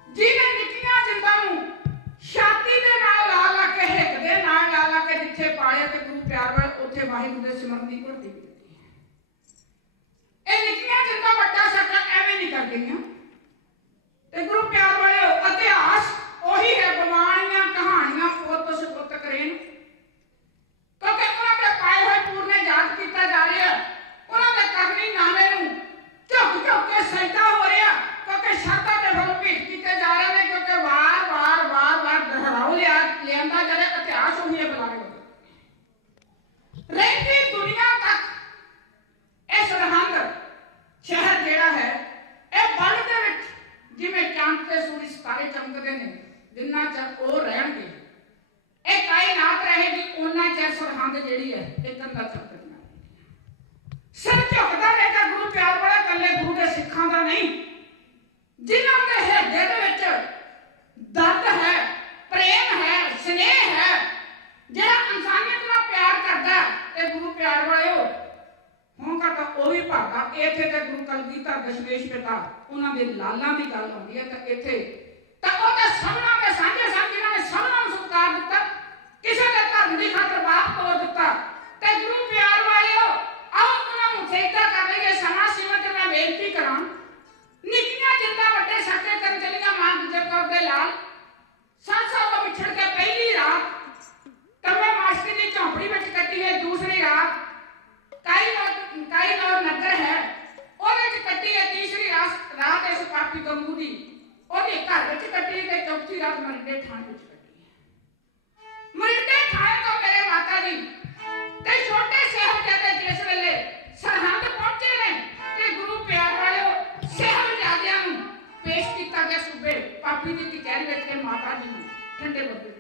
जिन्हें निक्कियां जिंदां नूं छाती दे नाल ला के हिक दे नाल ला के जिथे पाया ते गुरु प्यार वाले उथे वाहिगुरू दे सिमरन दी घुड़ती दी। ए निक्कियां जिंदां वड्डा सका एवें नहीं कर गईयां ते गुरु प्यार वाले इतिहास ओही है बवानियां कहानियां पुत सुपुत करेन क्योंकि उन्हां दे पाए होए पूरने याद कीता जा रहा उन्हां दे करनी नामे नूं झुक झुक के सजदा हो रहा क्योंकि शरधा दे फल भेट कीते जा रहे हैं क्योंकि वार वार दोहराओ लियांदा जा रहा इतिहास ओही है बुलाने रहती दुनिया तक इस सरहंद शहर जेड़ा है ए बल दे विच जिवें चांद ते सूरज सितारे चमकदे ने जिन्ना चर ओ रहणगे ए कायनात रहेगी उन्ना चर सरहंद जेड़ी है ए कंधा चमकदी सिर झुकदा रहेगा गुरु प्यार वाला कल्ले गुरु दे सिखां दा नहीं जिन्हां दे हिरदे दे विच दर्द है प्रेम है स्नेह है जेड़ा इंसानियत नाल प्यार करदा ते गुरु प्यार वाले हो होंगा तां ओ भी भागा। इत्थे ते गुरु कलगीधर दशमेश पिता उन्हां दे लालां दी गल आउंदी है तां इत्थे तां ओ ते सबना दे सांझे सन जिन्हां ने सबना नूं सत्कार दित्ता किसे दे धर्म दी खातर बाप तोड़ दित्ता ते गुरु प्यार वाले हो आओ उन्हां नूं सजदा कर लईए। समा सीमा ते मैं बेनती करां निक्कियां जिंदा वड्डे साके कर चलीਆਂ मां गुजर कौर दे लाल 7 साल तो पिछड़ के पहली रात कमे मास्टर की झोंपड़ी में कटी है दूसरी रात काई और नगर है ओदे च कटी है तीसरी रात इस पापी गंगू दी ओदे घर विच कटी ते चौथी रात मरिंडे थाने विच कटी है। मरिंडे थाने तो मेरे माता जी ते छोटे साहिबजादे जिस वेले सरहंद पहुंचे ने ते गुरु प्यार वाले साहिबजादियां नूं पेश कीता गया सूबे पापी दी कचहरी विच के माता जी नूं ठंडे बदले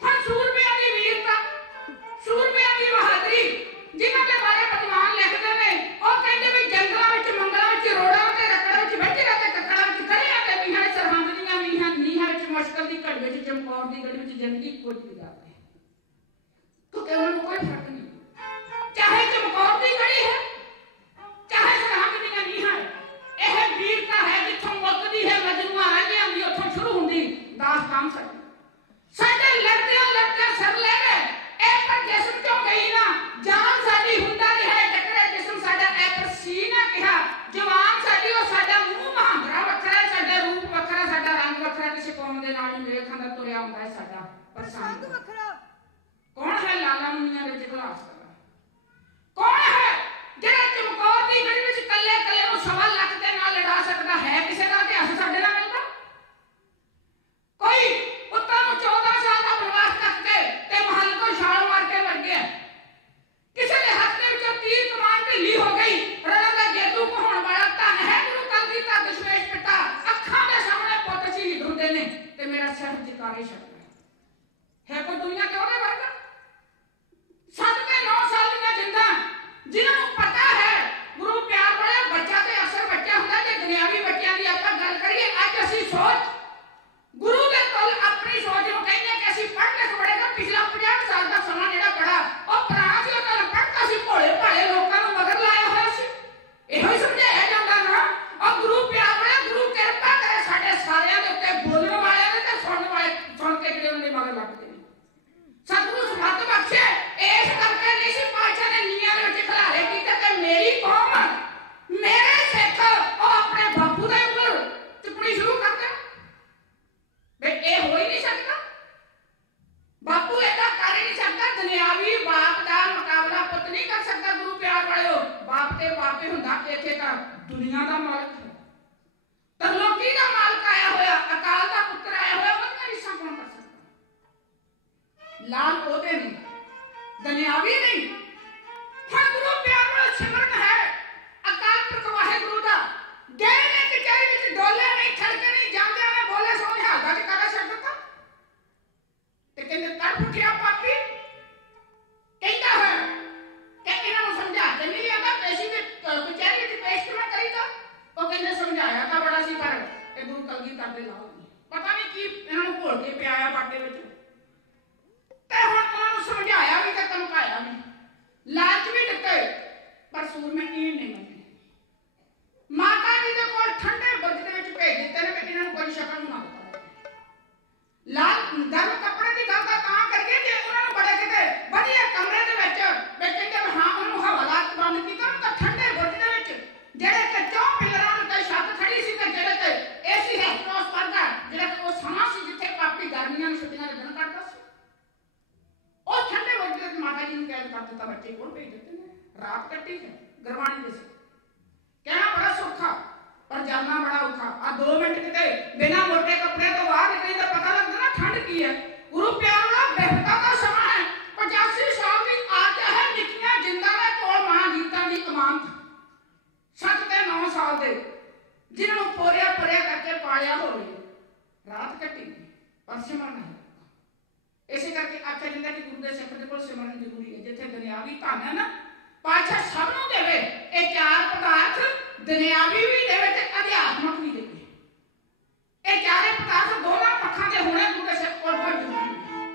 हुण सूरमियां दी वीरता सूरमियां दी बहादुरी जिन्हां दे बारे विद्वान लिखदे ने ओ कहंदे भी जंगलां विच मंगलां विच रोड़ां ते रकड़ां विच बच्चे ते कक्कड़ां विच गरियां ते मीहां सरहंद दीयां नीहां विच मुश्किल दी घड़ी विच चमकौर दी गड़ी विच जिंदगी कुछ गुजारदे क्योंकि उन्हां नूं कोई फर्क नहीं चाहे चमकौर दी गड़ी है चाहे सरहंद दीयां नीहां यह वीरता है जिथों मुक्कदी है मजनूआ रह आंदी उत्थों शुरू हुंदी दास्तान साडे लड़दे सर ले गए ए पर जिस्म क्यों गई ना जान साडी हुंदा रहा टकरे जिस्म साडा ए पर सीना कहा जवान साडी ओ साडा मुंह महांदरा वखरा साडा रूप वखरा साडा रंग वखरा किसी कौम दे नाल मेल खांदा तुरिया हुंदा है साडा पर संग वखरा ਹੀ ਸਕਦਾ ਹੈ। ਕੋਈ ਦੁਨੀਆ ਤੇ ਉਹਦੇ ਵਰਗਾ 7 ਤੇ 9 ਸਾਲ ਦੀਆਂ ਜਿੰਦਾਂ ਜਿਨ੍ਹਾਂ ਨੂੰ ਪਤਾ ਹੈ ਗੁਰੂ ਪਿਆਰ ਵਾਲਿਆ ਬੱਚਾ ਤੇ ਅਸਰ ਬੱਚਾ ਹੁੰਦਾ ਤੇ ਦੁਨਿਆਵੀ ਬੱਚਿਆਂ ਦੀ ਆਪਾਂ ਗੱਲ ਕਰੀਏ। ਅੱਜ ਅਸੀਂ ਸੋਚ ਗੁਰੂ ਦੇ ਕੋਲ ਆਪਣੀ ਸੋਚ ਨੂੰ ਕਹਿੰਦੇ ਕਿ ਅਸੀਂ ਪੜ੍ਹ ਲਿਖ ਬੜੇਗਾ। ਪਿਛਲਾ 50 ਸਾਲ ਦਾ ਸਮਾਂ ਜਿਹੜਾ ਪੜਾ ਉਹ ਪੁਰਾਣਾ ਸੀ, ਉਹ ਤਾਂ ਪੜ੍ਹਦਾ ਸੀ, ਭੋਲੇ ਭਾਲੇ ਲੋਕਾਂ ਨੂੰ ਮਗਰ ਲਾਇਆ ਹੋਇਆ ਸੀ। ਇਹੋ ਹੀ ਸਮਝਾਇਆ ਜਾਂਦਾ ਨਾ। ਔਰ ਗੁਰੂ ਪਿਆਰ ਵਾਲਿਆ ਗੁਰੂ ਕਿਰਪਾ ਕਰੇ ਸਾਡੇ ਸਾਰਿਆਂ ਦੇ ਉੱਤੇ, ਬੋਲਣ ਵਾਲਿਆਂ ਦੇ ਤੇ ਸੁਣਨ ਵਾਲੇ, ਸੁਣ ਕੇ ਜਿਹੜੇ ਉਹਨੇ ਮਗਰ ਲੱਗਦੇ ਨੇ। ਸਤਿਗੁਰੂ ਸਮੱਤ ਬਖਸ਼ੇ। ਇਸ ਕਰਕੇ ਨਹੀਂ ਸੀ ਪਾਤਸ਼ਾਹ ਨੇ ਨੀਆਂ ਦੇ ਵਿੱਚ ਖਿਲਾਰੇ ਕੀਤੇ ਤੇ ਮੇਰੀ ਕੌਮ ਮੇਰੇ ਸਿੱਖ ਉਹ ਆਪਣੇ ਬਾਪੂ ਦੇ ਉੱਪਰ ਟਿੱਪਣੀ ਸ਼ੁਰੂ ਕਰ ਦੇਣ ਵੀ ਇਹ ਹੋ ਹੀ ਨਹੀਂ ਸਕਦਾ। ਬਾਪੂ ਏਦਾਂ ਕਰ ਹੀ ਨਹੀਂ ਸਕਦਾ। ਦੁਨਿਆਵੀ ਬਾਪ ਦਾ ਮੁਕਾਬਲਾ ਪੁੱਤ ਨਹੀਂ ਕਰ ਸਕਦਾ। ਗੁਰੂ ਪਿਆਰ ਵਾਲਿਓ ਬਾਪ ਤੇ ਬਾਪ ਹੀ ਹੁੰਦਾ। ਇੱਥੇ ਤਾਂ ਦੁਨੀਆ ਦਾ ਮਾਲਕ ਹੈ, ਤਰਲੋਕੀ ਦਾ ਮਾਲਕ ਆਇਆ ਹੋਇਆ, ਅਕਾਲ ਦਾ ਪੁੱਤਰ ਆਇਆ ਹੋਇਆ, ਉਹਦੀਆਂ ਰੀਸਾਂ ਕੌਣ ਕਰ ਸਕਦਾ? ਲਾਲ ਉਹਦੇ ਨਹੀਂ, ਦੁਨਿਆਵੀ ਨਹੀਂ। ਹੁਣ ਗੁਰੂ ਪਿਆਰ ਵਾਲਾ ਸਿਮਰਨ ਹੈ ਅਕਾਲ ਪੁਰਖ ਵਾਹਿਗੁਰੂ ਦਾ। ਗਏ ਨੇ ਕਚਹਿਰੀ ਵਿੱਚ ਡੋਲੇ ਨਹੀਂ, ਖੜਕੇ ਨਹੀਂ, ਜਾਂਦਿਆਂ ਨੇ ਬੋਲੇ ਸੋਹਣੇ ਹਾਦਾ ਚ ਕਾਲਾ ਛੱਡ ਦਿੱਤਾ ਤੇ ਕਹਿੰਦੇ ਤੜਫ ਉੱਠਿਆ ਪਾਪੀ। ਕਹਿੰਦਾ ਹੈ ਕਿ ਇਹਨਾਂ ਨੂੰ ਸਮਝਾ ਕੇ ਨਹੀਂ ਲਿਆਂਦਾ ਪੇਸ਼ੀ ਦੇ ਕਚਹਿਰੀ ਵਿੱਚ ਪੇਸ਼ ਕਿਵੇਂ ਕਰੀਦਾ। ਉਹ ਕਹਿੰਦੇ ਸਮਝਾਇਆ ਤਾਂ ਬੜਾ ਸੀ ਪਰ ਇਹ ਗੁਰੂ ਕਲਗੀ ਕਰਦੇ ਲਾਓ ਪਤਾ ਨਹੀਂ ਕੀ ਇਹਨਾਂ ਨੂੰ ਘੋਲ ਕੇ ਪਿਆਇਆ ਬਾਟੇ ਵਿੱਚ ਤੇ ਹੁਣ ਉਹਨਾਂ ਨੂੰ ਸਮਝਾਇਆ ਵੀ ਤੇ ਧਮਕਾਇਆ ਵੀ, ਲਾਲਚ ਵੀ ਦਿੱਤੇ ਪਰ ਸੂਰਮੇ ਇਹ ਨਹੀਂ ਮੰਨੇ। ਮਾਤਾ ਜੀ ਦੇ ਕੋਲ ਠੰਡੇ ਬੁਰਜ ਦੇ ਵਿੱਚ ਭੇਜ ਦਿੱਤੇ ਨੇ ਕਿ ਇਹਨਾਂ ਨੂੰ ਕੋਈ ਸ਼ਕਲ ਨਾ ਦਿਖਾਓ। ਲਾਲ ਗਰਮ ਕੱਪੜੇ ਦੀ ਗੱਲ ਤਾਂ ਕਰੀਏ ਜੇ ਉਹਨਾਂ ਨੂੰ ਬੜੇ ਕਿਤੇ ਵਧੀਆ ਕਮਰੇ ਦੇ ਵਿੱਚ ਵੀ ਕਹਿੰਦੇ ਹਾਂ ਉਹਨੂੰ ਹਵਾਲਾਤ ਬੰਦ ਕੀਤਾ ਤਾਂ ਠੰਡੇ ਬੁਰਜ ਦੇ ਵਿੱਚ ਜਿਹੜੇ ਕਿ 4 ਪਿਲਰਾਂ ਉੱਤੇ ਛੱਤ ਖੜੀ ਸੀ ਤੇ ਜਿਹੜੇ ਕਿ ਏਸੀ ਹੈਸਟੋਸ ਵਰਗਾ ਜਿਹੜਾ ਕਿ ਉਹ ਸਮਾਂ ਸੀ ਜਿੱਥੇ ਪਾਪੀ ਗਰਮੀਆਂ ਦੀ ਛੁੱਟੀਆਂ ਦੇ ਦਿਨ ਕੱਟਦਾ ਸੀ। ਉਹ ਠੰਡੇ ਬੁਰਜ ਦੇ ਮਾਤਾ ਜੀ ਨੂੰ ਕੈਦ ਕਰ ਦਿੱਤਾ। ਬੱਚੇ ਕੋਲ ਭੇਜ ਦਿੱਤੇ ਨੇ। ਰਾਤ ਕੱਟੀ ਹੈ ਗੁਰਬਾਣੀ ਦੇ ਸੀ। ਕਹਿਣਾ ਬੜਾ ਸੌਖਾ ਪਰ ਜਾਨਣਾ ਬੜਾ ਔਖਾ। ਆ 2 ਮਿੰਟ ਕਿਤੇ ਬਿਨਾਂ ਮੋਟੇ ਕੱਪੜੇ ਤੋਂ ਬਾਹਰ ਨਿਕਲੀ ਤਾਂ ਪਤਾ ਲੱਗਦਾ ਨਾ ਠੰਡ ਕੀ ਹੈ। ਗੁਰੂ ਪਿਆਰ ਵਾਲਾ ਬਿਹਤਾ ਦਾ ਸਮਾਂ ਹੈ। 85 ਸਾਲ ਦੀ ਆਗਿਆ ਹੈ। ਨਿੱਕੀਆਂ ਜਿੰਦਾਂ ਦੇ ਕੋਲ ਮਾਂ ਗੀਤਾਂ ਦੀ ਅਮਾਨਤ 7 ਤੇ 9 ਸਾਲ ਦੇ ਜਿਹਨਾਂ ਨੂੰ ਪੋਰਿਆ ਪਰਿਆ ਕਰਕੇ ਪਾਲਿਆ ਹੋਵੇ। ਰਾਤ ਕੱਟੀ ਪਰ ਸਿਮਰਨ ਹੈ। ਇਸੇ ਕਰਕੇ ਆਖਿਆ ਜਾਂਦਾ ਕਿ ਗੁਰੂ ਦੇ ਸਿੱਖ ਦੇ ਕੋਲ ਸਿਮਰਨ ਜ਼ਰੂਰੀ ਹੈ। ਜਿੱਥੇ ਦੁਨਿਆਵੀ ਧਨ ਹੈ ਨਾ ਪਾਤਸ਼ਾਹ ਸਭ ਨੂੰ ਦੇਵੇ। ਇਹ 4 ਪਦਾਰਥ ਦੁਨਿਆਵੀ ਵੀ ਦੇਵੇ ਤੇ ਅਧਿਆਤਮਕ ਵੀ ਦੇਵੇ। ਇਹ 4 ਪਦਾਰਥ ਦੋਨਾਂ ਪੱਖਾਂ ਦੇ ਹੋਣੇ ਗੁਰੂ ਦੇ ਸਿੱਖ ਕੋਲ ਬਹੁਤ ਜ਼ਰੂਰੀ ਹੈ।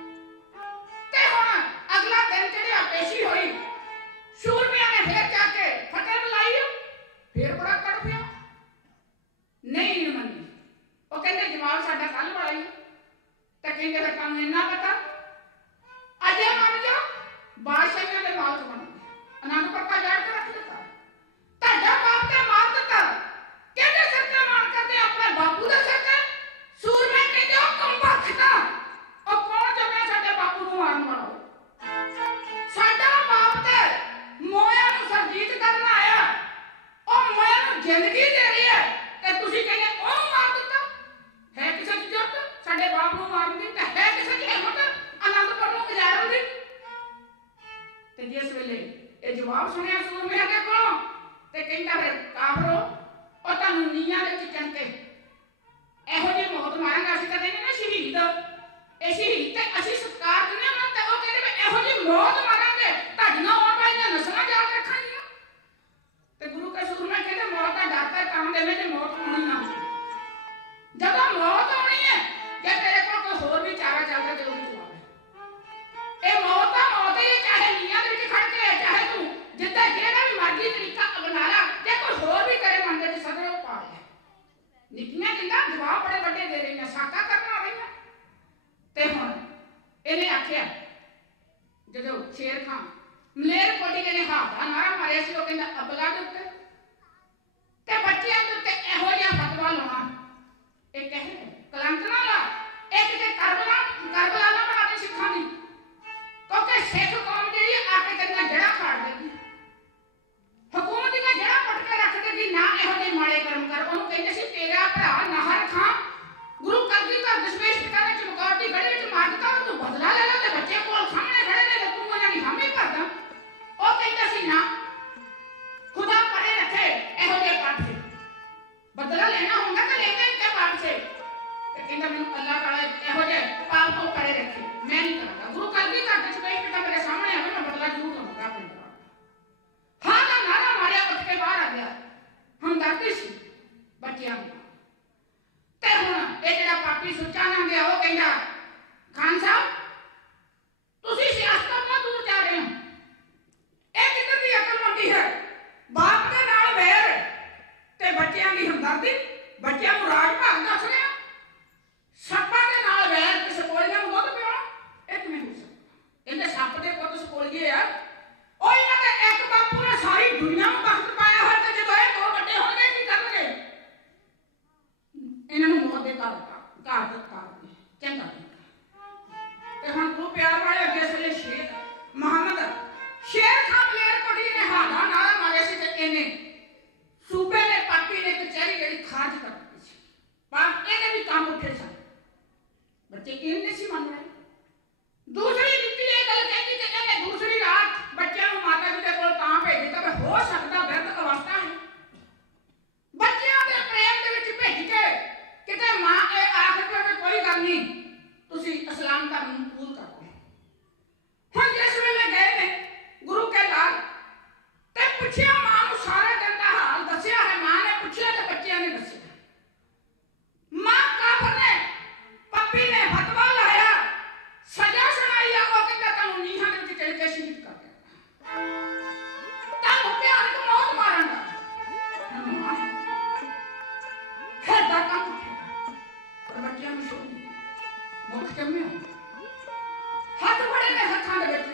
ਤੇ ਹੁਣ ਅਗਲਾ ਦਿਨ ਜਿਹੜਾ ਪੇਸ਼ੀ ਹੋਈ ਸੂਰਮਿਆਂ ਨੇ ਫੇਰ ਜਾ ਕੇ ਫਤਿਹ ਬੁਲਾਈ। ਫੇਰ ਬੜਾ ਤੜਫਿਆ ਨਹੀਂ ਮੰਨੀ। ਉਹ ਕਹਿੰਦੇ ਜਵਾਬ ਸਾਡਾ ਕੱਲ ਵਾਲਾ ਹੀ ਤੇ ਕਹਿੰਦੇ ਫਿਰ ਤੁਹਾਨੂੰ ਇੰਨਾ ਪਤਾ ਅਜੇ ਮੰਨ ਜਾਓ ਬਾਦਸ਼ਾਹੀਆਂ ਦੇ ਮਾਲਕ ਬਣ ਗਏ। ਅਨੰਦਪੁਰ ਦਾ ਜਾੜ ਕੇ ਰੱਖ ਦਿੱਤਾ। ਤੁਹਾਡਾ ਬਾਪ ਤੇ ਮਾਰ ਦਿੱਤਾ। ਕਿਹਦੇ ਸਿਰ ਤੇ ਮਾਰ ਕਰਦੇ? ਆਪਣੇ ਬਾਪੂ ਦੇ ਸਿਰ ਤੇ। ਸੂਰਮੇ ਕਹਿੰਦੇ ਉਹ ਕੰਬਖਤਾ ਉਹ ਕੌਣ ਜੰਮਿਆ ਸਾਡੇ ਬਾਪੂ ਨੂੰ ਮਾਰਨ ਵਾਲਾ? ਸਾਡਾ ਬਾਪ ਤੇ ਮੋਇਆ ਨੂੰ ਸਰਜੀਤ ਕਰਨ ਆਇਆ। ਉਹ ਮੋਇਆ ਨੂੰ ਜ਼ਿੰਦਗੀ ਦੇ ਰਹੀ ਹੈ ਤੇ ਤੁਸੀਂ ਕਹਿੰਦੇ ਉਹਨੂੰ ਮਾਰ ਦਿੱਤਾ। ਹੈ ਕਿਸੇ ਦੀ ਜ਼ਰੂਰਤ ਸਾਡੇ ਬਾਪ ਨੂੰ ਮਾਰਨ ਦੀ? ਤੇ ਹੈ ਕਿਸੇ ਦੀ ਹਿੰਮਤ ਅਨੰਦਪੁਰ ਨੂੰ ਉਜਾੜਨ ਦੀ? ਤੇ ਜਿਸ ਵੇਲੇ ਇਹ ਜਵਾਬ ਸੁਣਿਆ ਸੂਰਮੇ ਦੇ ਕੋਲੋਂ ਤੇ ਕਹਿੰਦਾ ਫਿਰ ਕਾਫਰੋ ਉਹ ਤੁਹਾਨੂੰ ਨੀਆਂ ਦੇ ਵਿੱਚ ਚੰਕੇ ਇਹੋ ਜਿਹੀ ਮੌਤ ਮਾਰਾਂਗਾ। ਅਸੀਂ ਤਾਂ ਕਹਿੰਦੇ ਨਾ ਸ਼ਹੀਦ ਇਹ ਸ਼ਹੀਦ ਤੇ ਅਸੀਂ ਸਤਿਕਾਰ ਦਿੰਦੇ ਹਾਂ ਤੇ ਉਹ ਕਹਿੰਦੇ ਵੀ ਇਹੋ ਜਿਹੀ ਮੌਤ ਮਾਰਾਂਗੇ ਤੁਹਾਡੀਆਂ ਆਉਣ ਵਾਲੀਆਂ ਨਸਲਾਂ ਯਾਦ ਰੱਖਣਗੀਆਂ। ਤੇ ਗੁਰੂ ਕੇ ਸੂਰਮੇ ਕਹਿੰਦੇ ਮੌਤ ਦਾ ਡਰ ਤਾਂ ਤਾਂ ਦੇਵੇ ਜੇ ਮੌਤ ਆਉਣੀ ਨਾ ਹੋਵੇ। ਜਦੋਂ ਮੌਤ ਆਉਣੀ ਹੈ ਜੇ ਤੇਰੇ ਕੋਲ ਕੋਈ ਹੋਰ ਵੀ ਚਾਰਾ ਚੱਲਦਾ ਤੇ ਉਹ ਵੀ ਜਵਾਬ ਹੈ। ਇਹ ਮੌਤ ਤਾਂ ਮੌਤ ਹੀ ਚਾਹੇ ਨੀਆਂ ਦੇ ਵਿੱਚ ਖੜ ਕੇ ਚਾਹੇ ਤੂੰ ਜਿੱਦਾਂ ਜਿਹੜਾ ਵੀ ਮਰਜ਼ੀ ਤਰੀਕਾ ਅਪਣਾ ਲਾ ਜੇ ਕੋਈ ਹੋਰ ਵੀ ਕਰੇ ਮੰਨਦੇ ਤੇ ਸਦਰੇ ਉਹ ਪਾ ਲਿਆ। ਨਿੱਕੀਆਂ ਜਿੰਦਾਂ ਜਵਾਬ ਬੜੇ ਵੱਡੇ ਦੇ ਰਹੀਆਂ ਸਾਕਾ ਕਰਨ ਆ ਰਹੀਆਂ। ਤੇ ਹੁਣ ਇਹਨੇ ਆਖਿਆ ਜਦੋਂ ਸ਼ੇਰ ਖਾਨ ਮਲੇਰ ਕੋਟੀ ਨੇ ਹਾਦਾ ਨਾਰਾ ਮਾਰਿਆ ਸੀ ਉਹ ਕਹਿੰਦਾ ਅਬਲਾ ਦੇ ਉੱਤੇ ਤੇ ਬੱਚਿਆਂ ਦੇ ਉੱਤੇ ਇਹੋ ਜਿਹਾ ਫਤਵਾ ਲਾਉਣਾ ਇਹ ਕਹਿ ਕਲੰਕ ਨਾ ਲਾ। ਇਹ ਕਿਤੇ ਕਰਬਲਾ ਨਾ ਬਣਾ ਦੇ ਸਿੱਖਾਂ ਦੀ ਕਿਉਂਕਿ ਸਿੱਖ ਕੌਮ ਜਿਹੜੀ ਆ ਕੇ ਤੇਰੀਆਂ ਜੜ੍ਹਾਂ ਖਾੜ ਦੇਗੀ। ਹਕੂਮਤ ਦੀਆਂ ਜੜ੍ਹਾਂ ਪੁੱਟ ਕੇ ਰੱਖ ਦੇਗੀ। ਨਾ ਇਹੋ ਜਿਹੇ ਮਾੜੇ ਕਰਮ ਕਰ। ਉਹਨੂੰ ਕਹਿੰਦੇ ਸੀ ਤੇਰਾ ਭਰਾ ਨਾਹਰ ਖਾਂ ਗੁਰੂ ਕਲਗੀਧਰ ਦਸ਼ਮੇਸ਼ ਪਿਤਾ ਨੇ ਚਮਕੌਰ ਦੀ ਗੜੀ ਵਿੱਚ ਮਾਰ ਦਿੱਤਾ। ਤੂੰ ਬਦਲਾ ਲੈ ਲਾ ਤੇ ਬੱਚੇ ਕੋਲ ਸਾਹਮਣੇ ਖੜੇ ਨੇ ਤੂੰ ਉਹਨਾਂ ਦੀ ਹਾਮੀ ਭਰਦਾ। ਉਹ ਕਹਿੰਦਾ ਸੀ ਨਾ ਖੁਦਾ ਪਰੇ ਰੱਖੇ ਇਹੋ ਜਿਹੇ ਪਾਪ ਸੇ ਬਦਲਾ ਲੈਣਾ ਹੁੰਦਾ ਤਾਂ ਲੈਂਦੇ ਤੇ ਪਾਪ ਸੇ। ਤੇ ਕਹਿੰਦਾ ਮੈਨੂੰ ਅੱਲਾਹ ਤਾਲਾ ਇਹੋ ਜਿਹੇ हमदर्दी सी बच्चों की। ते हुण ये जिहड़ा पापी सुच्चा ना गया वो कहंदा खान साहब तुसीं सियासत तो दूर जा रहे हो, ये किधर दी अकलमंदी है? बाप दे नाल वैर ते बच्चों की हमदर्दी, बच्चों को राज भाग दस रहे हो। सप्पां दे नाल वैर ते सकोलियां नूं दुध पिआउणा, ये किवें हो सकदा? इहदे सप्प दे पुੱਤ सकोलीए आ, ਉਹ ਇਹਨਾਂ ਦੇ ਇੱਕ ਬਾਪੂ ਨੇ ਸਾਰੀ ਦੁਨੀਆ ਨੂੰ ਵਕਤ ਪਾਇਆ ਹੋਇਆ ਤੇ ਜਦੋਂ ਇਹ ਦੋ ਵੱਡੇ ਹੋਣਗੇ ਕੀ ਕਰਨਗੇ? ਇਹਨਾਂ ਨੂੰ ਮੌਤ ਦੇ ਘਰ ਦਿੱਤਾ ਚੰਗਾ ਤੇ ਹੁਣ ਤੂੰ ਪਿਆਰ ਵਾਲੇ ਅੱਗੇ ਸਲੇ ਸ਼ੇਰ ਮੁਹੰਮਦ ਸ਼ੇਰ ਖਾਨ ਮਲੇਰਕੋਟਲੀ ਨੇ ਹਾਦਾ ਨਾਰਾ ਮਾਰਿਆ ਸੀ ਤੇ ਇਹਨੇ ਸੂਬੇ ਦੇ ਪਾਪੀ ਨੇ ਕਚਹਿਰੀ ਜਿਹੜੀ ਖਾਰਜ ਕਰ ਦਿੱਤੀ ਸੀ, ਪਰ ਇਹਨੇ ਵੀ ਕੰਮ ਉੱਠੇ ਸਨ। ਬੱਚੇ ਕਿਉਂ ਨਹੀਂ ਸੀ ਮੰਨ ਰਹੇ? दूसरी नीति ये गल कहती कि इन्हें दूसरी रात बच्चों को माता जी के कोल तां भेज दिता कि हो सकता वृद्ध अवस्था है, बच्चों के प्रेम के विच भेज के किते मां ए आखिर में कोई गल नहीं तुसी इस्लाम धर्म नूं कबूल कर लो। हुण जिस वेले गए ने गुरु के लाल ते पुछिया मां नूं सारे दिन दा हाल दस्सिया है, मां ने पुछिया ते बच्चों ने दस्सिया, मां काफर ने पप्पी ने फतवा लाया सजा सुनाई आ, वो कहता तैनूं नीहां दे विच चल के शहीद कर देना, तैनूं भयानक मौत मारांगा। खेदा काम पर बच्चों में शोर मुख चम्मिया हाथ बड़े ने हत्थां दे विच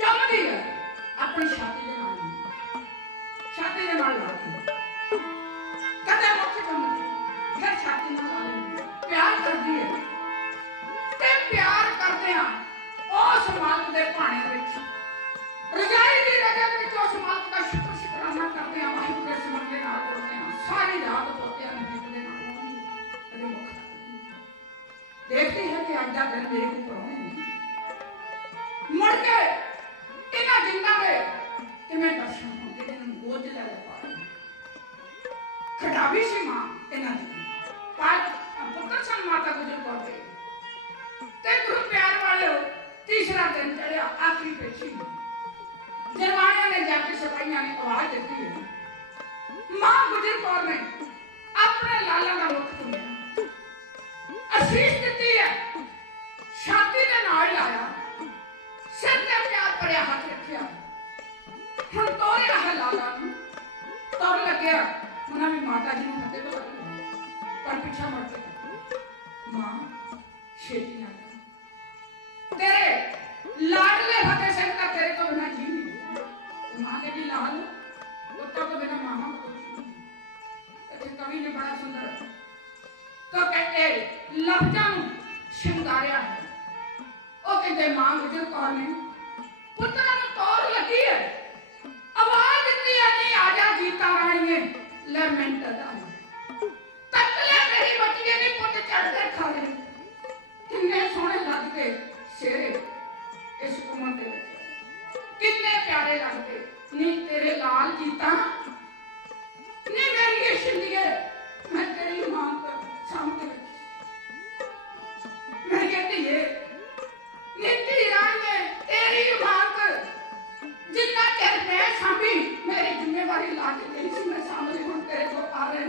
चमदी है अपनी छाती दे नाल ला के कदे मुख चमदी फिर छाती नाल ला लेंदी, प्यार करदी है ते प्यार करदे हां उस मालक दे भाणे विच रजाई दी रजा दे विच उस मालक दा शुकराना करदे हां, वाहिगुरू दे सिमरन दे नाल करदे हां, सारी रात पोतियां नूं हिकदे नाल कदे मुख देखते हैं कि अज दा दिन मेरे को पराने नहीं मुड़ के इन्हां जिंदा दे किवें दर्शन होंगे जिन्हां नूं गोद ले पाए खडावी सी मां इन्हां दी पाल पुत्र सन माता गुजर कौर दे ते गुरु प्यार वाले तीसरा दिन चढ़िया आखिरी पेशी जरवानिया ने जाके सिपाहियों ने आवाज दी है, मां गुजर कौर ने अपने लाला का मुख चूमिया असीस दी है, छाती दे नाल लाया, सिर ते प्यार भरिया हाथ रखिया, हुण तोरिया है लाला नूं तुर लग्या उन्हां भी माता जी नूं फतेह बुलाई पर पिछा मुड़ के मां छेती ना तेरे लाडले फतेह सिंह का तेरे तो बिना जी नहीं, मां के भी लाल पुत्र तो बिना मामा को जी। कवि ने बड़ा सुंदर तो कहते लफ्जां नूं शिंगारिया है, ओ कहते मां गुजर कौर ने पुत्रा नूं तौर लगी है, आवाज दी है नहीं आजा जीता राणीए ले मिंट दा तकले मेरी बच्ची ने पुत चढ़ खा ले किन्ने सोहने लगदे शेरे इस उम्र दे विच किन्ने प्यारे लगदे नी तेरे लाल जीता नी मेरी शिंदिए मैं तेरी मां को सामने मैं कहती है नीति राणे तेरी बात जितना चल मैं सामने मेरी जिम्मेवारी लाके नहीं सी मैं सामने हुण तेरे को आ रहे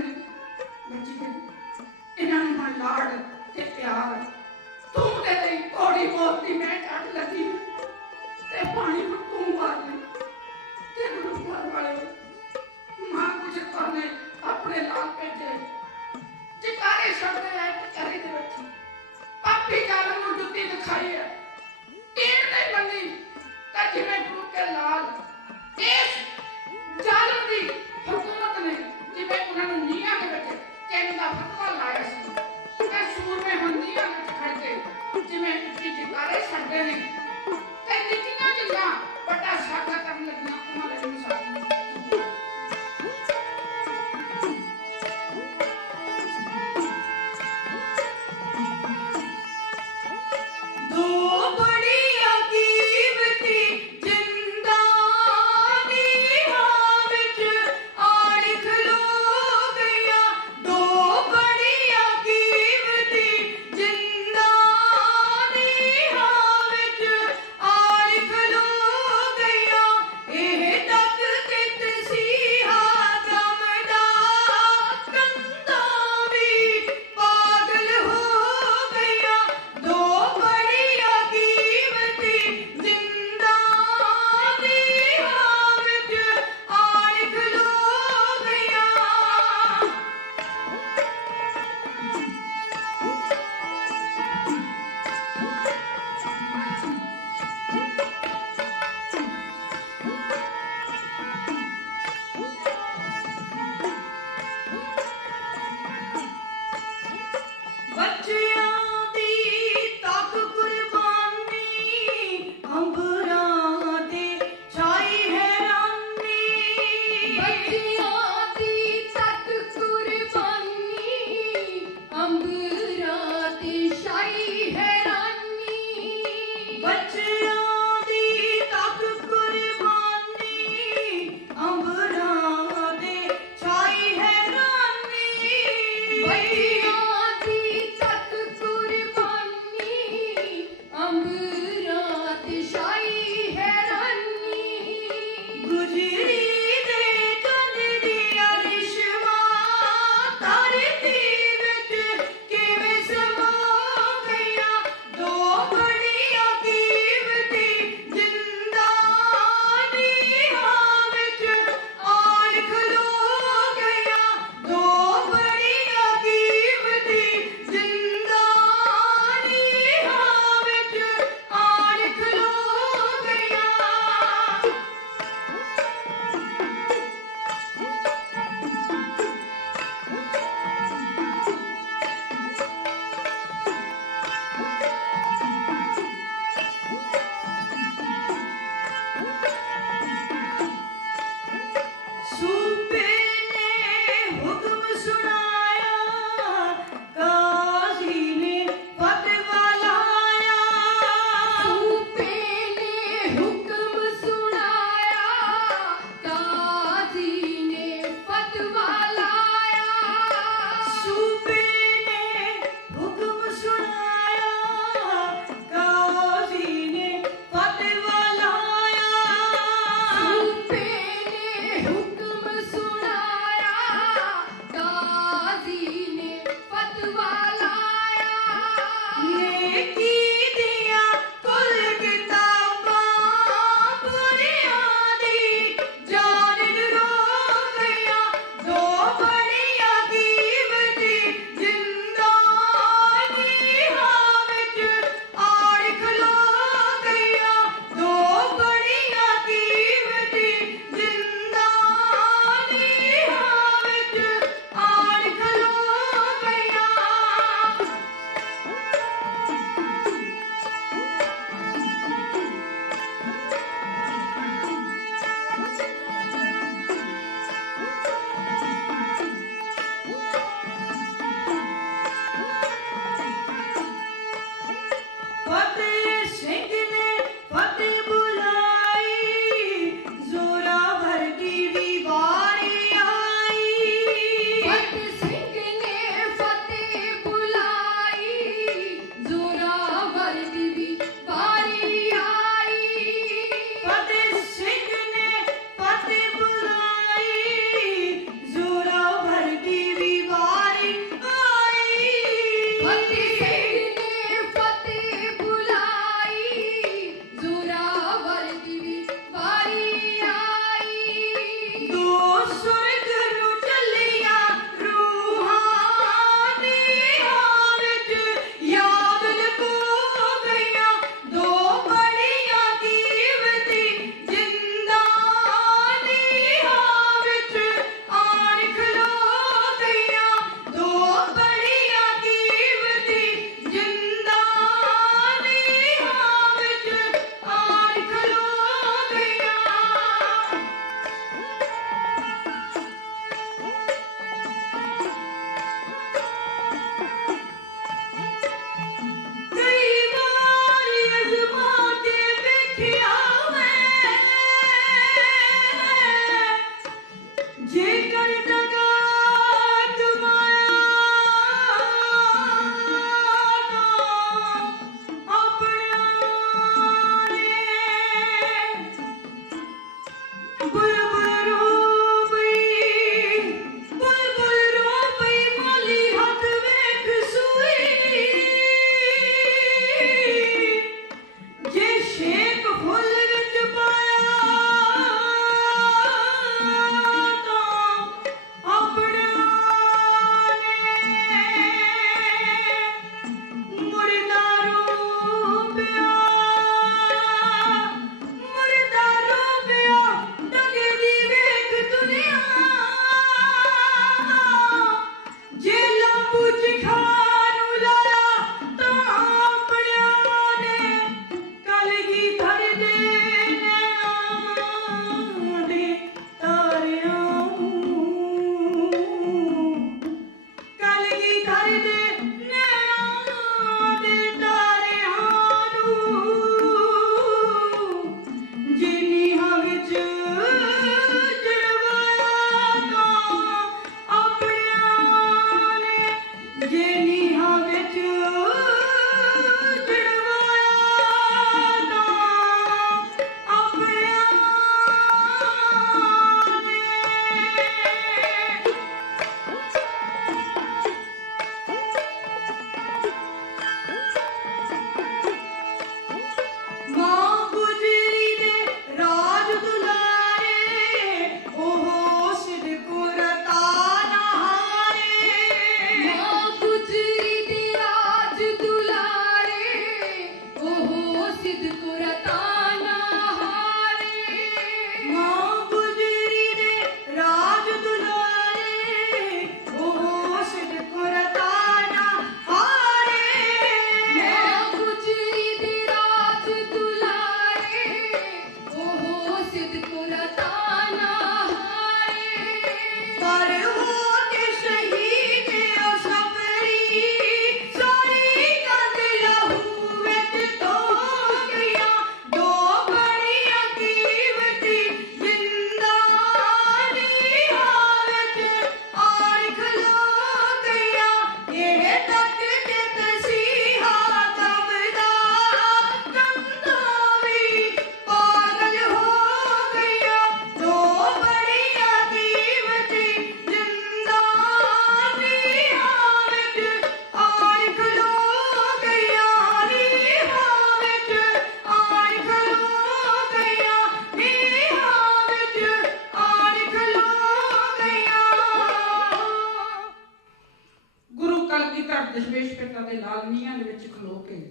ਦਸ਼ਮੇਸ਼ ਪਿਤਾ ਦੇ ਲਾਲ ਨੀਹਾਂ ਦੇ ਵਿੱਚ ਖਲੋ ਕੇ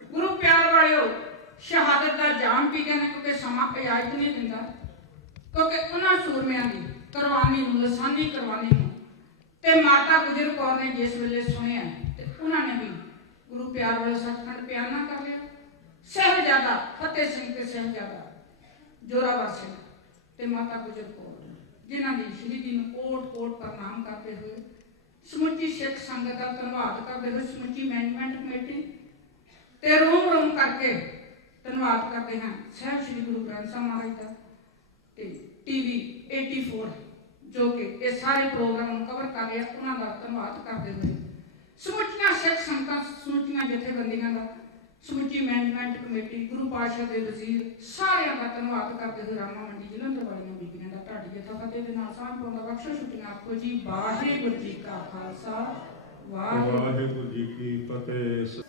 ਗੁਰੂ ਪਿਆਰ ਵਾਲਿਓ ਸ਼ਹਾਦਤ ਦਾ ਜਾਮ ਪੀ ਗਏ ਨੇ, ਕਿਉਂਕਿ ਸਮਾਂ ਇਜਾਜ਼ਤ ਨਹੀਂ ਦਿੰਦਾ, ਕਿਉਂਕਿ ਉਹਨਾਂ ਸੂਰਮਿਆਂ ਦੀ ਕੁਰਬਾਨੀ ਨੂੰ, ਲਸਾਨੀ ਕੁਰਬਾਨੀ ਨੂੰ ਤੇ ਮਾਤਾ ਗੁਜਰ ਕੌਰ ਨੇ ਜਿਸ ਵੇਲੇ ਸੁਣਿਆ ਤੇ ਉਹਨਾਂ ਨੇ ਵੀ ਗੁਰੂ ਪਿਆਰ ਵਾਲੇ ਸੱਚਖੰਡ ਪਿਆਰਨਾ ਕਰ ਲਿਆ। ਸਾਹਿਬਜ਼ਾਦਾ ਫਤਿਹ ਸਿੰਘ ਤੇ ਸਾਹਿਬਜ਼ਾਦਾ ਜੋਰਾਵਰ ਸਿੰਘ ਤੇ ਮਾਤਾ ਗੁਜਰ ਕੌਰ ਜਿਨ੍ਹਾਂ ਦੀ ਸ਼ਹੀਦੀ ਨੂੰ ਕੋਟ ਕੋਟ ਪ੍ਰਣਾਮ ਕਰਦੇ ਹੋਏ ਸਮੁੱਚੀ ਸਿੱਖ ਸੰਗਤ ਦਾ ਧੰਨਵਾਦ ਕਰਦੇ ਹੋਏ ਸਮੁੱਚੀ ਮੈਨੇਜਮੈਂਟ ਕਮੇਟੀ ਤੇ ਰੋਮ ਰੋਮ ਕਰਕੇ ਧੰਨਵਾਦ ਕਰਦੇ ਹਾਂ ਸਾਹਿਬ ਸ੍ਰੀ ਗੁਰੂ ਗ੍ਰੰਥ ਸਾਹਿਬ ਮਹਾਰਾਜ ਦਾ ਤੇ ਟੀਵੀ 84 ਜੋ ਕਿ ਇਹ ਸਾਰੇ ਪ੍ਰੋਗਰਾਮ ਨੂੰ ਕਵਰ ਕਰ ਰਿਹਾ, ਉਹਨਾਂ ਦਾ ਧੰਨਵਾਦ ਕਰਦੇ ਹੋਏ ਸਮੁੱਚੀਆਂ ਸਿੱਖ ਸੰਗਤਾਂ, ਸਮੁੱਚੀਆਂ ਜਥੇਬੰਦੀਆਂ ਦਾ, ਸਮੁੱਚੀ ਮੈਨੇਜਮੈਂਟ ਕਮੇਟੀ, ਗੁਰੂ ਪਾਤਸ਼ਾਹ ਦੇ ਵਜ਼ੀਰ ਸਾਰਿਆਂ ਦਾ ਧੰਨਵਾਦ ਕਰਦੇ ਹੋਏ ਰਾਮਾ ਮੰਡੀ ਜਲੰਧਰ ਵਾਲੀਆਂ ਬੀਬੀਆਂ ਦਾ ਢਾਡੀ ਜਥਾ ਫਤਿਹ ਦੇ ਨਾਲ ਸਾਂਝ ਪਾਉਂਦਾ ਬਖਸ਼ੋ ਛੁੱਟੀਆਂ ਆਖੋ ਜੀ। ਵਾਹਿਗੁਰੂ ਜੀ ਕਾ ਖਾਲਸਾ, ਵਾਹਿਗੁਰੂ ਜੀ ਕੀ ਫਤਿਹ।